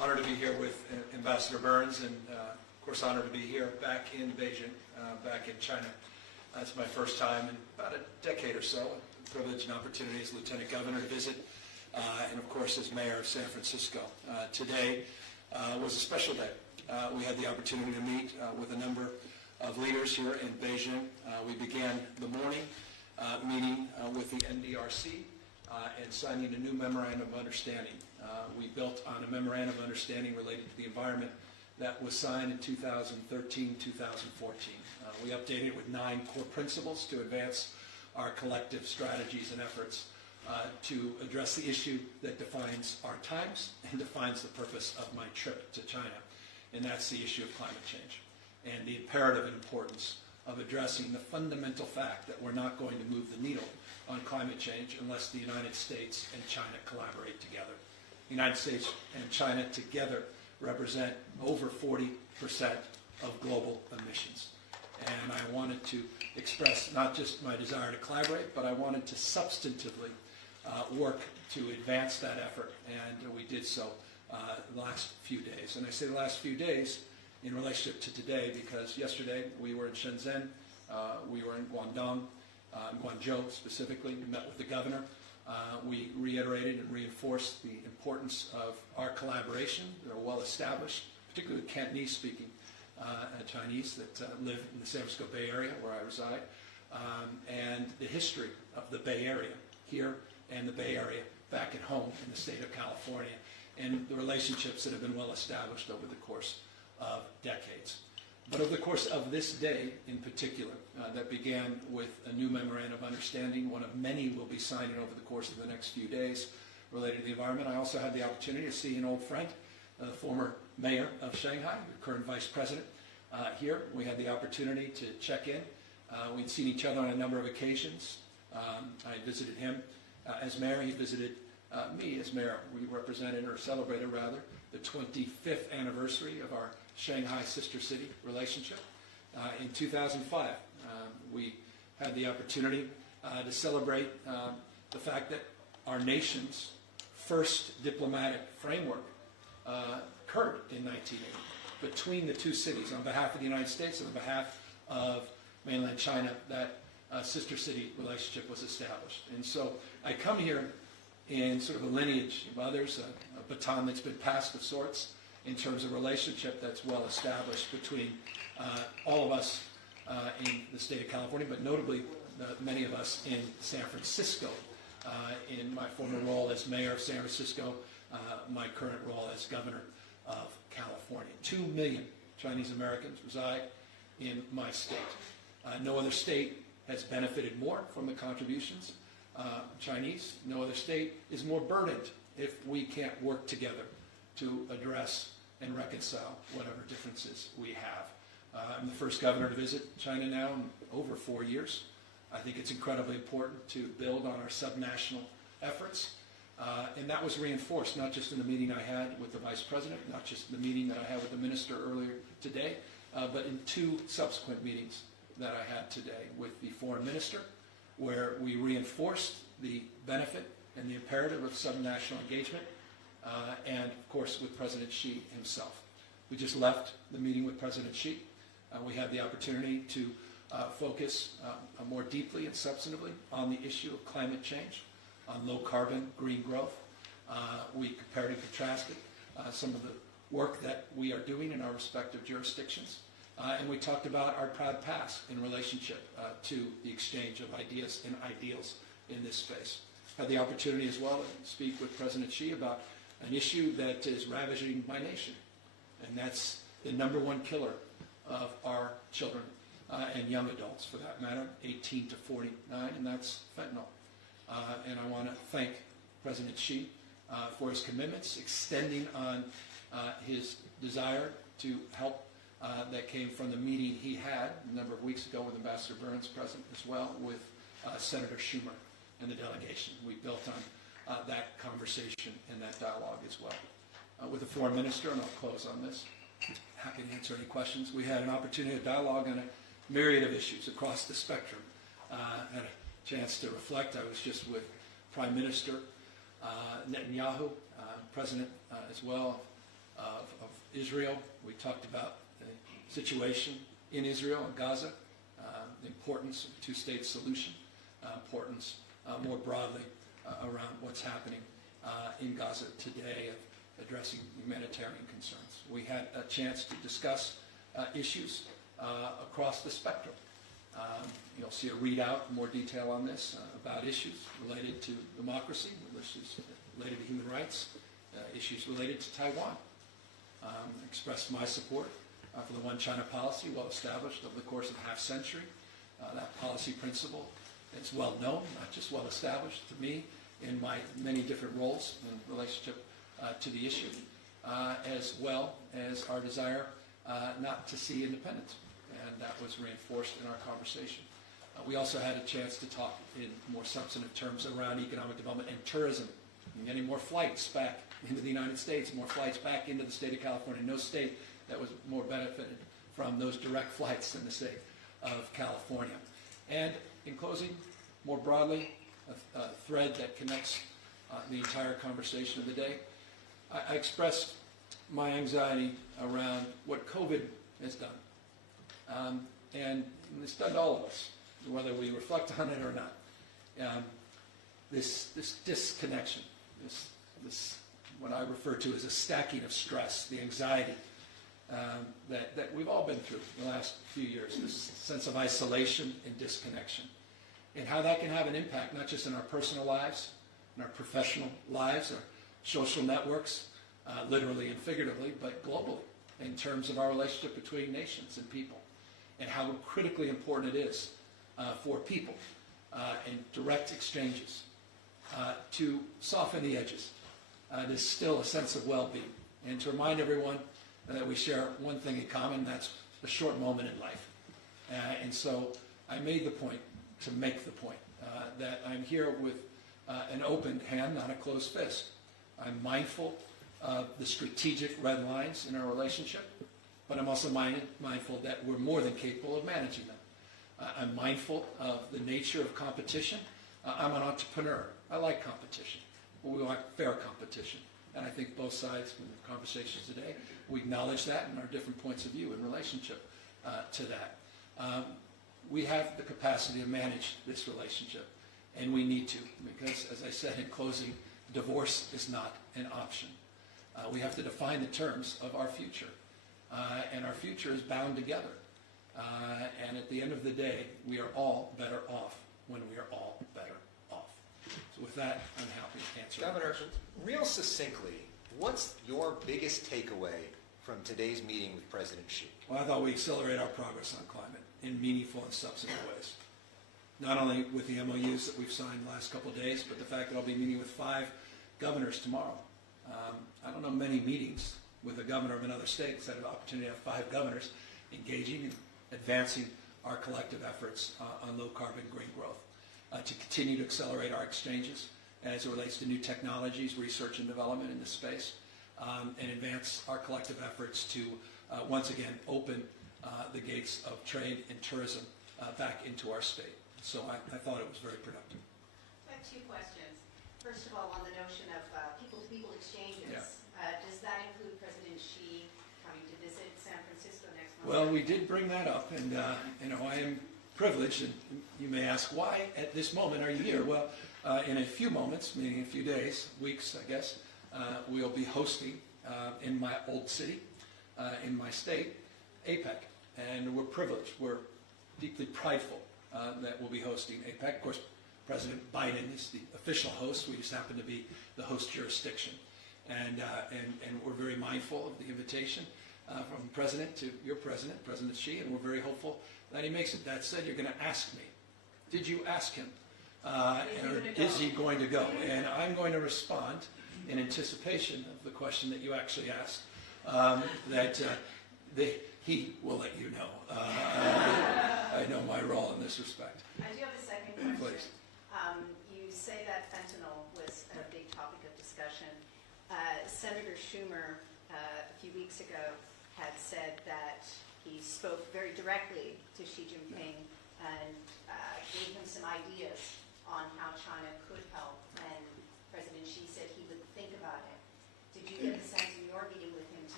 Honored to be here with Ambassador Burns, and of course honored to be here back in Beijing, back in China. It's my first time in about a decade or so. Privilege and opportunity as Lieutenant Governor to visit, and of course as Mayor of San Francisco. Today was a special day. We had the opportunity to meet with a number of leaders here in Beijing. We began the morning meeting with the NDRC and signing a new memorandum of understanding. We built on a memorandum of understanding related to the environment that was signed in 2013-2014. We updated it with 9 core principles to advance our collective strategies and efforts to address the issue that defines our times and defines the purpose of my trip to China, and that's the issue of climate change and the imperative importance of addressing the fundamental fact that we're not going to move the needle on climate change unless the United States and China collaborate together. The United States and China together represent over 40% of global emissions. And I wanted to express not just my desire to collaborate, but I wanted to substantively work to advance that effort, and we did so the last few days. And I say the last few days in relationship to today because yesterday we were in Shenzhen, we were in Guangzhou specifically, we met with the governor. We reiterated and reinforced the importance of our collaboration. They're well established, particularly with Cantonese-speaking Chinese that live in the San Francisco Bay Area where I reside, and the history of the Bay Area here and the Bay Area back at home in the state of California, and the relationships that have been well established over the course of decades. But over the course of this day in particular, that began with a new memorandum of understanding, one of many we'll be signing over the course of the next few days related to the environment. I also had the opportunity to see an old friend, the former mayor of Shanghai, the current vice president, here. We had the opportunity to check in. We'd seen each other on a number of occasions. I visited him as mayor. He visited me as mayor. We represented, or celebrated rather, the 25th anniversary of our Shanghai sister city relationship. In 2005, we had the opportunity to celebrate the fact that our nation's first diplomatic framework occurred in 1980 between the two cities on behalf of the United States and on behalf of mainland China. That sister city relationship was established. And so I come here in sort of a lineage of others, a baton that's been passed of sorts in terms of relationship that's well established between all of us in the state of California, but notably many of us in San Francisco, in my former role as mayor of San Francisco, my current role as governor of California. 2 million Chinese Americans reside in my state. No other state has benefited more from the contributions Chinese. No other state is more burdened if we can't work together to address and reconcile whatever differences we have. I'm the first governor to visit China now in over 4 years. I think it's incredibly important to build on our subnational efforts. And that was reinforced not just in the meeting I had with the vice president, not just in the meeting that I had with the minister earlier today, but in 2 subsequent meetings that I had today with the foreign minister, where we reinforced the benefit and the imperative of subnational engagement, and of course with President Xi himself. We just left the meeting with President Xi. We had the opportunity to focus more deeply and substantively on the issue of climate change, on low carbon, green growth. We compared and contrasted some of the work that we are doing in our respective jurisdictions. And we talked about our proud past in relationship to the exchange of ideas and ideals in this space. Had the opportunity as well to speak with President Xi about an issue that is ravaging my nation, and that's the #1 killer of our children and young adults, for that matter, 18 to 49, and that's fentanyl. And I want to thank President Xi for his commitments, extending on his desire to help that came from the meeting he had a number of weeks ago with Ambassador Burns present as well, with Senator Schumer and the delegation. We built on that conversation and that dialogue as well. With the foreign minister, and I'll close on this, happy to answer any questions. We had an opportunity to dialogue on a myriad of issues across the spectrum. Had a chance to reflect. I was just with Prime Minister Netanyahu, President as well, of Israel. We talked about the situation in Israel and Gaza, the importance of a two-state solution, importance more broadly around what's happening in Gaza today of addressing humanitarian concerns. We had a chance to discuss issues across the spectrum. You'll see a readout in more detail on this about issues related to democracy, issues related to human rights, issues related to Taiwan. Expressed my support for the One China policy, well established over the course of a half century. That policy principle is well known, not just well established to me in my many different roles in relationship to the issue, as well as our desire not to see independence. And that was reinforced in our conversation. We also had a chance to talk in more substantive terms around economic development and tourism, and getting more flights back into the United States, more flights back into the state of California. No state that was more benefited from those direct flights than the state of California. And in closing, more broadly, a thread that connects the entire conversation of the day, I expressed my anxiety around what COVID has done. And it's done to all of us, whether we reflect on it or not. This disconnection, this what I refer to as a stacking of stress, the anxiety that we've all been through in the last few years, this sense of isolation and disconnection, and how that can have an impact not just in our personal lives, in our professional lives, our social networks, literally and figuratively, but globally, in terms of our relationship between nations and people, and how critically important it is for people in direct exchanges to soften the edges. There's still a sense of well-being, and to remind everyone that we share one thing in common, that's a short moment in life. And so I made the point to make the point that I'm here with an open hand, not a closed fist. I'm mindful of the strategic red lines in our relationship, but I'm also mindful that we're more than capable of managing them. I'm mindful of the nature of competition. I'm an entrepreneur. I like competition. We want fair competition. And I think both sides in the conversations today, we acknowledge that and our different points of view in relationship to that. We have the capacity to manage this relationship, and we need to, because, as I said in closing, divorce is not an option. We have to define the terms of our future, and our future is bound together. And at the end of the day, we are all better off when we are all better off. So with that, I'm happy to answer Governor, questions. real succinctly, what's your biggest takeaway from today's meeting with President Xi? Well, I thought we accelerate our progress on climate in meaningful and substantive ways. Not only with the MOUs that we've signed the last couple of days, but the fact that I'll be meeting with 5 governors tomorrow. I don't know many meetings with a governor of another state that's had an opportunity to have 5 governors engaging and advancing our collective efforts on low-carbon green growth, to continue to accelerate our exchanges as it relates to new technologies, research and development in this space, and advance our collective efforts to once again open the gates of trade and tourism back into our state. So I thought it was very productive. I have 2 questions. First of all, on the notion of people-to-people exchanges, does that include President Xi coming to visit San Francisco next month? Well, we did bring that up, and I am privileged, and you may ask, why at this moment are you here? Well, in a few moments, meaning a few days, weeks, I guess, we'll be hosting in my old city, in my state, Apec, and we're privileged. We're deeply prideful that we'll be hosting Apec. Of course, President Biden is the official host. We just happen to be the host jurisdiction, and we're very mindful of the invitation from the President to your President, President Xi, and we're very hopeful that he makes it. That said, you're going to ask me, did you ask him? Or is he going to go? And I'm going to respond in anticipation of the question that you actually asked, that he will let you know. I know my role in this respect. I do have a second question. Please. You say that fentanyl was a big topic of discussion. Senator Schumer, a few weeks ago, had said that he spoke very directly to Xi Jinping and gave him some ideas on how China could help, and President Xi said he would think about it. Did you get the sense in your meeting with him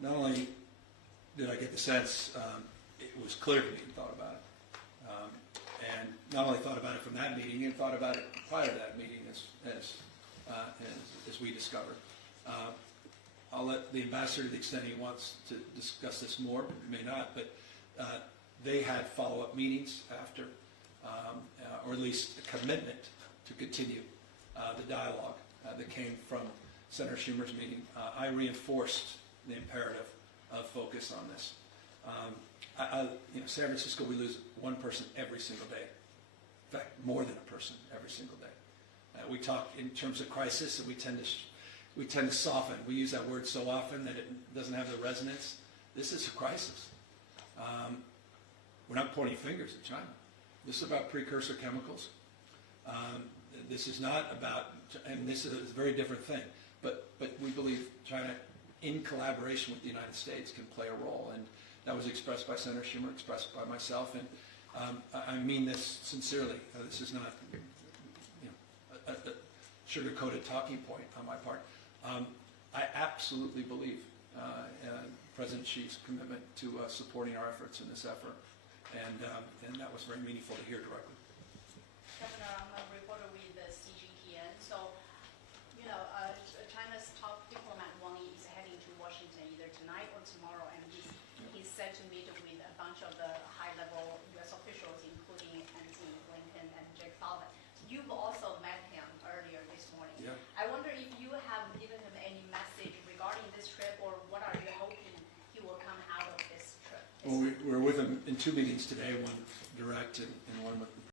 not only did I get the sense it was clear to me he thought about it, and not only thought about it from that meeting, he thought about it prior to that meeting, as we discovered. I'll let the ambassador, to the extent he wants to discuss this more, may not, but they had follow-up meetings after, or at least a commitment to continue the dialogue that came from Senator Schumer's meeting. I reinforced the imperative of focus on this. San Francisco, we lose one person every single day. In fact, more than a person every single day. We talk in terms of crisis, and we tend to soften. We use that word so often that it doesn't have the resonance. This is a crisis. We're not pointing fingers at China. This is about precursor chemicals. This is not about, and this is a very different thing, but we believe China, in collaboration with the United States, can play a role, and that was expressed by Senator Schumer, expressed by myself, and I mean this sincerely. This is not a sugar-coated talking point on my part. I absolutely believe President Xi's commitment to supporting our efforts in this effort, and that was very meaningful to hear directly. Governor, I'm a reporter with the CGTN. So, China's top diplomat Wang Yi is heading to Washington either tonight or tomorrow, and he's set to meet with a bunch of the high-level U.S. officials, including Anthony Blinken and Jake Sullivan. You've also met him earlier this morning. Yeah. I wonder if you have given him any message regarding this trip, or what are you hoping he will come out of this trip? Well, we're with him in two meetings today, one direct and one with